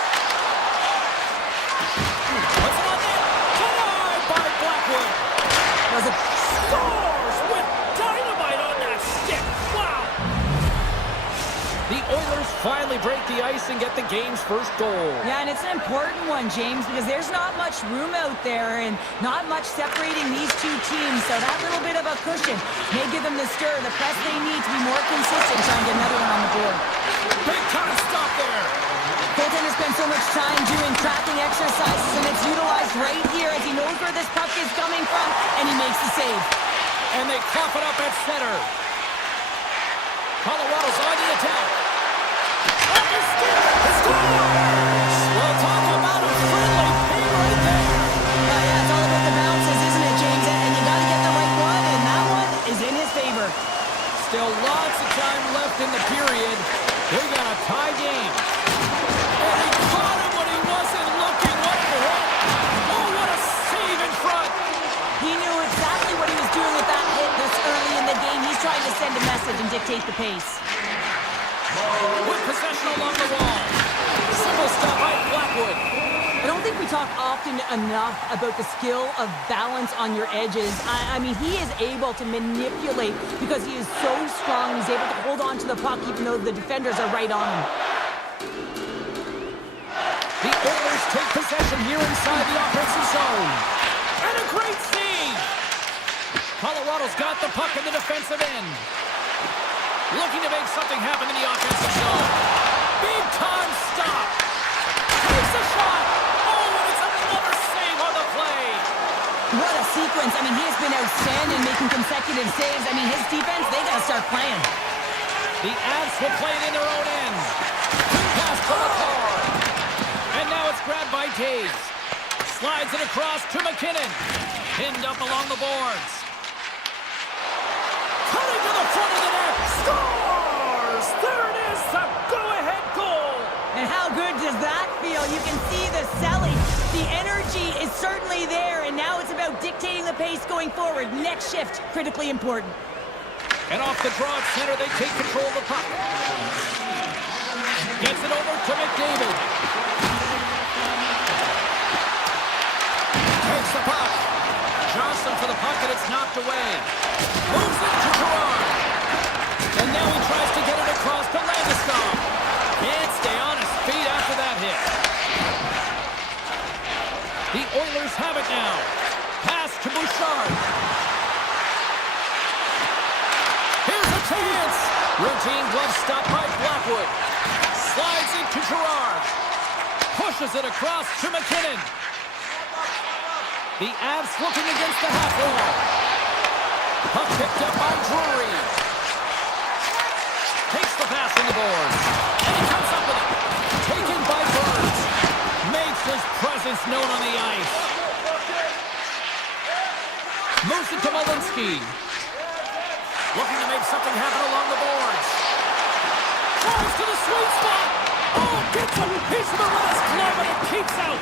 Puts it on net. Denied by Blackwood. Was it? Scores with dynamite on that stick. Wow. The Oilers finally break the ice and get the game's first goal. Yeah, and it's an important one, James, because there's not much room out there and not much separating these two teams. So that little bit of a cushion may give them the stir, the press they need to be more consistent, trying to get another one on the board. Big time stop there. Goaltender spends so much time doing tracking exercises, and it's utilized right here as he knows where this puck is coming from, and he makes the save. And they cough it up at center. Colorado's on the attack. Well, talk about a friendly pay right there. Yeah, it's all about the bounces, isn't it, James? And you got to get the right one, and that one is in his favor. Still lots of time left in the period. We got a tie game. And he caught him when he wasn't looking. What a hit. Oh, what a save in front. He knew exactly what he was doing with that hit this early in the game. He's trying to send a message and dictate the pace. With possession along the wall. Simple stop by Blackwood. I don't think we talk often enough about the skill of balance on your edges. I mean, he is able to manipulate because he is so strong. He's able to hold on to the puck even though the defenders are right on him. The Oilers take possession here inside the offensive zone. And a great save. Colorado's got the puck in the defensive end. Looking to make something happen in the offensive zone. Big time stop. Takes a shot. Oh, and it's another save on the play. What a sequence. I mean, he has been outstanding making consecutive saves. I mean, his defense, they got to start playing. The Avs will play it in their own end. Quick pass to McCarr. And now it's grabbed by Taves. Slides it across to McKinnon. Pinned up along the boards. Cutting to the front of the net. Scores! There it is, the go-ahead goal. And how good does that feel? You can see the selling. The energy is certainly there, and now it's about dictating the pace going forward. Next shift, critically important. And off the draw at center, they take control of the puck. Gets it over to McDavid. Takes the puck. Johnson for the puck, and it's knocked away. Moves it to Gerard. And now he tries to get it across to Landeskog. Can't stay on his feet after that hit. The Oilers have it now. Pass to Bouchard. Here's a chance. Routine glove stop by Blackwood. Slides it to Gerard. Pushes it across to McKinnon. The Avs looking against the half wall. Puck picked up by Drury. Takes the pass in the boards. And he comes up with it. Taken by Burns. Makes his presence known on the ice. Moves it to Malinsky. make something happen along the boards. Drives to the sweet spot. Oh, gets a piece of it with his glove, and it keeps out.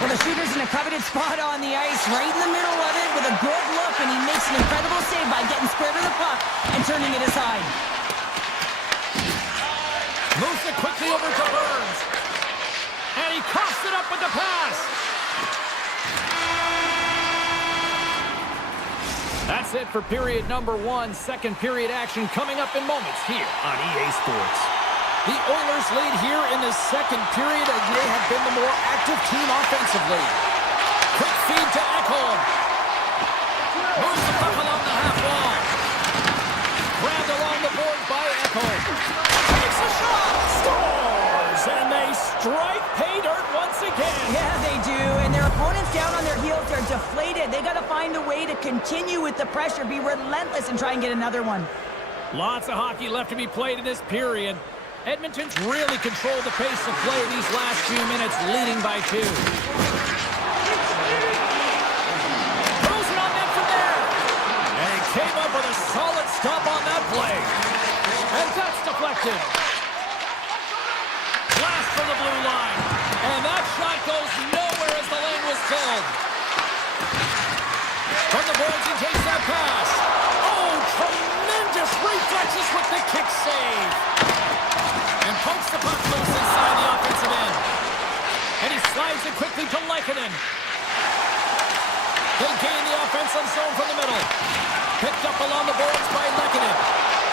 Well, the shooter's in a coveted spot on the ice, right in the middle of it with a good look, and he makes an incredible save by getting square to the puck and turning it aside. Moves it quickly over to Burns. And he coughs it up with the pass. That's it for period number 1. Second period action coming up in moments here on EA Sports. The Oilers lead here in the second period, and they have been the more active team offensively. Quick feed to Ekholm. Moves the puck along the half wall. Grabbed along the board by Ekholm. Takes a shot. Scores! And they strike pay dirt once again. Yeah, they do. And their opponents down on their heels are deflated. They got to find a way to continue with the pressure, be relentless, and try and get another one. Lots of hockey left to be played in this period. Edmonton's really controlled the pace of play these last few minutes, leading by 2. Throws it on net from there. And he came up with a solid stop on that play. And that's deflected. Blast from the blue line. And that shot goes nowhere as the lane was filled. From the boards, he takes that pass. Oh, tremendous reflexes with the kick save. And pokes the puck loose inside the offensive end. And he slides it quickly to Lehkonen. They gain the offensive zone from the middle. Picked up along the boards by Lehkonen.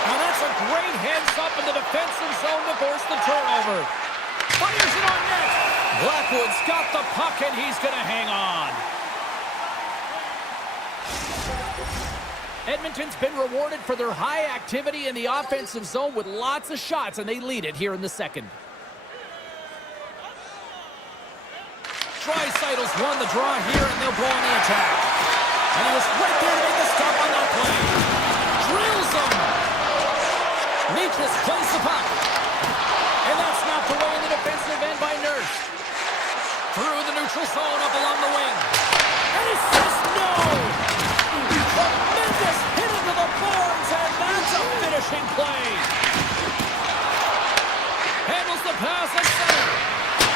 Now that's a great heads up in the defensive zone to force the turnover. Fires it on net. Blackwood's got the puck and he's going to hang on. Edmonton's been rewarded for their high activity in the offensive zone with lots of shots, and they lead it here in the second. Draisaitl's won the draw here, and they'll go on the attack. And he was right there to make the stop on that play. Drills him. Neatness plays the puck. And that's knocked away in the defensive end by Nurse. Through the neutral zone up along the wing. And he says no! Tremendous hit into the boards, and that's a finishing play. Handles the pass at center.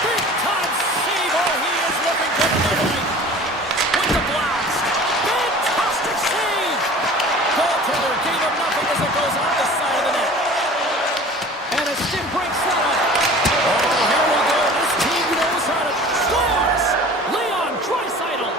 Big time save. Oh, he is looking for the right. With the blast. Fantastic save. Goaltender gave him nothing as it goes off the side of the net. And a stiff break setup. Oh, here we go. This team knows how to scores. Leon Draisaitl.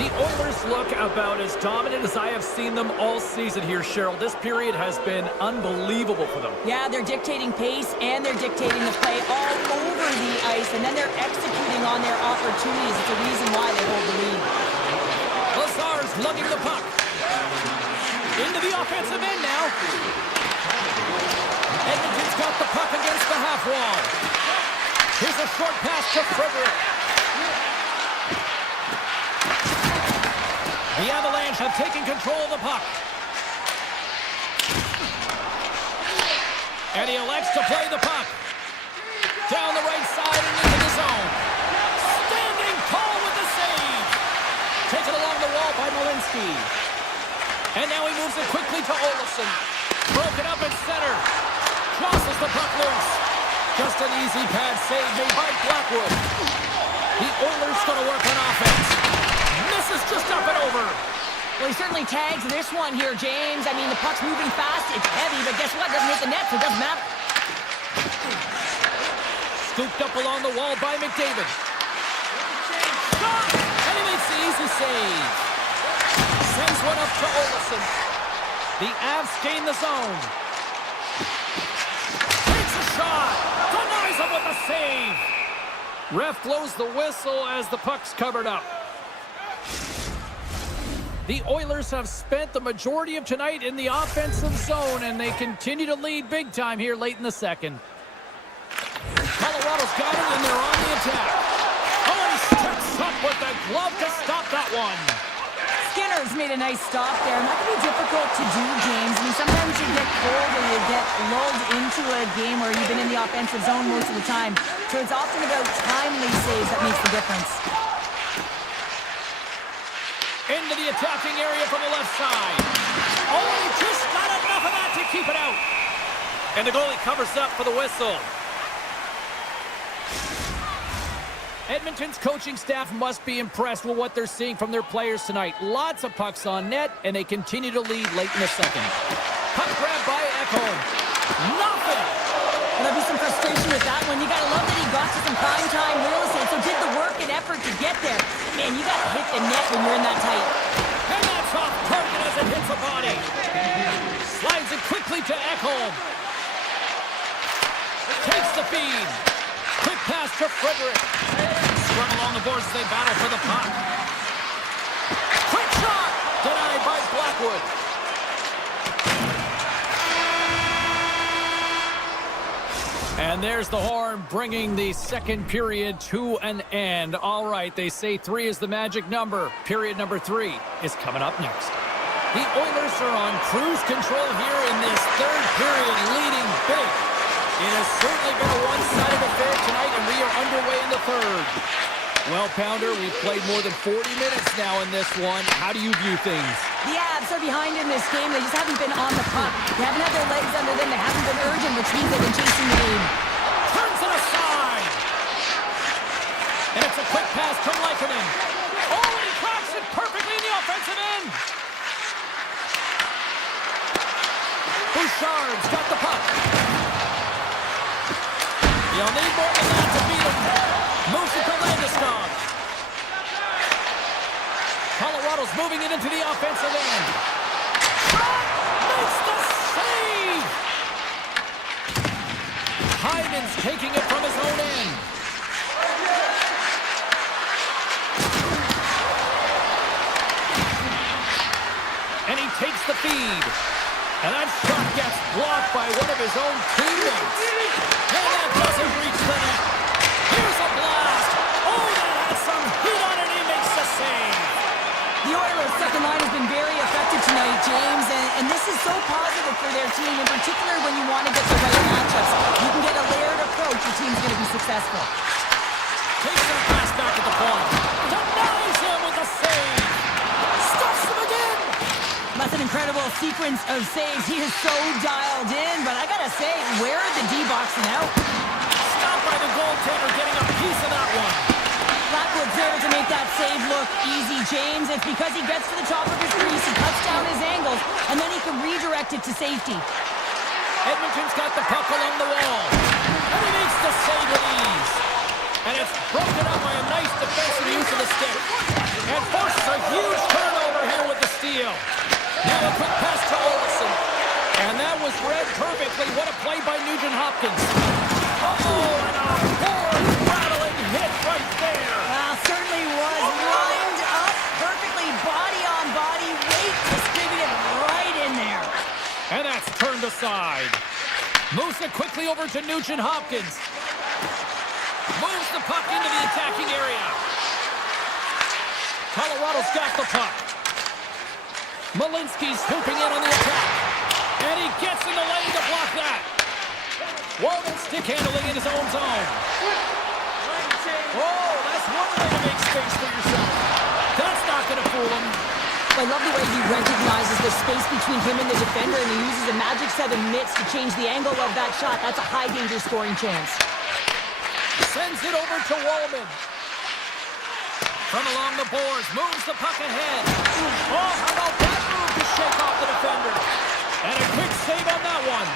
The Oilers look about as dominant as I have seen them all season here, Cheryl. This period has been unbelievable for them. Yeah, they're dictating pace and they're dictating the play all over the ice, and then they're executing on their opportunities. It's a reason why they hold the lead. Lazar's lugging the puck. Into the offensive end now. Edmonton's got the puck against the half wall. Here's a short pass to Frederick. The Avalanche have taken control of the puck. And he elects to play the puck. Down the right side and into the zone. Standing tall with the save. Taken along the wall by Malinsky. And now he moves it quickly to Olofsson. Broken up at center. Crosses the puck loose. Just an easy pad save made by Blackwood. The Oilers going to work on offense. Misses just up and over. Well, he certainly tags this one here, James. I mean, the puck's moving fast. It's heavy, but guess what? It doesn't hit the net, so it doesn't matter. Scooped up along the wall by McDavid. Shot! And he makes the easy save. Sends one up to Olofsson. The Avs gain the zone. Takes a shot. Denies him with the save. Ref blows the whistle as the puck's covered up. The Oilers have spent the majority of tonight in the offensive zone, and they continue to lead big time here late in the second. Colorado's got it, and they're on the attack. Oh, he steps up with the glove to stop that one. Skinner's made a nice stop there, and that can be difficult to do, James. I mean, sometimes you get cold or you get lulled into a game where you've been in the offensive zone most of the time. So it's often about timely saves that makes the difference. into the attacking area from the left side. Oh, just not enough of that to keep it out. And the goalie covers up for the whistle. Edmonton's coaching staff must be impressed with what they're seeing from their players tonight. Lots of pucks on net, and they continue to lead late in the second. Puck grab by Ekholm. Nothing! There'll be some frustration with that one. You gotta love that he got to some prime-time real estate, so did the work and effort to get there. Man, you gotta hit the net when you're in that tight. And that's off target as it hits the body. Slides it quickly to Ekholm. Takes the feed. Quick pass to Frederick. Scrum along the boards as they battle for the puck. Quick shot! Denied by Blackwood. And there's the horn, bringing the second period to an end. All right, they say 3 is the magic number. Period number 3 is coming up next. The Oilers are on cruise control here in this third period, leading big. It has certainly been a one-sided affair tonight, and we are underway in the third. Well, Pounder, we've played more than 40 minutes now in this one. How do you view things? The Avs are behind in this game. They just haven't been on the puck. They haven't had their legs under them. They haven't been urgent, which means they've been chasing the game. Turns it aside. And it's a quick pass to Leikonen. Oh, and he cracks it perfectly in the offensive end. Bouchard's got the puck. You'll need more than that to beat him. Moves it to Landeskog. Colorado's moving it into the offensive end. Shot! Makes the save! Hyman's taking it from his own end. And he takes the feed. And that shot gets blocked by one of his own teammates. And that doesn't reach the net. Here's a blast. Oh, that has some heat on it. He makes the save. The Oilers' second line has been very effective tonight, James, and this is so positive for their team, in particular when you want to get the right matchups. You can get a layered approach, your team's going to be successful. Takes that pass back at the point. Denies him with a save. Stuffs him again. That's an incredible sequence of saves. He is so dialed in, but I got to say, where are the D-boxing out? Stopped by the goaltender, getting a piece of that one. Blackwood's there to make that save look easy, James. It's because he gets to the top of his crease, he cuts down his angles, and then he can redirect it to safety. Edmonton's got the puck along the wall. And he makes the save with ease. And it's broken up by a nice defensive use of the stick. And forces a huge turnover here with the steal. Now a quick pass to Olsen. And that was read perfectly. What a play by Nugent Hopkins. Oh, and a hard rattling hit right there. Well, certainly was lined up perfectly, body on body, weight distributed right in there. And that's turned aside. Moves it quickly over to Nugent Hopkins. Moves the puck into the attacking area. Colorado's got the puck. Malinsky's hooping in on the attack. And he gets in the lane to block that. Walden stick handling in his own zone. Oh, that's one way to make space for yourself. That's not going to fool him. I love the way he recognizes the space between him and the defender, and he uses a magic 7 mitts to change the angle of that shot. That's a high-danger scoring chance. Sends it over to Wallman. From along the boards, moves the puck ahead. Oh, how about that move to shake off the defender? And a quick save on that one.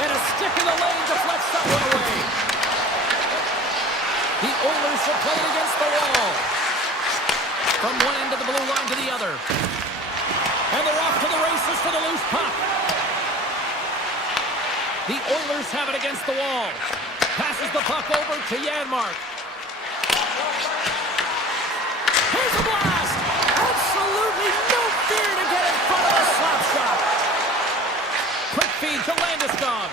And a stick in the lane deflects that one away. The Oilers are playing against the wall. From one end of the blue line to the other. And they're off to the races for the loose puck. The Oilers have it against the wall. Passes the puck over to Janmark. Here's a blast! Absolutely no fear to get in front of a slap shot. Quick feed to Landeskog.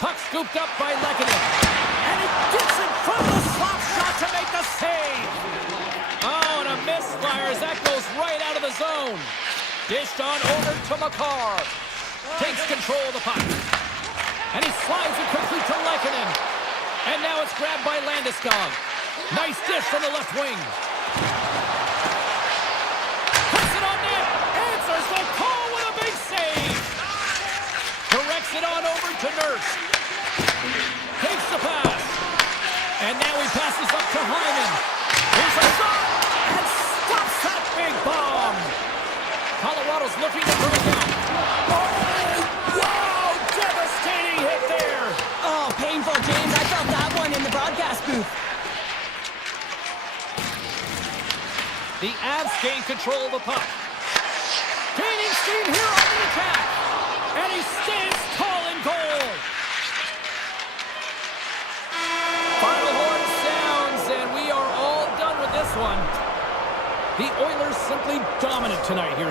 Puck scooped up by Leikonen. And he gets in front of the slap shot to make the save. Oh, and a misfire as that goes right out of the zone. Dished on over to Makar. Takes control of the puck. And he slides it quickly to Leikonen. And now it's grabbed by Landeskog. Nice dish from the left wing. The Avs gain control of the puck. Gaining steam here on the attack. And he stands tall in goal. Final horn sounds, and we are all done with this one. The Oilers simply dominant tonight here.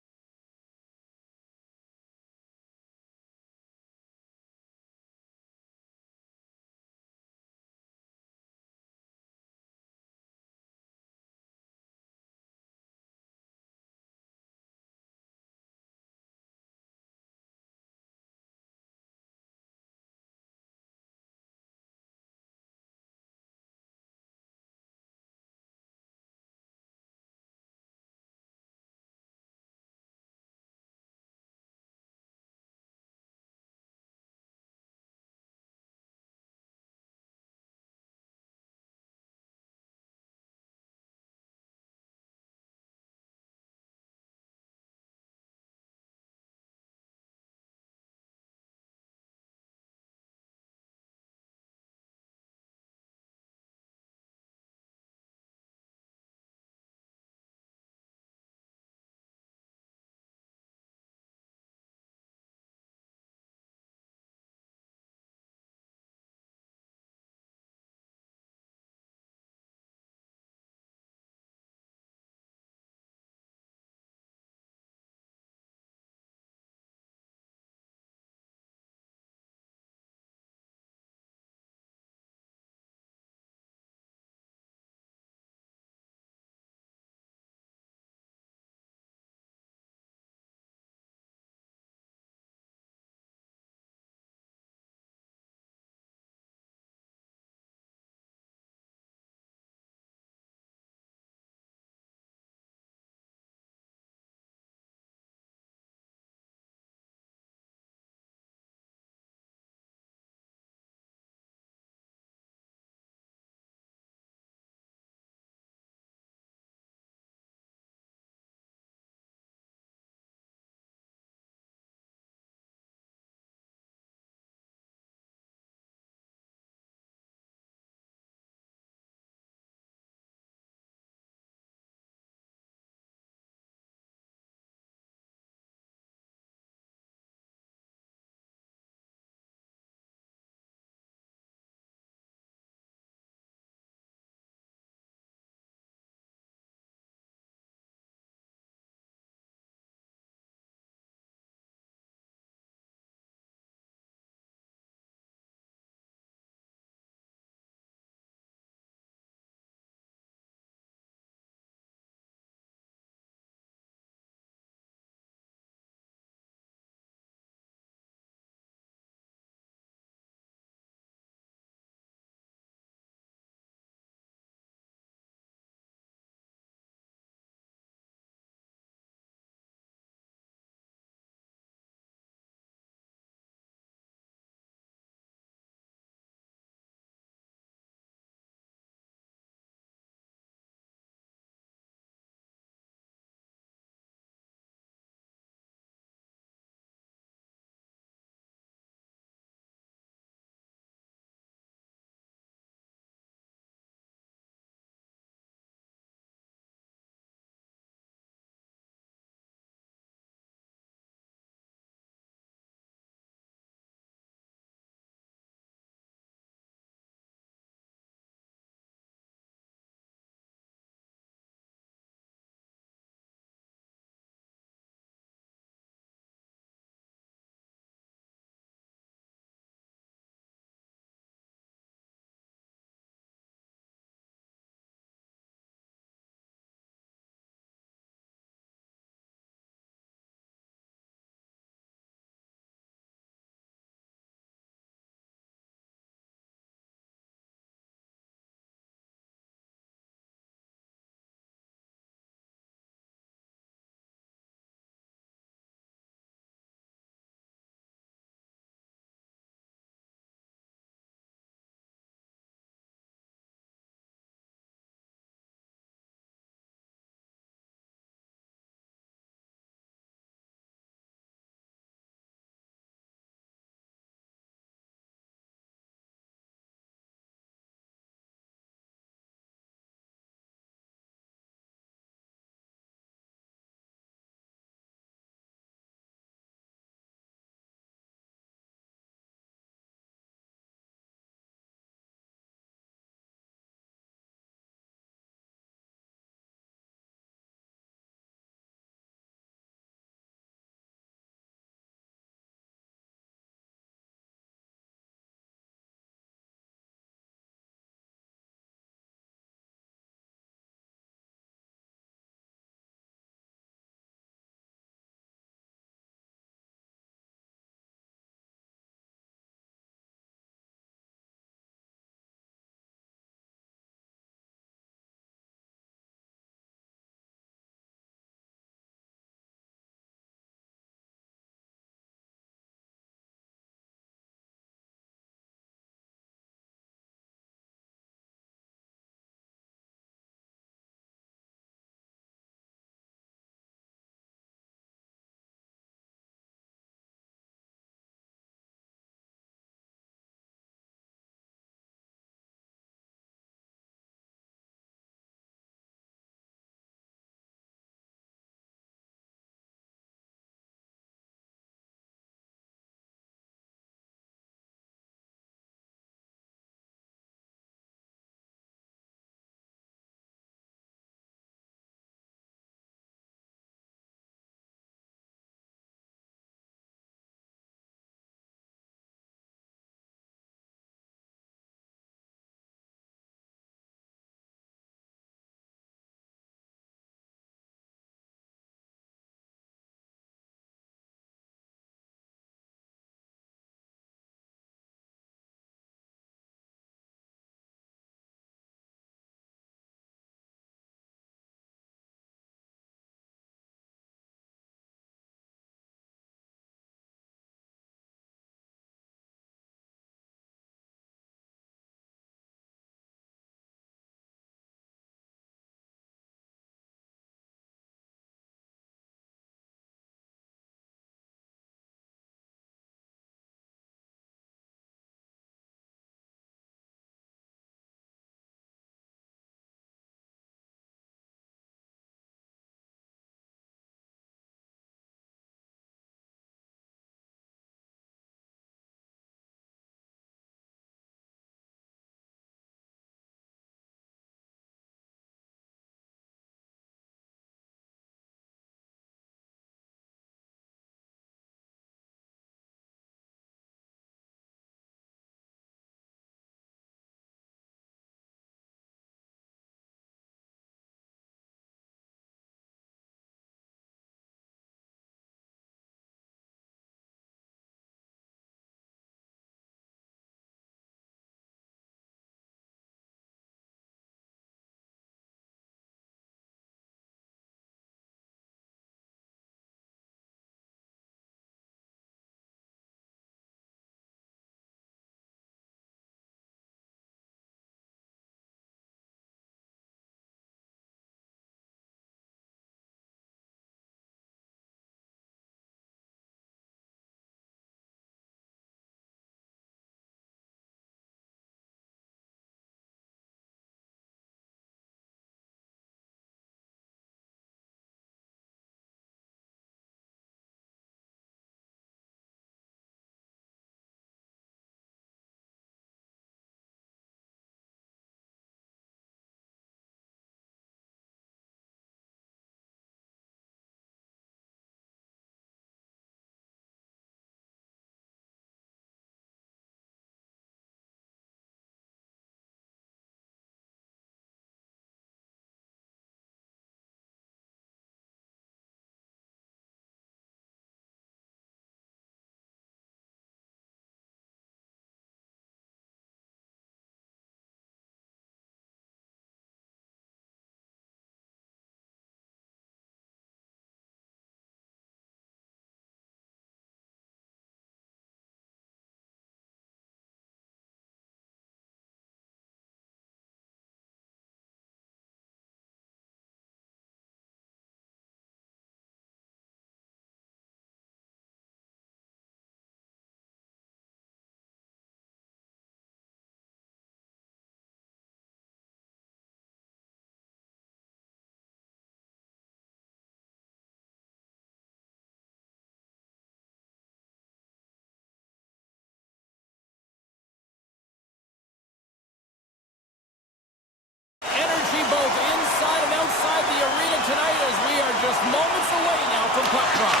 moments away now from puck drop.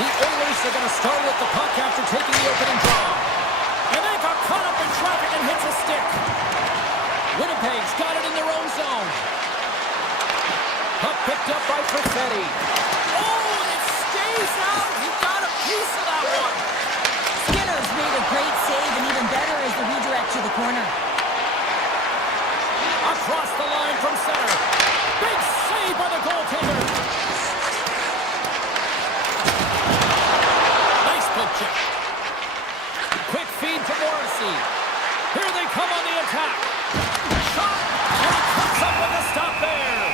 The Oilers are going to start with the puck after taking the opening draw. And they got caught up in traffic and hits a stick. Winnipeg's got it in their own zone. Puck picked up by Perfetti. Oh, and it stays out. He got a piece of that one. Skinner's made a great save, and even better is the redirect to the corner. Across the line from center. Big save by the goaltender. Nice poke check. Quick feed to Morrissey. Here they come on the attack. Shot, and he comes up with a stop there.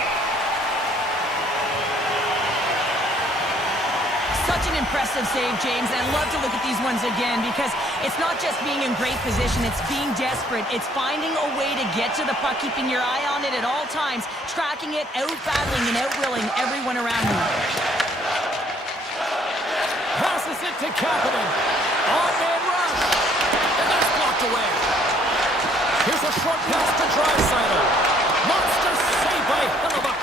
Such an impressive save, James, and I love to look at these ones again because it's not just being in great position, it's being desperate. It's finding a way to get to the puck, keeping your eye on it at all times, tracking it, out-battling and out-willing everyone around you. Passes it to Kapanen. On-man rush. And that's blocked away. Here's a short pass to Draisaitl. Monster save by Hellebuyck.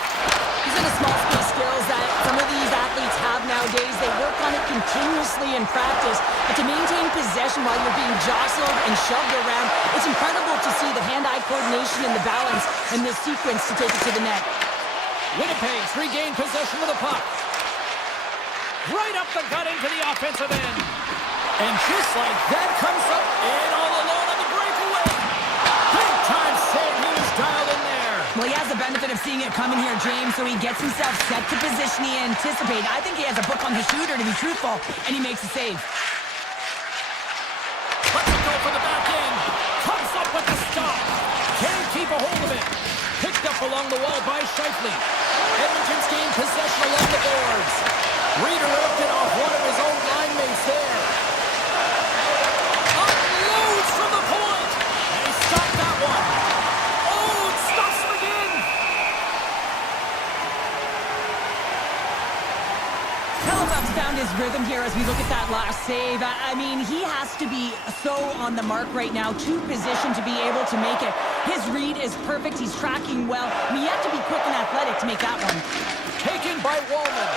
These are the small space skills that some of these athletes have nowadays. They work on it continuously in practice. But to maintain possession while you're being jostled and shoved around, it's incredible to see the hand-eye coordination and the balance in this sequence to take it to the net. Winnipeg's regained possession of the puck. Right up the gut into the offensive end. And just like that comes up in all alone on the breakaway. Big time save. He was dialed in there. Well, he has the benefit of seeing it coming here, James, so he gets himself set to position he anticipated. I think he has a book on the shooter, to be truthful, and he makes a save. Let's go for the back end. Comes up with the stop. Can't keep a hold of it. Picked up along the wall by Scheifele. Edmonton's gained possession along the boards. Redirected off one of his own line mates there. Unloads from the point. And he stopped that one. Oh, it stops him again. Hellebuyck's found his rhythm here as we look at that last save. I mean, he has to be so on the mark right now, to position to be able to make it. His read is perfect. He's tracking well. I mean, you have to be quick and athletic to make that one. Taken by Wallman.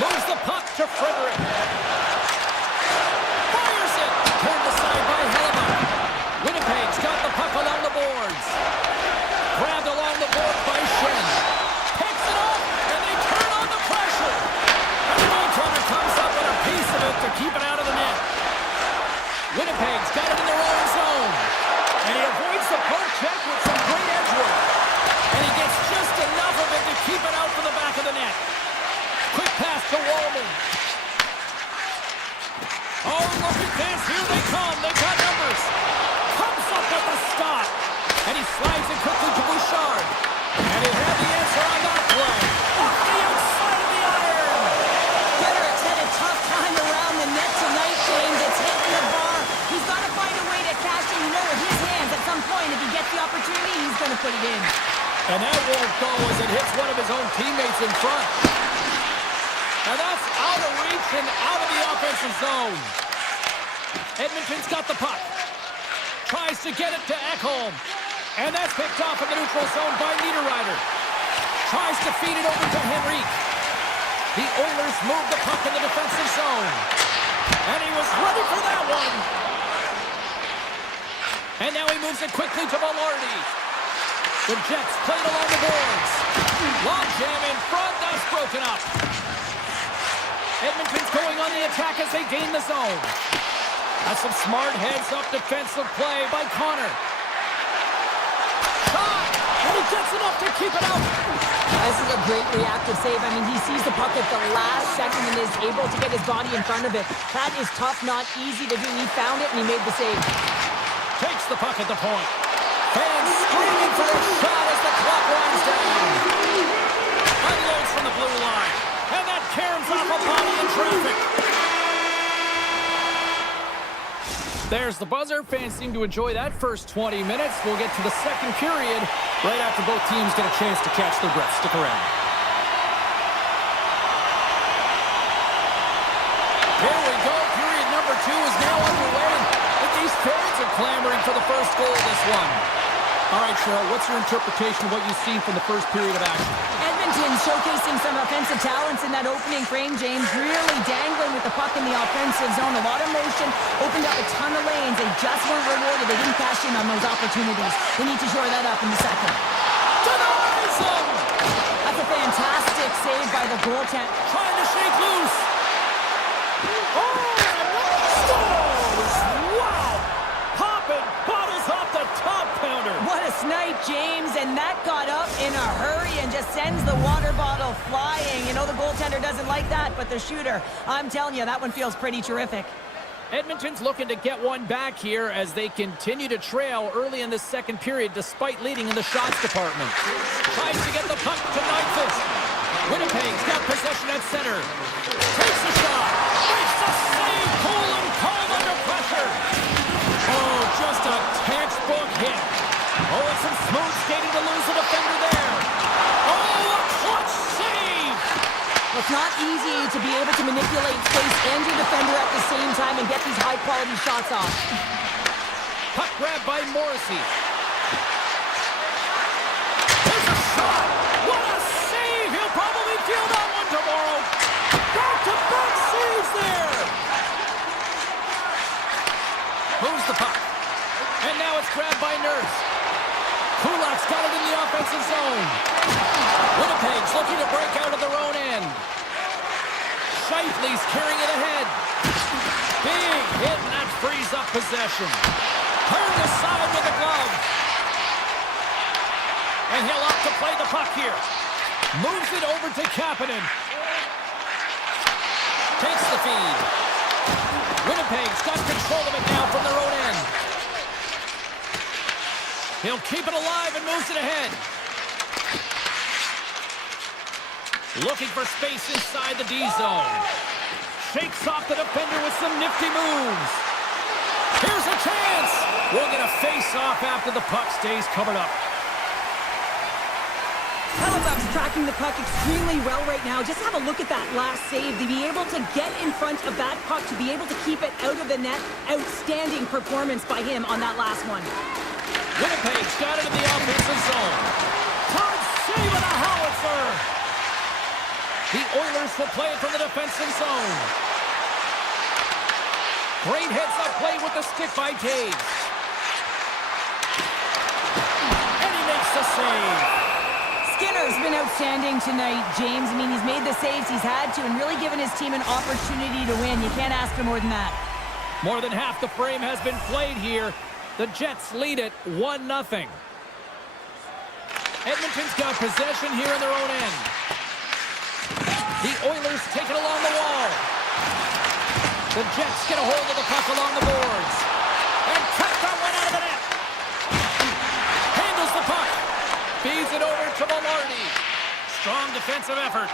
Moves the puck to Frederick. Fires it. Turned aside by Hellebuyck. Winnipeg's got the puck along the boards. Grabbed along the board by Shen. Picks it up, and they turn on the pressure. And the goaltender comes up with a piece of it to keep it out of the net. Winnipeg's got it in their own zone. And he avoids the poke check with some great edge work. And he gets just enough of it to keep it out for the back of the net. Quick pass to Wallman. Oh, look at this. Here they come. They got numbers. Comes up with a stop. And he slides it quickly to Bouchard. And he had the answer on that play. Off the outside of the iron. Frederick's had a tough time around the net tonight, James. It's hitting the bar. He's got to find a way to cash in, with his hands. At some point, if he gets the opportunity, he's going to put it in. And that won't go as it hits one of his own teammates in front. And that's out of reach and out of the offensive zone. Edmonton's got the puck. Tries to get it to Ekholm. And that's picked off in the neutral zone by Niederreiter. Tries to feed it over to Henrique. The Oilers move the puck in the defensive zone. And he was ready for that one. And now he moves it quickly to Velarde. The Jets played along the boards. Long jam in front. That's broken up. Edmonton's going on the attack as they gain the zone. That's some smart heads-up defensive play by Connor. Shot! And he gets enough to keep it out. This is a great reactive save. I mean, he sees the puck at the last second and is able to get his body in front of it. That is tough, not easy to do. He found it and he made the save. Takes the puck at the point. Fans screaming for a shot as the clock winds down. Unloads from the blue line. And that caroms off a body in traffic. There's the buzzer. Fans seem to enjoy that first 20 minutes. We'll get to the second period right after both teams get a chance to catch their breath. Stick around. Here we go. Period number 2 is now underway. But these fans are clamoring for the first goal of this one. All right, Cheryl, what's your interpretation of what you've seen from the first period of action? Edmonton Edmonton showcasing some offensive talents in that opening frame, James. Really dangling with the puck in the offensive zone. A lot of motion, opened up a ton of lanes. They just weren't rewarded. They didn't cash in on those opportunities. They need to shore that up in the second. Denies him! That's a fantastic save by the goaltender. Trying to shake loose. Oh, scores! Wow! Popping bottles off the top counter. What a snipe, James, and that got up in a hurry and just sends the water bottle flying. You know the goaltender doesn't like that, but the shooter, I'm telling you, that one feels pretty terrific. Edmonton's looking to get one back here as they continue to trail early in the second period despite leading in the shots department. Tries to get the puck to Nyquist. Winnipeg's got possession at center. Takes a shot. Makes the save. Poland called under pressure. Oh, just a textbook hit. Oh, and some smooth skating to lose the defender there. Oh, a clutch save. It's not easy to be able to manipulate space and your defender at the same time and get these high-quality shots off. Puck grab by Morrissey. There's a shot! What a save! He'll probably feel that one tomorrow. Back-to-back saves there! Moves the puck. And now it's grabbed by Nurse. Kulak's got it in the offensive zone. Winnipeg's looking to break out of their own end. Scheifele's carrying it ahead. Big hit, and that frees up possession. Turned aside with a glove. And he'll opt to play the puck here. Moves it over to Kapanen. Takes the feed. Winnipeg's got control of it now from their own end. He'll keep it alive and moves it ahead. Looking for space inside the D zone. Shakes off the defender with some nifty moves. Here's a chance. We'll get a face-off after the puck stays covered up. Halifax tracking the puck extremely well right now. Just have a look at that last save. To be able to get in front of that puck, to be able to keep it out of the net. Outstanding performance by him on that last one. Winnipeg's got it in the offensive zone. Todd save with a howitzer. The Oilers will play it from the defensive zone. Great heads-up play with the stick by Taves. And he makes the save. Skinner's been outstanding tonight, James. I mean, he's made the saves he's had to and really given his team an opportunity to win. You can't ask for more than that. More than half the frame has been played here. The Jets lead it 1-0. Edmonton's got possession here in their own end. The Oilers take it along the wall. The Jets get a hold of the puck along the boards. And cut that one out of the net. Handles the puck. Feeds it over to Velarde. Strong defensive effort.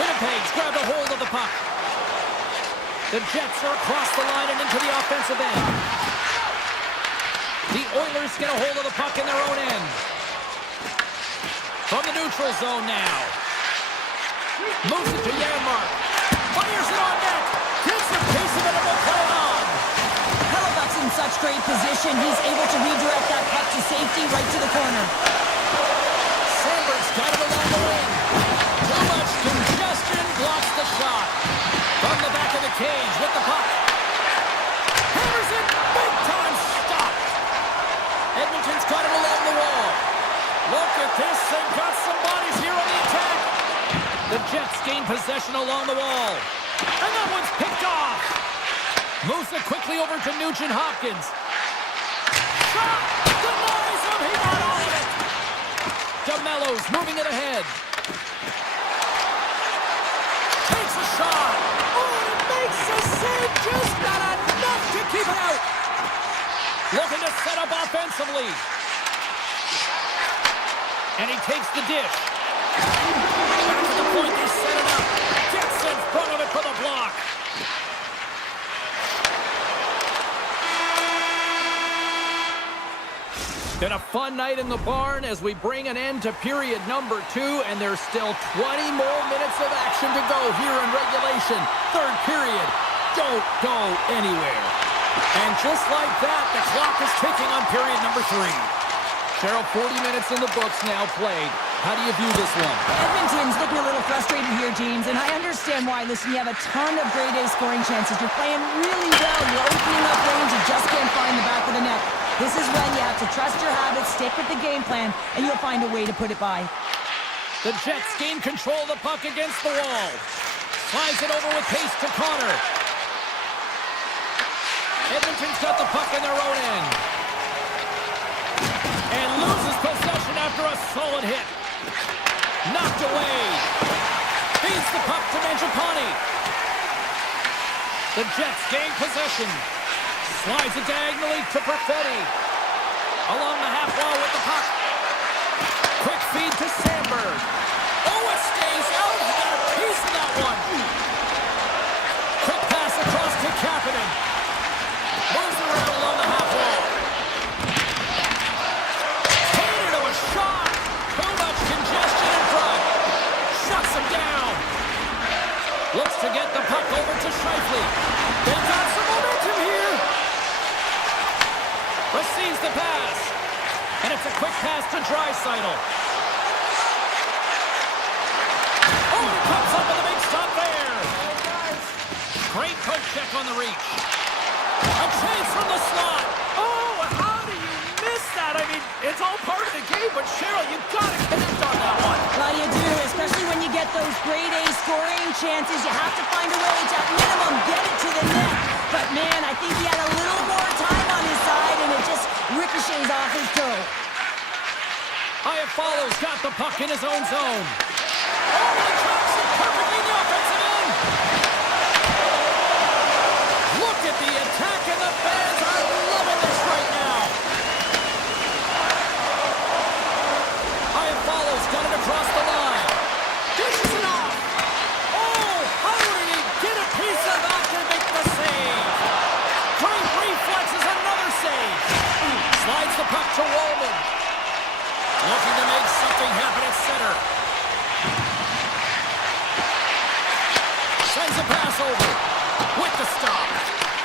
Winnipeg's grabbed a hold of the puck. The Jets are across the line and into the offensive end. The Oilers get a hold of the puck in their own end. From the neutral zone now. Moves it to Janmark. Fires it on net. Gets a piece of it and will play it on. Halifax in such great position. He's able to redirect that puck to safety right to the corner. Sandberg's got it along the wing. Too much congestion blocks the shot. From the back of the cage with the puck. Hammers it. Big time stop. Edmonton's got it along the wall. Look at this. They've got some bodies here on the attack. The Jets gain possession along the wall. And that one's picked off. Moves it quickly over to Nugent Hopkins. Shot! Denies him. He got all of it. DeMello's moving it ahead. Takes a shot. Oh, and it makes a save. Just not enough to keep it out. Looking to set up offensively. And he takes the dish. Back to the point, they set it up. Gets in front of it for the block. Been a fun night in the barn as we bring an end to period number 2, and there's still 20 more minutes of action to go here in regulation. Third period. Don't go anywhere. And just like that, the clock is ticking on period number 3. Cheryl, 40 minutes in the books now played. How do you view this one? Edmonton's looking a little frustrated here, James, and I understand why. Listen, you have a ton of grade A scoring chances. You're playing really well. You're opening up range. You just can't find the back of the net. This is when you have to trust your habits, stick with the game plan, and you'll find a way to put it by. The Jets gain control of the puck against the wall. Slides it over with pace to Connor. Edmonton's got the puck in their own end. And loses possession after a solid hit. Knocked away. Feeds the puck to Mangiapane. The Jets gain possession. Slides it diagonally to Perfetti. Along the half wall with the puck. Quick feed to Sandberg. Oh, it stays out. He got a piece of that one. Quick pass across to Kapanen. Moves around along the half wall. Hated of a shot. Too much congestion in front. Shuts him down. Looks to get the puck over to Scheifele. They've got some momentum here. Receives the pass. And it's a quick pass to Draisaitl. Oh, he comes up with a big stop there. Great poke check on the reach. A chase from the slot. Oh, how do you miss that? I mean, it's all part of the game, but Cheryl, you've got to connect on that one. Well, you do, especially when you get those grade A scoring chances. You have to find a way to, at minimum, get it to the net. But, man, I think he had a little more time on his side, and it just ricochets off his toe. Iafallo's got the puck in his own zone. Oh, he drops it perfectly in the offensive end. Look at the attack, and the fans are loving this right now. Iafallo's got it across the line. Dishes it off. Oh, how did he get a piece of that to make the save? Great reflexes, another save. Slides the puck to Wallman. Looking to make something happen at center. Sends a pass over. With the stop.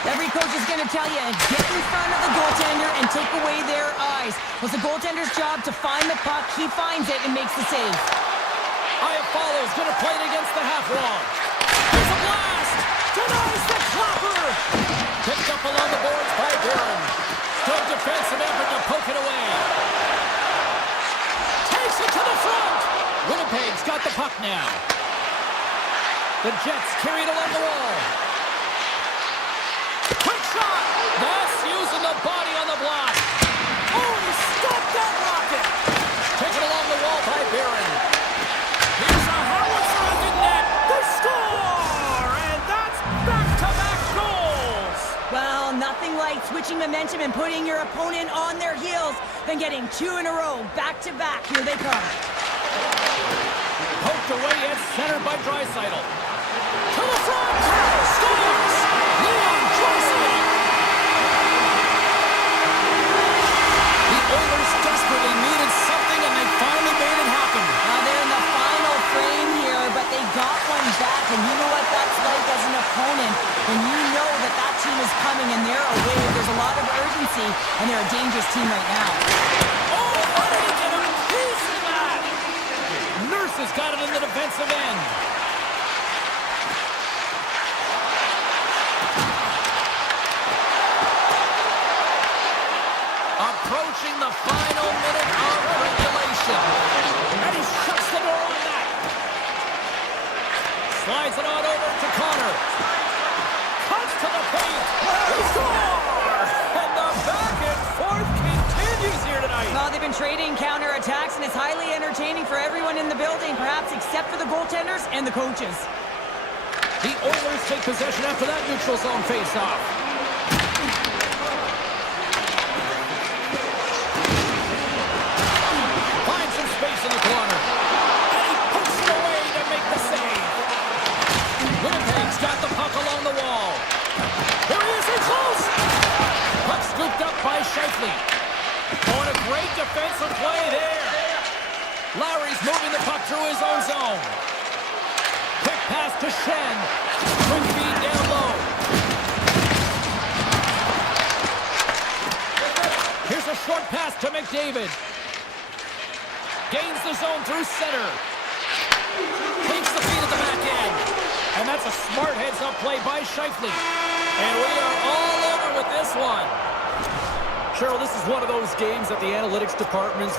Every coach is going to tell you, get in front of the goaltender and take away their eyes. Well, it's the goaltender's job to find the puck. He finds it and makes the save. Iafallo's going to play it against the half wall. There's a blast. Denies the clapper. Picked up along the boards by Barron. Good defensive effort to poke it away. Takes it to the front. Winnipeg's got the puck now. The Jets carry it along the wall. Quick shot. That's using the body on the block. Oh, he stopped that rocket. Taken along the wall by Barron. Here's a howitzer at the net. They score! And that's back-to-back goals. Well, nothing like switching momentum and putting your opponent on their heels than getting two in a row, back-to-back. Here they come. Poked away at center by Draisaitl. To the front! Scores! Leon Draisaitl! The Oilers desperately needed something, and they finally made it happen. Now they're in the final frame here, but they got one back, and you know what that's like as an opponent. When you know that that team is coming and they're away, there's a lot of urgency, and they're a dangerous team right now. Oh, how did he get a piece of that? Nurse has got it in the defensive end. Approaching the final minute of regulation. And he shuts the door on that. Slides it on over to Connor. Cuts to the paint. They score! And the back and forth continues here tonight. Well, they've been trading counterattacks, and it's highly entertaining for everyone in the building, perhaps except for the goaltenders and the coaches. The Oilers take possession after that neutral zone face-off. Finds some space in the corner. And he puts it away to make the save. Winnipeg's got the puck along the wall. Here he is, in close. Puck scooped up by Scheifele. Oh, and a great defensive play there. Lowry's moving the puck through his own zone. Quick pass to Shen. Quick feed down low. Here's a short pass to McDavid. Gains the zone through center. Takes the feed at the back end. And that's a smart heads-up play by Scheifele. And we are all over with this one. Cheryl, this is one of those games that the analytics departments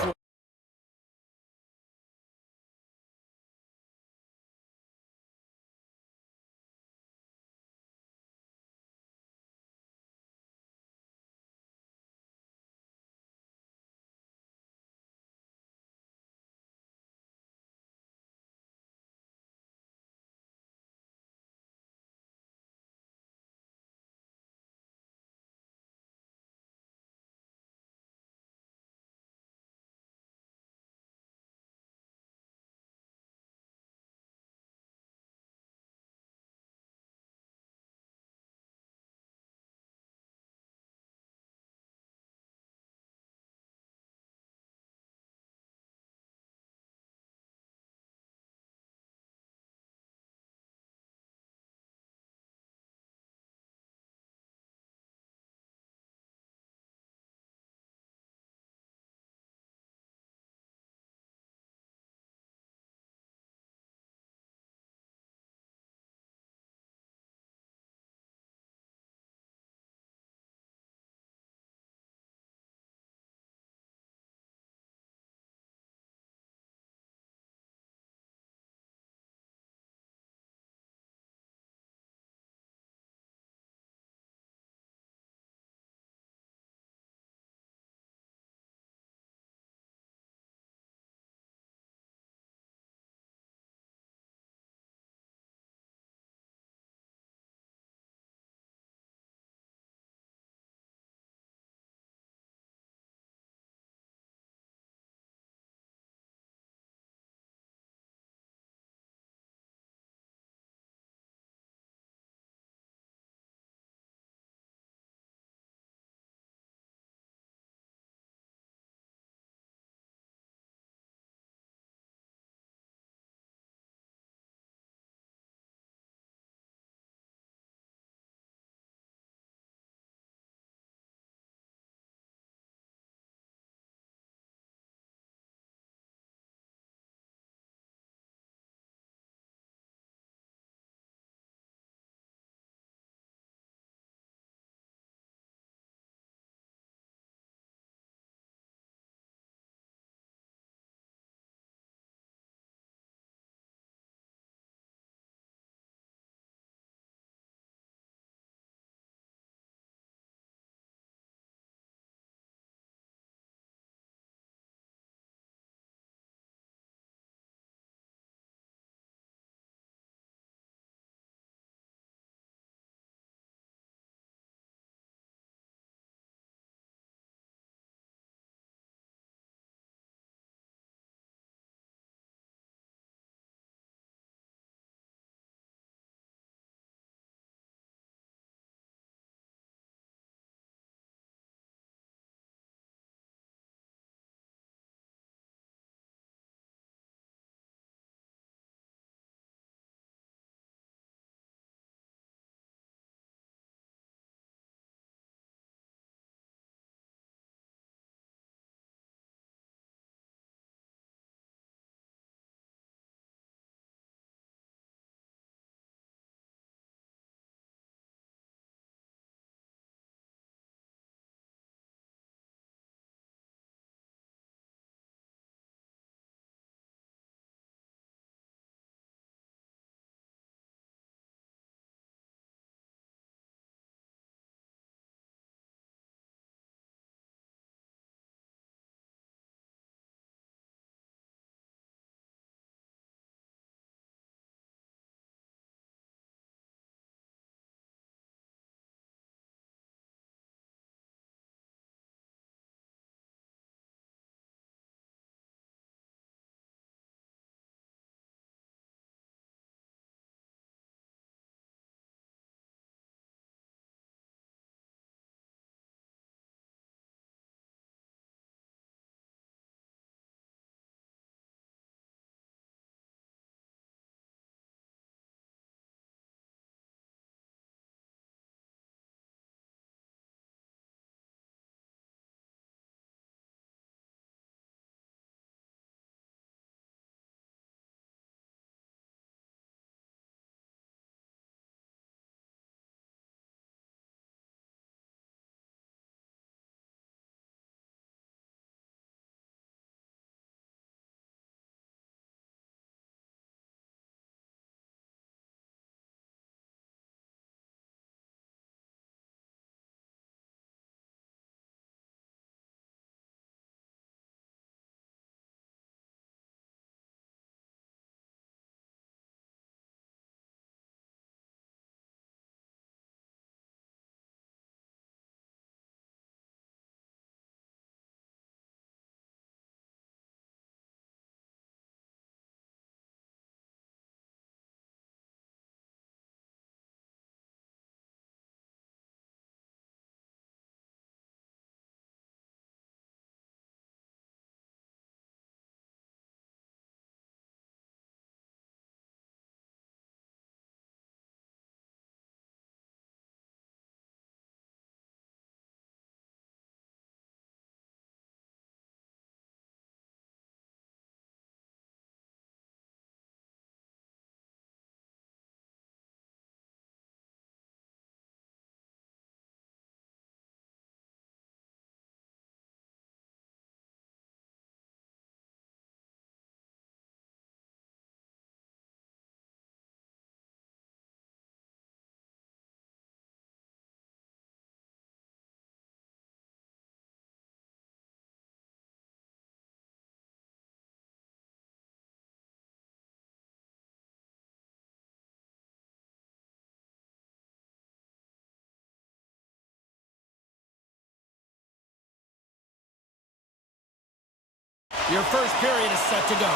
Your first period is set to go.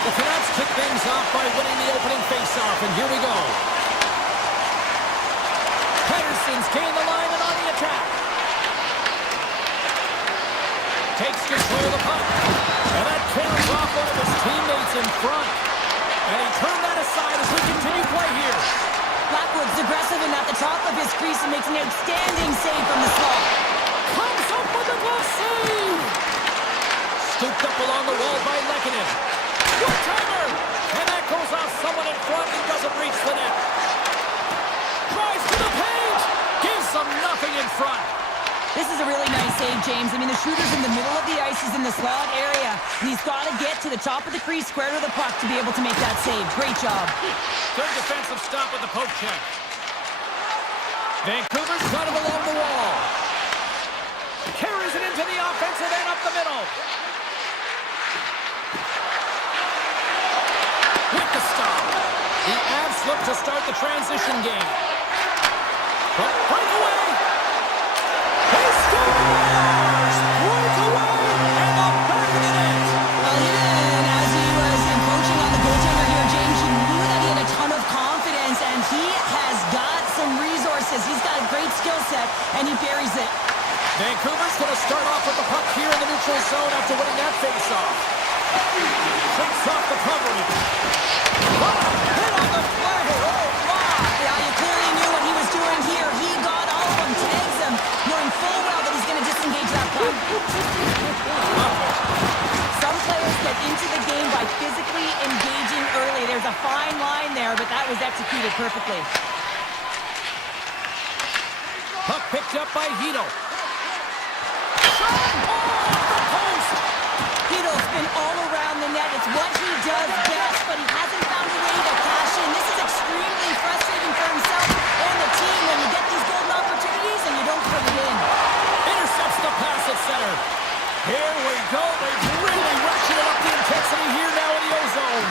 The Canucks kick things off by winning the opening faceoff, and here we go. Henderson's gained the line and on the attack. Takes control of the puck. And that carries off one of his teammates in front. And he turned that aside as we continue play here. Blackwood's aggressive and at the top of his crease and makes an outstanding save from the slot. Comes up with a glove save. Scooped up along the wall by Lehkonen. One-timer! And that goes off someone in front and doesn't reach the net. Drives to the page! Gives them nothing in front. This is a really nice save, James. I mean, the shooter's in the middle of the ice, he's in the slot area, and he's got to get to the top of the crease, square to the puck to be able to make that save. Great job. Good defensive stop with the poke check. Vancouver's got him along the wall. Carries it into the offensive end up the middle. With the stop. The Avs look to start the transition game. But breakaway. He scores! Breakaway and the back of the net. Well, even as he was encroaching on the goaltender here, James, you knew that he had a ton of confidence, and he has got some resources. He's got a great skill set, and he buries it. Vancouver's going to start off with the puck here in the neutral zone after winning that face-off. Takes off the coverage. What a hit on the play! Oh, my! Yeah, you clearly knew what he was doing here. He got all of them, tags them, knowing full well that he's going to disengage that puck. Some players get into the game by physically engaging early. There's a fine line there, but that was executed perfectly. Puck picked up by Hito. Shot! Oh, off the post! Hito's been all around the net. It's what he does best, but he hasn't found a way to cash in. This is extremely frustrating for himself and the team when you get these golden opportunities and you don't put it in. Intercepts the pass at center. Here we go. They've really ratcheted up the intensity here now in the O-zone.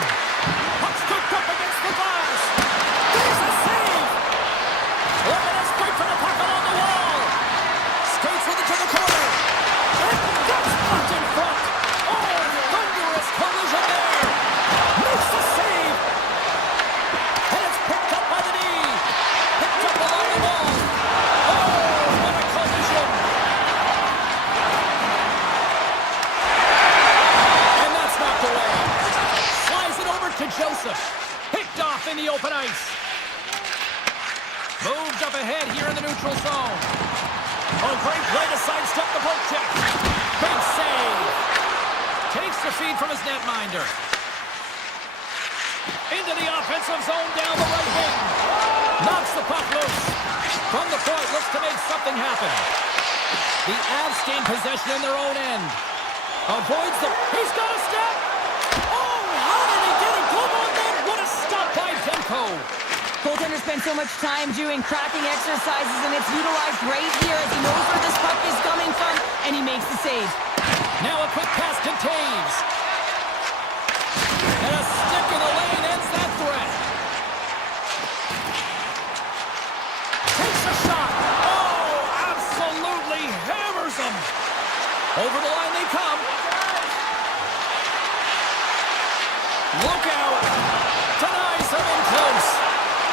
Puck's cooked up against the glass. There's a save. Look at this break for the puck along the wall. Skates with it to the corner. And that's blocked in front. Oh, thunderous collision there. Makes the save. And it's picked up by the knee. Picked up along the wall. Oh, what a collision. And that's knocked away. Slides it over to Joseph. Picked off in the open ice. Moved up ahead here in the neutral zone. Oh, great play to sidestep the poke check. Big save. Takes the feed from his netminder. Into the offensive zone down the right wing. Knocks the puck loose. From the point, looks to make something happen. The Avs gain possession in their own end. Avoids the... He's got a step! Oh, how did he get a glove on that? What a stop by Demko. Goaltender spent so much time doing cracking exercises, and it's utilized right here as he knows where this puck is coming from, and he makes the save. Now a quick pass to Taves. And a stick in the lane ends that threat. Takes a shot. Oh, absolutely hammers him. Over the line they come. Look out. Denies him in close.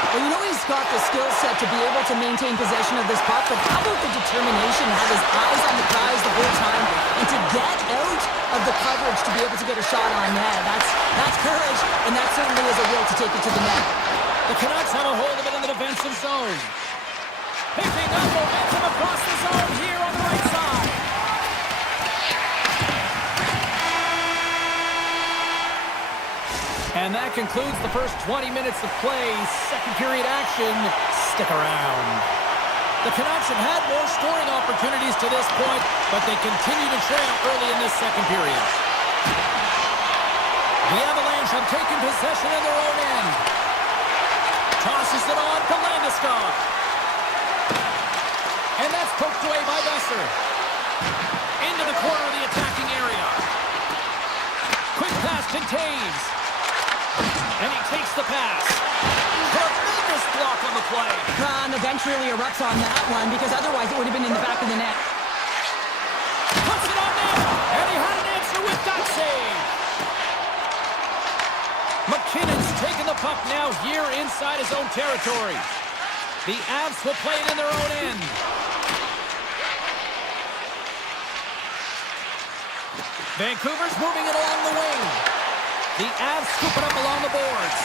Well, you know he's got the skill set to be able to maintain possession of this puck, but how about the determination, have his eyes on the prize the whole time, and to get out of the coverage to be able to get a shot on net. That's courage, and that certainly is a will to take it to the net. The Canucks have a hold of it in the defensive zone. Picking up momentum across the zone here on the right side. And that concludes the first 20 minutes of play. Second period action. Stick around. The Canucks have had more scoring opportunities to this point, but they continue to trail early in this second period. The Avalanche have taken possession in their own end. Tosses it on to Landeskog. And that's poked away by Besser. Into the corner of the attacking area. Quick pass to Taves. And he takes the pass. Tremendous block on the play. And the bench really erupts on that one, because otherwise it would have been in the back of the net. Puts it on there. And he had an answer with McKinnon's taking the puck now here inside his own territory. The Avs will play it in their own end. Vancouver's moving it along the wing. The Avs scoop it up along the boards.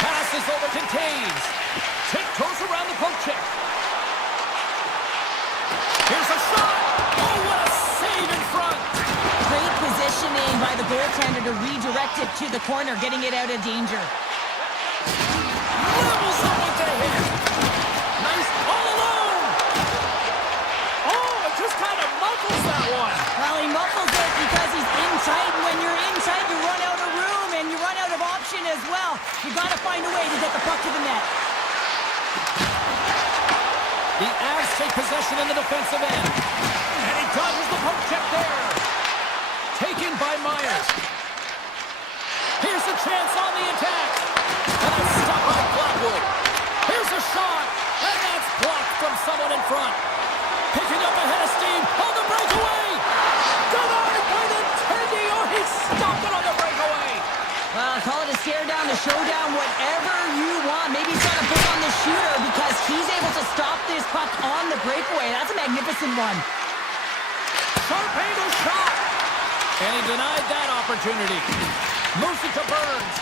Passes over to Taves. Tiptoes around the poke check. Here's a shot. Oh, what a save in front. Great positioning by the goaltender to redirect it to the corner, getting it out of danger. Levels up with the hit. Nice all alone. Oh, it just kind of muffles that one. Well, he muffles it because he's in tight, and when you're in tight, you run out of room, and you run out of option as well. You got to find a way to get the puck to the net. The Avs take possession in the defensive end. And he dodges the poke check there. Taken by Myers. Here's a chance on the attack. And it's stopped by Blackwood. Here's a shot. And that's blocked from someone in front. Picking up ahead of steam on the breakaway. Denied by the Tendy. Oh, he stopped it on the breakaway. Well, call it a stare down, a showdown, whatever you want. Maybe he's got to put on the shooter because he's able to stop this puck on the breakaway. That's a magnificent one. Sharp angle shot. And he denied that opportunity. Moves it to Burns.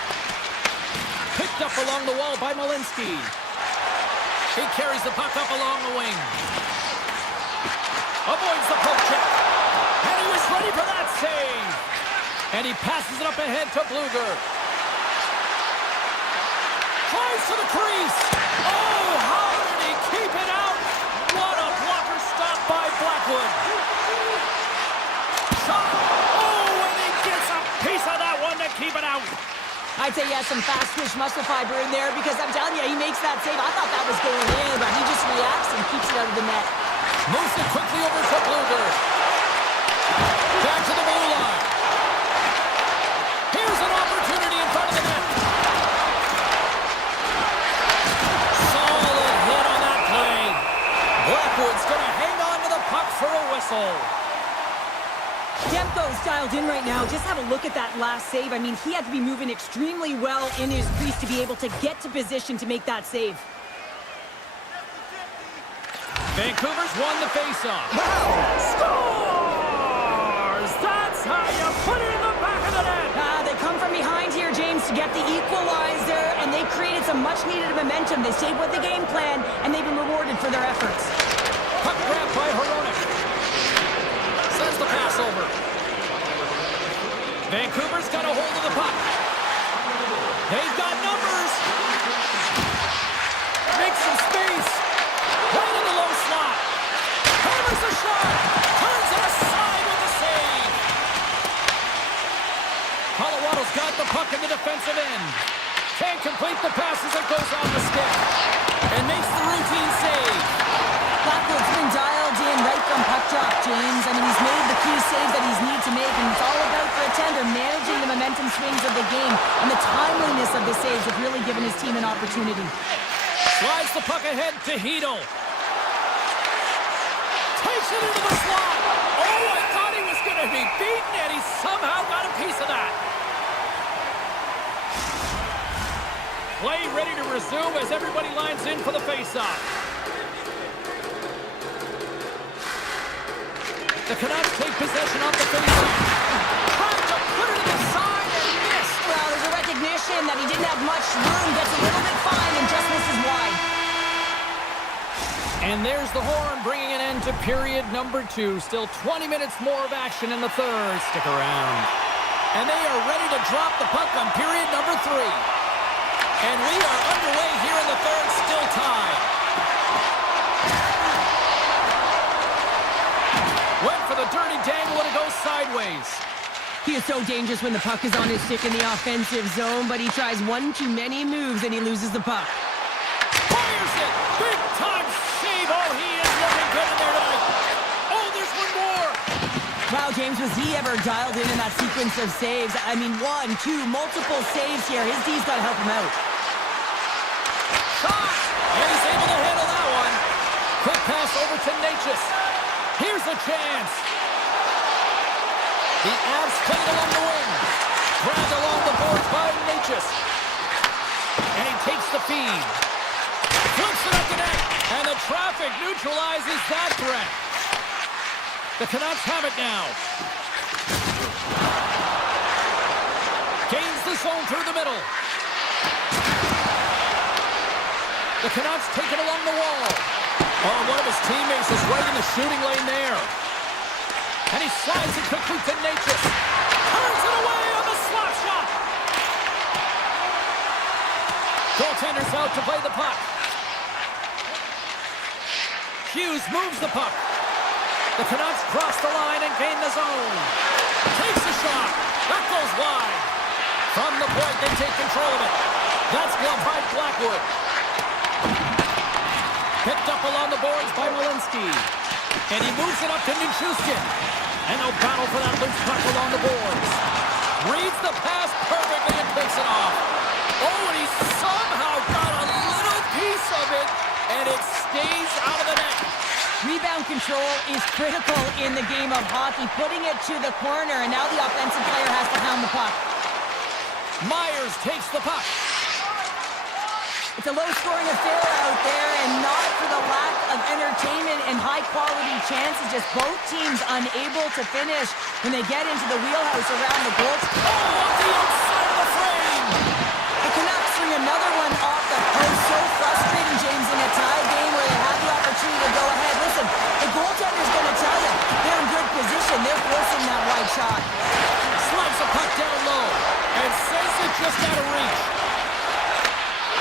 Picked up along the wall by Malinsky. He carries the puck up along the wing. Avoids the poke check. And he was ready for that save. And he passes it up ahead to Bluger. Tries to the crease. Oh, how did he keep it out? What a blocker stop by Blackwood. Shot. Oh, and he gets a piece of that one to keep it out. I'd say he has some fast-twitch muscle fiber in there because I'm telling you, he makes that save. I thought that was going in, but he just reacts and keeps it out of the net. Moves it quickly over to Bluger. Back to the blue line. Here's an opportunity in front of the net. Solid hit on that play. Blackwood's going to hang on to the puck for a whistle. Demko's dialed in right now. Just have a look at that last save. I mean, he had to be moving extremely well in his crease to be able to get to position to make that save. Vancouver's won the faceoff. Scores! That's how you put it in the back of the net. They come from behind here, James, to get the equalizer, and they created some much-needed momentum. They stayed with the game plan, and they've been rewarded for their efforts. Puck grab by Hronek. Sends the pass over. Vancouver's got a hold of the puck. They've got numbers. Makes some space. Right in the low slot. Hammers a shot. Turns it aside with the save. Colorado's got the puck in the defensive end. Can't complete the pass as it goes off the stick. And makes the routine save. Blackwood's been dialed in right from puck drop, James. I mean, he's made the key saves that he's need to make, and it's all about for a tender managing the momentum swings of the game, and the timeliness of the saves have really given his team an opportunity. Slides the puck ahead to Hedel. Takes it into the slot. Oh, I thought he was going to be beaten, and he somehow got a piece of that. Play ready to resume as everybody lines in for the faceoff. The Canucks take possession off the faceoff. Trying to put it to the side and missed. Well, there's a recognition that he didn't have much room, gets a little bit fine, and just misses wide. And there's the horn, bringing an end to period number 2. Still 20 minutes more of action in the third. Stick around. And they are ready to drop the puck on period number 3. And we are underway here in the third, still tied. Went for the dirty dangle and it goes sideways. He is so dangerous when the puck is on his stick in the offensive zone, but he tries one too many moves and he loses the puck. Fires it! Big time save! Oh, he is looking good in there tonight. Oh, there's one more! Wow, James, was he ever dialed in that sequence of saves? I mean, 1, 2, multiple saves here. His D's got to help him out. Shot! And he's able to handle that one. Quick pass over to Natchez. Here's a chance. The Avs play it along the wing. Grabbed along the boards by Natchez. And he takes the feed. Flips it up the net. And the traffic neutralizes that threat. The Canucks have it now. Gains the zone through the middle. The Canucks take it along the wall. Oh, one of his teammates is right in the shooting lane there. And he slides it quickly to Natchez. Turns it away on the slap shot. Goaltender's out to play the puck. Hughes moves the puck. The Canucks cross the line and gain the zone. Takes a shot. That goes wide. From the point, they take control of it. That's gloved by Blackwood. Picked up along the boards by Walensky. And he moves it up to Nichushkin. And they'll battle for that loose puck along the boards. Reads the pass perfectly and takes it off. Oh, and he somehow got a little piece of it, and it stays out of the net. Rebound control is critical in the game of hockey, putting it to the corner, and now the offensive player has to hound the puck. Myers takes the puck. It's a low-scoring affair out there, and not for the lack of entertainment and high-quality chances. Just both teams unable to finish when they get into the wheelhouse around the goals. Oh, off the outside of the frame! The Canucks bring another one off the post. So frustrating, James, in a tie game where they have the opportunity to go ahead. Listen, the goaltender's going to tell you they're in good position. They're forcing that wide shot. Slides the puck down low and sends it just out of reach.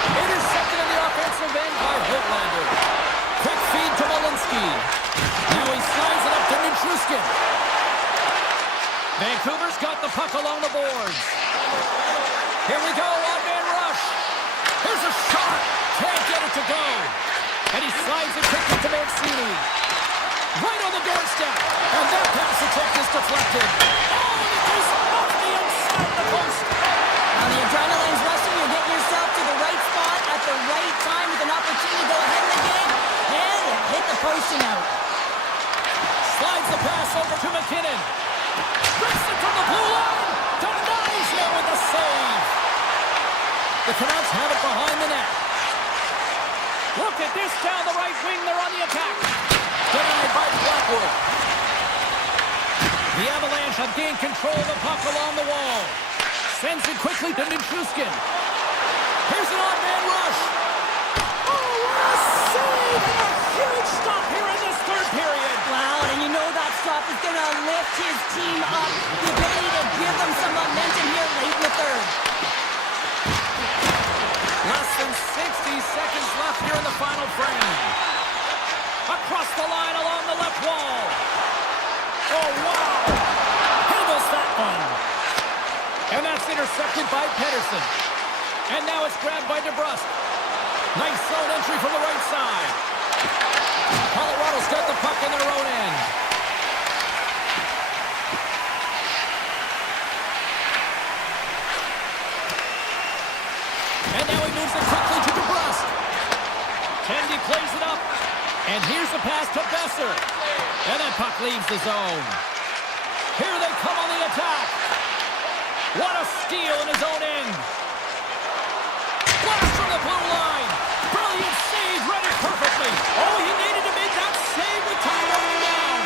Intercepted in the offensive end by Hoaglander. Quick feed to Walensky. Now he slides it up to Nichushkin. Vancouver's got the puck along the boards. Here we go, one-man rush. Here's a shot. Can't get it to go. And he slides it quickly to Mancini. Right on the doorstep. And that pass attempt is deflected. Oh, and it goes off the outside of the post. Now the adrenaline's rushing. You're getting yourself to the right spot at the right time with an opportunity to go ahead in the game. And it hit the posting out. Slides the pass over to McKinnon. Rips it from the blue line. Denies him with the save. The Canucks have it behind the net. Look at this down the right wing. They're on the attack. Denied by Blackwood. The Avalanche have gained control of the puck along the wall. Sends it quickly to Nichushkin. Here's an odd-man rush. Oh, what a save! And a huge stop here in this third period. Wow, and you know that stop is going to lift his team up. The ability to give them some momentum here late in the third. Less than 60 seconds left here in the final frame. Across the line along the left wall. Oh, wow. Handles that one. And that's intercepted by Pedersen. And now it's grabbed by DeBrusque. Nice zone entry from the right side. Colorado's got the puck in their own end. And now he moves it quickly to DeBrusque. Kennedy plays it up. And here's the pass to Besser. And that puck leaves the zone. Here they come on the attack. What a steal in his own end. Blast from the blue line. Brilliant save, read it perfectly. Oh, he needed to make that save with time running down.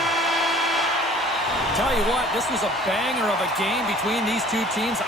Tell you what, this was a banger of a game between these two teams.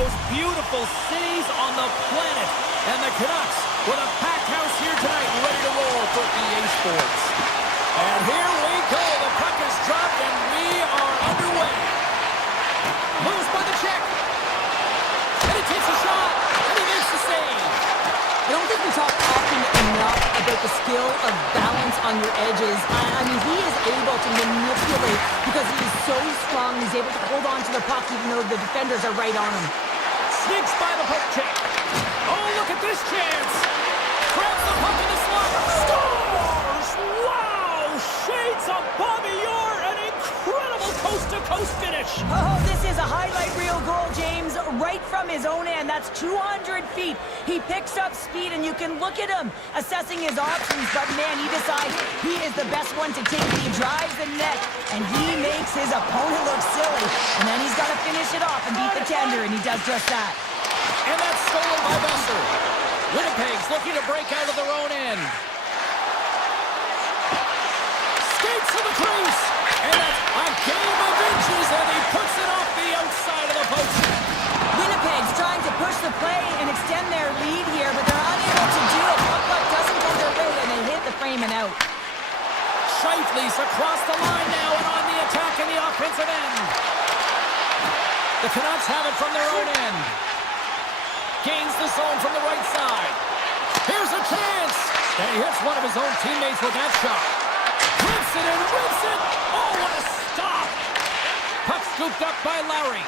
most beautiful cities on the planet. And the Canucks with a packed house here tonight, ready to roll for EA Sports. And here we go. The puck is dropped, and we are underway. Moves by the check. And he takes a shot, and he makes the save. I don't think we talk often enough about the skill of balance on your edges. I mean, he is able to manipulate because he is so strong. He's able to hold on to the puck even though the defenders are right on him. Sneaks by the poke check. Oh, look at this chance. Grabs the puck in the slot. Scores! Wow! Shades of Bobby Orr. An incredible coast-to-coast finish. Oh, this is a highlight reel goal, James, right from his own end. That's 200 feet. He picks up speed, and you can look at him assessing his options, but man, he decides he is the best one to take. He drives the net, and he makes his opponent look silly. And then he's got to finish it off and beat the tender, and he does just that. And that's stolen by Besser. Winnipeg's looking to break out of their own end. Skates to the crease. And that's a game of inches, and he puts it off the outside of the post. Winnipeg's trying to push the play and extend their lead here, but they're unable to do it. Puck doesn't go their way, and they hit the frame and out. Scheifele's across the line now and on the attack in the offensive end. The Canucks have it from their own end. Gains the zone from the right side. Here's a chance. And he hits one of his own teammates with that shot. Rips it and rips it. Oh, what a stop. Puck scooped up by Lowry.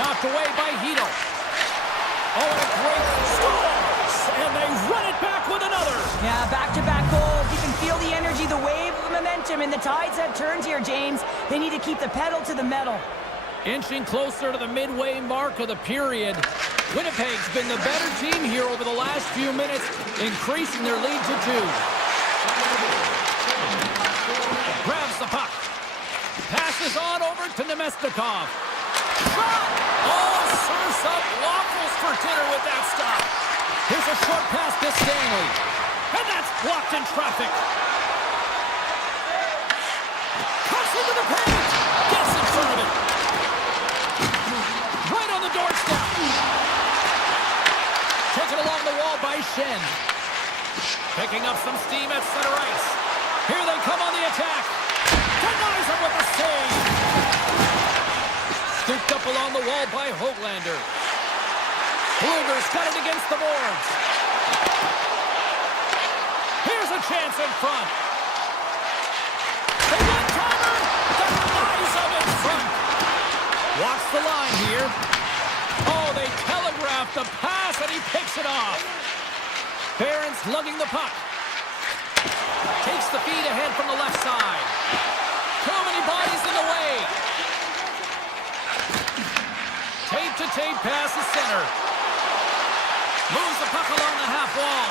Knocked away by Hito. Oh, and a great scores. And they run it back with another. Yeah, back-to-back goals. You can feel the energy, the wave of momentum, and the tides have turned here, James. They need to keep the pedal to the metal. Inching closer to the midway mark of the period. Winnipeg's been the better team here over the last few minutes, increasing their lead to 2. Grabs the puck. Passes on over to Nemestikov. Shot! Oh, serves up waffles for dinner with that stop. Here's a short pass to Stanley. And that's blocked in traffic. Cuts into the paint. Gets in front of it. Right on the doorstep. Taken along the wall by Shen. Picking up some steam at center ice. Here they come on the attack. Denies him with a save. Scooped up along the wall by Höglander. Blueger's got it against the boards. Here's a chance in front. The one-timer denies him in front. Watch the line here. Oh, they telegraphed the pass, and he picks it off. Barron's lugging the puck. Takes the feed ahead from the left side. Too many bodies in the way. Tape-to-tape pass is center. Moves the puck along the half wall.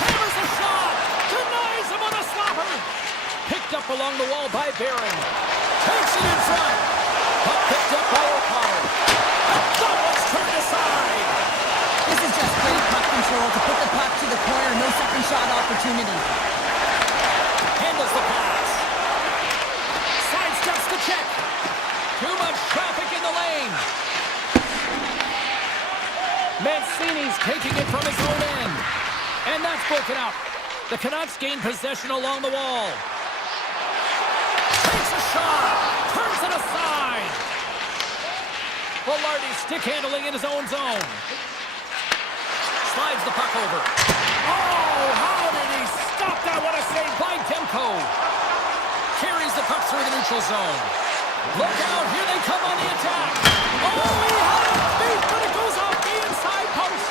Hammers a shot. Denies him on a slapper. Picked up along the wall by Barron. Takes it in front. Puck picked up by O'Connor. That one's turned aside. This is just great puck control to put the puck to the corner. No second shot opportunity. Handles the pass. Sidesteps the check. Too much traffic in the lane. Mancini's taking it from his own end. And that's broken up. The Canucks gain possession along the wall. Takes a shot. Turns it aside. Velarde stick handling in his own zone. Slides the puck over. Oh, how did he stop that? What a save by Demko. Carries the puck through the neutral zone. Look out, here they come on the attack. Oh, he had it beat, but it goes off the inside post.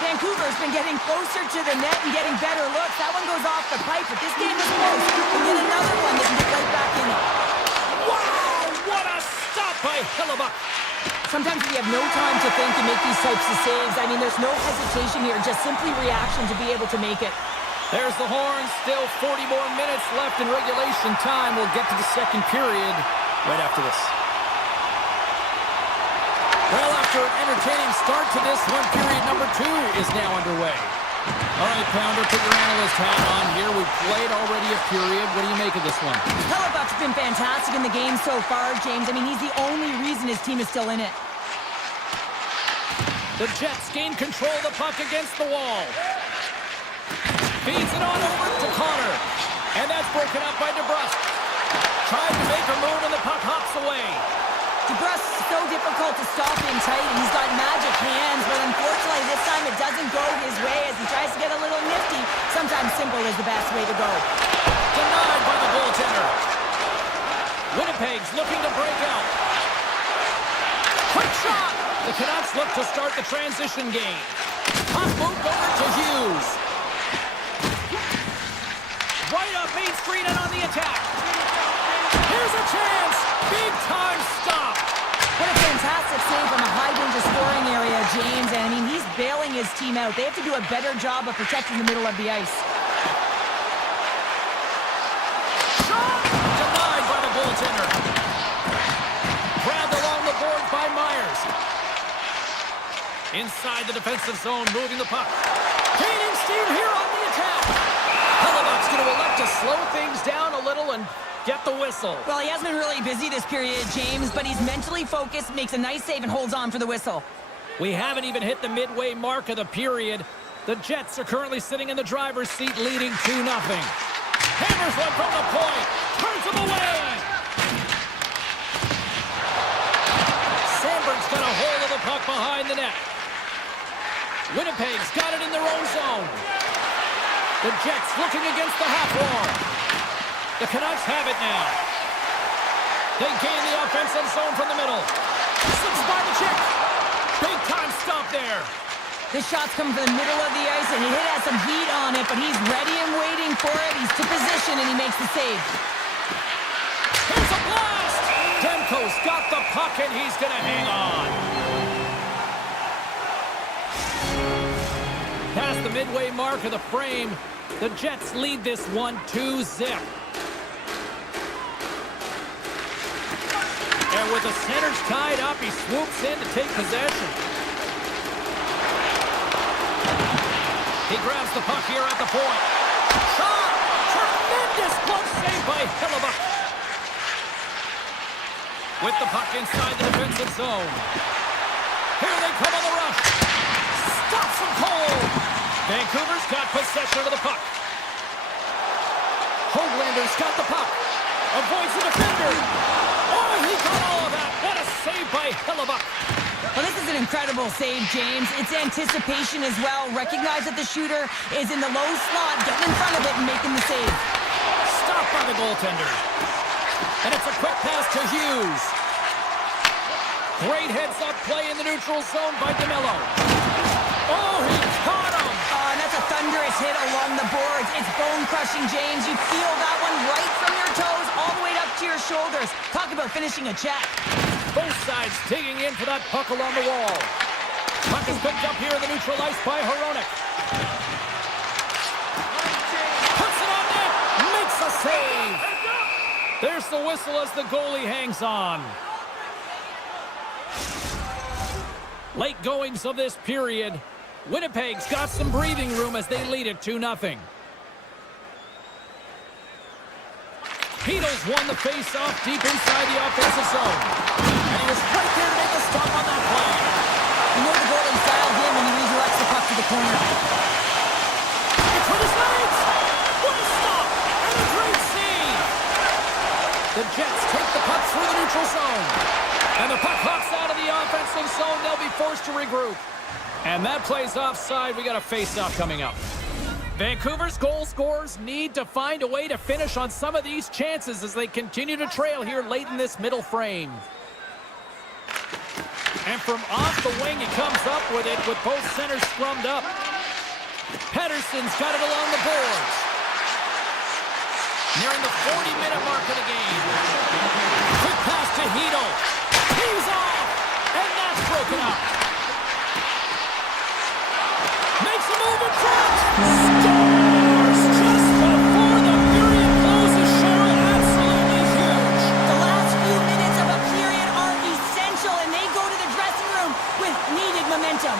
Vancouver's been getting closer to the net and getting better looks. That one goes off the pipe, but this game is close. And then another one that can get right back in it. Wow, what a stop by Hellebuyck. Sometimes we have no time to think and make these types of saves. I mean, there's no hesitation here, just simply reaction to be able to make it. There's the horn. Still 40 more minutes left in regulation time. We'll get to the second period right after this. Well, after an entertaining start to this one, period number 2 is now underway. All right, Pounder, put your analyst hat on here. We've played already a period. What do you make of this one? Hellebuck's been fantastic in the game so far, James. I mean, he's the only reason his team is still in it. The Jets gain control of the puck against the wall. Feeds it on over to Connor. And that's broken up by DeBrusque. Tried to make a move and the puck hops away. DeBrusque is so difficult to stop in tight, and he's got magic hands, but unfortunately this time it doesn't go his way as he tries to get a little nifty. Sometimes simple is the best way to go. Denied by the goaltender. Winnipeg's looking to break out. Quick shot! The Canucks look to start the transition game. Puck moved over to Hughes. Right up Main Street and on the attack. Here's a chance! Big time stop! What a fantastic save from a high-danger scoring area, James. And I mean, he's bailing his team out. They have to do a better job of protecting the middle of the ice. Shot! Denied by the goaltender. Grabbed along the boards by Myers. Inside the defensive zone, moving the puck. Gaining steam here on the attack. Hellebuck's going to elect to slow things down a little and get the whistle. Well, he hasn't been really busy this period, James, but he's mentally focused, makes a nice save, and holds on for the whistle. We haven't even hit the midway mark of the period. The Jets are currently sitting in the driver's seat, leading 2-0. Hammers one from the point. Turns him away. Sandberg's got a hold of the puck behind the net. Winnipeg's got it in their own zone. The Jets looking against the half wall. The Canucks have it now. They gain the offensive zone from the middle. Slips by the check. Big time stop there. This shot's coming from the middle of the ice, and he has some heat on it, but he's ready and waiting for it. He's to position, and he makes the save. Here's a blast! Demko's got the puck, and he's going to hang on. Past the midway mark of the frame, the Jets lead this one 2-0. And with the centers tied up, he swoops in to take possession. He grabs the puck here at the point. Shot! Tremendous glove save by Hellebuck. With the puck inside the defensive zone. Here they come on the rush. Stops him cold. Vancouver's got possession of the puck. Hoaglander's got the puck. Avoids the defender. Oh, he got all of that. What a save by Hellebuck. Well, this is an incredible save, James. It's anticipation as well. Recognize that the shooter is in the low slot, getting in front of it and making the save. Stopped by the goaltender. And it's a quick pass to Hughes. Great heads-up play in the neutral zone by DeMello. Oh, he caught him. And that's a thunderous hit along the boards. It's bone-crushing, James. You feel that one right from your toes all the way up to your shoulders. Talk about finishing a check. Both sides digging in for that puck along the wall. Puck is picked up here in the neutral ice by Hronek. Puts it on net. Makes a save. There's the whistle as the goalie hangs on. Late goings of this period. Winnipeg's got some breathing room as they lead it 2-0. Heedles won the face-off deep inside the offensive zone. And he was right there to make a stop on that play. You know the golden style game when he redirects the puck to the corner. It's with his legs! What a stop! And a great save! The Jets take the puck through the neutral zone. And the puck hops out of the offensive zone. They'll be forced to regroup. And that play's offside. We got a face-off coming up. Vancouver's goal scorers need to find a way to finish on some of these chances as they continue to trail here late in this middle frame. And from off the wing, he comes up with it with both centers scrummed up. Pettersson's got it along the boards. Nearing the 40-minute mark of the game. Quick pass to Heedle. He's off! And that's broken up. Makes a move in front. Scores just before the period closes. Cheryl, absolutely huge. The last few minutes of a period are essential, and they go to the dressing room with needed momentum.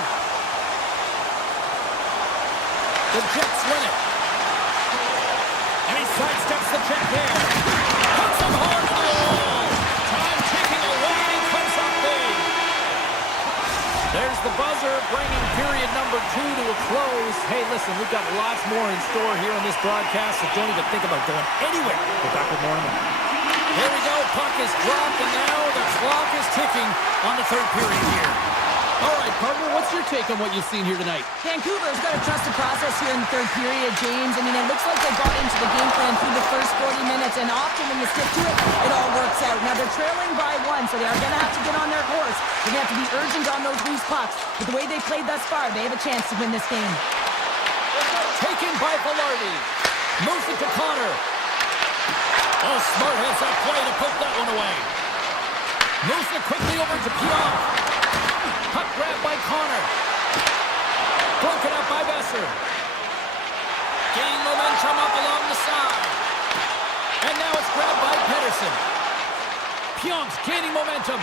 The Jets win it. And he sidesteps the check there. Puts him hard to the wall. Time ticking away. Comes up big. There's the buzzer, bringing period number 2 to a close. Hey, listen, we've got lots more in store here on this broadcast, so don't even think about going anywhere. We're back with more in a minute. Here we go. Puck is dropped, and now the clock is ticking on the third period here. All right, partner, what's your take on what you've seen here tonight? Vancouver's got to trust the process here in the third period, James. I mean, it looks like they got into the game plan through the first 40 minutes, and often when you stick to it, it all works out. Now, they're trailing by 1, so they are going to have to get on their horse. They're going to have to be urgent on those loose pucks. But the way they played thus far, they have a chance to win this game. Taken by Velarde. Moves it to Connor. Oh, smart heads-up play to put that one away. Moves it quickly over to Pionk. Puck grab by Connor. Broken up by Besser. Gaining momentum up along the side. And now it's grabbed by Pedersen. Pionk's gaining momentum.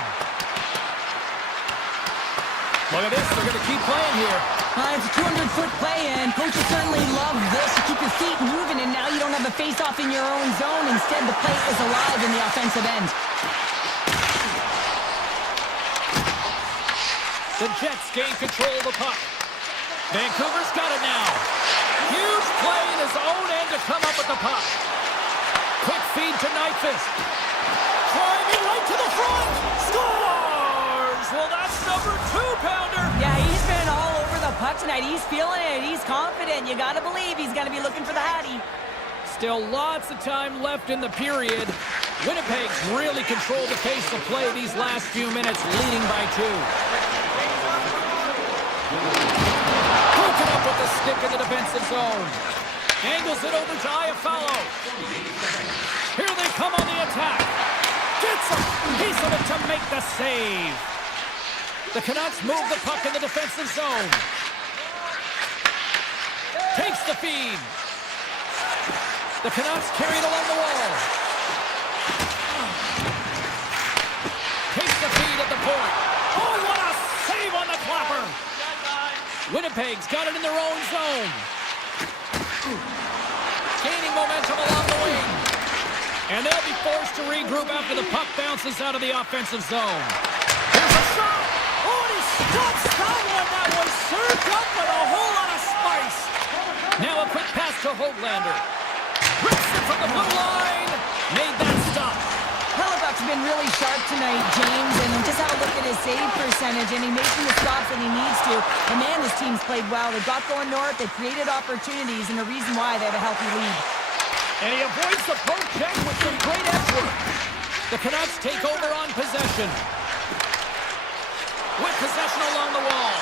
Look at this, they're going to keep playing here. It's a 200-foot play, and coaches certainly love this. You keep your feet moving, and now you don't have a face-off in your own zone. Instead, the play is alive in the offensive end. The Jets gain control of the puck. Vancouver's got it now. Huge play in his own end to come up with the puck. Quick feed to Nyquist. Driving right to the front. Scores! Well, that's number 2-pounder. Yeah, he's been all over the puck tonight. He's feeling it. He's confident. You got to believe he's going to be looking for the Hattie. Still lots of time left in the period. Winnipeg's really controlled the pace of play these last few minutes, leading by 2. Broken up with the stick in the defensive zone. Angles it over to Iafallo. Here they come on the attack. Gets a piece of it to make the save. The Canucks move the puck in the defensive zone. Takes the feed. The Canucks carry it along the wall. Takes the feed at the point. Oh, what a save on the clapper. Winnipeg's got it in their own zone. Gaining momentum along the wing. And they'll be forced to regroup after the puck bounces out of the offensive zone. Here's a shot. Oh, and he stops that one. That was served up with a whole lot of spice. Now a quick pass to Hoglander. Rips it from the blue line. Made that stop. Hellebuyck's been really sharp tonight, James, and just have a look at his save percentage, and he's making the stops that he needs to. And man, this team's played well. They got going north, they created opportunities, and the reason why they have a healthy lead. And he avoids the poke check with some great effort. The Canucks take over on possession. With possession along the wall.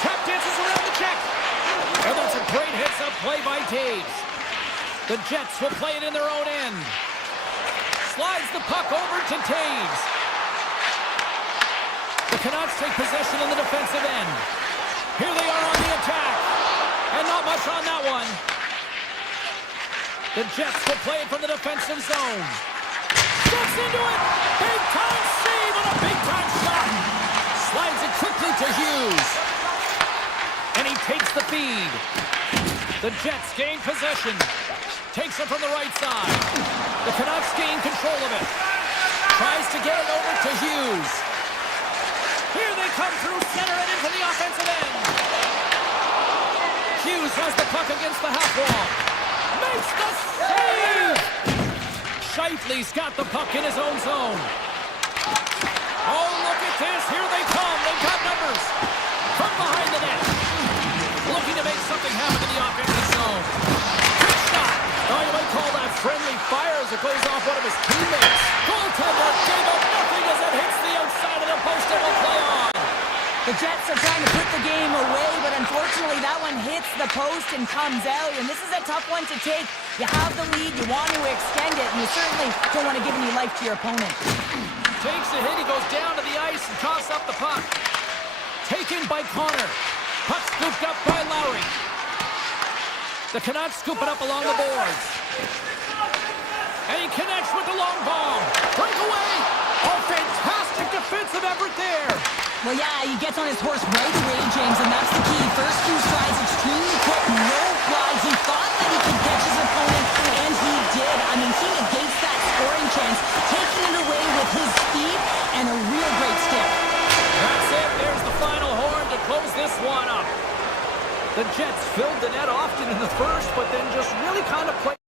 Tap dances around the check. And that's a great heads-up play by Taves. The Jets will play it in their own end. Slides the puck over to Taves. The Canucks take possession in the defensive end. Here they are on the attack. And not much on that one. The Jets will play it from the defensive zone. Steps into it. Big time save on a big time shot. Slides it quickly to Hughes. And he takes the feed. The Jets gain possession. Takes it from the right side. The Canucks gain control of it. Tries to get it over to Hughes. Here they come through center and into the offensive end. Hughes has the puck against the half wall. Makes the save! Scheifele's got the puck in his own zone. Oh, look at this. Here they come. They've got numbers. From behind the net. Looking to make something happen in the offensive zone. Quick shot. Oh, you might call that friendly fire as it goes off one of his teammates. Goaltender gave up nothing as it hits the outside of the post and will play on. The Jets are trying to put the game away, but unfortunately that one hits the post and comes out, and this is a tough one to take. You have the lead, you want to extend it, and you certainly don't want to give any life to your opponent. Takes the hit, he goes down to the ice and tosses up the puck. Taken by Connor. Puck scooped up by Lowry. The Canucks scoop it up along the boards. And he connects with the long ball. Breakaway. Oh, fantastic defensive effort there. Well, yeah, he gets on his horse right away, James, and that's the key. First few strides, extremely quick, no flags. He thought that he could catch his opponent, and he did. I mean, he negates that scoring chance, taking it away with his speed and a real great stick. That's it. There's the final horn to close this one up. The Jets filled the net often in the first, but then just really kind of played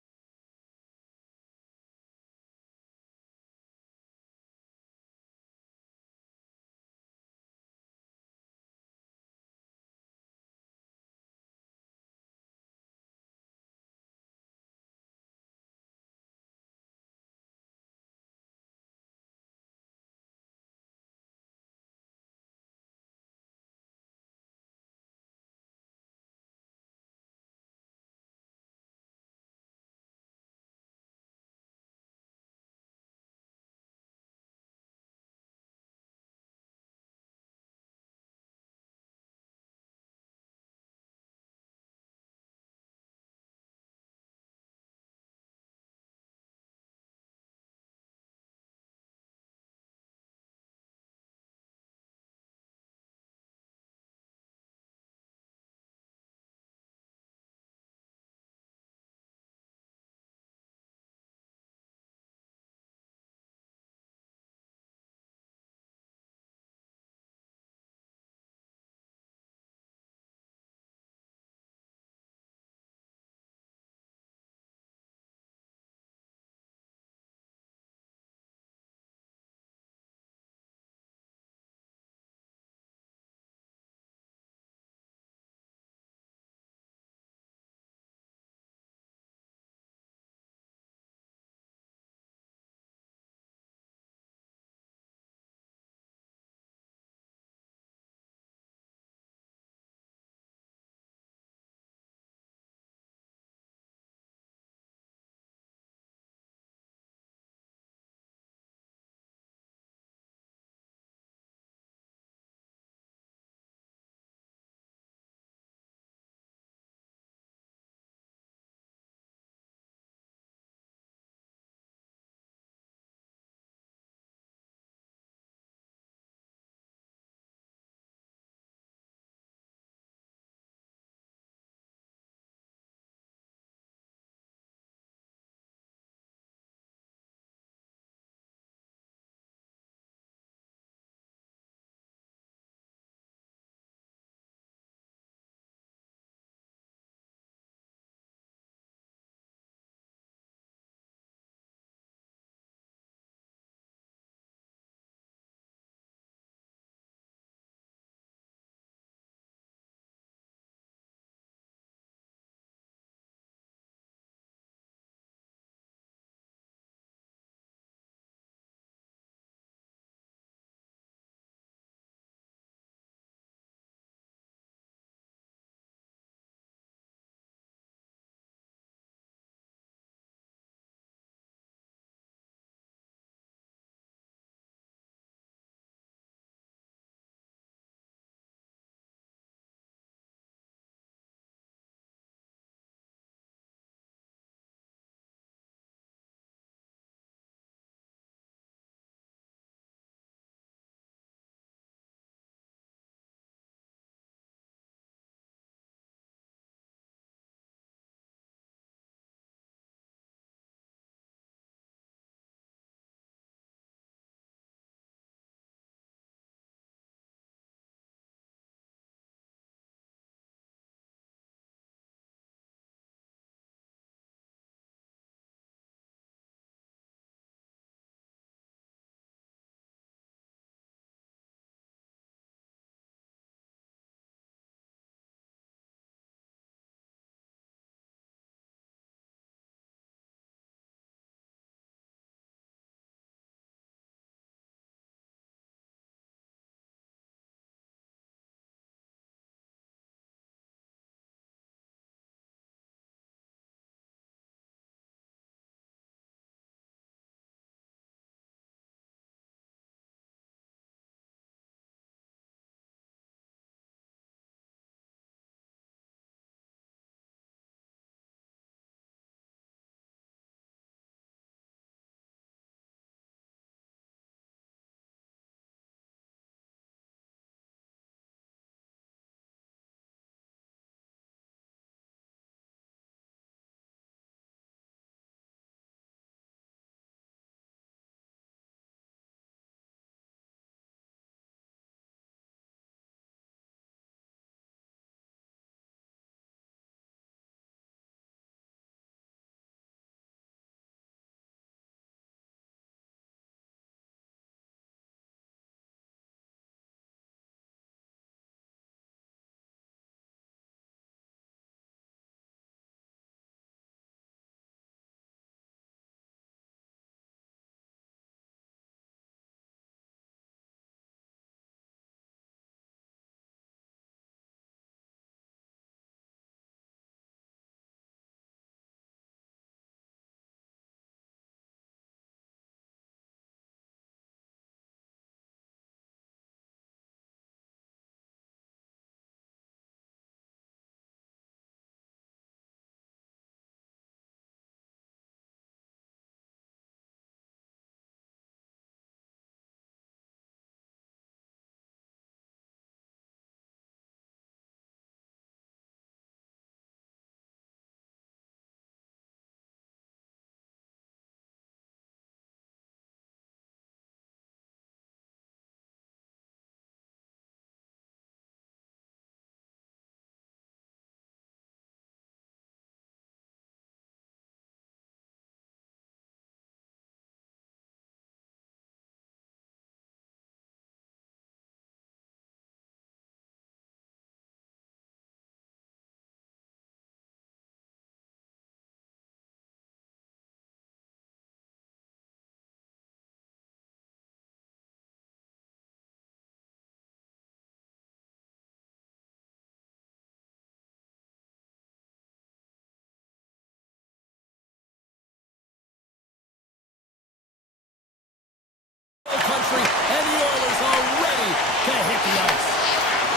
to hit the ice.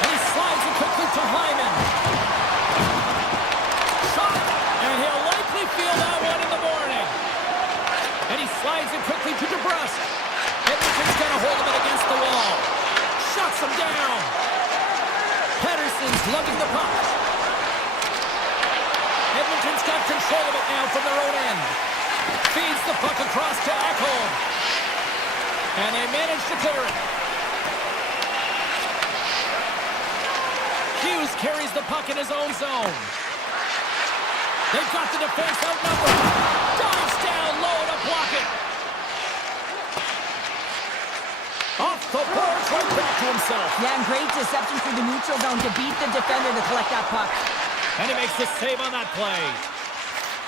And he slides it quickly to Hyman. Shot! And he'll likely feel that one in the morning. And he slides it quickly to DeBrusque. Edmonton's got a hold of it against the wall. Shuts him down. Pettersson's lugging the puck. Edmonton's got control of it now from their own end. Feeds the puck across to Ekholm. And they manage to clear it. Hughes carries the puck in his own zone. They've got the defense outnumbered. Dives down low to block it. Off the boards, right back to himself. Yeah, and great deception through the neutral zone to beat the defender to collect that puck. And he makes the save on that play.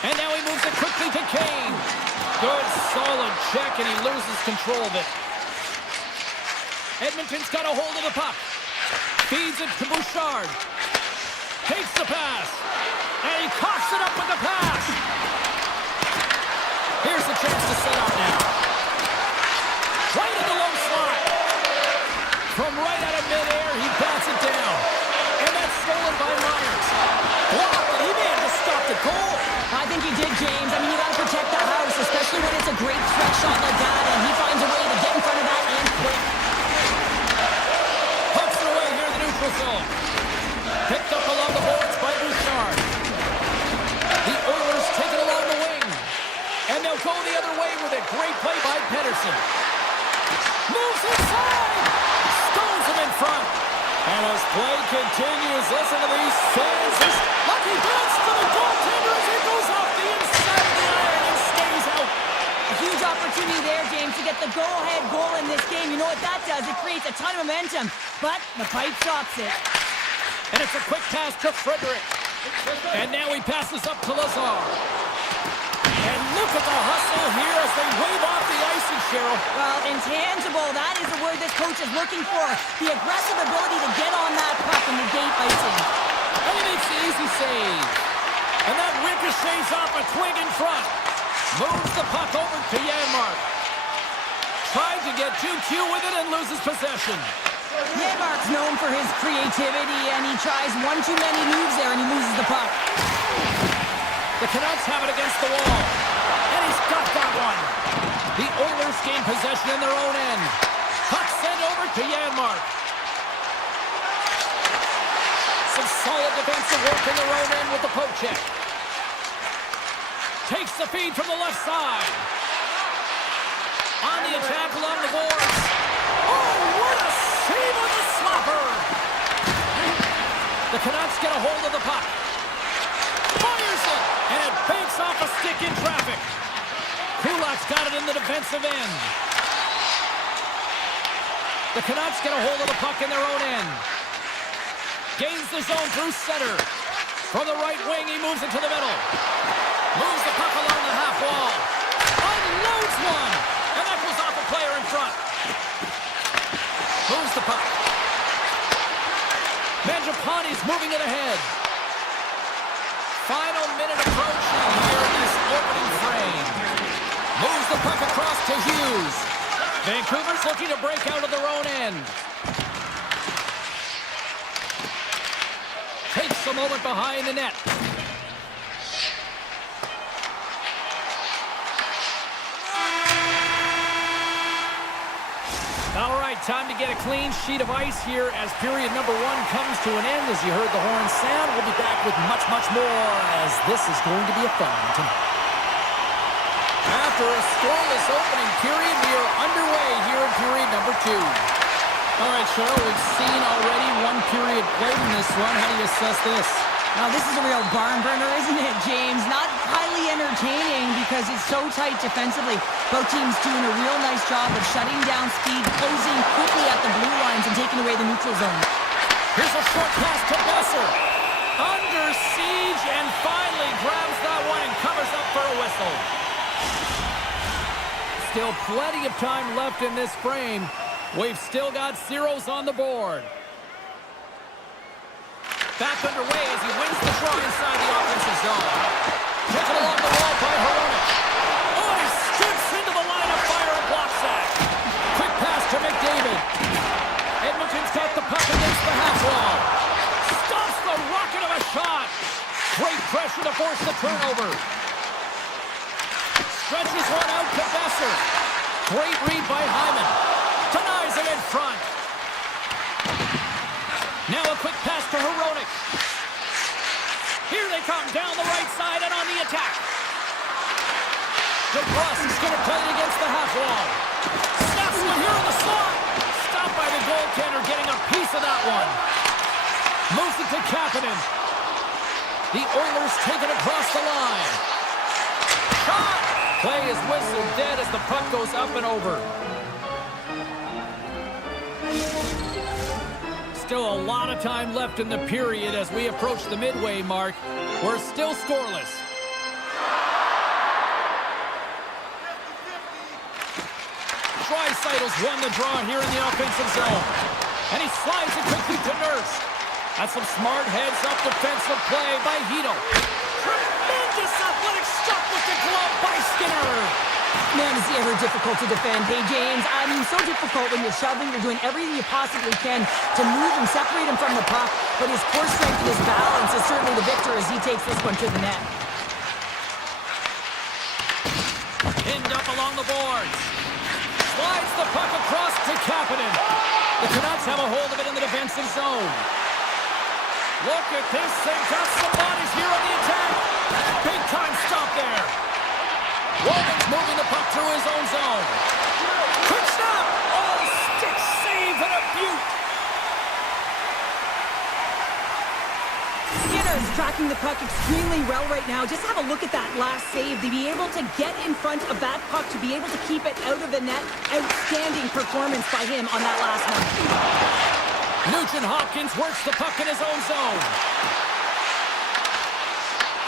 And now he moves it quickly to Kane. Good, solid check, and he loses control of it. Edmonton's got a hold of the puck. Feeds it to Bouchard. Takes the pass. And he coughs it up with the pass. Here's the chance to set up now. Right in the low slot. From right out of midair, he bats it down. And that's stolen by Myers. Blocked, and he may have just stopped the goal. I think he did, James. I mean, you got to protect the house, especially when it's a great threat shot like that, and he finds a way to get in front of that and quick. Pucks it away here in the neutral zone. Picked up along the boards by Bouchard. The Oilers take it along the wing. And they'll go the other way with a great play by Pettersson. Moves inside! Stones him in front. And as play continues, listen to these fans. This lucky bounce to the goaltender as it goes off the inside of the iron and stays out. A huge opportunity there, James, to get the go-ahead goal in this game. You know what that does? It creates a ton of momentum, but the pipe stops it. And it's a quick pass to Frederick. And now he passes up to Lazar. And look at the hustle here as they wave off the icing, Cheryl. Well, intangible, that is the word this coach is looking for. The aggressive ability to get on that puck and negate icing. And he makes the easy save. And that ricochets off a twig in front. Moves the puck over to Janmark. Tried to get too cute with it and loses possession. Janmark's known for his creativity, and he tries one too many moves there, and he loses the puck. The Canucks have it against the wall. And he's got that one. The Oilers gain possession in their own end. Puck sent over to Janmark. Some solid defensive work in their own end with the poke check. Takes the feed from the left side. On the attack along the boards. Oh, what a save on the slapper! The Canucks get a hold of the puck. Fires it, and it banks off a stick in traffic. Kulak's got it in the defensive end. The Canucks get a hold of the puck in their own end. Gains the zone through center. From the right wing, he moves it to the middle. Moves the puck along the half wall. Unloads one, and that goes off a player in front. Moves the puck. Mangiapane's moving it ahead. Final minute approaching here in this opening frame. Moves the puck across to Hughes. Vancouver's looking to break out of their own end. Takes a moment behind the net. All right, time to get a clean sheet of ice here as period number 1 comes to an end. As you heard the horn sound, we'll be back with much, much more as this is going to be a fun one tonight. After a scoreless opening period, we are underway here in period number 2. All right, Cheryl, we've seen already 1 period played in this one. How do you assess this? Now, this is a real barn burner, isn't it, James? Not highly entertaining because it's so tight defensively. Both teams doing a real nice job of shutting down speed, closing quickly at the blue lines, and taking away the neutral zone. Here's a short pass to Besser. Under siege and finally grabs that one and covers up for a whistle. Still plenty of time left in this frame. We've still got zeros on the board. Back underway as he wins the draw inside the offensive zone. Taken along the wall by Hronek. Oh, and he strips into the line of fire and blocks that. Quick pass to McDavid. Edmonton's force the turnover. Stretches one out to Besser. Great read by Hyman. Denies it in front. Now a quick pass to Hronek. Here they come down the right side and on the attack. DeBrus is going to play it against the half wall. Snaps one here in the slot. Stopped by the goaltender, getting a piece of that one. Moves it to Kapanen. The Oilers take it across the line. Shot! Play is whistled dead as the puck goes up and over. Still a lot of time left in the period as we approach the midway mark. We're still scoreless. Draisaitl's won the draw here in the offensive zone. And he slides it quickly to Nurse. That's some smart heads-up defensive play by Hito. Tremendous athletic shot with the glove by Skinner. Man, is he ever difficult to defend. Hey, James, I mean, so difficult when you're shoving. You're doing everything you possibly can to move him, separate him from the puck. But his core strength and his balance is certainly the victor as he takes this one to the net. Pinned up along the boards. Slides the puck across to Kapanen. The Canucks have a hold of it in the defensive zone. Look at this. They've got some bodies here on the attack. Big time stop there. Wogan's moving the puck through his own zone. Quick snap. Oh, stick save and a beaut. Skinner's tracking the puck extremely well right now. Just have a look at that last save. To be able to get in front of that puck, to be able to keep it out of the net. Outstanding performance by him on that last one. Nugent-Hopkins works the puck in his own zone.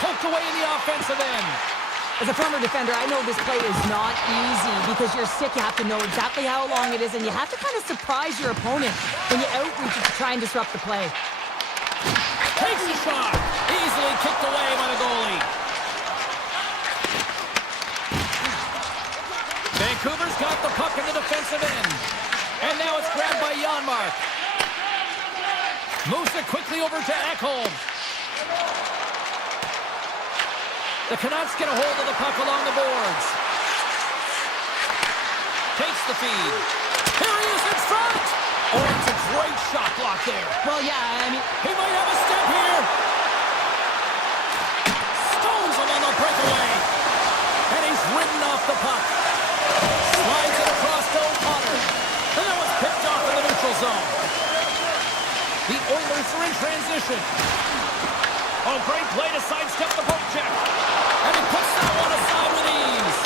Poked away in the offensive end. As a former defender, I know this play is not easy because you're sick. You have to know exactly how long it is, and you have to kind of surprise your opponent when you outreach it to try and disrupt the play. Takes a shot. Easily kicked away by the goalie. Vancouver's got the puck in the defensive end. And now it's grabbed by Janmark. Moves it quickly over to Ekholm. The Canucks get a hold of the puck along the boards. Takes the feed. Here he is in front! Oh, it's a great shot block there. Well, yeah, I mean, He might have a step here. Stones him on the breakaway. And he's ridden off the puck. Slides it across to O'Connor. And that was picked off in the neutral zone. The Oilers are in transition. Oh, great play to sidestep the poke check. And he puts that one aside with ease.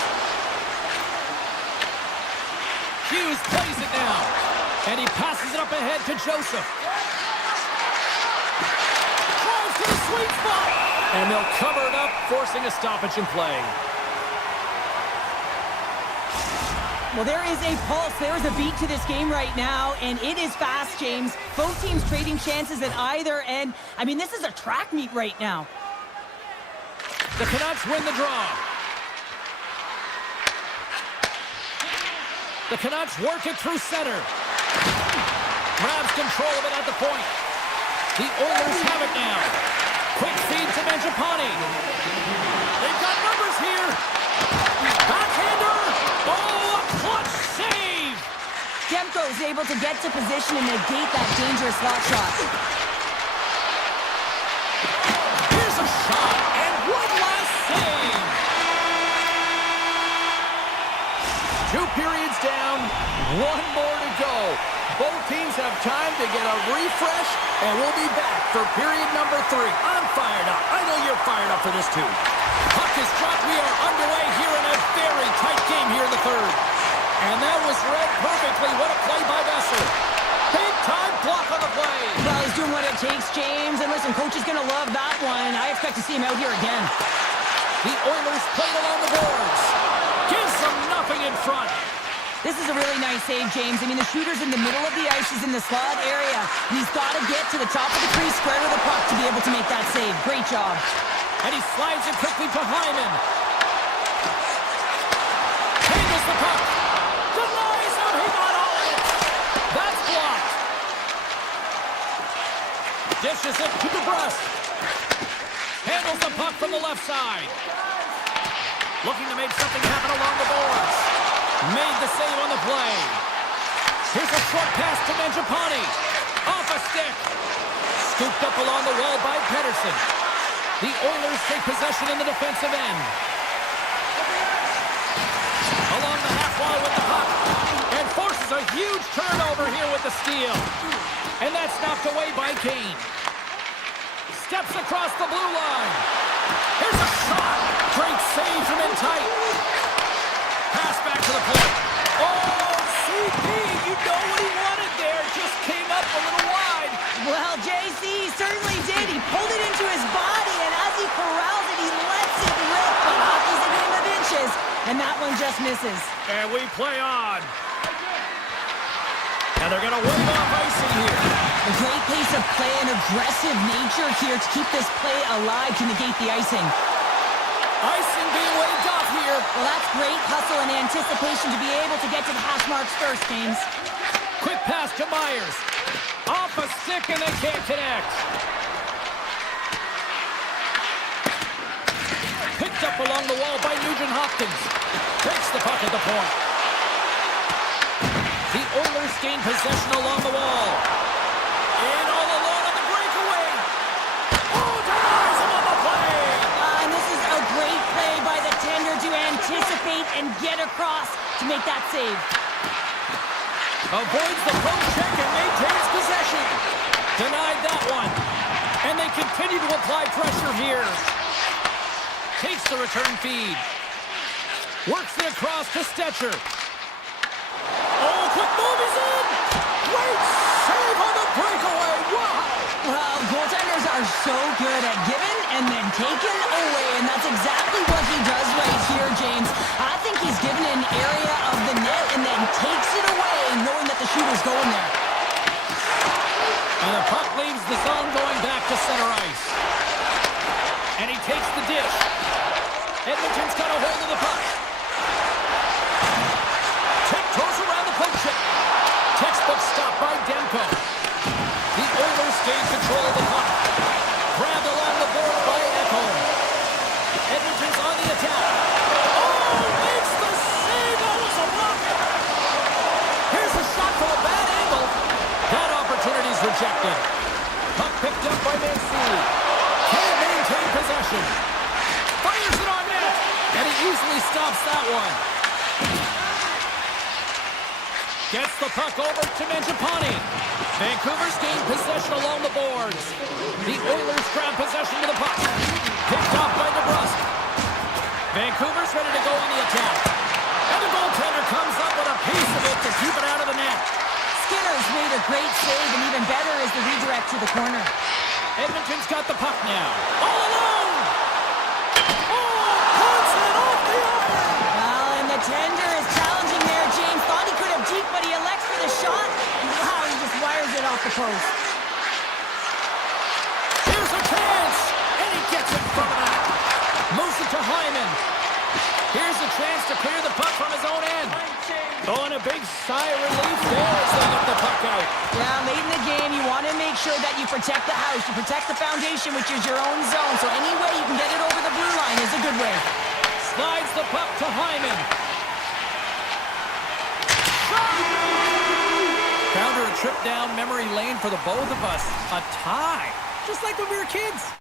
Hughes plays it now. And he passes it up ahead to Joseph. Drives to the sweet spot. And they'll cover it up, forcing a stoppage in play. well, there is a pulse. There is a beat to this game right now, and it is fast, James. Both teams trading chances at either end. I mean, this is a track meet right now. The Canucks win the draw. The Canucks work it through center. Grabs control of it at the point. The Oilers have it now. Quick feed to Mangiapane. They've got numbers here. Backhander. Oh, a clutch save. Demko is able to get to position and negate that dangerous slot shot. Here's a shot, and one last save. 2 periods down, 1 more to go. Both teams have time to get a refresh, and we'll be back for period number 3. I'm fired up. I know you're fired up for this too. Puck is dropped. We are underway here in a very tight game here in the third. And that was read perfectly. What a play by Besser. Big time block on the play. Well, he's doing what it takes, James. And listen, coach is going to love that one. I expect to see him out here again. The Oilers played along the boards. Gives them nothing in front. This is a really nice save, James. I mean, the shooter's in the middle of the ice. He's in the slot area. He's got to get to the top of the crease, square to the puck to be able to make that save. Great job. And he slides it quickly to Hyman. Handles the puck. Denies him. He got all of it. That's blocked. Dishes it to DeBrus. Handles the puck from the left side. Looking to make something happen along the boards. Made the save on the play. Here's a short pass to Mangiapane. Off a stick. Scooped up along the wall by Pedersen. The Oilers take possession in the defensive end. Along the half wall with the puck. And forces a huge turnover here with the steal. And that's knocked away by Kane. Steps across the blue line. Here's a shot. Great save from in tight. Pass back to the point. Oh, CP, you know what he wanted there. Just came up a little wide. Well, JC certainly did. He pulled it into his body, and as he corrals it, he lets it rip. But hockey's a game of inches, and that one just misses. And we play on. And they're going to wave off icing here. A great pace of play and aggressive nature here to keep this play alive to negate the icing. Icing being waved off here. Well, that's great hustle and anticipation to be able to get to the hash marks first, James. Quick pass to Myers. Off a stick and they can't connect. Picked up along the wall by Nugent-Hopkins. Takes the puck at the point. The Oilers gain possession along the wall. In all alone on the breakaway. Oh, denies him on the play. And this is a great play by the tender to anticipate and get across to make that save. Avoids the poke check and maintains possession. Denied that one. And they continue to apply pressure here. Takes the return feed. Works it across to Stetcher. Oh, quick move, he's in! Great save on the breakaway! Wow! Well, goaltenders are so good at giving and then taking away, and that's exactly what he does right here, James. I think he's given an area of the net and then takes it away, knowing that the shooter's going there. And the puck leaves the zone going back to center ice. And he takes the dish. Edmonton's got a hold of the puck. Tiptoes around the poke check. Textbook stop by Demko. The Oilers gain control of the puck. Grabbed along the board by Ekholm. Edmonton's on the attack. Oh, makes the save. That was a rocket. Here's a shot from a bad angle. That opportunity's rejected. Puck picked up by Mancini. Can't maintain possession. Fires it on net. And he easily stops that one. Gets the puck over to Mangiapane. Vancouver's gained possession along the boards. The Oilers grab possession with the puck. Picked off by DeBrusque. Vancouver's ready to go on the attack. And the goaltender comes up with a piece of it to keep it out of the net. Skinner's made a great save, and even better is the redirect to the corner. Edmonton's got the puck now. All alone! Oh, puts it off the iron! Well, and the tender is challenging there, James. Thought he could have deep, but he elects for the shot. Wow, he just wires it off the post. Here's a chance! And he gets it from that. Moves it to Hyman. Here's a chance to clear the puck from his own end. Oh, and a big sigh of relief there as they get the puck out. Yeah, late in the game, you want to make sure that you protect the house. You protect the foundation, which is your own zone. So any way you can get it over the blue line is a good way. Slides the puck to Hyman. Found her a trip down memory lane for the both of us. A tie. Just like when we were kids.